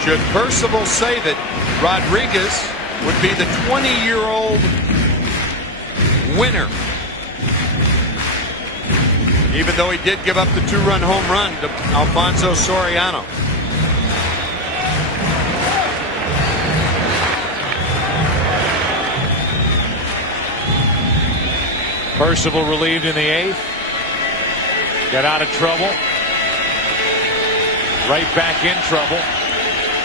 Should Percival save it, Rodriguez would be the 20-year-old winner. Even though he did give up the 2-run home run to Alfonso Soriano. Percival relieved in the 8th. Got out of trouble. Right back in trouble.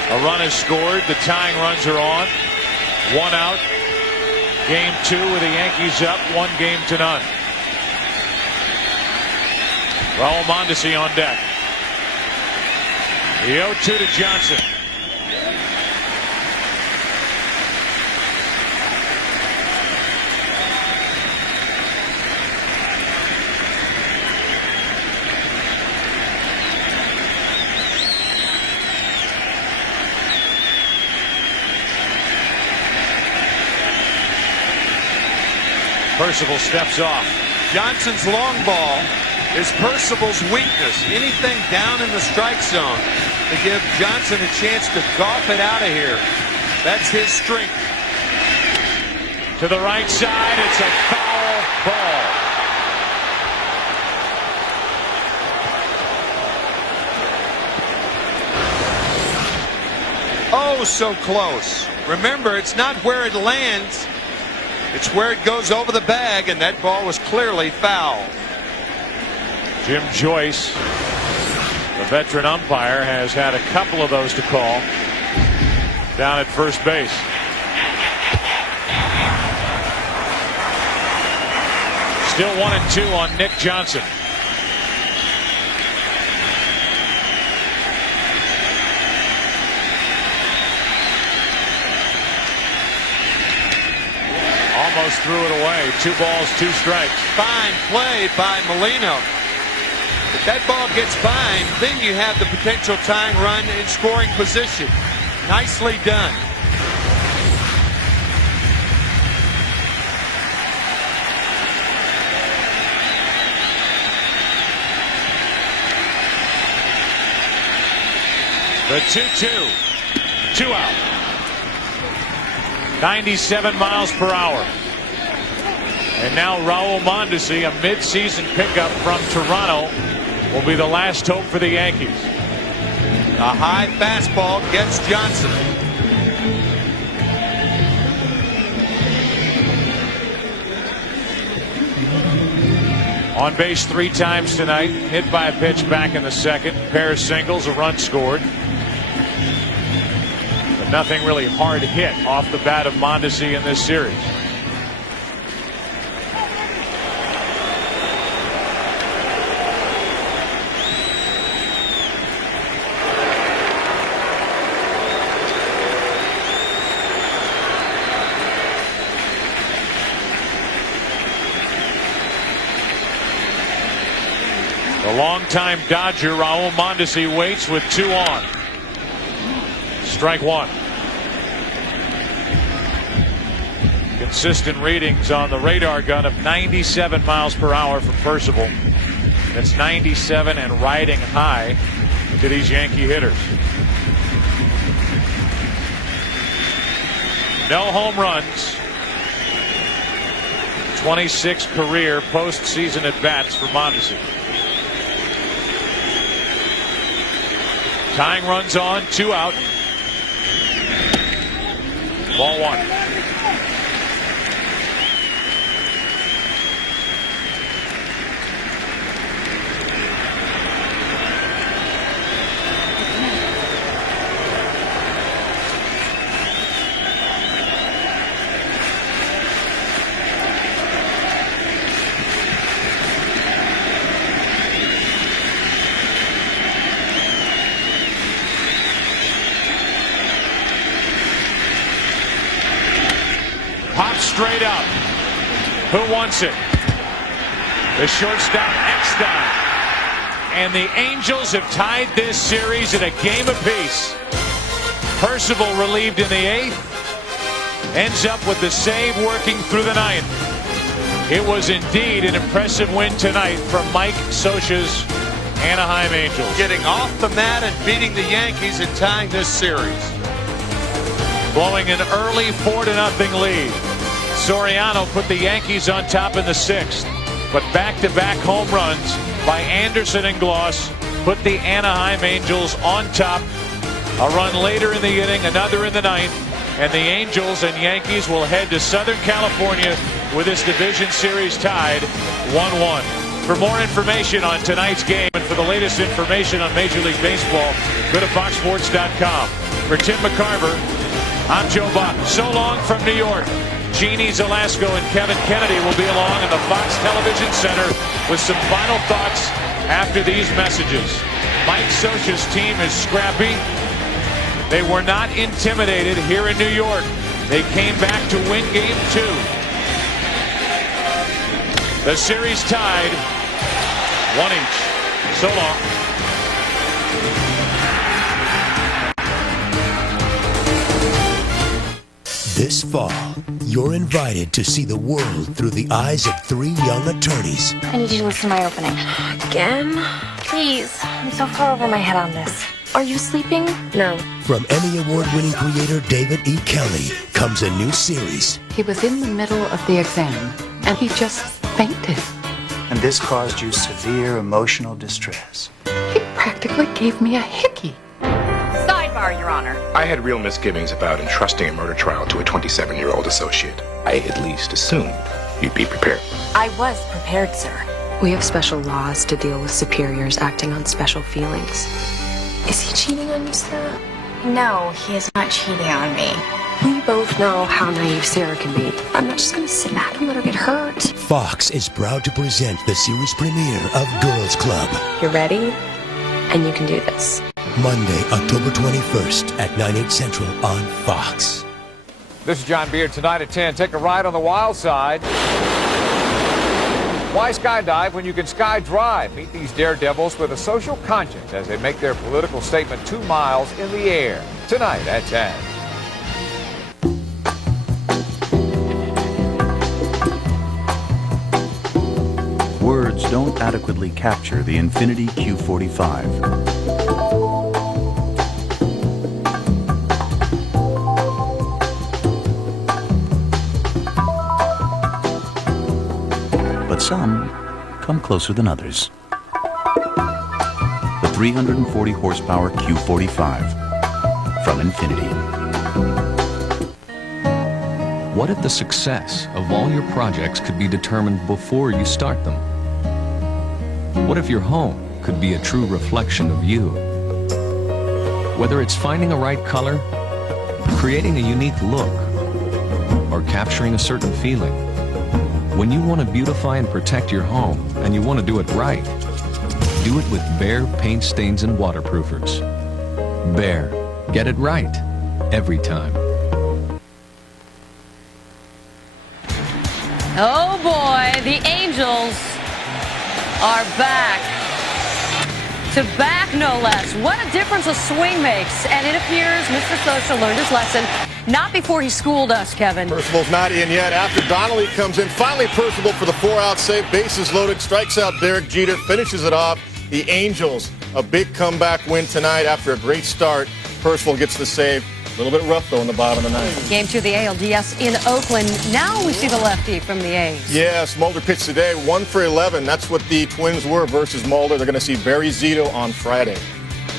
A run is scored. The tying runs are on. 1 out. Game 2 with the Yankees up 1-0. Raul Mondesi on deck. The 0-2 to Johnson. Percival steps off. Johnson's long ball is Percival's weakness. Anything down in the strike zone to give Johnson a chance to golf it out of here. That's his strength. To the right side, it's a foul ball. Oh, so close. Remember, it's not where it lands. It's where it goes over the bag, and that ball was clearly foul. Jim Joyce, the veteran umpire, has had a couple of those to call down at first base. Still 1-2 on Nick Johnson. Almost threw it away. 2 balls, 2 strikes. Fine play by Molino. If that ball gets fine, then you have the potential tying run in scoring position. Nicely done. The 2-2. 2 out. 97 miles per hour. And now Raul Mondesi, a mid-season pickup from Toronto, will be the last hope for the Yankees. A high fastball gets Johnson. On base 3 times tonight. Hit by a pitch back in the 2nd. Pair of singles, a run scored. But nothing really hard hit off the bat of Mondesi in this series. The longtime Dodger Raul Mondesi waits with 2 on. Strike 1. Consistent readings on the radar gun of 97 miles per hour from Percival. That's 97 and riding high to these Yankee hitters. No home runs. 26 career postseason at bats for Mondesi. Tying runs on, 2 out. Ball 1. up. Who wants it? The shortstop Eckstein. And the Angels have tied this series at a game apiece. Percival relieved in the 8th. Ends up with the save working through the 9th. It was indeed an impressive win tonight from Mike Scioscia's Anaheim Angels. Getting off the mat and beating the Yankees and tying this series. Blowing an early 4-0 lead. Soriano put the Yankees on top in the 6th. But back-to-back home runs by Anderson and Gloss put the Anaheim Angels on top. A run later in the inning, another in the 9th. And the Angels and Yankees will head to Southern California with this division series tied 1-1. For more information on tonight's game and for the latest information on Major League Baseball, go to foxsports.com. For Tim McCarver, I'm Joe Buck. So long from New York. Jeannie Zelasco and Kevin Kennedy will be along in the Fox Television Center with some final thoughts after these messages. Mike Scioscia's team is scrappy. They were not intimidated here in New York. They came back to win game 2. The series tied 1 each. So long. This fall, you're invited to see the world through the eyes of 3 young attorneys. I need you to listen to my opening. Again? Please. I'm so far over my head on this. Are you sleeping? No. From Emmy Award-winning creator David E. Kelly comes a new series. He was in the middle of the exam, and he just fainted. And this caused you severe emotional distress. He practically gave me a hickey. Sidebar, Your Honor. I had real misgivings about entrusting a murder trial to a 27-year-old associate. I at least assumed you'd be prepared. I was prepared, sir. We have special laws to deal with superiors acting on special feelings. Is he cheating on you, Sarah? No, he is not cheating on me. We both know how naive Sarah can be. I'm not just going to sit back and let her get hurt. Fox is proud to present the series premiere of Girls Club. You're ready, and you can do this. Monday, October 21st at 9/8 Central on Fox. This is John Beard. Tonight at 10, take a ride on the wild side. Why skydive when you can sky drive? Meet these daredevils with a social conscience as they make their political statement 2 miles in the air. Tonight at 10. Words don't adequately capture the Infiniti Q45. But some come closer than others. The 340 horsepower Q45 from Infiniti. What if the success of all your projects could be determined before you start them? What if your home could be a true reflection of you? Whether it's finding a right color, creating a unique look, or capturing a certain feeling, when you want to beautify and protect your home and you want to do it right, do it with Behr paint stains and waterproofers. Behr, get it right every time. Oh boy, the Angels are back. To back, no less. What a difference a swing makes. And it appears Mr. Scioscia learned his lesson. Not before he schooled us, Kevin. Percival's not in yet. After Donnelly comes in, finally Percival for the 4-out save. Bases loaded, strikes out Derek Jeter, finishes it off. The Angels, a big comeback win tonight after a great start. Percival gets the save. A little bit rough, though, in the bottom of the ninth. Game 2 of the ALDS in Oakland. Now we see the lefty from the A's. Yes, Mulder pitched today, 1 for 11. That's what the Twins were versus Mulder. They're going to see Barry Zito on Friday.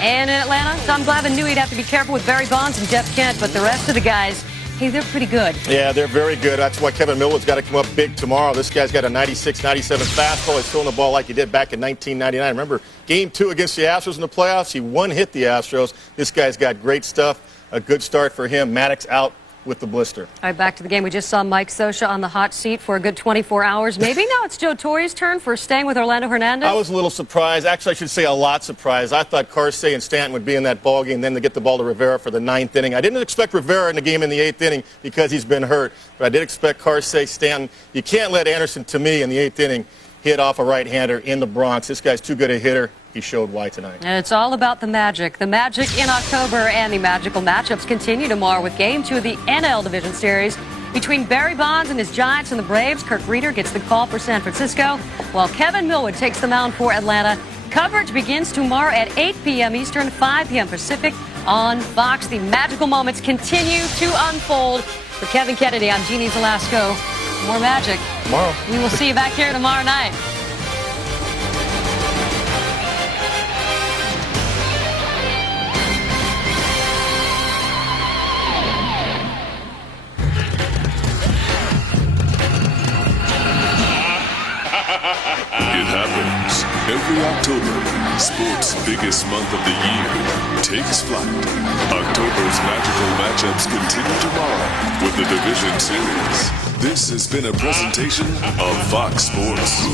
And in Atlanta, Tom Glavine knew he'd have to be careful with Barry Bonds and Jeff Kent, but the rest of the guys, hey, they're pretty good. Yeah, they're very good. That's why Kevin Miller's got to come up big tomorrow. This guy's got a 96, 97 fastball. He's throwing the ball like he did back in 1999. Remember, Game 2 against the Astros in the playoffs? He one-hit the Astros. This guy's got great stuff. A good start for him. Maddox out with the blister. All right, back to the game. We just saw Mike Scioscia on the hot seat for a good 24 hours. Maybe now it's Joe Torre's turn for staying with Orlando Hernandez? I was a little surprised. Actually, I should say a lot surprised. I thought Carsey and Stanton would be in that ballgame, then to get the ball to Rivera for the 9th inning. I didn't expect Rivera in the game in the 8th inning because he's been hurt, but I did expect Carsey, Stanton. You can't let Anderson, to me, in the 8th inning, hit off a right-hander in the Bronx. This guy's too good a hitter. He showed why tonight. And it's all about the magic. The magic in October, and the magical matchups continue tomorrow with Game 2 of the NL Division Series between Barry Bonds and his Giants and the Braves. Kirk Reeder gets the call for San Francisco, while Kevin Millwood takes the mound for Atlanta. Coverage begins tomorrow at 8 p.m. Eastern, 5 p.m. Pacific on Fox. The magical moments continue to unfold. For Kevin Kennedy, I'm Jeannie Velasco. More magic tomorrow. We will see you back here tomorrow night. It happens every October. Sports' biggest month of the year takes flight. October's magical matchups continue tomorrow with the Division Series. This has been a presentation of Fox Sports.